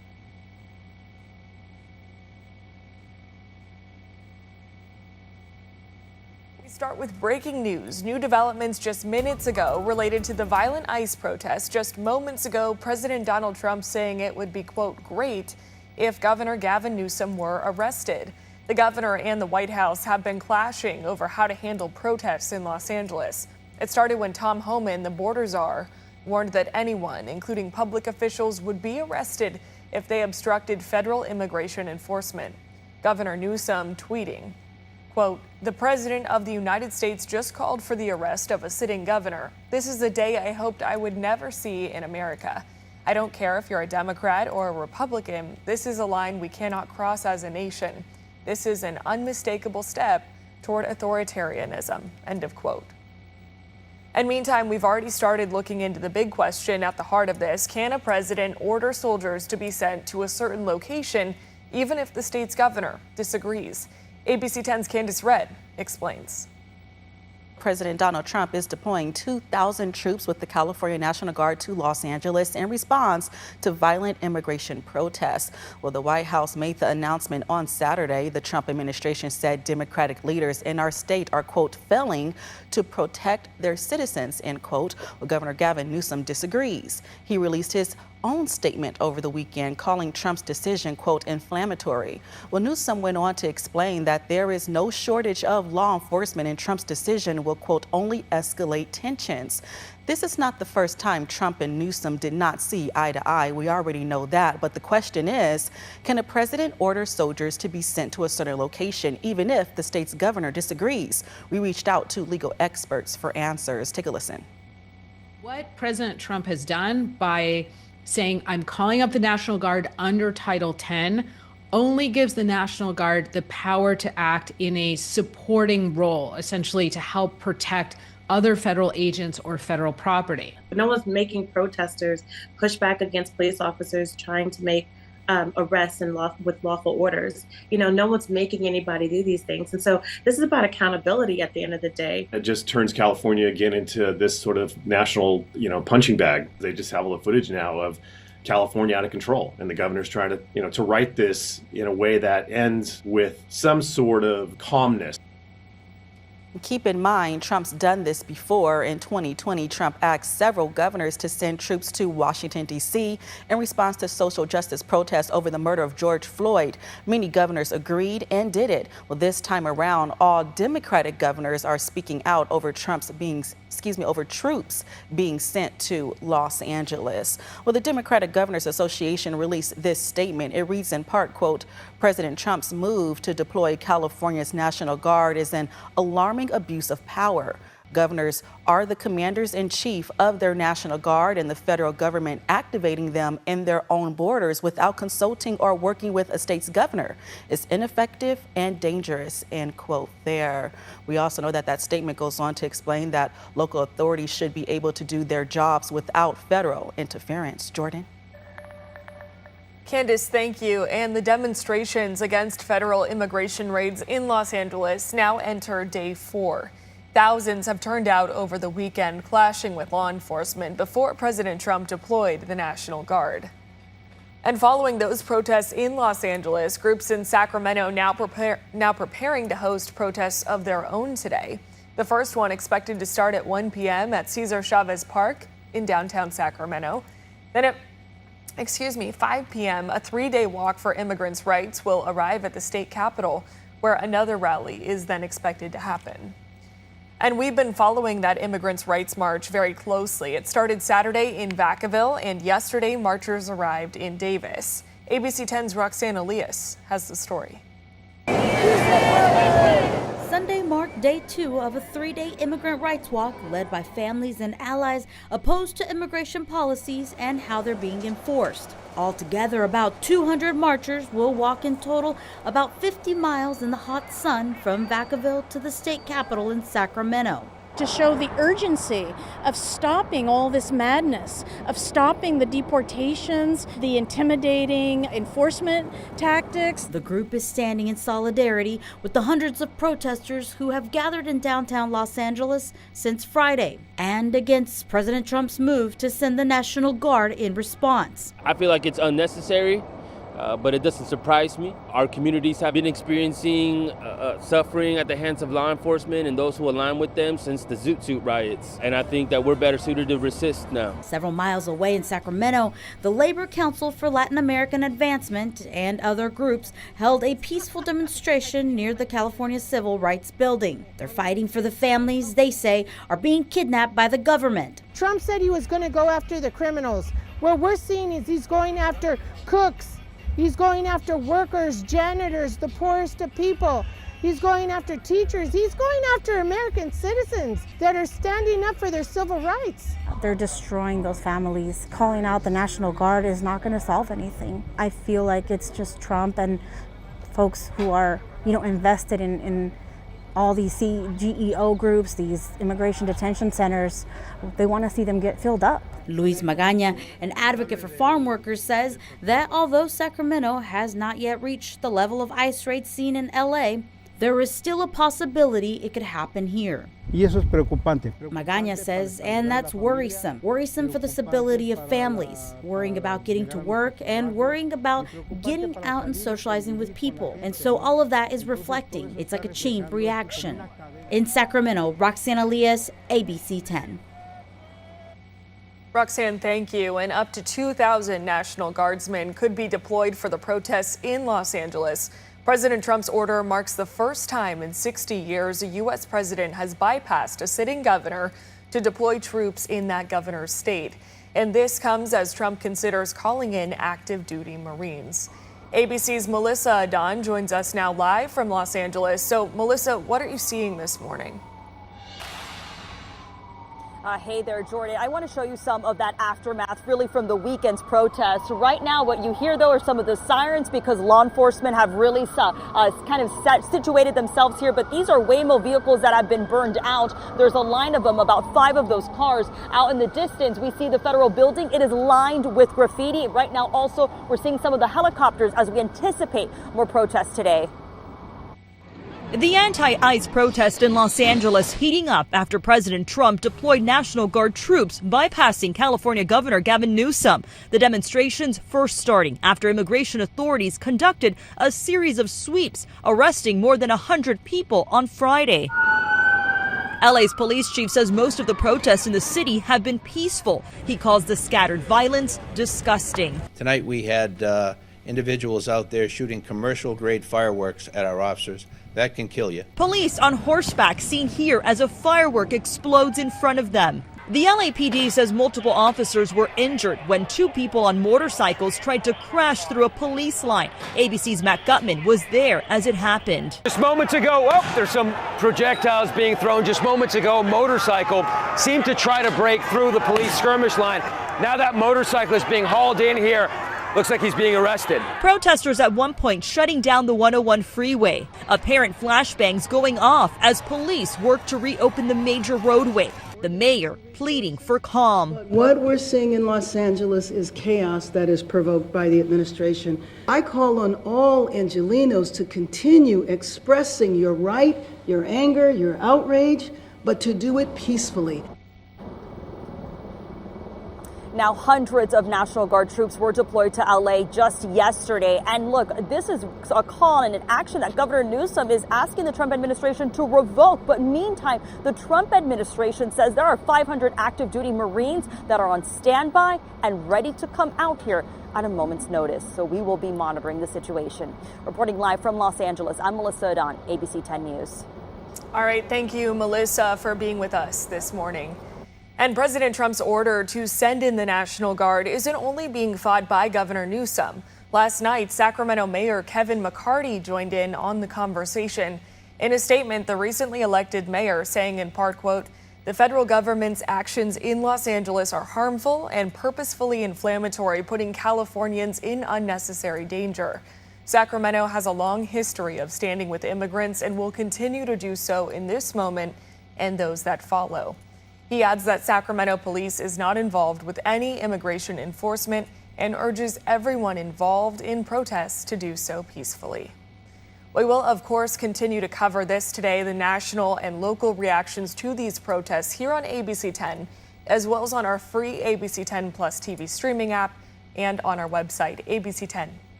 Start with breaking news. New developments just minutes ago related to the violent ICE protest. Just moments ago, President Donald Trump saying it would be, quote, great if Governor Gavin Newsom were arrested. The governor and the White House have been clashing over how to handle protests in Los Angeles. It started when Tom Homan, the border czar, warned that anyone, including public officials, would be arrested if they obstructed federal immigration enforcement. Governor Newsom tweeting, quote, the President of the United States just called for the arrest of a sitting governor. This is a day I hoped I would never see in America. I don't care if you're a Democrat or a Republican. This is a line we cannot cross as a nation. This is an unmistakable step toward authoritarianism, end of quote. And meantime, we've already started looking into the big question at the heart of this. Can a president order soldiers to be sent to a certain location even if the state's governor disagrees? ABC 10's Candace Red explains. President Donald Trump is deploying 2,000 troops with the California National Guard to Los Angeles in response to violent immigration protests. Well, the White House made the announcement on Saturday. The Trump administration said Democratic leaders in our state are, quote, failing to protect their citizens, end quote. Well, Governor Gavin Newsom disagrees. He released his own statement over the weekend calling Trump's decision, quote, inflammatory. Well, Newsom went on to explain that there is no shortage of law enforcement and Trump's decision will, quote, only escalate tensions. This is not the first time Trump and Newsom did not see eye to eye. We already know that. But the question is, can a president order soldiers to be sent to a certain location, even if the state's governor disagrees? We reached out to legal experts for answers. Take a listen. What President Trump has done by saying, I'm calling up the National Guard under Title 10, only gives the National Guard the power to act in a supporting role, essentially to help protect other federal agents or federal property. No one's making protesters push back against police officers trying to make arrests and with lawful orders. No one's making anybody do these things. And so this is about accountability at the end of the day. It just turns California again into this sort of national, punching bag. They just have all the footage now of California out of control, and the governor's trying to, to write this in a way that ends with some sort of calmness. Keep in mind, Trump's done this before. In 2020, Trump asked several governors to send troops to Washington, D.C. in response to social justice protests over the murder of George Floyd. Many governors agreed and did it. Well, this time around, all Democratic governors are speaking out over troops being sent to Los Angeles. Well, the Democratic Governors Association released this statement. It reads in part, quote, President Trump's move to deploy California's National Guard is an alarming abuse of power. Governors are the commanders-in-chief of their National Guard, and the federal government activating them in their own borders without consulting or working with a state's governor is ineffective and dangerous, end quote there. We also know that that statement goes on to explain that local authorities should be able to do their jobs without federal interference. Jordan? Candace, thank you. And the demonstrations against federal immigration raids in Los Angeles now enter day 4. Thousands have turned out over the weekend, clashing with law enforcement before President Trump deployed the National Guard. And following those protests in Los Angeles, groups in Sacramento now preparing to host protests of their own today. The first one expected to start at 1 p.m. at Cesar Chavez Park in downtown Sacramento. Then at 5 p.m., a 3-day walk for immigrants' rights will arrive at the state capitol, where another rally is then expected to happen. And we've been following that immigrants' rights march very closely. It started Saturday in Vacaville, and yesterday marchers arrived in Davis. ABC 10's Roxanne Elias has the story. Sunday marked day 2 of a 3-day immigrant rights walk led by families and allies opposed to immigration policies and how they're being enforced. Altogether, about 200 marchers will walk in total about 50 miles in the hot sun from Vacaville to the state capitol in Sacramento. To show the urgency of stopping all this madness, of stopping the deportations, the intimidating enforcement tactics. The group is standing in solidarity with the hundreds of protesters who have gathered in downtown Los Angeles since Friday, and against President Trump's move to send the National Guard in response. I feel like it's unnecessary. but it doesn't surprise me. Our communities have been experiencing suffering at the hands of law enforcement and those who align with them since the Zoot Suit riots. And I think that we're better suited to resist now. Several miles away in Sacramento, the Labor Council for Latin American Advancement and other groups held a peaceful demonstration near the California Civil Rights Building. They're fighting for the families they say are being kidnapped by the government. Trump said he was going to go after the criminals. What we're seeing is he's going after cooks. He's going after workers, janitors, the poorest of people. He's going after teachers. He's going after American citizens that are standing up for their civil rights. They're destroying those families. Calling out the National Guard is not going to solve anything. I feel like it's just Trump and folks who are, invested in all these GEO groups, these immigration detention centers. They want to see them get filled up. Luis Magaña, an advocate for farm workers, says that although Sacramento has not yet reached the level of ICE raids seen in LA, there is still a possibility it could happen here. Y eso es preocupante. Magaña says, and that's worrisome. Worrisome for the stability of families, worrying about getting to work and worrying about getting out and socializing with people. And so all of that is reflecting. It's like a chain reaction. In Sacramento, Roxana Elias, ABC 10. Roxanne, thank you. And up to 2,000 National Guardsmen could be deployed for the protests in Los Angeles. President Trump's order marks the first time in 60 years a U.S. president has bypassed a sitting governor to deploy troops in that governor's state. And this comes as Trump considers calling in active duty Marines. ABC's Melissa Adon joins us now live from Los Angeles. So, Melissa, what are you seeing this morning? Hey there, Jordan. I want to show you some of that aftermath really from the weekend's protests. Right now, what you hear, though, are some of the sirens because law enforcement have really situated themselves here. But these are Waymo vehicles that have been burned out. There's a line of them, about 5 of those cars. Out in the distance, we see the federal building. It is lined with graffiti. Right now, also, we're seeing some of the helicopters as we anticipate more protests today. The anti-ICE protest in Los Angeles heating up after President Trump deployed National Guard troops bypassing California Governor Gavin Newsom. The demonstrations first starting after immigration authorities conducted a series of sweeps, arresting more than 100 people on Friday. LA's police chief says most of the protests in the city have been peaceful. He calls the scattered violence disgusting. Tonight we had individuals out there shooting commercial-grade fireworks at our officers. That can kill you. Police on horseback seen here as a firework explodes in front of them. The LAPD says multiple officers were injured when 2 people on motorcycles tried to crash through a police line. ABC's Matt Gutman was there as it happened. Just moments ago, there's some projectiles being thrown. Just moments ago, a motorcycle seemed to try to break through the police skirmish line. Now that motorcycle is being hauled in here. Looks like he's being arrested. Protesters at one point shutting down the 101 freeway. Apparent flashbangs going off as police work to reopen the major roadway. The mayor pleading for calm. What we're seeing in Los Angeles is chaos that is provoked by the administration. I call on all Angelenos to continue expressing your right, your anger, your outrage, but to do it peacefully. Now, hundreds of National Guard troops were deployed to LA just yesterday. And look, this is a call and an action that Governor Newsom is asking the Trump administration to revoke. But meantime, the Trump administration says there are 500 active duty Marines that are on standby and ready to come out here at a moment's notice. So we will be monitoring the situation. Reporting live from Los Angeles, I'm Melissa Adon, ABC 10 News. All right. Thank you, Melissa, for being with us this morning. And President Trump's order to send in the National Guard isn't only being fought by Governor Newsom. Last night, Sacramento Mayor Kevin McCarty joined in on the conversation. In a statement, the recently elected mayor saying in part, quote, "The federal government's actions in Los Angeles are harmful and purposefully inflammatory, putting Californians in unnecessary danger. Sacramento has a long history of standing with immigrants and will continue to do so in this moment and those that follow." He adds that Sacramento police is not involved with any immigration enforcement and urges everyone involved in protests to do so peacefully. We will, of course, continue to cover this today, the national and local reactions to these protests here on ABC 10, as well as on our free ABC 10 Plus TV streaming app and on our website, abc10.com.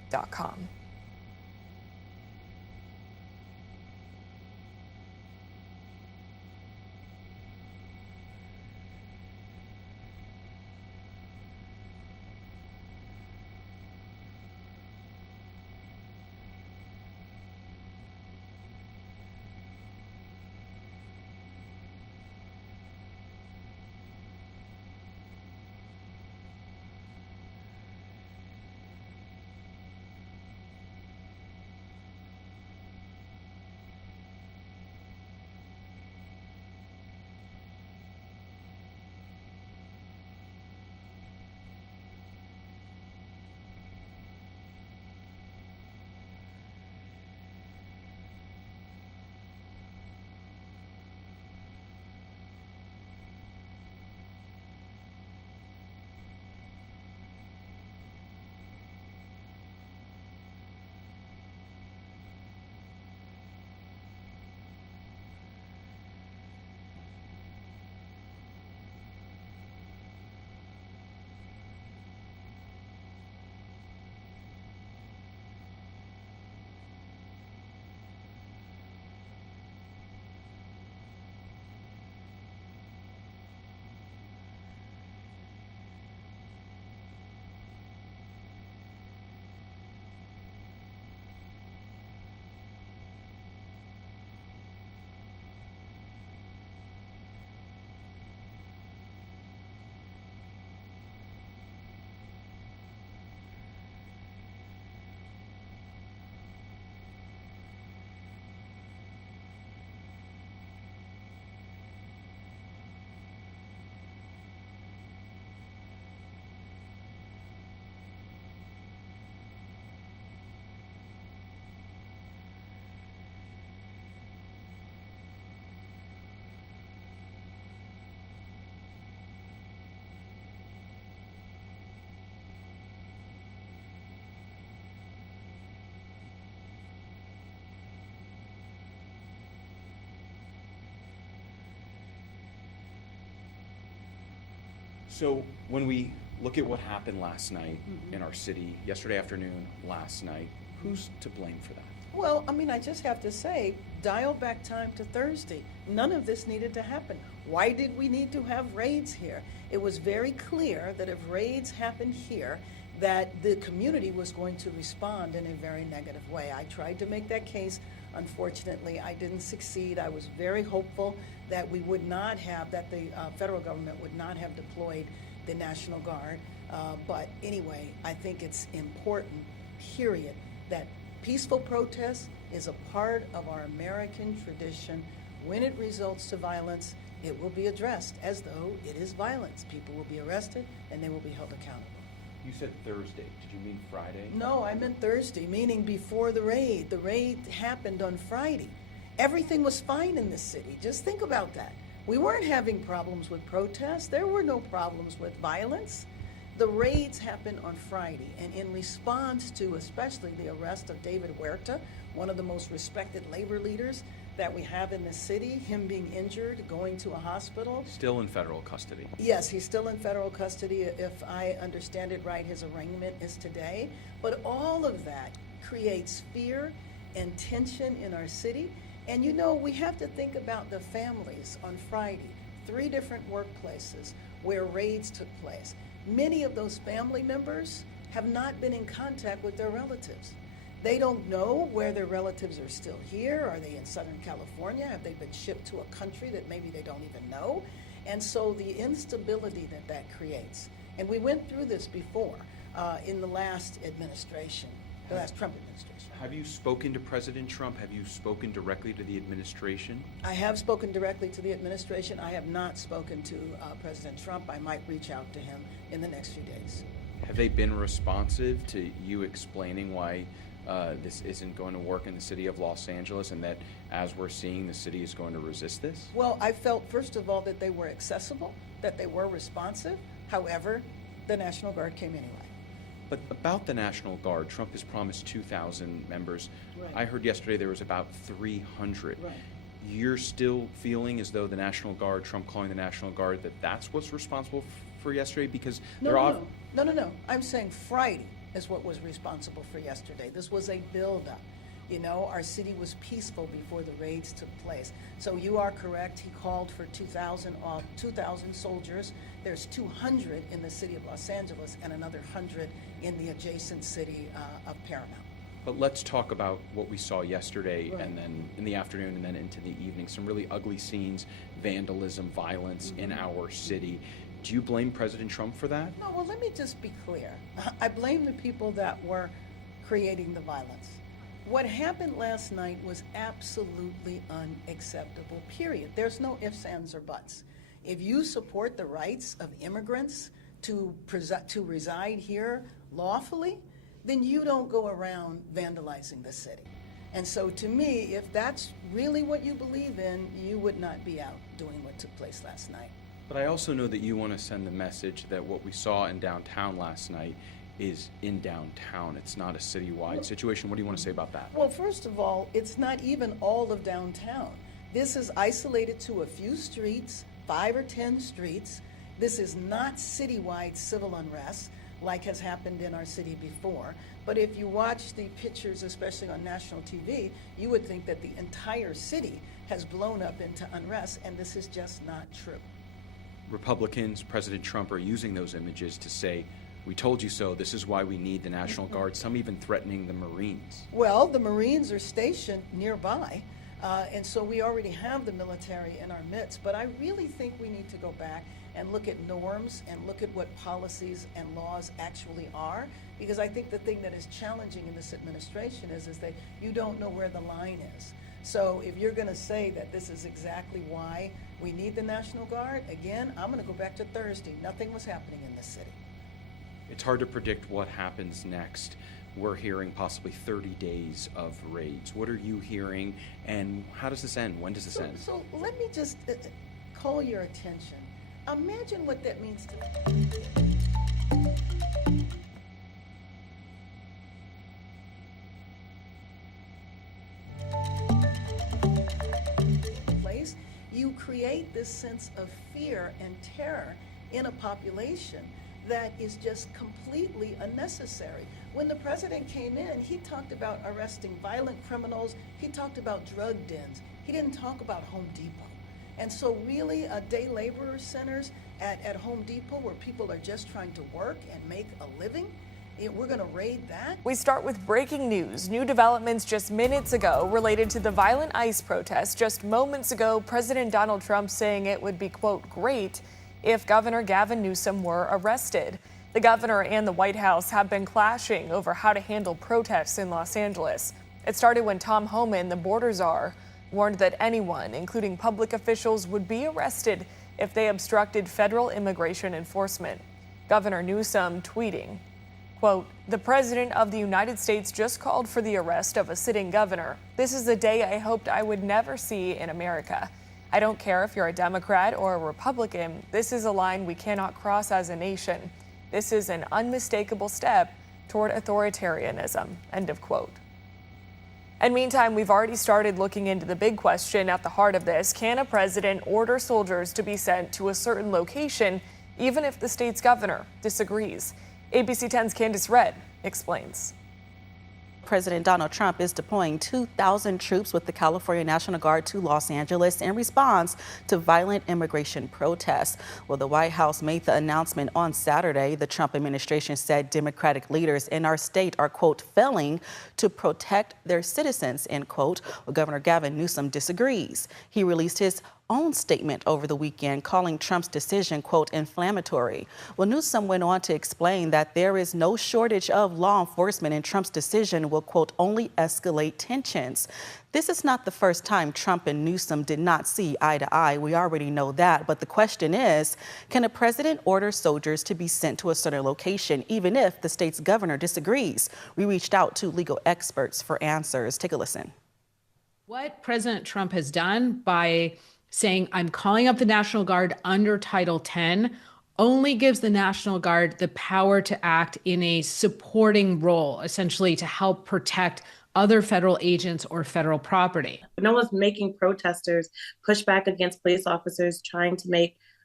WPTV.com. So when we look at what happened last night in our city, yesterday afternoon, last night, who's to blame for that? Well, I mean, I just have to say, dial back time to Thursday. None of this needed to happen. Why did we need to have raids here? It was very clear that if raids happened here, that the community was going to respond in a very negative way. I tried to make that case. Unfortunately, I didn't succeed. I was very hopeful that we would not have, that the federal government would not have deployed the National Guard. But anyway, I think it's important, period, that peaceful protest is a part of our American tradition. When it results to violence, it will be addressed as though it is violence. People will be arrested and they will be held accountable. You said Thursday. Did you mean Friday? No, I meant Thursday, meaning before the raid. The raid happened on Friday. Everything was fine in this city. Just think about that. We weren't having problems with protests. There were no problems with violence. The raids happened on Friday, and in response to especially the arrest of David Huerta, one of the most respected labor leaders that we have in the city, him being injured, going to a hospital. Still in federal custody. Yes, he's still in federal custody. If I understand it right, his arraignment is today. But all of that creates fear and tension in our city. And you know, we have to think about the families on Friday, 3 different workplaces where raids took place. Many of those family members have not been in contact with their relatives. They don't know where their relatives are still here. Are they in Southern California? Have they been shipped to a country that maybe they don't even know? And so the instability that that creates. And we went through this before in the last administration, the last Trump administration. Have you spoken to President Trump? Have you spoken directly to the administration? I have spoken directly to the administration. I have not spoken to President Trump. I might reach out to him in the next few days. Have they been responsive to you explaining why this isn't going to work in the city of Los Angeles, and that, as we're seeing, the city is going to resist this? Well, I felt, first of all, that they were accessible, that they were responsive. However, the National Guard came anyway. But about the National Guard, Trump has promised 2,000 members. Right. I heard yesterday there was about 300. Right. You're still feeling as though the National Guard, Trump calling the National Guard, that's what's responsible for yesterday? Because No. I'm saying Friday. is what was responsible for yesterday. This was a buildup. You know, our city was peaceful before the raids took place. So you are correct. He called for 2,000 soldiers. There's 200 in the city of Los Angeles and another 100 in the adjacent city of Paramount. But let's talk about what we saw yesterday Right. and then in the afternoon and then into the evening. Some really ugly scenes, vandalism, violence in our city. Do you blame President Trump for that? No, well, let me just be clear. I blame the people that were creating the violence. What happened last night was absolutely unacceptable, period. There's no ifs, ands, or buts. If you support the rights of immigrants to reside here lawfully, then you don't go around vandalizing the city. And so to me, if that's really what you believe in, you would not be out doing what took place last night. But I also know that you want to send the message that what we saw in downtown last night is in downtown. It's not a citywide situation. What do you want to say about that? Well, first of all, it's not even all of downtown. This is isolated to a few streets, 5 or 10 streets. This is not citywide civil unrest like has happened in our city before. But if you watch the pictures, especially on national TV, you would think that the entire city has blown up into unrest, and this is just not true. Republicans, President Trump are using those images to say, we told you so, this is why we need the National Guard, some even threatening the Marines. Well, the Marines are stationed nearby, and so we already have the military in our midst. But I really think we need to go back and look at norms and look at what policies and laws actually are, because I think the thing that is challenging in this administration is that you don't know where the line is. So if you're going to say that this is exactly why we need the National Guard, again, I'm going to go back to Thursday. Nothing was happening in this city. It's hard to predict what happens next. We're hearing possibly 30 days of raids. What are you hearing, and how does this end? When does this end? So let me just call your attention. Imagine what that means to place. You create this sense of fear and terror in a population that is just completely unnecessary. When the president came in, he talked about arresting violent criminals. He talked about drug dens. He didn't talk about Home Depot. And so really, day laborer centers at Home Depot where people are just trying to work and make a living, we're going to raid that? We start with breaking news. New developments just minutes ago related to the violent ICE protests. Just moments ago, President Donald Trump saying it would be, quote, great if Governor Gavin Newsom were arrested. The governor and the White House have been clashing over how to handle protests in Los Angeles. It started when Tom Homan, the border czar, warned that anyone, including public officials, would be arrested if they obstructed federal immigration enforcement. Governor Newsom tweeting, quote, the President of the United States just called for the arrest of a sitting governor. This is a day I hoped I would never see in America. I don't care if you're a Democrat or a Republican. This is a line we cannot cross as a nation. This is an unmistakable step toward authoritarianism, end of quote. And meantime, we've already started looking into the big question at the heart of this. Can a president order soldiers to be sent to a certain location, even if the state's governor disagrees? ABC 10's Candace Redd explains. President Donald Trump is deploying 2,000 troops with the California National Guard to Los Angeles in response to violent immigration protests. Well, the White House made the announcement on Saturday. The Trump administration said Democratic leaders in our state are, quote, failing to protect their citizens, end quote. Well, Governor Gavin Newsom disagrees. He released his own statement over the weekend calling Trump's decision, quote, inflammatory. Well, Newsom went on to explain that there is no shortage of law enforcement and Trump's decision will, quote, only escalate tensions. This is not the first time Trump and Newsom did not see eye to eye. We already know that. But the question is, can a president order soldiers to be sent to a certain location, even if the state's governor disagrees? We reached out to legal experts for answers. Take a listen. What President Trump has done by saying, I'm calling up the National Guard under Title 10, only gives the National Guard the power to act in a supporting role, essentially to help protect other federal agents or federal property. No one's making protesters push back against police officers trying to make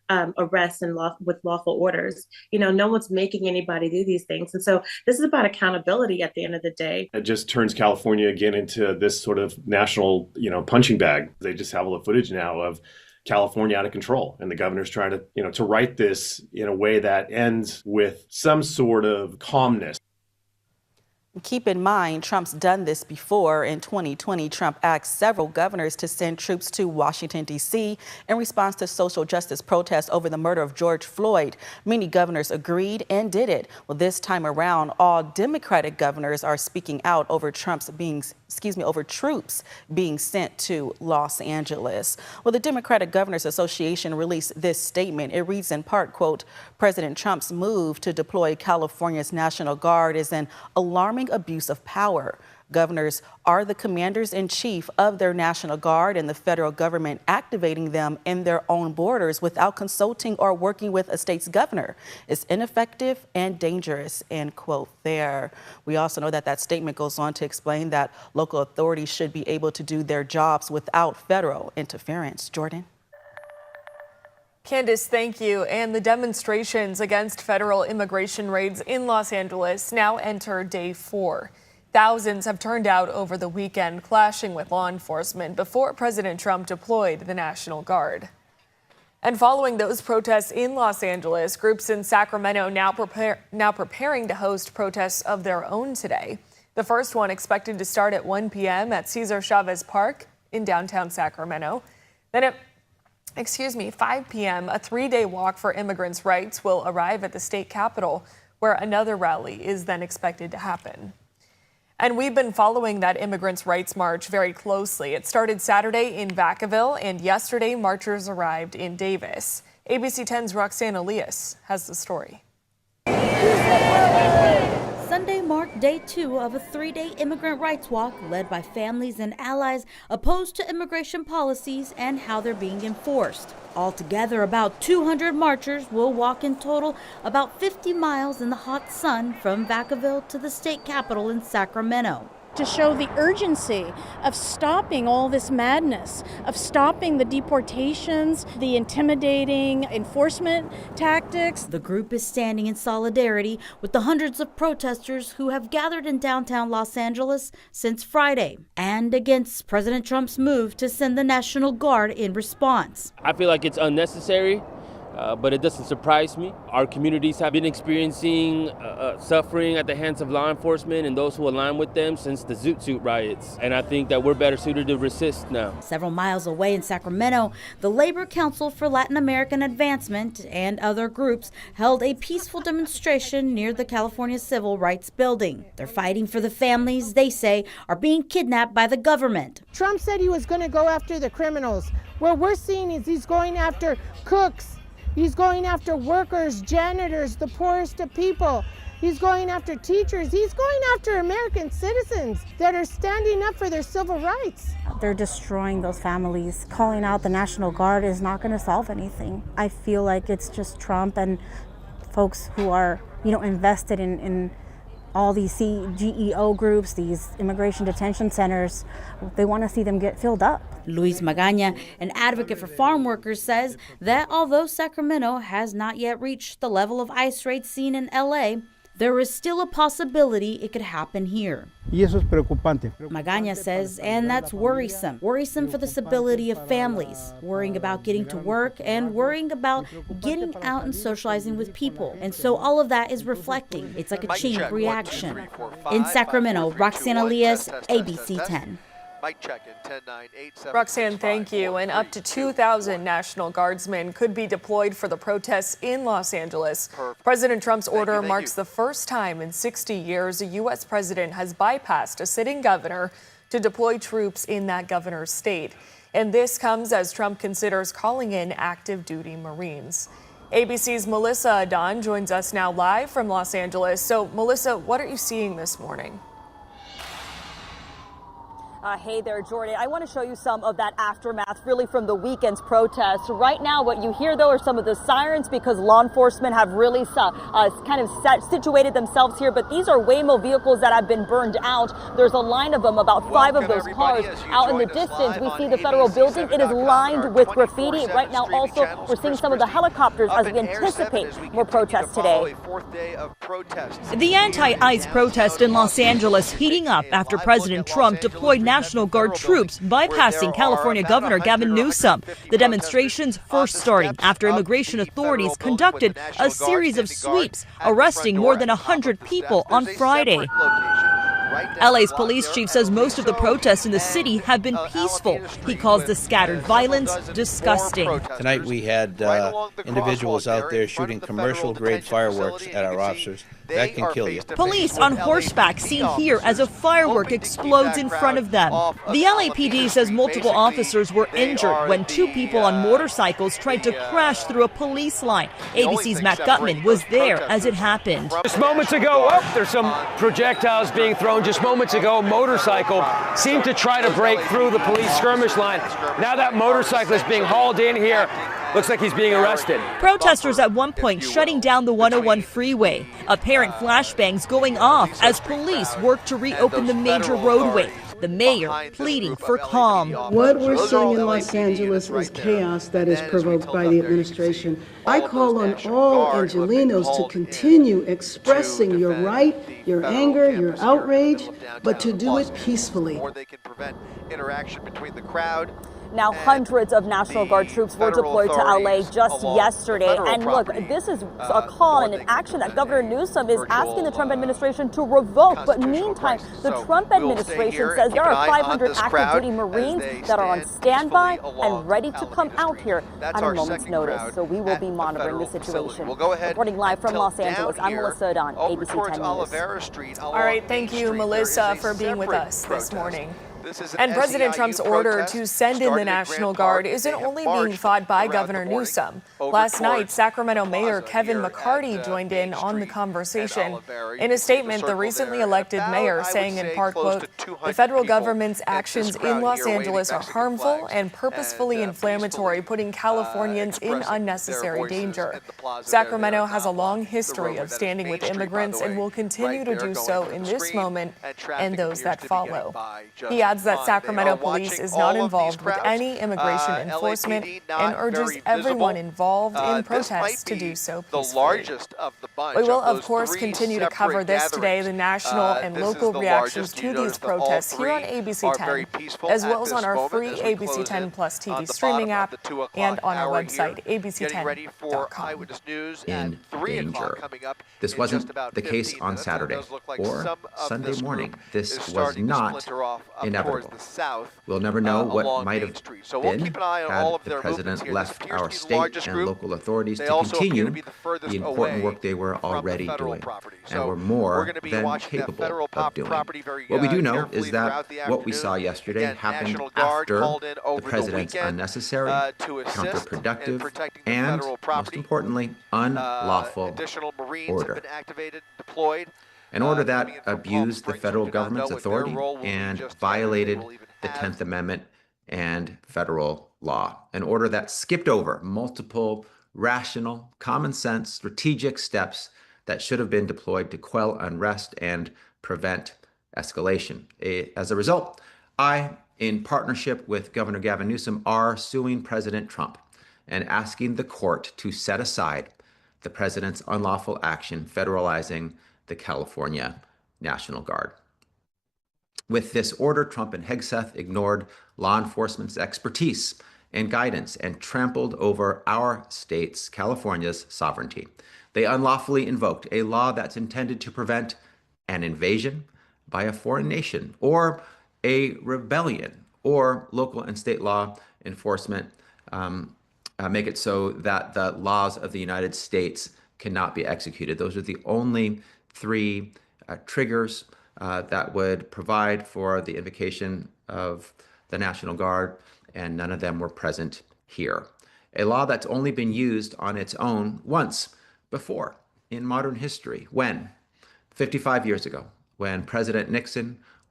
arrests and with lawful orders. No one's making anybody do these things. And so this is about accountability at the end of the day. It just turns California again into this sort of national, punching bag. They just have all the footage now of California out of control, and the governor's trying to, to right this in a way that ends with some sort of calmness. Keep in mind, Trump's done this before. In 2020, Trump asked several governors to send troops to Washington, D.C. in response to social justice protests over the murder of George Floyd. Many governors agreed and did it. Well, this time around, all Democratic governors are speaking out over troops being sent to Los Angeles. Well, the Democratic Governors Association released this statement. It reads in part, quote, President Trump's move to deploy California's National Guard is an alarming abuse of power. Governors are the commanders-in-chief of their National Guard, and the federal government activating them in their own borders without consulting or working with a state's governor is ineffective and dangerous, end quote there. We also know that statement goes on to explain that local authorities should be able to do their jobs without federal interference. Jordan? Candace, thank you. And the demonstrations against federal immigration raids in Los Angeles now enter day 4. Thousands have turned out over the weekend, clashing with law enforcement before President Trump deployed the National Guard. And following those protests in Los Angeles, groups in Sacramento now preparing to host protests of their own today. The first one expected to start at 1 p.m. at Cesar Chavez Park in downtown Sacramento. Then at 5 p.m., a 3-day walk for immigrants' rights will arrive at the state capitol, where another rally is then expected to happen. And we've been following that immigrants' rights march very closely. It started Saturday in Vacaville, and yesterday marchers arrived in Davis. ABC 10's Roxanne Elias has the story. Sunday marked day 2 of a 3-day immigrant rights walk led by families and allies opposed to immigration policies and how they're being enforced. Altogether, about 200 marchers will walk in total about 50 miles in the hot sun from Vacaville to the state capitol in Sacramento. To show the urgency of stopping all this madness, of stopping the deportations, the intimidating enforcement tactics. The group is standing in solidarity with the hundreds of protesters who have gathered in downtown Los Angeles since Friday, and against President Trump's move to send the National Guard in response. I feel like it's unnecessary. But it doesn't surprise me. Our communities have been experiencing suffering at the hands of law enforcement and those who align with them since the Zoot Suit riots. And I think that we're better suited to resist now. Several miles away in Sacramento, the Labor Council for Latin American Advancement and other groups held a peaceful demonstration near the California Civil Rights Building. They're fighting for the families they say are being kidnapped by the government. Trump said he was going to go after the criminals. What we're seeing is he's going after cooks. He's going after workers, janitors, the poorest of people. He's going after teachers. He's going after American citizens that are standing up for their civil rights. They're destroying those families. Calling out the National Guard is not going to solve anything. I feel like it's just Trump and folks who are, invested in all these GEO groups, these immigration detention centers. They want to see them get filled up. Luis Magaña, an advocate for farm workers, says that although Sacramento has not yet reached the level of ICE raids seen in LA, there is still a possibility it could happen here. Magaña says, and that's worrisome. Worrisome for the stability of families, worrying about getting to work and worrying about getting out and socializing with people. And so all of that is reflecting. It's like a chain reaction. In Sacramento, Roxanne Elias, ABC 10. Mic check in 10-9-8-7. Roxanne, thank you. And up to 2,000 National Guardsmen could be deployed for the protests in Los Angeles. Perfect. President Trump's order marks the first time in 60 years a U.S. president has bypassed a sitting governor to deploy troops in that governor's state. And this comes as Trump considers calling in active duty Marines. ABC's Melissa Adon joins us now live from Los Angeles. So, Melissa, what are you seeing this morning? Hey there, Jordan. I want to show you some of that aftermath really from the weekend's protest. Right now, what you hear, though, are some of the sirens because law enforcement have really situated themselves here. But these are Waymo vehicles that have been burned out. There's a line of them, about 5 of those cars. Out in the distance, we see the federal building. It is lined with graffiti. Right now, also, we're seeing some of the helicopters as we anticipate more protests today. The anti-ICE protest in Los Angeles heating up after President Trump deployed National Guard troops bypassing California Governor Gavin Newsom. The demonstrations first starting after immigration authorities conducted a series of sweeps, arresting more than 100 people on Friday. LA's police chief says most of the protests in the city have been peaceful. He calls the scattered violence disgusting. Tonight we had individuals out there shooting commercial-grade fireworks at our officers. That can kill you. Police on horseback seen here as a firework explodes in front of them. The LAPD says multiple officers were injured when 2 people on motorcycles tried to crash through a police line. ABC's Matt Gutman was there as it happened. Just moments ago, there's some projectiles being thrown. Just moments ago, a motorcycle seemed to try to break through the police skirmish line. Now that motorcycle is being hauled in here. Looks like he's being arrested. Protesters at one point shutting down the 101 freeway. Apparent flashbangs going off as police work to reopen the major roadway. The mayor pleading for calm. What we're seeing in Los Angeles is chaos that is provoked by the administration. I call on all Angelenos to continue expressing your right, your anger, your outrage, but to do it peacefully. They can prevent interaction between the crowd. Now, hundreds of National Guard troops were deployed to LA just yesterday. And look, this is a call and an action that Governor Newsom is asking the Trump administration to revoke. But meantime, the Trump administration says there are 500 active duty Marines that are on standby and ready to come out here at a moment's notice. So we will be monitoring the situation. Reporting live from Los Angeles, I'm Melissa Dunn, ABC 10 News. All right, thank you, Melissa, for being with us this morning. And President Trump's order to send in the National Guard isn't only being fought by Governor Newsom. Last night, Sacramento Mayor Kevin McCarty joined in on the conversation. In a statement, the recently elected mayor saying in part, quote, "The federal government's actions in Los Angeles are harmful and purposefully inflammatory, putting Californians in unnecessary danger. Sacramento has a long history of standing with immigrants and will continue to do so in this moment and those that follow." He adds that Sacramento police is not involved with any immigration enforcement and urges everyone involved in protests to do so peacefully. We will, of course, continue to cover this today, the national and local reactions to these protests here on ABC 10, as well as on our free ABC 10 Plus TV streaming app and on our website, abc10.com. In danger. This wasn't the case on Saturday or Sunday morning. This was not inevitable. We'll never know what might have been had the president left our state and local authorities to continue the important work they were already doing and were more than capable of doing. What we do know is that what we saw yesterday happened after the president's unnecessary, counterproductive, and, most importantly, unlawful order. An order that abused the federal government's authority and violated the 10th Amendment and federal law. An order that skipped over multiple rational, common sense, strategic steps that should have been deployed to quell unrest and prevent escalation. As a result, I, in partnership with Governor Gavin Newsom, are suing President Trump and asking the court to set aside the president's unlawful action federalizing the California National Guard. With this order, Trump and Hegseth ignored law enforcement's expertise and guidance and trampled over our state's, California's, sovereignty. They unlawfully invoked a law that's intended to prevent an invasion by a foreign nation or a rebellion, or local and state law enforcement make it so that the laws of the United States cannot be executed. Those are the only 3 triggers that would provide for the invocation of the National Guard, and none of them were present here. A law that's only been used on its own once before in modern history, when 55 years ago, when President Nixon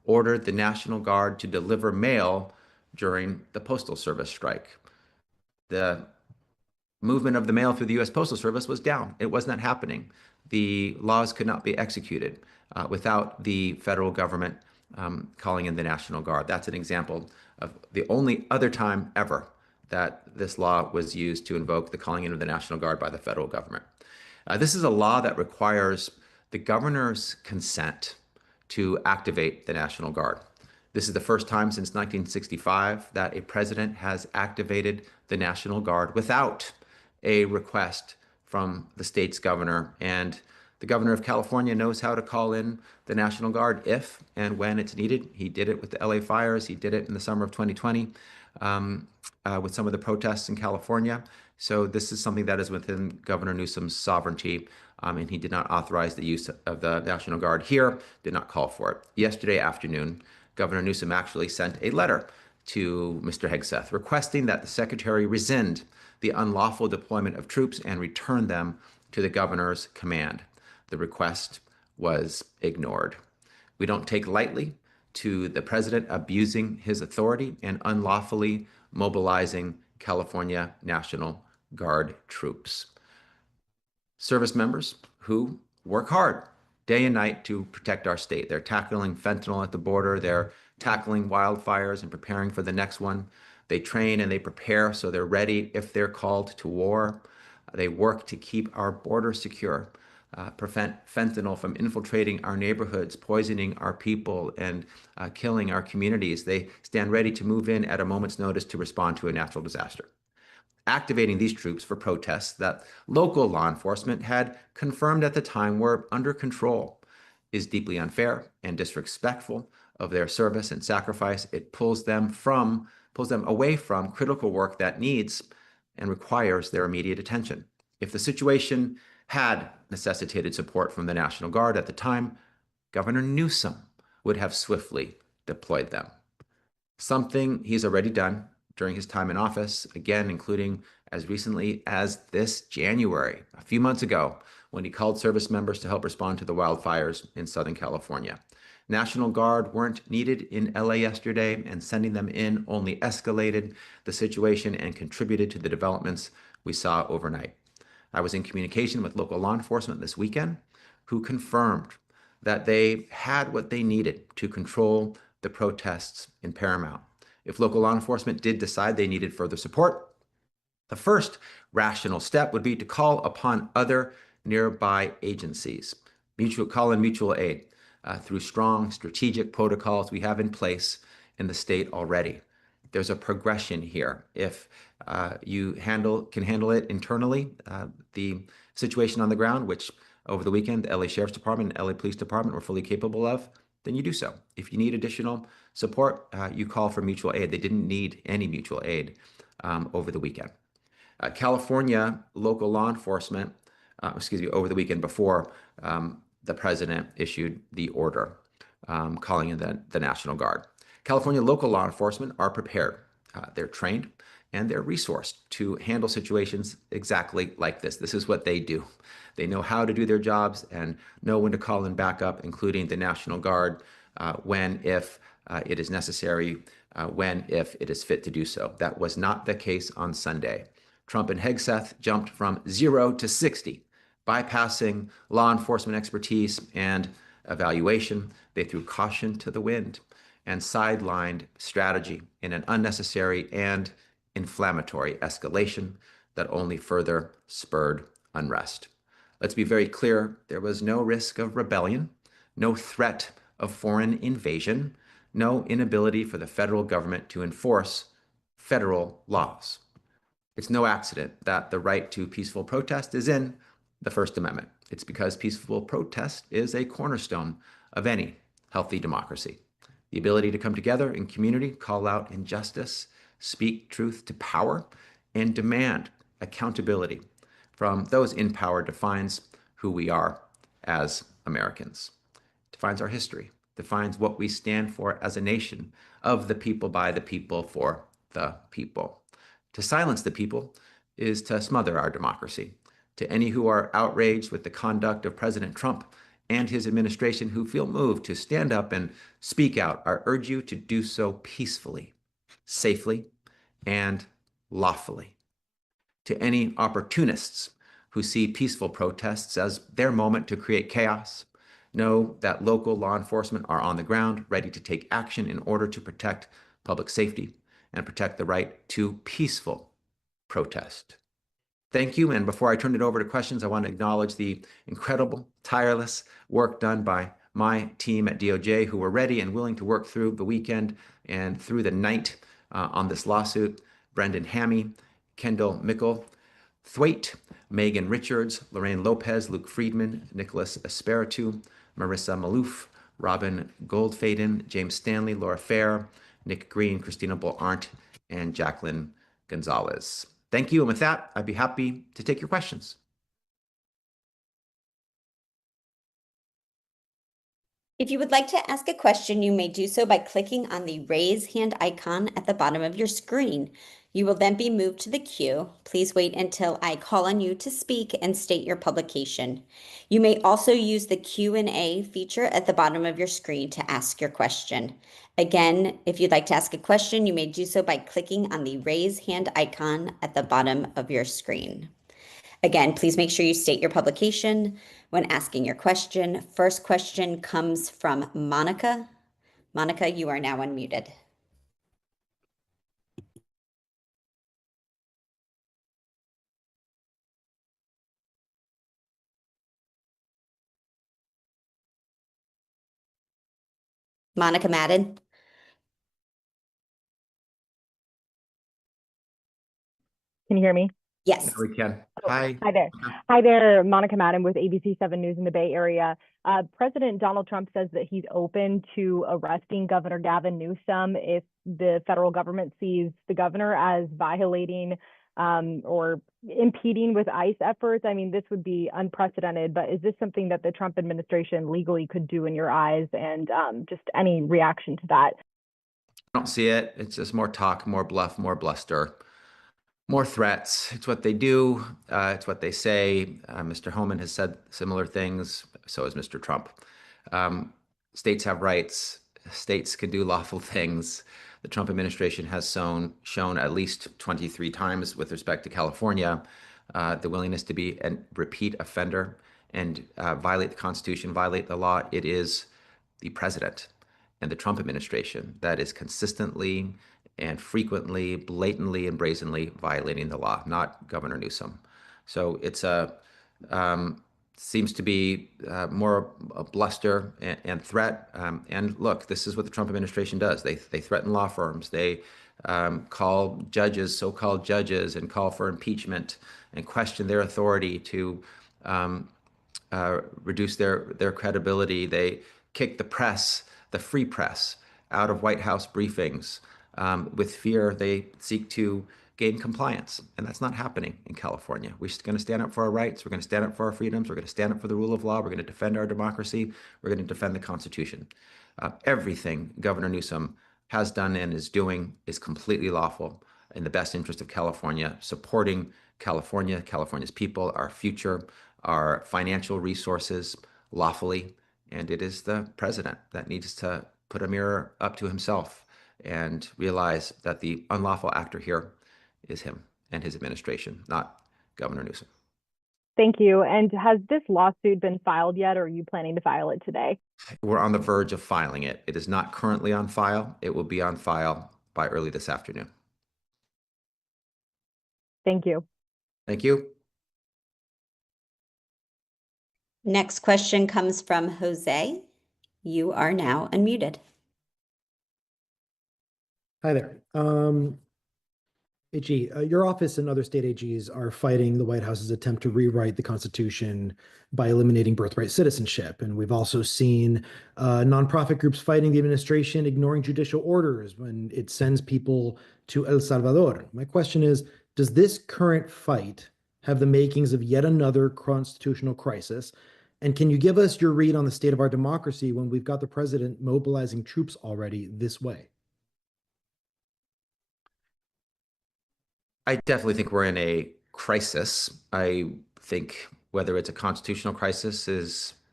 ordered the National Guard to deliver mail during the Postal Service strike. The movement of the mail through the U.S. Postal Service was down. It was not happening. The laws could not be executed without the federal government calling in the National Guard. That's an example of the only other time ever that this law was used to invoke the calling in of the National Guard by the federal government. This is a law that requires the governor's consent to activate the National Guard. This is the first time since 1965 that a president has activated the National Guard without a request from the state's governor. And the governor of California knows how to call in the National Guard if and when it's needed. He did it with the LA fires. He did it in the summer of 2020 with some of the protests in California. So this is something that is within Governor Newsom's sovereignty, and he did not authorize the use of the National Guard here, did not call for it. Yesterday afternoon, Governor Newsom actually sent a letter to Mr. Hegseth requesting that the secretary rescind the unlawful deployment of troops and return them to the governor's command. The request was ignored. We don't take lightly to the president abusing his authority and unlawfully mobilizing California National Guard troops. Service members who work hard day and night to protect our state. They're tackling fentanyl at the border. They're tackling wildfires and preparing for the next one. They train and they prepare so they're ready if they're called to war. They work to keep our border secure, prevent fentanyl from infiltrating our neighborhoods, poisoning our people, and killing our communities. They stand ready to move in at a moment's notice to respond to a natural disaster. Activating these troops for protests that local law enforcement had confirmed at the time were under control is deeply unfair and disrespectful of their service and sacrifice. It pulls them away from critical work that needs and requires their immediate attention. If the situation had necessitated support from the National Guard at the time, Governor Newsom would have swiftly deployed them. Something he's already done during his time in office, again, including as recently as this January, a few months ago, when he called service members to help respond to the wildfires in Southern California. National Guard weren't needed in LA yesterday, and sending them in only escalated the situation and contributed to the developments we saw overnight. I was in communication with local law enforcement this weekend, who confirmed that they had what they needed to control the protests in Paramount. If local law enforcement did decide they needed further support, the first rational step would be to call upon other nearby agencies, call in mutual aid through strong strategic protocols we have in place in the state already. There's a progression here. If you can handle it internally, the situation on the ground, which over the weekend, the LA Sheriff's Department and LA Police Department were fully capable of, then you do so. If you need additional support, you call for mutual aid. They didn't need any mutual aid over the weekend. California local law enforcement, over the weekend before the president issued the order calling in the National Guard. California local law enforcement are prepared. They're trained and they're resourced to handle situations exactly like this. This is what they do. They know how to do their jobs and know when to call in backup, including the National Guard, when, if it is necessary, if it is fit to do so. That was not the case on Sunday. Trump and Hegseth jumped from 0 to 60, bypassing law enforcement expertise and evaluation. They threw caution to the wind and sidelined strategy in an unnecessary and inflammatory escalation that only further spurred unrest. Let's be very clear, there was no risk of rebellion, no threat of foreign invasion, no inability for the federal government to enforce federal laws. It's no accident that the right to peaceful protest is in the First Amendment. It's because peaceful protest is a cornerstone of any healthy democracy. The ability to come together in community, call out injustice, speak truth to power, and demand accountability from those in power defines who we are as Americans, defines our history, defines what we stand for as a nation of the people, by the people, for the people. To silence the people is to smother our democracy. To any who are outraged with the conduct of President Trump and his administration who feel moved to stand up and speak out, I urge you to do so peacefully, safely, and lawfully. To any opportunists who see peaceful protests as their moment to create chaos, know that local law enforcement are on the ground, ready to take action in order to protect public safety and protect the right to peaceful protest. Thank you. And before I turn it over to questions, I want to acknowledge the incredible, tireless work done by my team at DOJ, who were ready and willing to work through the weekend and through the night on this lawsuit. Brendan Hammy, Kendall Mickle, Thwaite, Megan Richards, Lorraine Lopez, Luke Friedman, Nicholas Espiritu, Marissa Malouf, Robin Goldfaden, James Stanley, Laura Fair, Nick Green, Christina Bull-Arndt, and Jacqueline Gonzalez. Thank you. And with that, I'd be happy to take your questions. If you would like to ask a question, you may do so by clicking on the raise hand icon at the bottom of your screen. You will then be moved to the queue. Please wait until I call on you to speak and state your publication. You may also use the Q&A feature at the bottom of your screen to ask your question. Again, if you'd like to ask a question, you may do so by clicking on the raise hand icon at the bottom of your screen. Again, please make sure you state your publication when asking your question. First question comes from Monica. Monica, you are now unmuted. Monica Madden. Can you hear me? Yes. We can. Hi. Hi there. Hi there, Monica Madden with ABC 7 News in the Bay Area. President Donald Trump says that he's open to arresting Governor Gavin Newsom if the federal government sees the governor as violating or impeding with ICE efforts. I mean, this would be unprecedented, but is this something that the Trump administration legally could do in your eyes? And just any reaction to that? I don't see it. It's just more talk, more bluff, more bluster. More threats. It's what they do. It's what they say. Mr. Homan has said similar things. So has Mr. Trump. States have rights. States can do lawful things. The Trump administration has shown at least 23 times with respect to California the willingness to be a repeat offender and violate the Constitution, violate the law. It is the president and the Trump administration that is consistently and frequently, blatantly and brazenly violating the law, not Governor Newsom. So it's seems to be more a bluster and threat. And look, this is what the Trump administration does. They threaten law firms. They call judges, so-called judges, and call for impeachment and question their authority to reduce their credibility. They kick the press, the free press, out of White House briefings. With fear, they seek to gain compliance, and that's not happening in California. We're going to stand up for our rights. We're going to stand up for our freedoms. We're going to stand up for the rule of law. We're going to defend our democracy. We're going to defend the Constitution. Everything Governor Newsom has done and is doing is completely lawful in the best interest of California, supporting California, California's people, our future, our financial resources lawfully. And it is the president that needs to put a mirror up to himself and realize that the unlawful actor here is him and his administration, not Governor Newsom. Thank you. And has this lawsuit been filed yet, or are you planning to file it today? We're on the verge of filing it. It is not currently on file. It will be on file by early this afternoon. Thank you. Thank you. Next question comes from Jose. You are now unmuted. Hi there. AG, your office and other state AGs are fighting the White House's attempt to rewrite the Constitution by eliminating birthright citizenship. And we've also seen nonprofit groups fighting the administration, ignoring judicial orders when it sends people to El Salvador. My question is, does this current fight have the makings of yet another constitutional crisis? And can you give us your read on the state of our democracy when we've got the president mobilizing troops already this way? I definitely think we're in a crisis. I think whether it's a constitutional crisis is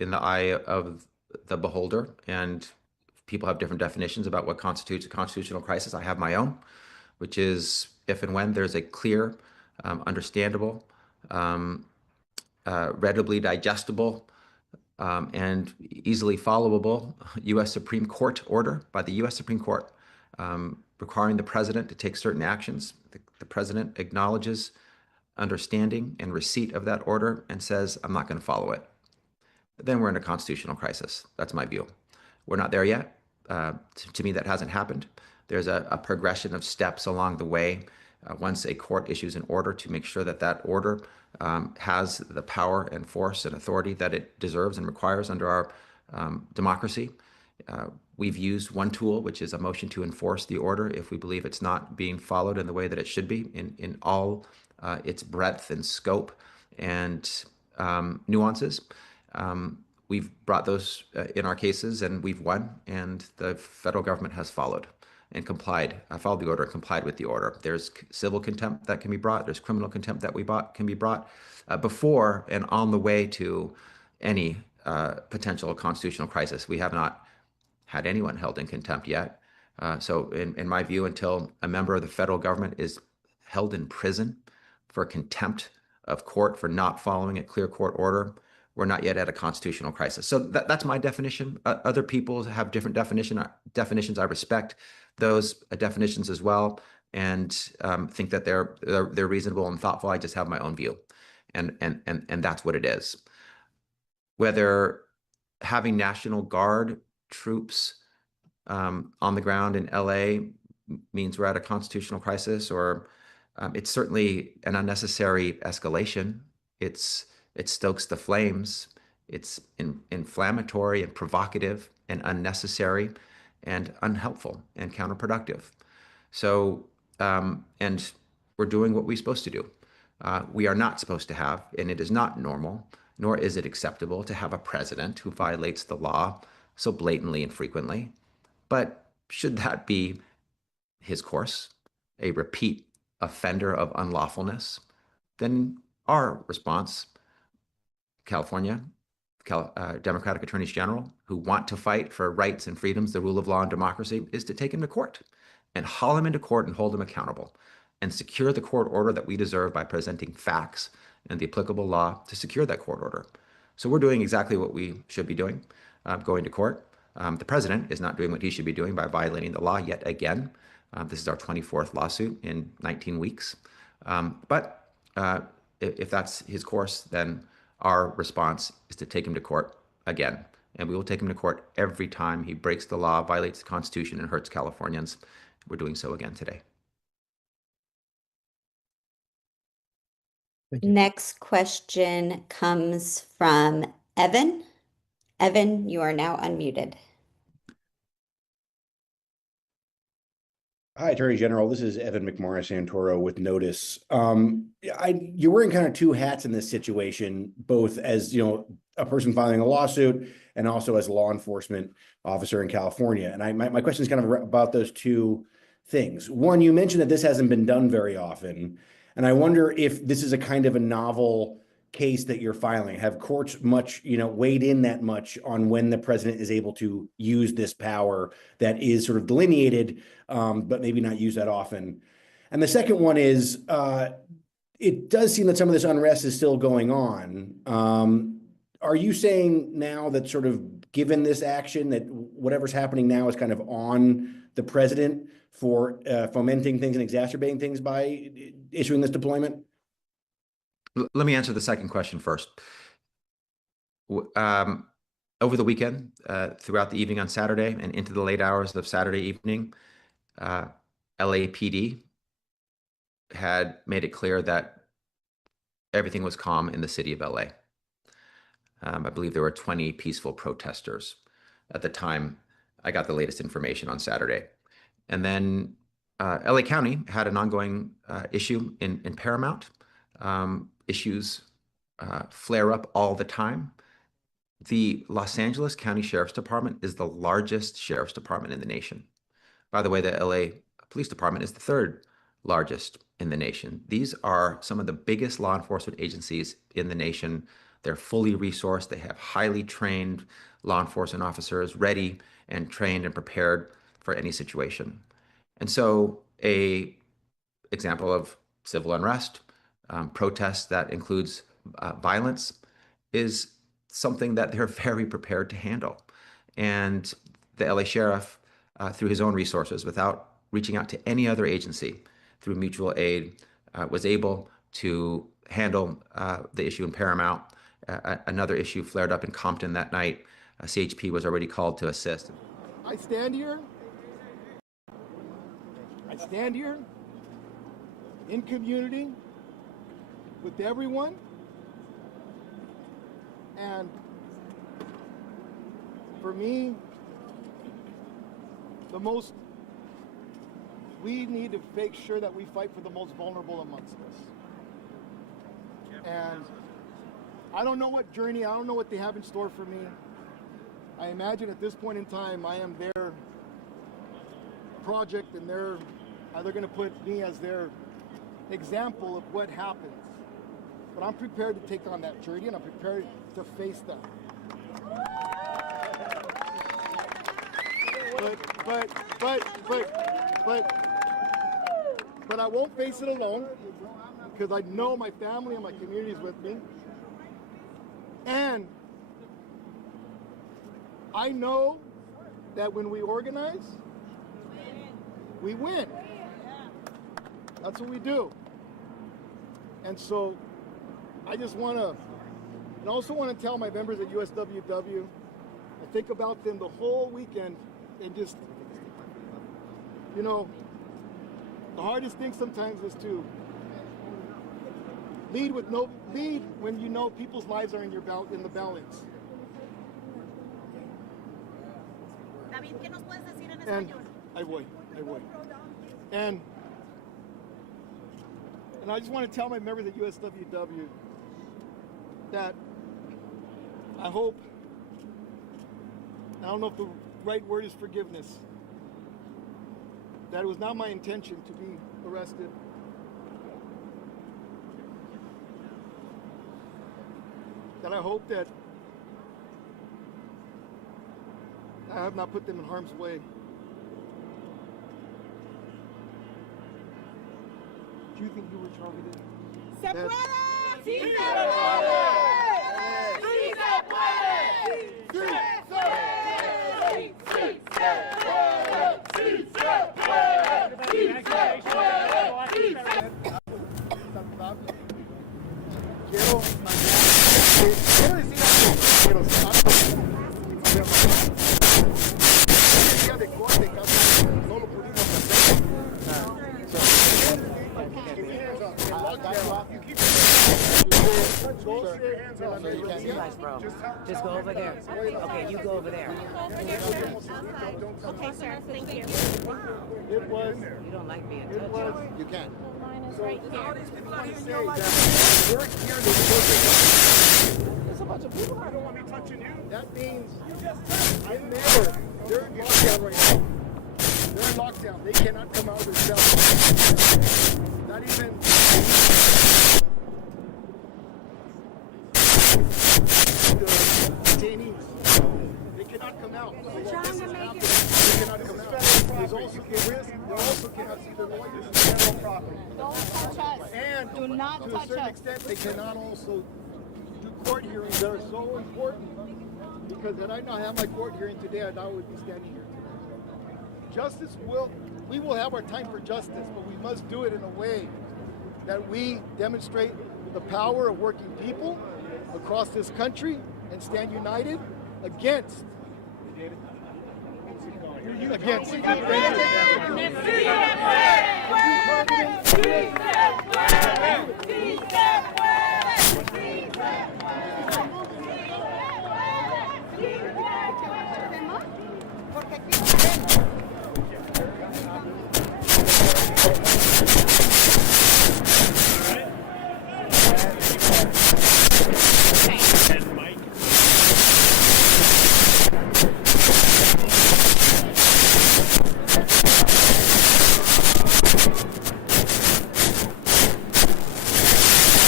in the eye of the beholder, and people have different definitions about what constitutes a constitutional crisis. I have my own, which is if and when there's a clear, understandable, readily digestible, and easily followable U.S. Supreme Court order by the U.S. Supreme Court requiring the president to take certain actions. The president acknowledges understanding and receipt of that order and says, I'm not going to follow it. Then we're in a constitutional crisis. That's my view. We're not there yet. To me, that hasn't happened. There's a progression of steps along the way once a court issues an order to make sure that that order has the power and force and authority that it deserves and requires under our democracy. We've used one tool, which is a motion to enforce the order if we believe it's not being followed in the way that it should be in all its breadth and scope and nuances. We've brought those in our cases and we've won, and the federal government has followed and followed the order and complied with the order. There's civil contempt that can be brought. There's criminal contempt that can be brought before and on the way to any potential constitutional crisis. We have not had anyone held in contempt yet. So in my view, until a member of the federal government is held in prison for contempt of court for not following a clear court order, we're not yet at a constitutional crisis. So that's my definition. Other people have different definitions. I respect those definitions as well, and think that they're reasonable and thoughtful. I just have my own view, and that's what it is. Whether having National Guard troops on the ground in LA means we're at a constitutional crisis, or it's certainly an unnecessary escalation. It stokes the flames. It's inflammatory and provocative and unnecessary and unhelpful and counterproductive. So, and we're doing what we're supposed to do. We are not supposed to have, and it is not normal, nor is it acceptable to have a president who violates the law so blatantly and frequently. But should that be his course, a repeat offender of unlawfulness, then our response, California, Democratic attorneys general who want to fight for rights and freedoms, the rule of law and democracy, is to take him to court and haul him into court and hold him accountable and secure the court order that we deserve by presenting facts and the applicable law to secure that court order. So we're doing exactly what we should be doing, going to court. The president is not doing what he should be doing by violating the law yet again. This is our 24th lawsuit in 19 weeks. But if that's his course, then our response is to take him to court again. And we will take him to court every time he breaks the law, violates the Constitution, and hurts Californians. We're doing so again today. Next question comes from Evan. Evan, you are now unmuted. Hi, Attorney General. This is Evan McMorris-Santoro with Notice. You're wearing kind of two hats in this situation, both as a person filing a lawsuit and also as a law enforcement officer in California. And my question is kind of about those two things. One, you mentioned that this hasn't been done very often, and I wonder if this is a kind of a novel case that you're filing. Have courts weighed in that much on when the president is able to use this power that is sort of delineated, but maybe not used that often? And the second one is, it does seem that some of this unrest is still going on. Are you saying now that sort of given this action that whatever's happening now is kind of on the president for fomenting things and exacerbating things by issuing this deployment? Let me answer the second question first. Over the weekend, throughout the evening on Saturday and into the late hours of Saturday evening, LAPD had made it clear that everything was calm in the city of LA. I believe there were 20 peaceful protesters at the time I got the latest information on Saturday. And then LA County had an ongoing issue in Paramount. Issues flare up all the time. The Los Angeles County Sheriff's Department is the largest sheriff's department in the nation. By the way, the LA Police Department is the third largest in the nation. These are some of the biggest law enforcement agencies in the nation. They're fully resourced. They have highly trained law enforcement officers ready and trained and prepared for any situation. And so a example of civil unrest, protest that includes violence, is something that they're very prepared to handle. And the LA sheriff, through his own resources, without reaching out to any other agency, through mutual aid, was able to handle the issue in Paramount. Another issue flared up in Compton that night. CHP was already called to assist. I stand here in community with everyone, and for me, we need to make sure that we fight for the most vulnerable amongst us. And I don't know what journey, I don't know what they have in store for me. I imagine at this point in time, I am their project, and they're going to put me as their example of what happens. But I'm prepared to take on that journey, and I'm prepared to face them. But I won't face it alone, because I know my family and my community is with me. And I know that when we organize, we win. That's what we do. And so I just want to, and also want to tell my members at USWW, I think about them the whole weekend, and just, you know, the hardest thing sometimes is to lead when you know people's lives are in the balance. And I would. And I just want to tell my members at USWW that I hope, I don't know if the right word is forgiveness, that it was not my intention to be arrested. That I hope that I have not put them in harm's way. Do you think you were targeted? ¡Se puede! ¡Sí se puede! ¡Sí se Just go over there. Okay, you go over there. Okay, sir. Thank you. It was. You don't like being touched. You can. Mine is right here. There's a bunch of people. I don't want me touching you. That means I'm there. They're in lockdown right now. They're in lockdown. They cannot come out of their cells. Not even. The detainees. They cannot come out. They cannot come out. There's also a risk. They also cannot see their lawyers in federal property. Don't touch us. And do not to touch a certain us. extent, they cannot also do court hearings that are so important. Because had I not had my court hearing today, I would be standing here today. We will have our time for justice, but we must do it in a way that we demonstrate the power of working people across this country and stand united against.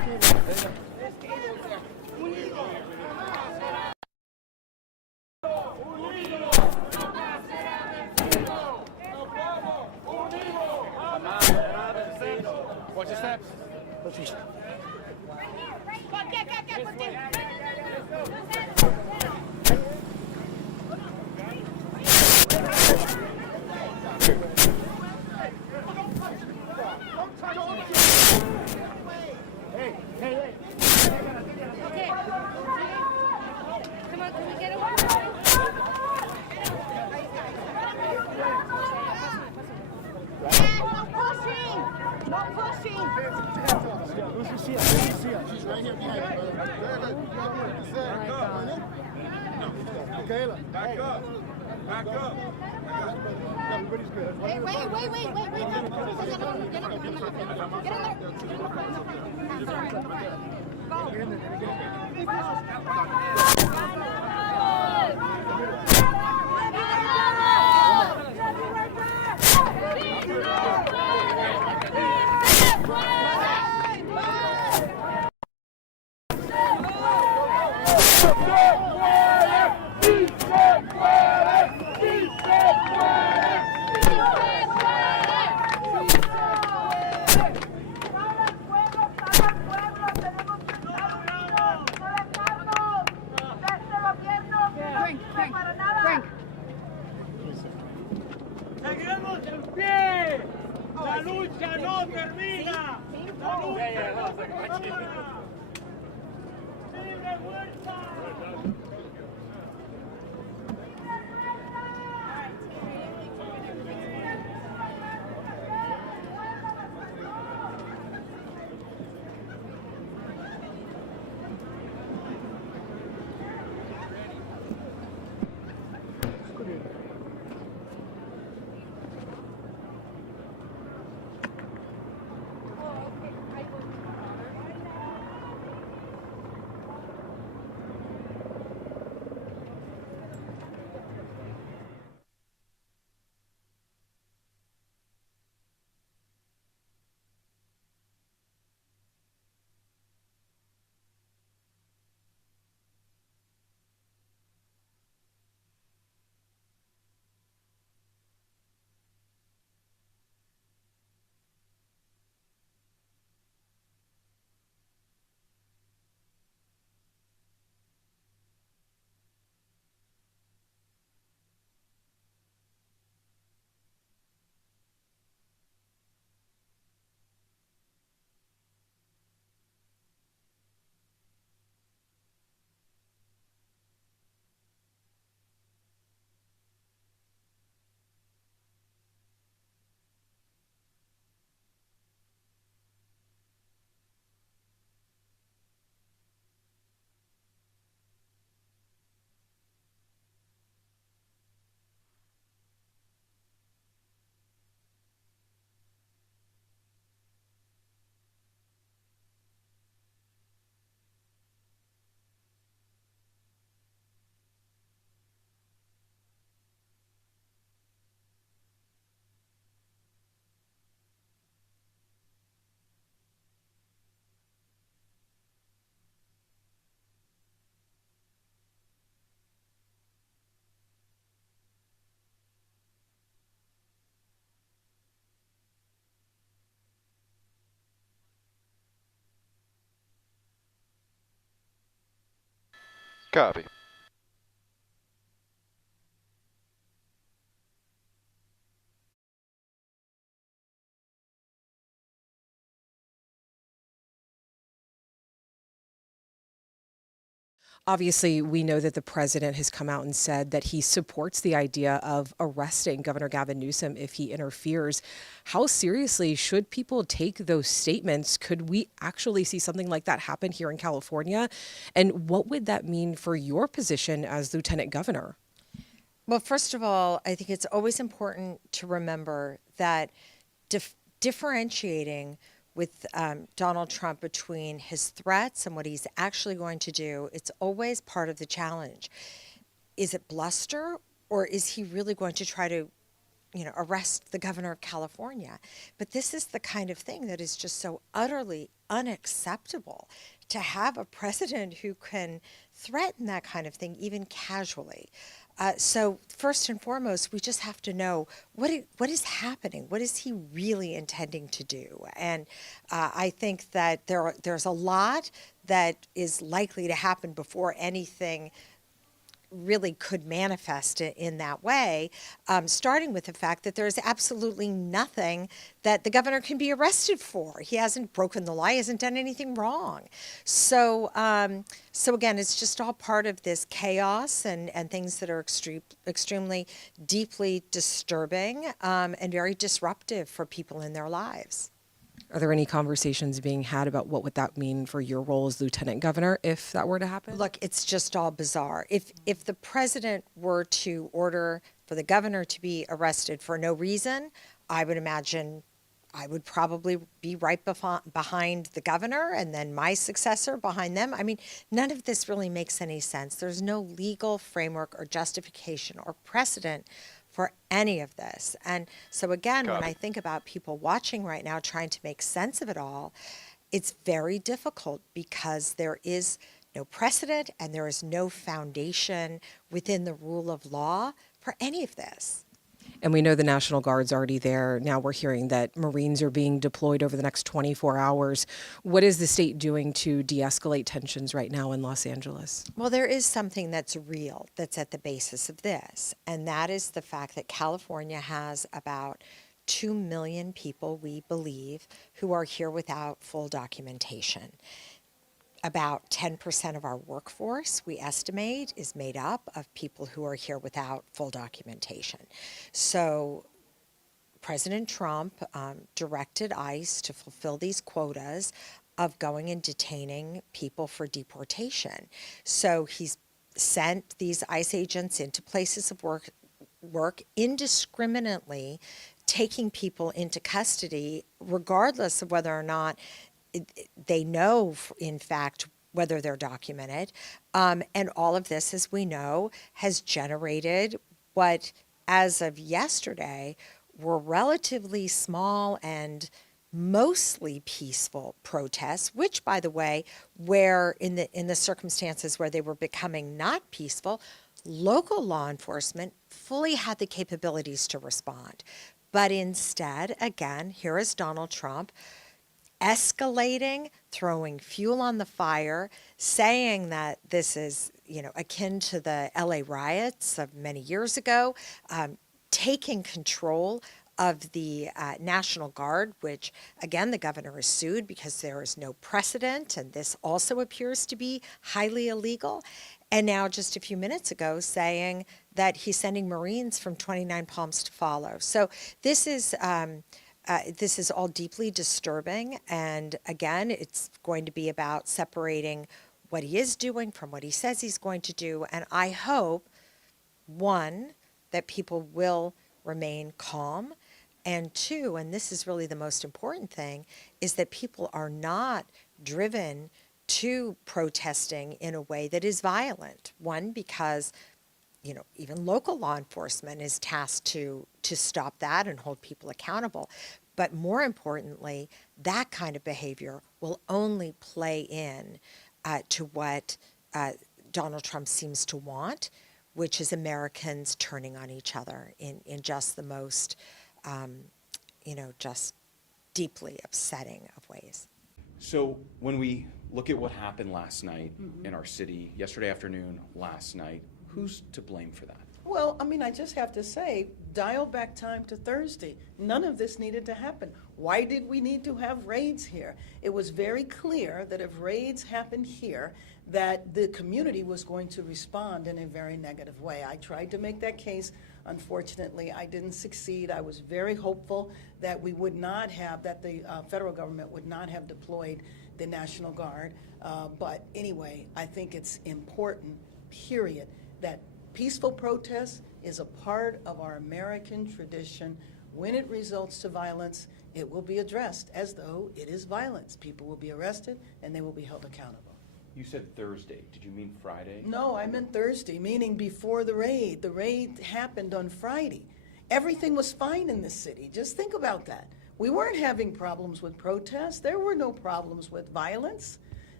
Watch the steps. She's right here behind you, brother. Michaela. Back up. Back up. Everybody's good. Hey, wait. ¡Seguimos en pie! ¡La lucha no termina! ¡La lucha no termina! ¡Libre vuelta! Copy. Obviously, we know that the president has come out and said that he supports the idea of arresting Governor Gavin Newsom if he interferes. How seriously should people take those statements? Could we actually see something like that happen here in California? And what would that mean for your position as lieutenant governor? Well, first of all, I think it's always important to remember that differentiating with Donald Trump between his threats and what he's actually going to do, it's always part of the challenge. Is it bluster, or is he really going to try to, arrest the governor of California? But this is the kind of thing that is just so utterly unacceptable, to have a president who can threaten that kind of thing even casually. So first and foremost, we just have to know what is happening. What is he really intending to do? And I think that there's a lot that is likely to happen before anything really could manifest in that way, starting with the fact that there's absolutely nothing that the governor can be arrested for. He hasn't broken the law, he hasn't done anything wrong. So again, it's just all part of this chaos and things that are extremely deeply disturbing and very disruptive for people in their lives. Are there any conversations being had about what would that mean for your role as lieutenant governor if that were to happen? Look, it's just all bizarre. If the president were to order for the governor to be arrested for no reason, I would imagine I would probably be right behind the governor and then my successor behind them. I mean, none of this really makes any sense. There's no legal framework or justification or precedent for any of this. And so again, when I think about people watching right now trying to make sense of it all, it's very difficult because there is no precedent and there is no foundation within the rule of law for any of this. And we know the National Guard's already there. Now we're hearing that Marines are being deployed over the next 24 hours. What is the state doing to de-escalate tensions right now in Los Angeles? Well, there is something that's real that's at the basis of this, and that is the fact that California has about 2 million people, we believe, who are here without full documentation. About 10% of our workforce, we estimate, is made up of people who are here without full documentation. So President Trump directed ICE to fulfill these quotas of going and detaining people for deportation. So he's sent these ICE agents into places of work indiscriminately, taking people into custody, regardless of whether or not they know, in fact, whether they're documented. And all of this, as we know, has generated what, as of yesterday, were relatively small and mostly peaceful protests, which, by the way, where in the circumstances where they were becoming not peaceful, local law enforcement fully had the capabilities to respond. But instead, again, here is Donald Trump escalating, throwing fuel on the fire, saying that this is, akin to the LA riots of many years ago, taking control of the National Guard, which, again, the governor is sued because there is no precedent, and this also appears to be highly illegal. And now, just a few minutes ago, saying that he's sending Marines from 29 Palms to follow. So this is all deeply disturbing, and again, it's going to be about separating what he is doing from what he says he's going to do, and I hope, one, that people will remain calm, and two, and this is really the most important thing, is that people are not driven to protesting in a way that is violent. One, because even local law enforcement is tasked to stop that and hold people accountable. But more importantly, that kind of behavior will only play in to what Donald Trump seems to want, which is Americans turning on each other in just the most, just deeply upsetting of ways. So when we look at what happened last night in our city, yesterday afternoon, last night, who's to blame for that? Well, I just have to say, dial back time to Thursday. None of this needed to happen. Why did we need to have raids here? It was very clear that if raids happened here, that the community was going to respond in a very negative way. I tried to make that case. Unfortunately, I didn't succeed. I was very hopeful that we would not have, that the federal government would not have deployed the National Guard. But anyway, I think it's important, period, that peaceful protest is a part of our American tradition. When it results to violence, it will be addressed as though it is violence. People will be arrested and they will be held accountable. You said Thursday. Did you mean Friday? No, I meant Thursday, meaning before the raid. The raid happened on Friday. Everything was fine in this city. Just think about that. We weren't having problems with protests. There were no problems with violence.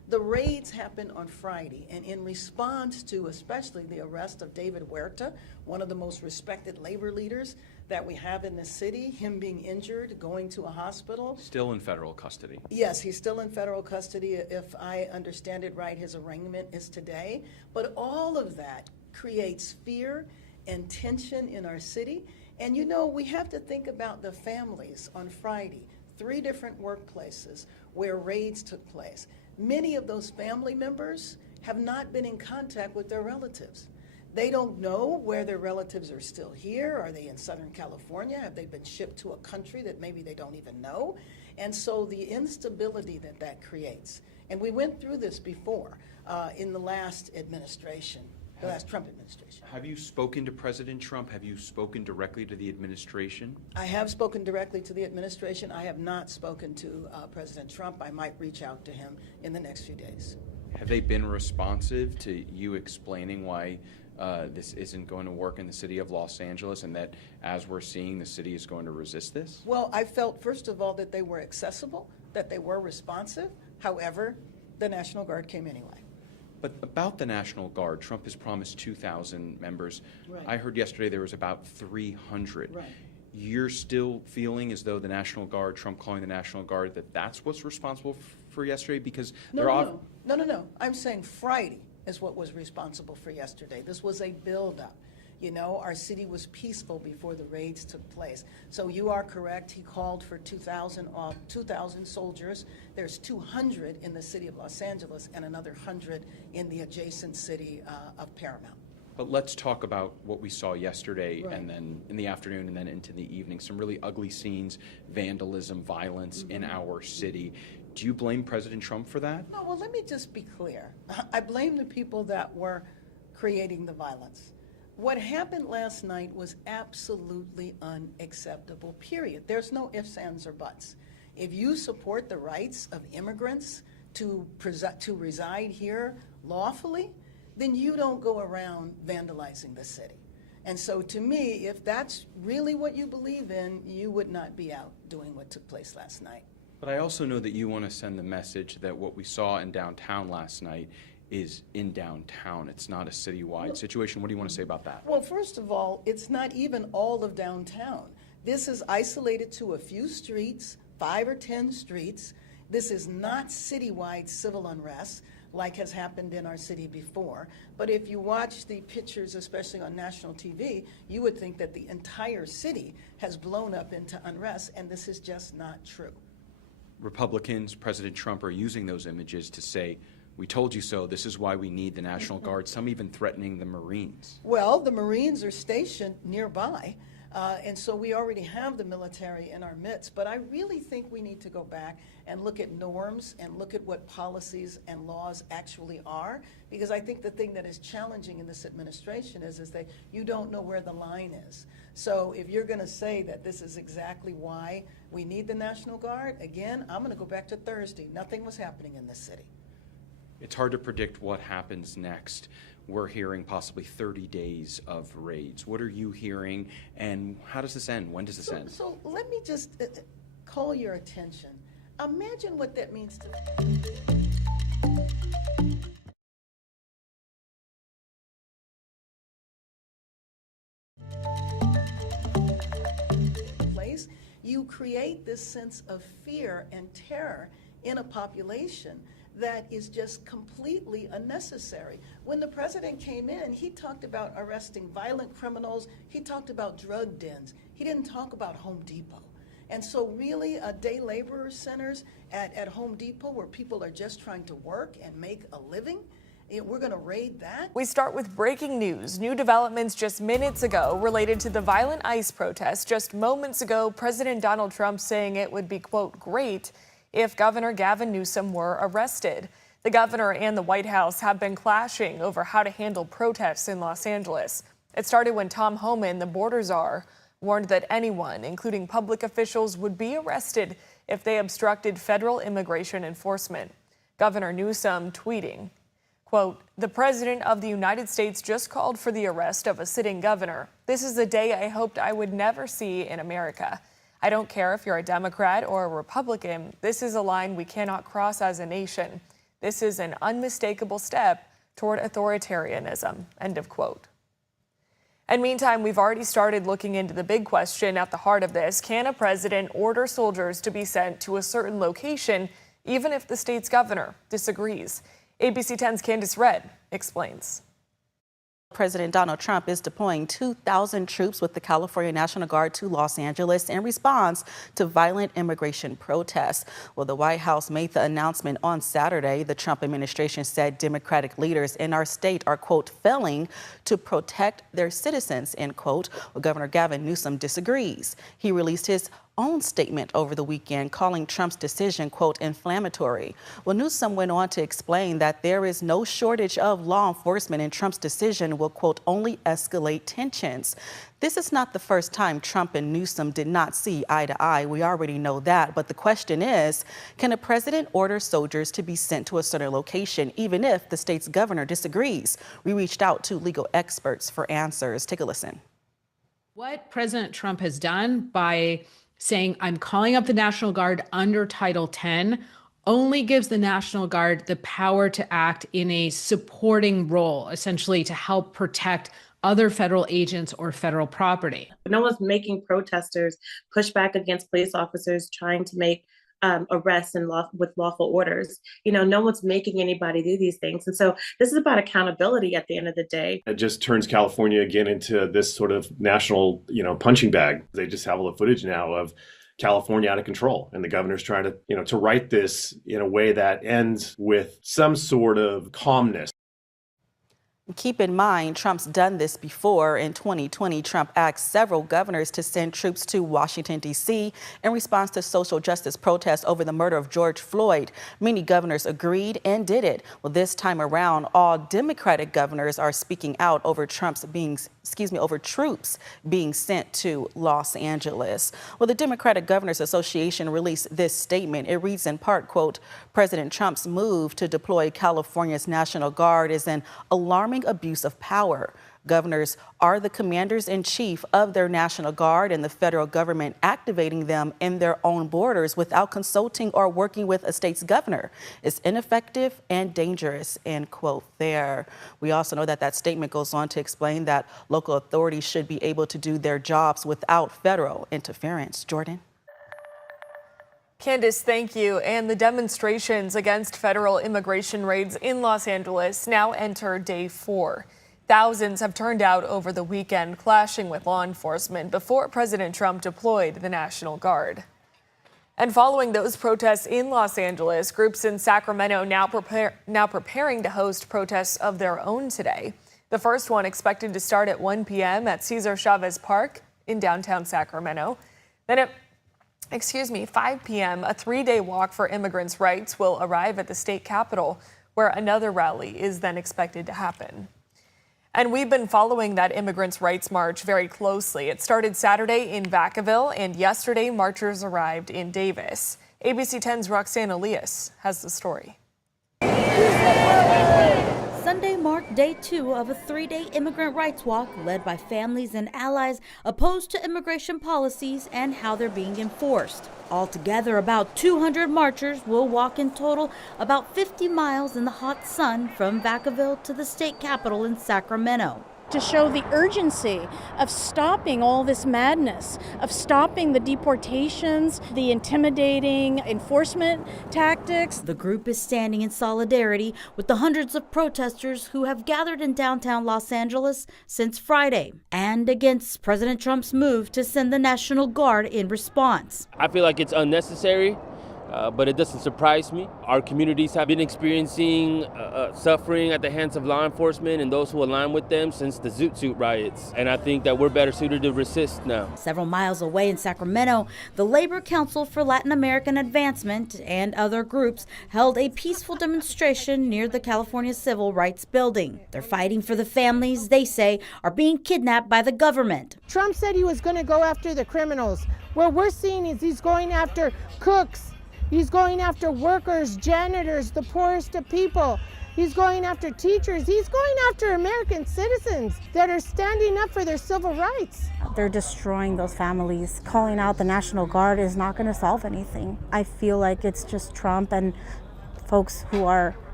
The raids happened on Friday, and in response to especially the arrest of David Huerta, one of the most respected labor leaders that we have in the city, him being injured, going to a hospital. Still in federal custody. Yes, he's still in federal custody. If I understand it right, his arraignment is today. But all of that creates fear and tension in our city. And you know, we have to think about the families on Friday, 3 different workplaces where raids took place. Many of those family members have not been in contact with their relatives. They don't know where their relatives are still here. Are they in Southern California? Have they been shipped to a country that maybe they don't even know? And so the instability that that creates, and we went through this before in the last administration, the last Trump administration. Have you spoken to President Trump? Have you spoken directly to the administration? I have spoken directly to the administration. I have not spoken to President Trump. I might reach out to him in the next few days. Have they been responsive to you explaining why this isn't going to work in the city of Los Angeles, and that, as we're seeing, the city is going to resist this? Well, I felt, first of all, that they were accessible, that they were responsive. However, the National Guard came anyway. But about the National Guard, Trump has promised 2,000 members. Right. I heard yesterday there was about 300. Right. You're still feeling as though the National Guard, Trump calling the National Guard, that's what's responsible for yesterday? Because No. I'm saying Friday is what was responsible for yesterday. This was a buildup. You know, our city was peaceful before the raids took place. So you are correct. He called for 2,000 soldiers. There's 200 in the city of Los Angeles and another 100 in the adjacent city of Paramount. But let's talk about what we saw yesterday, Right. and then in the afternoon and then into the evening. Some really ugly scenes, vandalism, violence in our city. Do you blame President Trump for that? No, well, let me just be clear. I blame the people that were creating the violence. What happened last night was absolutely unacceptable, period. There's no ifs, ands, or buts. If you support the rights of immigrants to reside here lawfully, then you don't go around vandalizing the city. And so to me, if that's really what you believe in, you would not be out doing what took place last night. But I also know that you want to send the message that what we saw in downtown last night is in downtown. It's not a citywide situation. What do you want to say about that? Well, first of all, it's not even all of downtown. This is isolated to a few streets, 5 or 10 streets. This is not citywide civil unrest like has happened in our city before. But if you watch the pictures, especially on national TV, you would think that the entire city has blown up into unrest, and this is just not true. Republicans, President Trump, are using those images to say, we told you so, this is why we need the National Guard, some even threatening the Marines. Well, the Marines are stationed nearby, and so we already have the military in our midst. But I really think we need to go back and look at norms and look at what policies and laws actually are, because I think the thing that is challenging in this administration is that you don't know where the line is. So if you're going to say that this is exactly why we need the National Guard, again, I'm going to go back to Thursday. Nothing was happening in this city. It's hard to predict what happens next. We're hearing possibly 30 days of raids. What are you hearing, and how does this end? When does this end? So let me just call your attention. Imagine what that means to place. You create this sense of fear and terror in a population that is just completely unnecessary. When the president came in, he talked about arresting violent criminals. He talked about drug dens. He didn't talk about Home Depot. And so really, day laborer centers at Home Depot where people are just trying to work and make a living, we're going to raid that? We start with breaking news. New developments just minutes ago related to the violent ICE protests. Just moments ago, President Donald Trump saying it would be, quote, great if Governor Gavin Newsom were arrested. The governor and the White House have been clashing over how to handle protests in Los Angeles. It started when Tom Homan, the border czar, warned that anyone, including public officials, would be arrested if they obstructed federal immigration enforcement. Governor Newsom tweeting, quote, the President of the United States just called for the arrest of a sitting governor. This is a day I hoped I would never see in America. I don't care if you're a Democrat or a Republican. This is a line we cannot cross as a nation. This is an unmistakable step toward authoritarianism, end of quote. And meantime, we've already started looking into the big question at the heart of this. Can a president order soldiers to be sent to a certain location, even if the state's governor disagrees? ABC 10's Candice Redd explains. President Donald Trump is deploying 2,000 troops with the California National Guard to Los Angeles in response to violent immigration protests. Well, the White House made the announcement on Saturday. The Trump administration said Democratic leaders in our state are, quote, failing to protect their citizens, end quote. Well, Governor Gavin Newsom disagrees. He released his own statement over the weekend calling Trump's decision, quote, inflammatory. Well, Newsom went on to explain that there is no shortage of law enforcement and Trump's decision will, quote, only escalate tensions. This is not the first time Trump and Newsom did not see eye to eye. We already know that. But the question is, can a president order soldiers to be sent to a certain location, even if the state's governor disagrees? We reached out to legal experts for answers. Take a listen. What President Trump has done by saying, I'm calling up the National Guard under Title 10, only gives the National Guard the power to act in a supporting role, essentially to help protect other federal agents or federal property. No one's making protesters push back against police officers trying to make arrests and with lawful orders. You know, no one's making anybody do these things. And so this is about accountability at the end of the day. It just turns California again into this sort of national, punching bag. They just have all the footage now of California out of control. And the governor's trying to, to write this in a way that ends with some sort of calmness. Keep in mind, Trump's done this before. In 2020, Trump asked several governors to send troops to Washington, D.C. in response to social justice protests over the murder of George Floyd. Many governors agreed and did it. Well, this time around, all Democratic governors are speaking out over troops being sent to Los Angeles. Well, the Democratic Governors Association released this statement. It reads in part, quote, President Trump's move to deploy California's National Guard is an alarming abuse of power. Governors are the commanders-in-chief of their National Guard, and the federal government activating them in their own borders without consulting or working with a state's governor is ineffective and dangerous, end quote there. We also know that that statement goes on to explain that local authorities should be able to do their jobs without federal interference. Jordan? Candice, thank you. And the demonstrations against federal immigration raids in Los Angeles now enter day 4. Thousands have turned out over the weekend, clashing with law enforcement before President Trump deployed the National Guard. And following those protests in Los Angeles, groups in Sacramento now preparing to host protests of their own today. The first one expected to start at 1 p.m. at Cesar Chavez Park in downtown Sacramento. Then at 5 p.m., a 3-day walk for immigrants' rights will arrive at the state capitol, where another rally is then expected to happen. And we've been following that immigrants' rights march very closely. It started Saturday in Vacaville, and yesterday marchers arrived in Davis. ABC 10's Roxanne Elias has the story. Sunday marked day 2 of a 3-day immigrant rights walk led by families and allies opposed to immigration policies and how they're being enforced. Altogether, about 200 marchers will walk in total about 50 miles in the hot sun from Vacaville to the state capitol in Sacramento. To show the urgency of stopping all this madness, of stopping the deportations, the intimidating enforcement tactics. The group is standing in solidarity with the hundreds of protesters who have gathered in downtown Los Angeles since Friday, and against President Trump's move to send the National Guard in response. I feel like it's unnecessary. But it doesn't surprise me. Our communities have been experiencing suffering at the hands of law enforcement and those who align with them since the Zoot Suit riots. And I think that we're better suited to resist now. Several miles away in Sacramento, the Labor Council for Latin American Advancement and other groups held a peaceful demonstration near the California Civil Rights Building. They're fighting for the families they say are being kidnapped by the government. Trump said he was going to go after the criminals. What we're seeing is he's going after cooks. He's going after workers, janitors, the poorest of people. He's going after teachers. He's going after American citizens that are standing up for their civil rights. They're destroying those families. Calling out the National Guard is not going to solve anything. I feel like it's just Trump and folks who are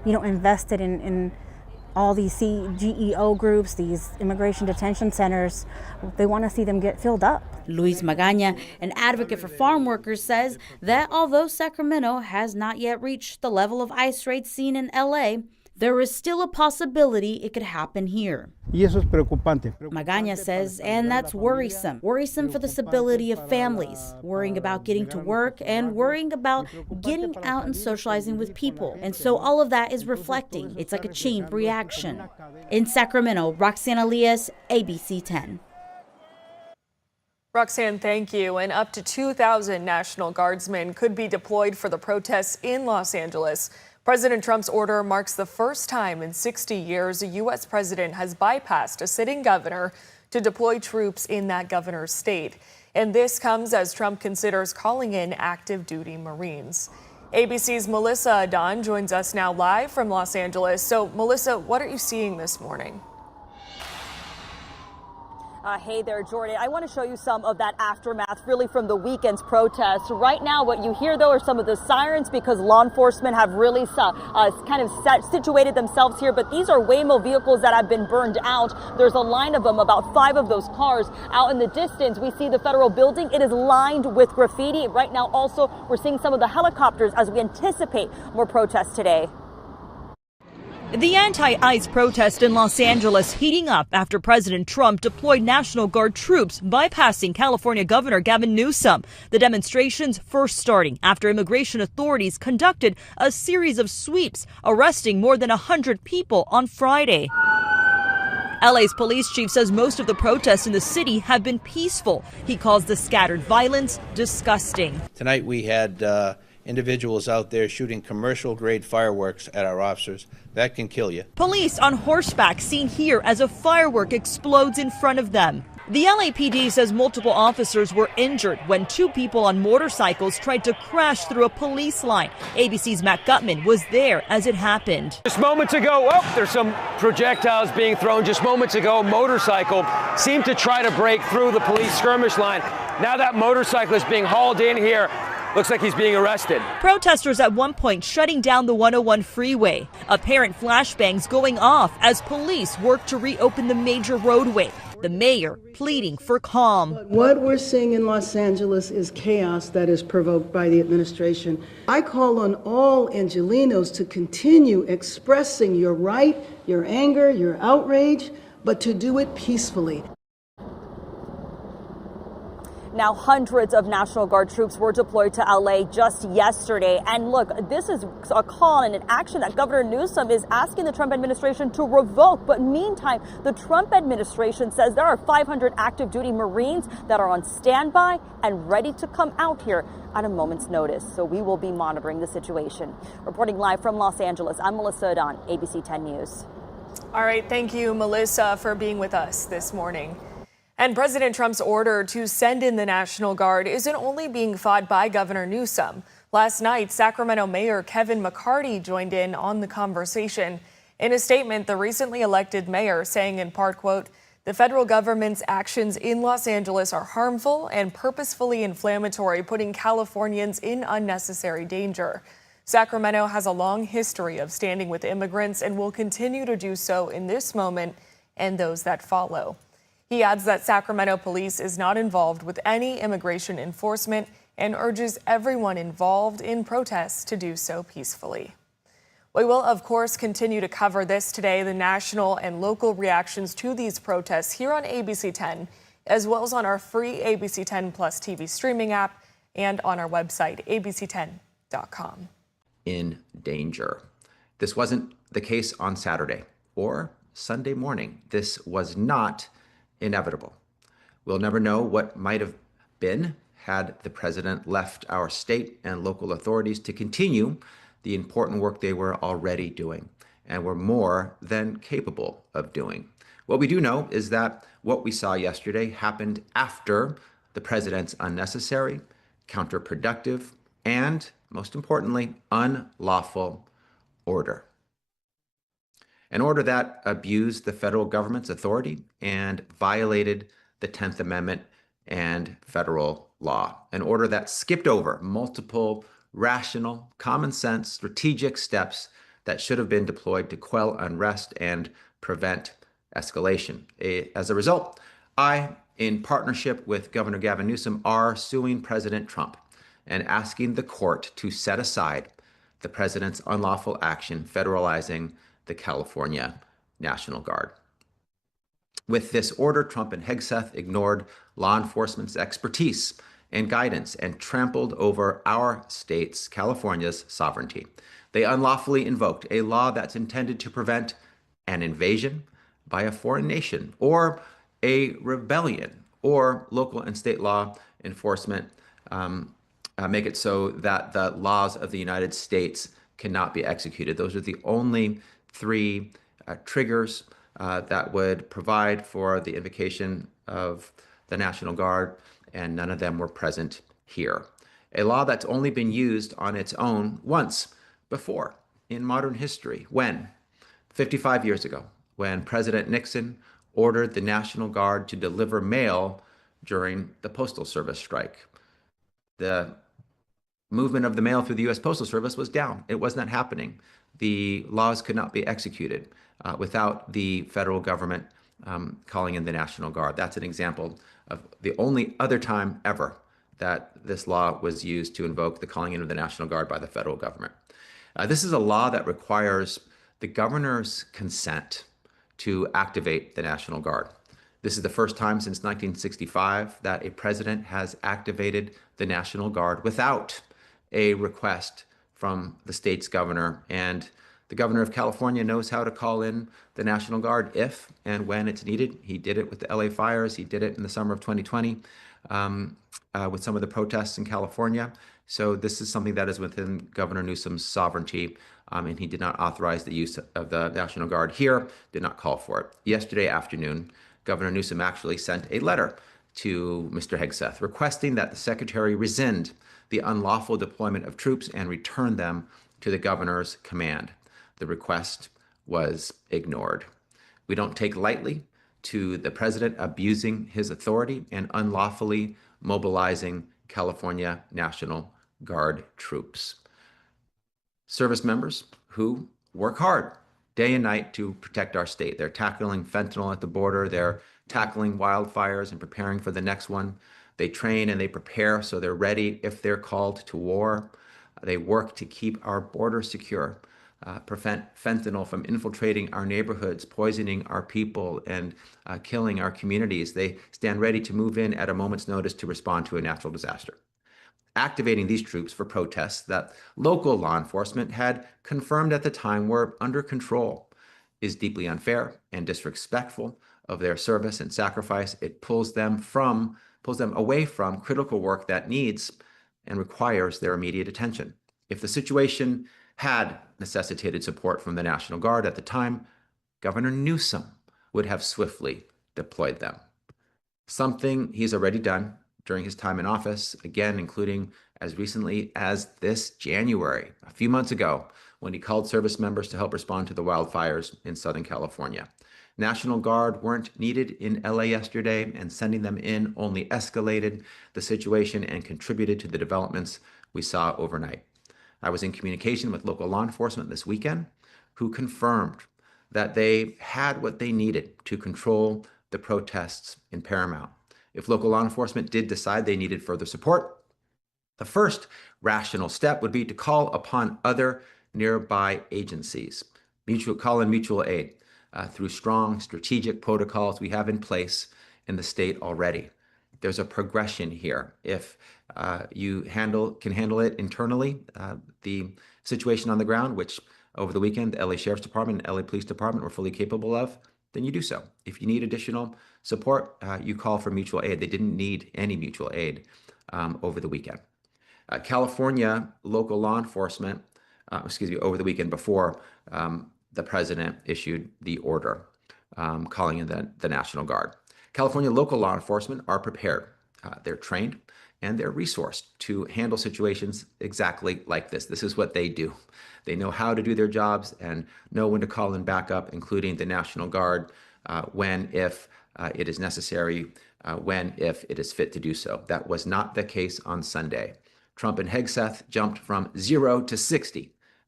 invested in all these GEO groups, these immigration detention centers. They want to see them get filled up. Luis Magaña, an advocate for farm workers, says that although Sacramento has not yet reached the level of ICE raids seen in LA, there is still a possibility it could happen here. Y eso es preocupante. Magaña says, and that's worrisome. Worrisome for the stability of families, worrying about getting to work and worrying about getting out and socializing with people. And so all of that is reflecting. It's like a chain reaction. In Sacramento, Roxanne Elias, ABC 10. Roxanne, thank you. And up to 2,000 National Guardsmen could be deployed for the protests in Los Angeles. President Trump's order marks the first time in 60 years a U.S. president has bypassed a sitting governor to deploy troops in that governor's state. And this comes as Trump considers calling in active duty Marines. ABC's Melissa Adon joins us now live from Los Angeles. So, Melissa, what are you seeing this morning? Hey there, Jordan. I want to show you some of that aftermath really from the weekend's protests. Right now, what you hear, though, are some of the sirens because law enforcement have really situated themselves here. But these are Waymo vehicles that have been burned out. There's a line of them, about 5 of those cars out in the distance. We see the federal building. It is lined with graffiti. Right now, also, we're seeing some of the helicopters as we anticipate more protests today. The anti-ICE protest in Los Angeles heating up after President Trump deployed National Guard troops bypassing California Governor Gavin Newsom. The demonstrations first starting after immigration authorities conducted a series of sweeps, arresting more than 100 people on Friday. LA's police chief says most of the protests in the city have been peaceful. He calls the scattered violence disgusting. Tonight we had individuals out there shooting commercial-grade fireworks at our officers. That can kill you. Police on horseback seen here as a firework explodes in front of them. The LAPD says multiple officers were injured when 2 people on motorcycles tried to crash through a police line. ABC's Matt Gutman was there as it happened. Just moments ago, there's some projectiles being thrown. Just moments ago, a motorcycle seemed to try to break through the police skirmish line. Now that motorcycle is being hauled in here. Looks like he's being arrested. Protesters at one point shutting down the 101 freeway. Apparent flashbangs going off as police work to reopen the major roadway. The mayor pleading for calm. What we're seeing in Los Angeles is chaos that is provoked by the administration. I call on all Angelenos to continue expressing your right, your anger, your outrage, but to do it peacefully. Now, hundreds of National Guard troops were deployed to LA just yesterday. And look, this is a call and an action that Governor Newsom is asking the Trump administration to revoke. But meantime, the Trump administration says there are 500 active duty Marines that are on standby and ready to come out here at a moment's notice. So we will be monitoring the situation. Reporting live from Los Angeles, I'm Melissa Adon, ABC 10 News. All right. Thank you, Melissa, for being with us this morning. And President Trump's order to send in the National Guard isn't only being fought by Governor Newsom. Last night, Sacramento Mayor Kevin McCarty joined in on the conversation. In a statement, the recently elected mayor saying in part, quote, "The federal government's actions in Los Angeles are harmful and purposefully inflammatory, putting Californians in unnecessary danger. Sacramento has a long history of standing with immigrants and will continue to do so in this moment and those that follow." He adds that Sacramento police is not involved with any immigration enforcement and urges everyone involved in protests to do so peacefully. We will, of course, continue to cover this today, the national and local reactions to these protests here on ABC 10, as well as on our free ABC 10 Plus TV streaming app and on our website, abc10.com. In danger. This wasn't the case on Saturday or Sunday morning. This was not inevitable. We'll never know what might have been had the president left our state and local authorities to continue the important work they were already doing and were more than capable of doing. What we do know is that what we saw yesterday happened after the president's unnecessary, counterproductive, and, most importantly, unlawful order. An order that abused the federal government's authority and violated the 10th Amendment and federal law. An order that skipped over multiple rational, common sense, strategic steps that should have been deployed to quell unrest and prevent escalation. As a result, I, in partnership with Governor Gavin Newsom, are suing President Trump and asking the court to set aside the president's unlawful action federalizing the California National Guard. With this order, Trump and Hegseth ignored law enforcement's expertise and guidance and trampled over our state's, California's, sovereignty. They unlawfully invoked a law that's intended to prevent an invasion by a foreign nation or a rebellion, or local and state law enforcement make it so that the laws of the United States cannot be executed. Those are the only three triggers that would provide for the invocation of the National Guard, and none of them were present here. A law that's only been used on its own once before in modern history, when 55 years ago, when President Nixon ordered the National Guard to deliver mail during the Postal Service strike. The movement of the mail through the U.S. Postal Service was down. It was not happening. The laws could not be executed without the federal government calling in the National Guard. That's an example of the only other time ever that this law was used to invoke the calling in of the National Guard by the federal government. This is a law that requires the governor's consent to activate the National Guard. This is the first time since 1965 that a president has activated the National Guard without a request from the state's governor. And the governor of California knows how to call in the National Guard if and when it's needed. He did it with the LA fires. He did it in the summer of 2020 with some of the protests in California. So this is something that is within Governor Newsom's sovereignty, and he did not authorize the use of the National Guard here, did not call for it. Yesterday afternoon, Governor Newsom actually sent a letter to Mr. Hegseth requesting that the secretary rescind the unlawful deployment of troops and return them to the governor's command. The request was ignored. We don't take lightly to the president abusing his authority and unlawfully mobilizing California National Guard troops. Service members who work hard day and night to protect our state. They're tackling fentanyl at the border. They're tackling wildfires and preparing for the next one. They train and they prepare so they're ready if they're called to war. They work to keep our border secure, prevent fentanyl from infiltrating our neighborhoods, poisoning our people, and killing our communities. They stand ready to move in at a moment's notice to respond to a natural disaster. Activating these troops for protests that local law enforcement had confirmed at the time were under control is deeply unfair and disrespectful of their service and sacrifice. It pulls them away from critical work that needs and requires their immediate attention. If the situation had necessitated support from the National Guard at the time, Governor Newsom would have swiftly deployed them. Something he's already done during his time in office, again, including as recently as this January, a few months ago, when he called service members to help respond to the wildfires in Southern California. National Guard weren't needed in LA yesterday, and sending them in only escalated the situation and contributed to the developments we saw overnight. I was in communication with local law enforcement this weekend, who confirmed that they had what they needed to control the protests in Paramount. If local law enforcement did decide they needed further support, the first rational step would be to call upon other nearby agencies, call in mutual aid through strong strategic protocols we have in place in the state already. There's a progression here. If you can handle it internally, the situation on the ground, which over the weekend, the LA Sheriff's Department and LA Police Department were fully capable of, then you do so. If you need additional support, you call for mutual aid. They didn't need any mutual aid over the weekend. California local law enforcement, over the weekend before the president issued the order calling in the National Guard. California local law enforcement are prepared. They're trained and they're resourced to handle situations exactly like this. This is what they do. They know how to do their jobs and know when to call in backup, including the National Guard, if it is necessary, if it is fit to do so. That was not the case on Sunday. Trump and Hegseth jumped from 0 to 60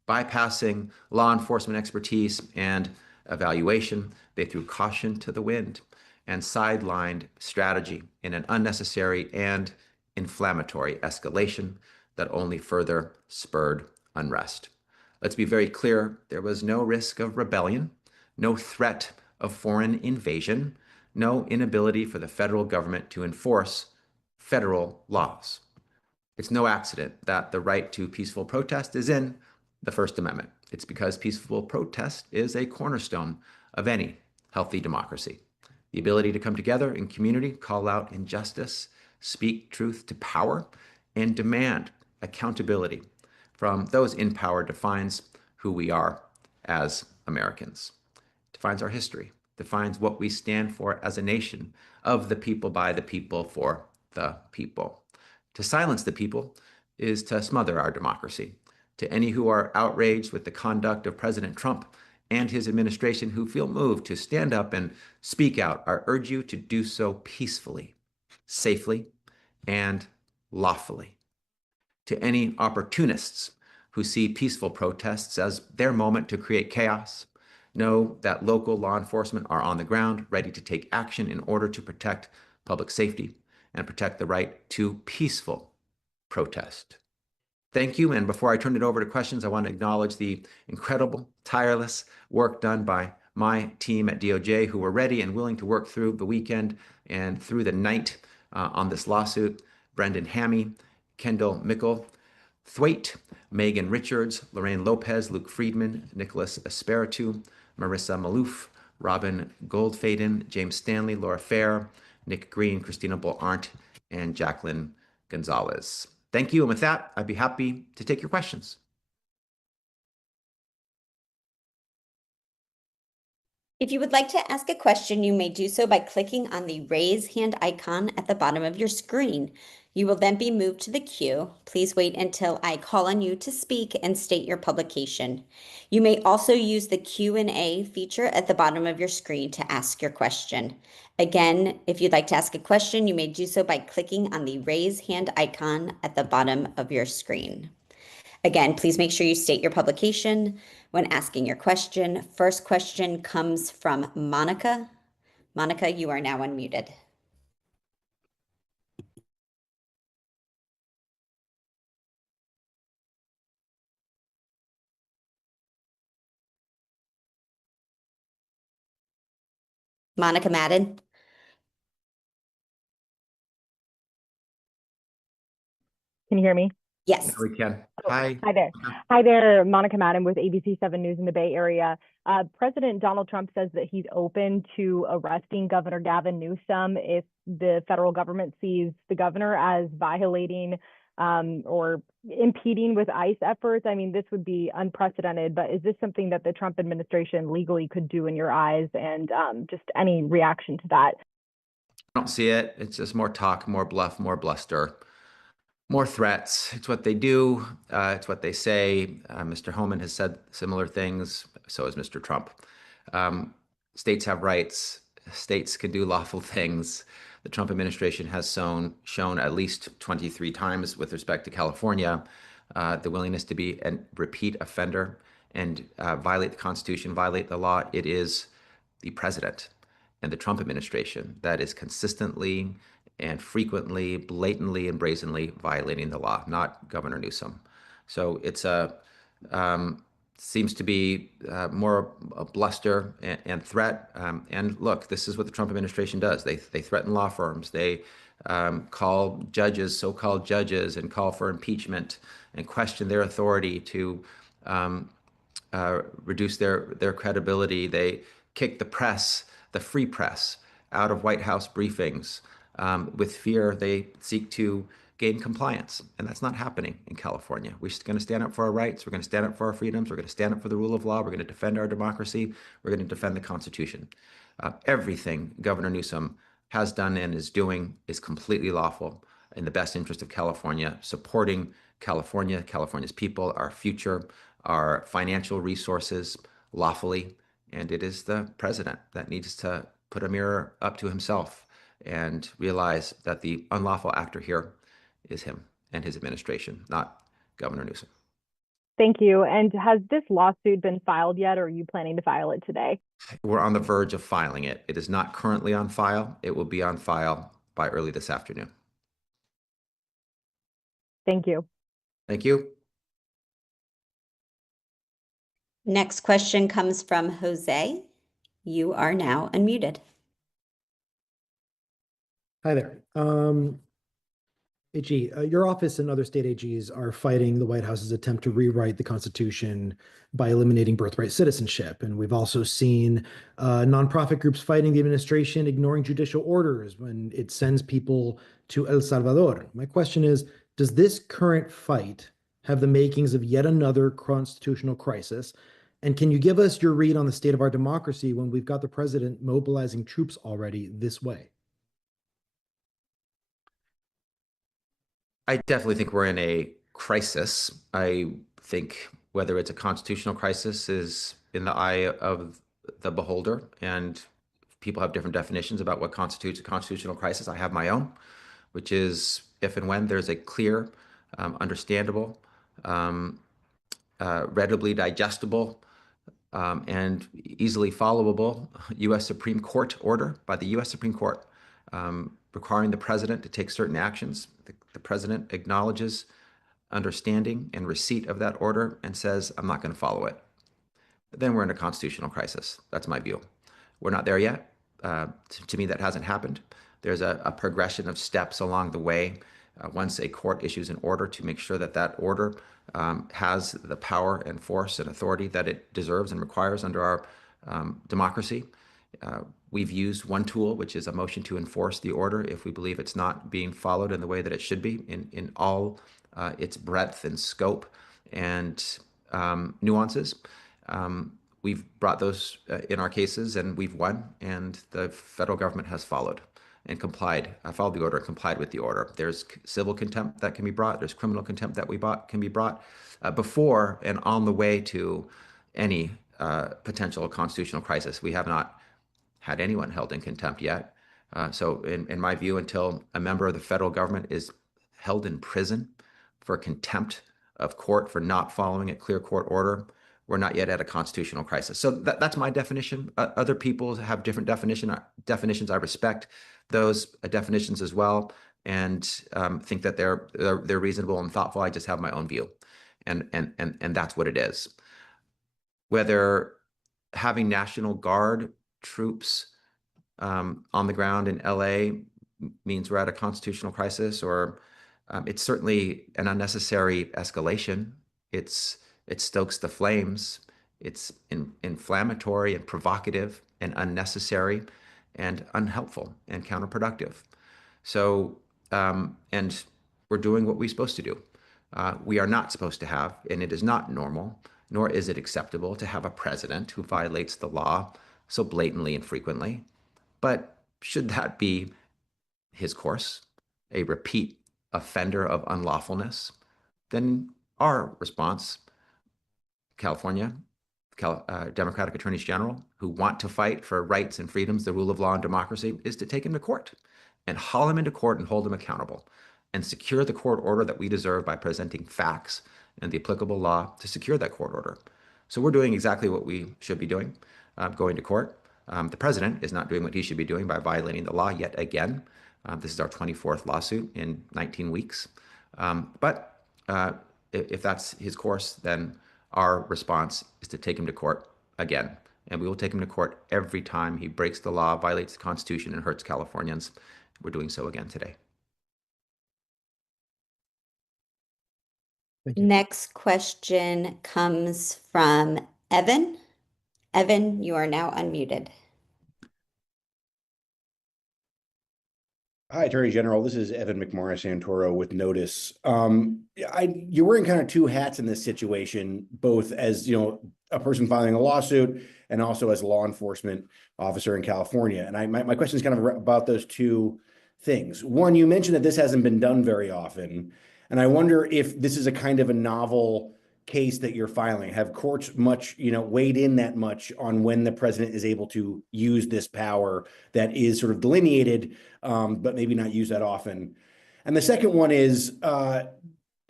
Bypassing law enforcement expertise and evaluation, they threw caution to the wind and sidelined strategy in an unnecessary and inflammatory escalation that only further spurred unrest. Let's be very clear, there was no risk of rebellion, no threat of foreign invasion, no inability for the federal government to enforce federal laws. It's no accident that the right to peaceful protest is in the First Amendment. It's because peaceful protest is a cornerstone of any healthy democracy. The ability to come together in community, call out injustice, speak truth to power, and demand accountability from those in power defines who we are as Americans, defines our history, defines what we stand for as a nation of the people, by the people, for the people. To silence the people is to smother our democracy. To any who are outraged with the conduct of President Trump and his administration who feel moved to stand up and speak out, I urge you to do so peacefully, safely, and lawfully. To any opportunists who see peaceful protests as their moment to create chaos, know that local law enforcement are on the ground, ready to take action in order to protect public safety and protect the right to peaceful protest. Thank you, and before I turn it over to questions, I want to acknowledge the incredible, tireless work done by my team at DOJ, who were ready and willing to work through the weekend and through the night on this lawsuit. Brendan Hammy, Kendall Mickle, Thwaite, Megan Richards, Lorraine Lopez, Luke Friedman, Nicholas Espiritu, Marissa Malouf, Robin Goldfaden, James Stanley, Laura Fair, Nick Green, Christina Bull-Arndt, and Jacqueline Gonzalez. Thank you, and with that, I'd be happy to take your questions. If you would like to ask a question, you may do so by clicking on the raise hand icon at the bottom of your screen. You will then be moved to the queue. Please wait until I call on you to speak and state your publication. You may also use the Q&A feature at the bottom of your screen to ask your question. Again, if you'd like to ask a question, you may do so by clicking on the raise hand icon at the bottom of your screen. Again, please make sure you state your publication when asking your question. First question comes from Monica. Monica, you are now unmuted. Monica Madden. Can you hear me? Yes. We can. Hi. Hi there. Hi there, Monica Madden with ABC 7 News in the Bay Area. President Donald Trump says that he's open to arresting Governor Gavin Newsom if the federal government sees the governor as violating or impeding with ICE efforts. I mean, this would be unprecedented, but is this something that the Trump administration legally could do in your eyes? And just any reaction to that? I don't see it. It's just more talk, more bluff, more bluster, more threats. It's what they do. It's what they say. Mr. Homan has said similar things. So has Mr. Trump. States have rights. States can do lawful things. The Trump administration has shown at least 23 times with respect to California the willingness to be a repeat offender and violate the Constitution, violate the law. It is the president and the Trump administration that is consistently and frequently, blatantly and brazenly violating the law, not Governor Newsom. So it's seems to be more a bluster and threat. And look, this is what the Trump administration does. They threaten law firms. They call judges, so-called judges, and call for impeachment and question their authority to reduce their credibility. They kick the press, the free press, out of White House briefings. With fear, they seek to gain compliance, and that's not happening in California. We're going to stand up for our rights. We're going to stand up for our freedoms. We're going to stand up for the rule of law. We're going to defend our democracy. We're going to defend the Constitution. Everything Governor Newsom has done and is doing is completely lawful in the best interest of California, supporting California, California's people, our future, our financial resources lawfully. And it is the president that needs to put a mirror up to himself and realize that the unlawful actor here is him and his administration, not Governor Newsom. Thank you. And has this lawsuit been filed yet, or are you planning to file it today? We're on the verge of filing it. It is not currently on file. It will be on file by early this afternoon. Thank you. Thank you. Next question comes from Jose. You are now unmuted. Hi there. AG, your office and other state AGs are fighting the White House's attempt to rewrite the Constitution by eliminating birthright citizenship. And we've also seen nonprofit groups fighting the administration, ignoring judicial orders when it sends people to El Salvador. My question is, does this current fight have the makings of yet another constitutional crisis? And can you give us your read on the state of our democracy when we've got the president mobilizing troops already this way? I definitely think we're in a crisis. I think whether it's a constitutional crisis is in the eye of the beholder, and people have different definitions about what constitutes a constitutional crisis. I have my own, which is if and when there's a clear, understandable, readily digestible, and easily followable U.S. Supreme Court order by the U.S. Supreme Court requiring the president to take certain actions. The president acknowledges understanding and receipt of that order and says, I'm not going to follow it. Then we're in a constitutional crisis. That's my view. We're not there yet. To me, that hasn't happened. There's a progression of steps along the way. Once a court issues an order, to make sure that that order has the power and force and authority that it deserves and requires under our democracy. We've used one tool, which is a motion to enforce the order if we believe it's not being followed in the way that it should be in all its breadth and scope and nuances. We've brought those in our cases and we've won, and the federal government has followed and complied, followed the order and complied with the order. There's civil contempt that can be brought. There's criminal contempt that can be brought before and on the way to any potential constitutional crisis. We have not had anyone held in contempt yet. So in my view, until a member of the federal government is held in prison for contempt of court for not following a clear court order, we're not yet at a constitutional crisis. So that's my definition. Other people have different definitions. I respect those definitions as well, and think that they're reasonable and thoughtful. I just have my own view, and that's what it is. Whether having National Guard troops on the ground in LA means we're at a constitutional crisis, or it's certainly an unnecessary escalation. It stokes the flames. It's inflammatory and provocative and unnecessary and unhelpful and counterproductive. So, and we're doing what we're supposed to do. We are not supposed to have, and it is not normal, nor is it acceptable to have a president who violates the law so blatantly and frequently. But should that be his course, a repeat offender of unlawfulness, then our response, California, Democratic attorneys general who want to fight for rights and freedoms, the rule of law and democracy, is to take him to court and haul him into court and hold him accountable and secure the court order that we deserve by presenting facts and the applicable law to secure that court order. So we're doing exactly what we should be doing, going to court. The president is not doing what he should be doing by violating the law yet again. This is our 24th lawsuit in 19 weeks. But if that's his course, then our response is to take him to court again. And we will take him to court every time he breaks the law, violates the Constitution, and hurts Californians. We're doing so again today. Next question comes from Evan. Evan, you are now unmuted. Hi, Attorney General. This is Evan McMorris-Santoro with Notice. You're wearing kind of two hats in this situation, both as a person filing a lawsuit and also as a law enforcement officer in California. And my question is kind of about those two things. One, you mentioned that this hasn't been done very often, and I wonder if this is a kind of a novel case that you're filing. Have courts much, weighed in that much on when the president is able to use this power that is sort of delineated, but maybe not used that often? And the second one is,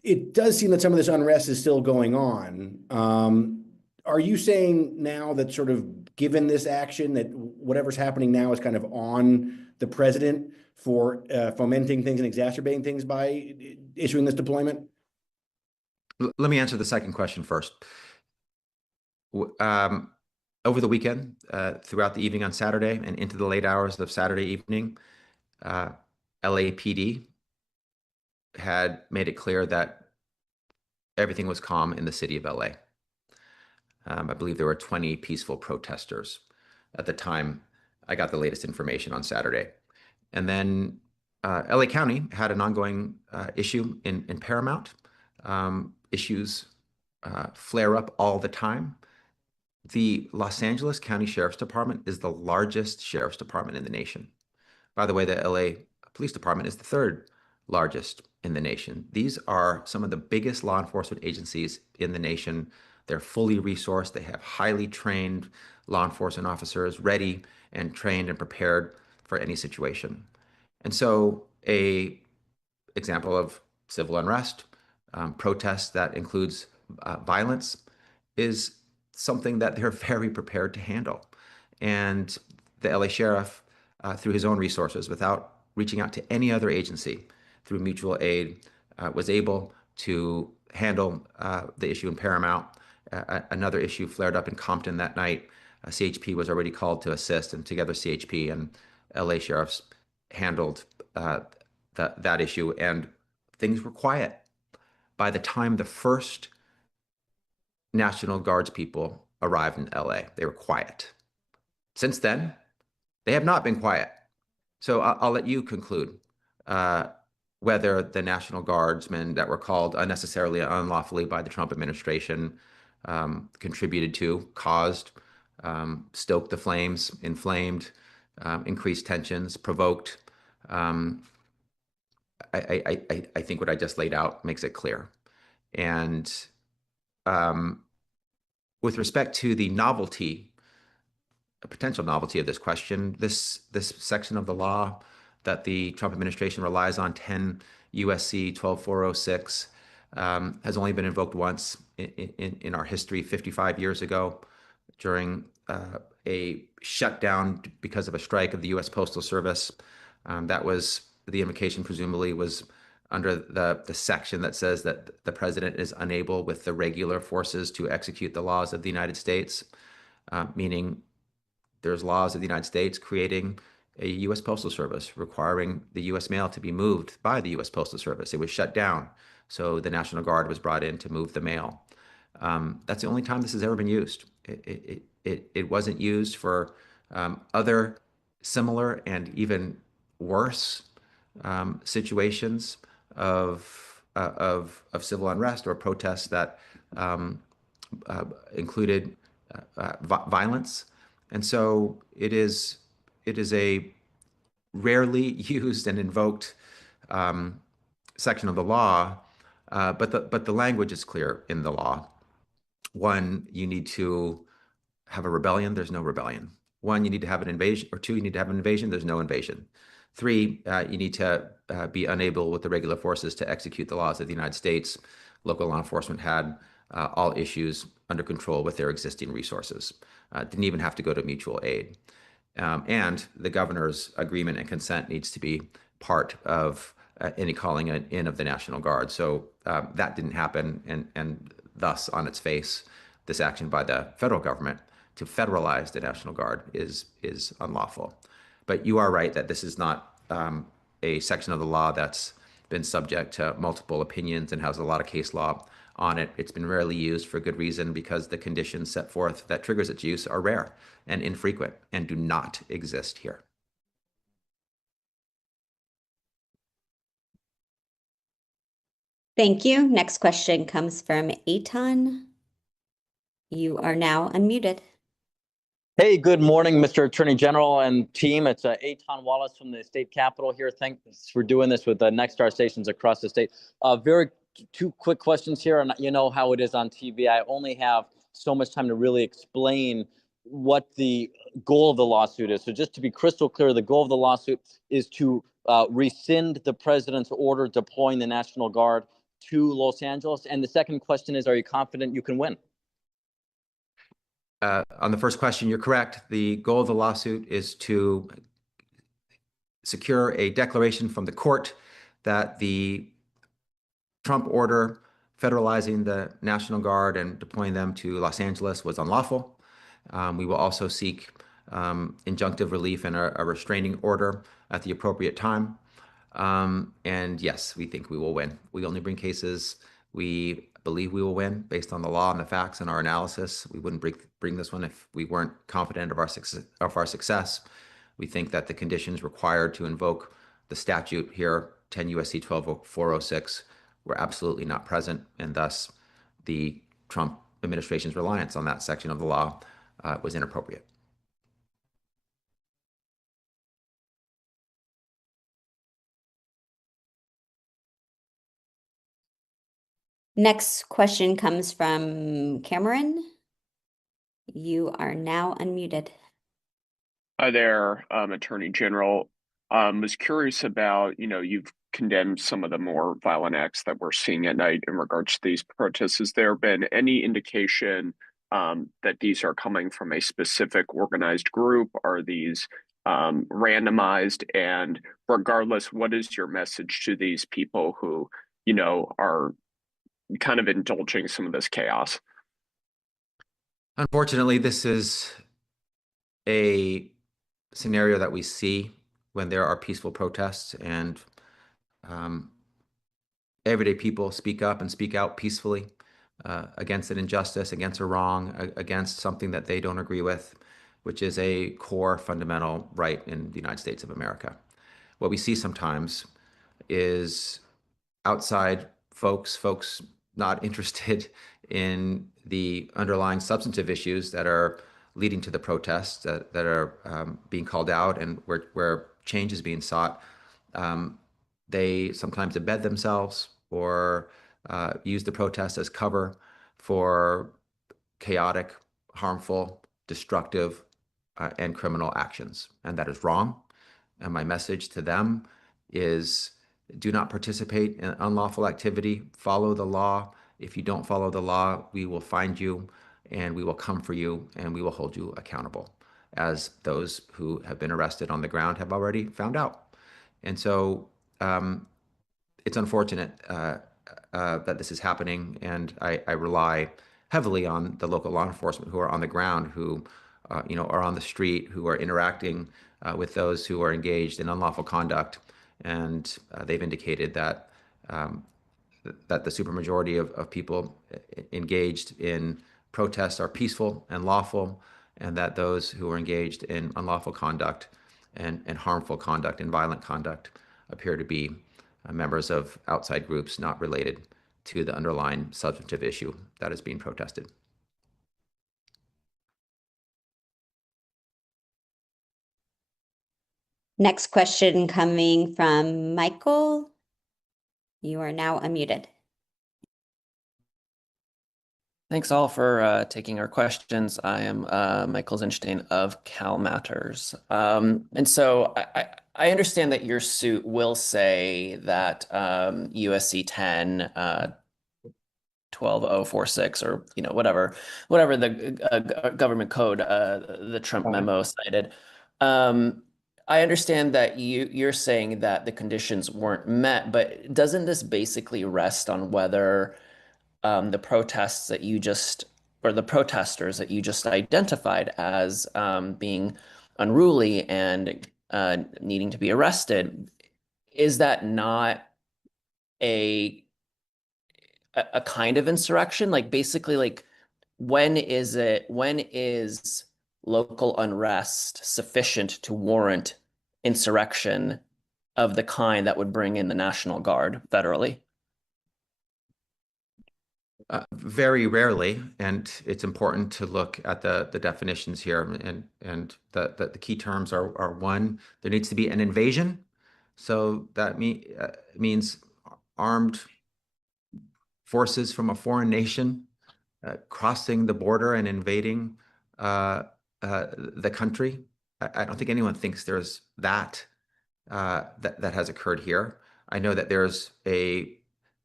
it does seem that some of this unrest is still going on. Are you saying now that sort of given this action that whatever's happening now is kind of on the president for fomenting things and exacerbating things by issuing this deployment? Let me answer the second question first. Over the weekend, throughout the evening on Saturday and into the late hours of Saturday evening, LAPD had made it clear that everything was calm in the city of LA. I believe there were 20 peaceful protesters at the time I got the latest information on Saturday. And then LA County had an ongoing issue in Paramount. Issues flare up all the time. The Los Angeles County Sheriff's Department is the largest sheriff's department in the nation. By the way, the LA Police Department is the third largest in the nation. These are some of the biggest law enforcement agencies in the nation. They're fully resourced. They have highly trained law enforcement officers ready and trained and prepared for any situation. And so a example of civil unrest, protest that includes violence is something that they're very prepared to handle. And the LA sheriff, through his own resources, without reaching out to any other agency, through mutual aid, was able to handle the issue in Paramount. Another issue flared up in Compton that night. CHP was already called to assist, and together CHP and LA sheriffs handled that issue, and things were quiet. By the time the first National Guards people arrived in LA, they were quiet. Since then, they have not been quiet. So I'll let you conclude whether the National Guardsmen that were called unnecessarily, unlawfully by the Trump administration contributed to, caused, stoked the flames, inflamed, increased tensions, provoked. I think what I just laid out makes it clear. And with respect to the novelty, a potential novelty of this question, this section of the law that the Trump administration relies on, 10 USC 12406, has only been invoked once in our history, 55 years ago, during a shutdown because of a strike of the U.S. Postal Service. That was, the invocation presumably was under the section that says that the president is unable with the regular forces to execute the laws of the United States, meaning there's laws of the United States creating a U.S. Postal Service, requiring the U.S. mail to be moved by the U.S. Postal Service. It was shut down, so the National Guard was brought in to move the mail. That's the only time this has ever been used. It wasn't used for other similar and even worse situations of civil unrest or protests that included violence. And so it is a rarely used and invoked section of the law, but the language is clear in the law. One, you need to have a rebellion. There's no rebellion. One, you need to have an invasion, or two, you need to have an invasion. There's no invasion. Three, you need to be unable with the regular forces to execute the laws of the United States. Local law enforcement had all issues under control with their existing resources. Didn't even have to go to mutual aid. And the governor's agreement and consent needs to be part of any calling in of the National Guard. So that didn't happen, and thus, on its face, this action by the federal government to federalize the National Guard is unlawful. But you are right that this is not a section of the law that's been subject to multiple opinions and has a lot of case law on it. It's been rarely used for good reason, because the conditions set forth that triggers its use are rare and infrequent and do not exist here. Thank you. Next question comes from Eitan. You are now unmuted. Hey, good morning, Mr. Attorney General and team. It's Eitan Wallace from the state capitol here. Thanks for doing this with the Next Star stations across the state. Two quick questions here, and you know how it is on TV. I only have so much time to really explain what the goal of the lawsuit is. So just to be crystal clear, the goal of the lawsuit is to rescind the president's order deploying the National Guard to Los Angeles? And the second question is, are you confident you can win? On the first question, you're correct. The goal of the lawsuit is to secure a declaration from the court that the Trump order federalizing the National Guard and deploying them to Los Angeles was unlawful. We will also seek injunctive relief and a restraining order at the appropriate time. And yes, we think we will win. We only bring cases we believe we will win based on the law and the facts and our analysis. We wouldn't bring this one if we weren't confident of our success. We think that the conditions required to invoke the statute here, 10 U.S.C. 12406, were absolutely not present, and thus the Trump administration's reliance on that section of the law was inappropriate. Next question comes from Cameron. You are now unmuted. Hi there, Attorney General. Was curious about, you've condemned some of the more violent acts that we're seeing at night in regards to these protests. Has there been any indication that these are coming from a specific organized group? Are these randomized? And regardless, what is your message to these people who, are kind of indulging some of this chaos? Unfortunately, this is a scenario that we see when there are peaceful protests, and everyday people speak up and speak out peacefully against an injustice, against a wrong, against something that they don't agree with, which is a core fundamental right in the United States of America. What we see sometimes is outside folks not interested in the underlying substantive issues that are leading to the protests that are being called out and where change is being sought. They sometimes embed themselves or use the protest as cover for chaotic, harmful, destructive, and criminal actions. And that is wrong. And my message to them is, do not participate in unlawful activity. Follow the law. If you don't follow the law, we will find you and we will come for you and we will hold you accountable, as those who have been arrested on the ground have already found out. And so it's unfortunate that this is happening, and I rely heavily on the local law enforcement who are on the ground, who are on the street, who are interacting with those who are engaged in unlawful conduct. And they've indicated that that the supermajority of people engaged in protests are peaceful and lawful, and that those who are engaged in unlawful conduct and harmful conduct and violent conduct appear to be members of outside groups not related to the underlying substantive issue that is being protested. Next question coming from Michael. You are now unmuted. Thanks all for taking our questions. I am Michael Zinstein of Cal Matters. And so I understand that your suit will say that USC 10 12046 or whatever the government code the Trump memo cited. I understand that you're saying that the conditions weren't met, but doesn't this basically rest on whether the protests that you just, or the protesters that you just identified as being unruly and needing to be arrested, is that not a kind of insurrection? Like basically, like when is local unrest sufficient to warrant insurrection of the kind that would bring in the National Guard federally? Very rarely, and it's important to look at the definitions here, and the key terms are: one, there needs to be an invasion, so that means armed forces from a foreign nation crossing the border and invading the country. I don't think anyone thinks there's that has occurred here. I know that there's a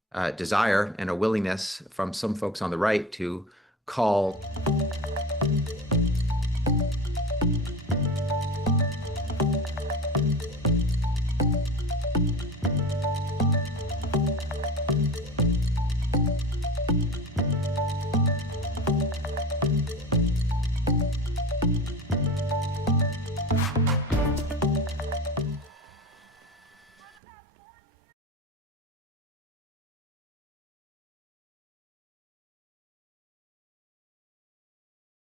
desire and a willingness from some folks on the right to call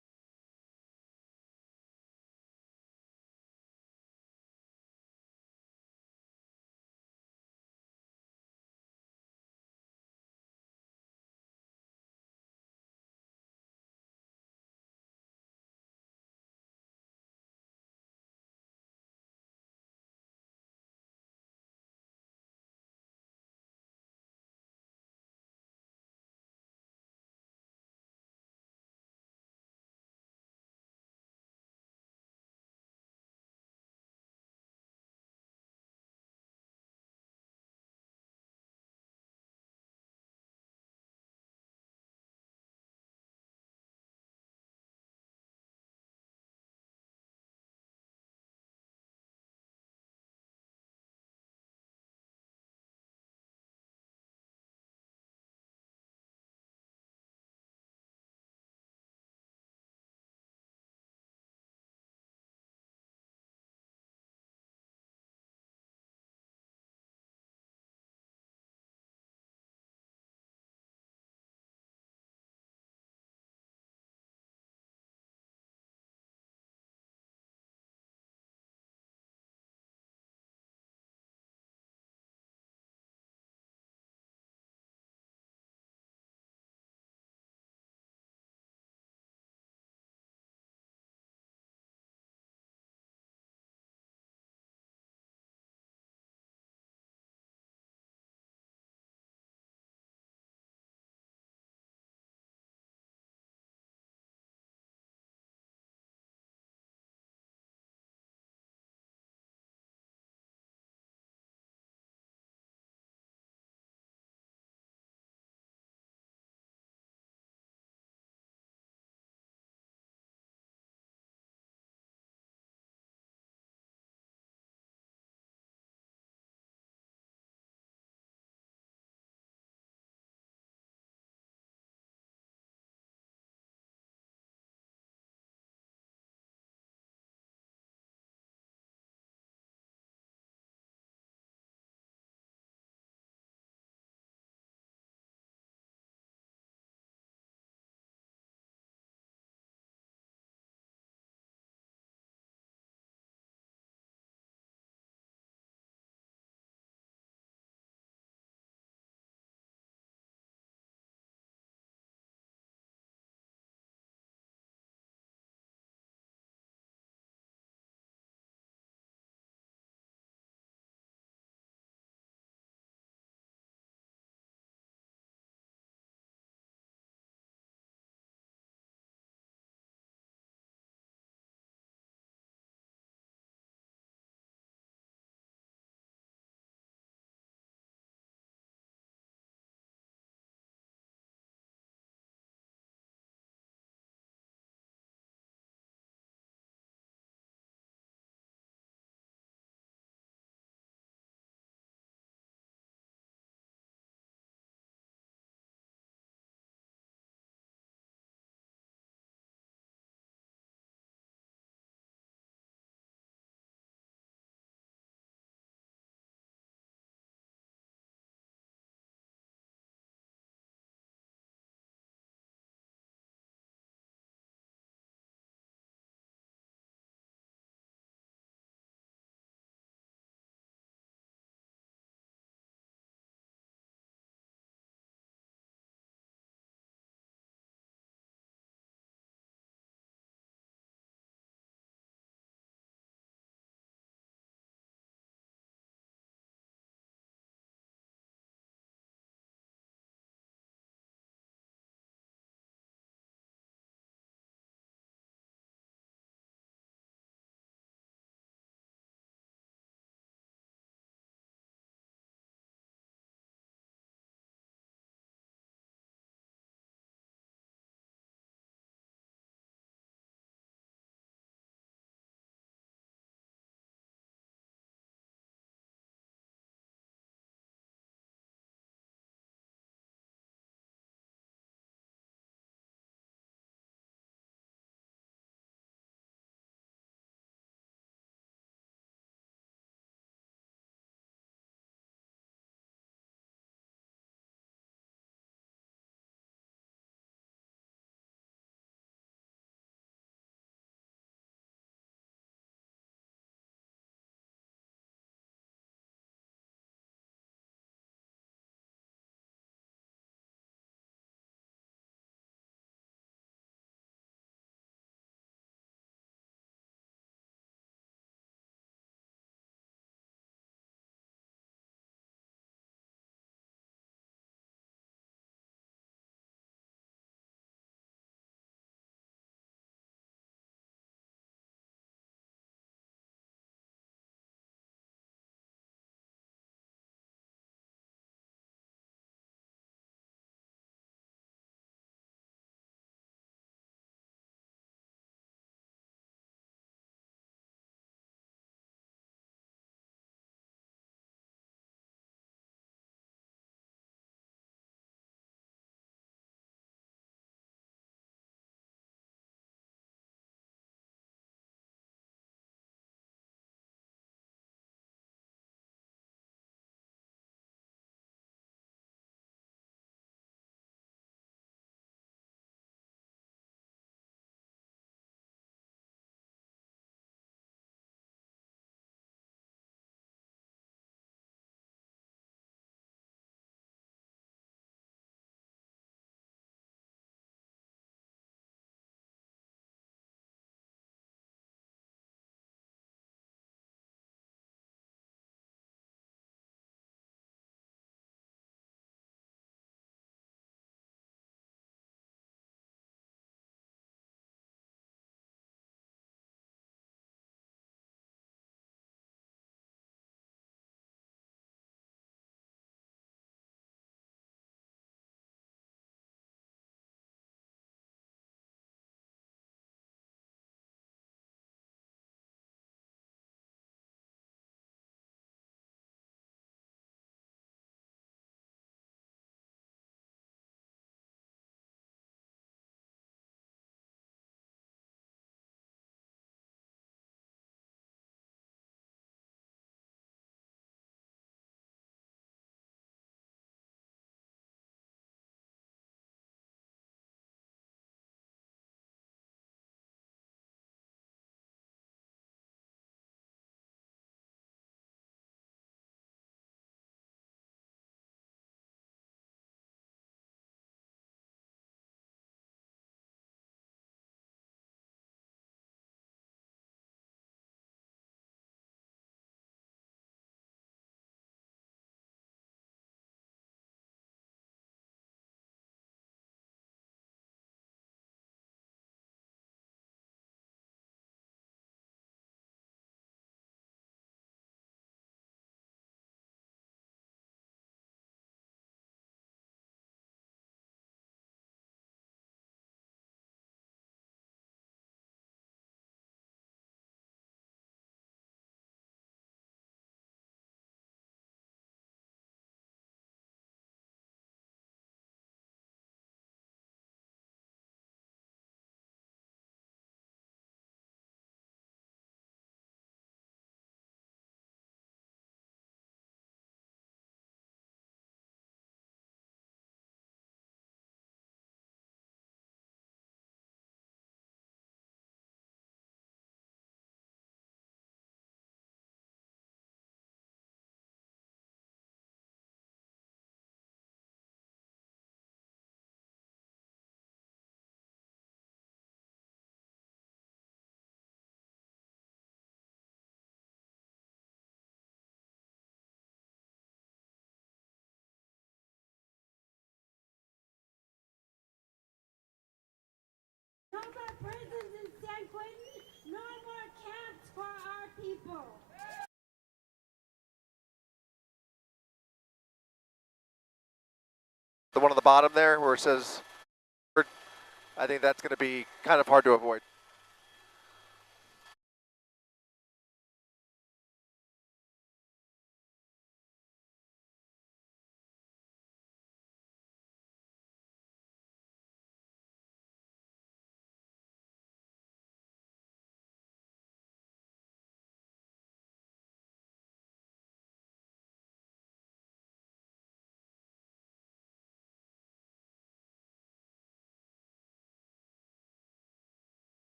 The one on the bottom there where it says, I think that's going to be kind of hard to avoid.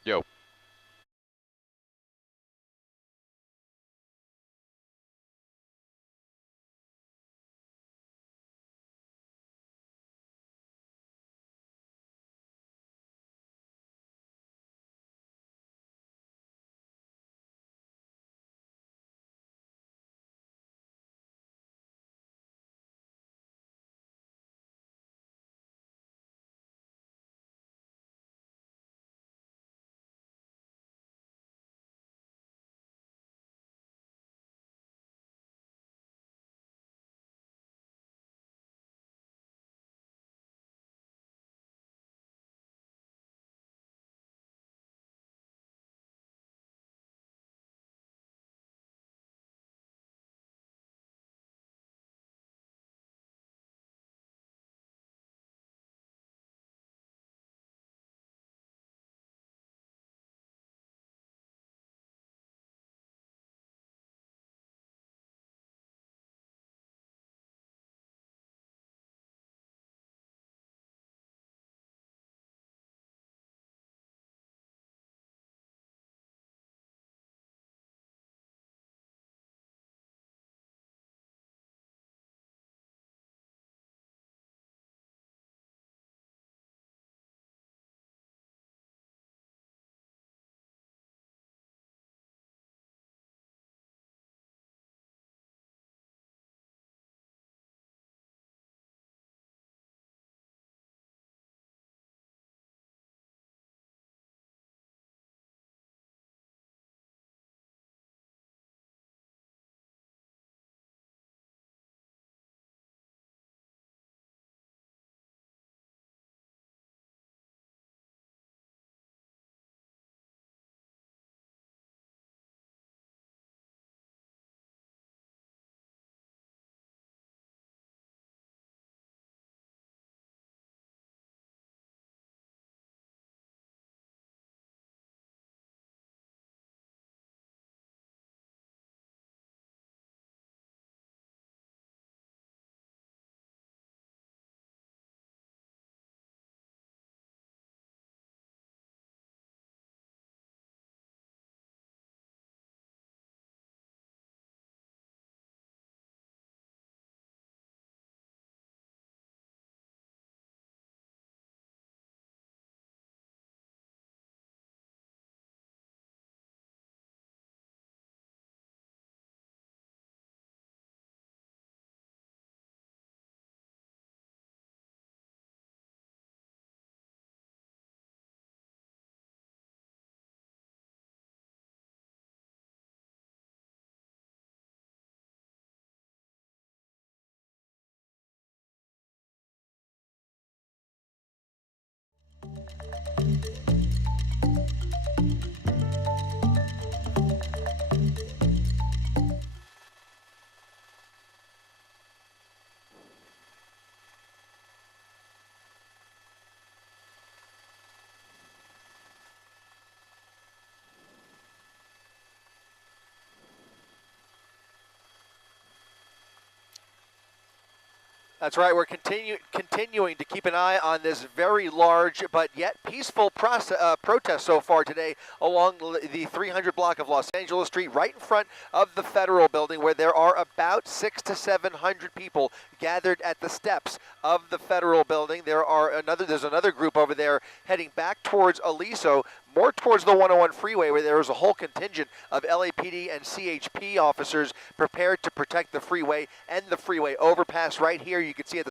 Yo. That's right. We're continuing to keep an eye on this very large but yet peaceful protest so far today along the 300 block of Los Angeles Street, right in front of the Federal Building, where there are about 600 to 700 people gathered at the steps of the Federal Building. There's another group over there heading back towards Aliso, more towards the 101 freeway, where there is a whole contingent of LAPD and CHP officers prepared to protect the freeway and the freeway overpass right here. You can see at the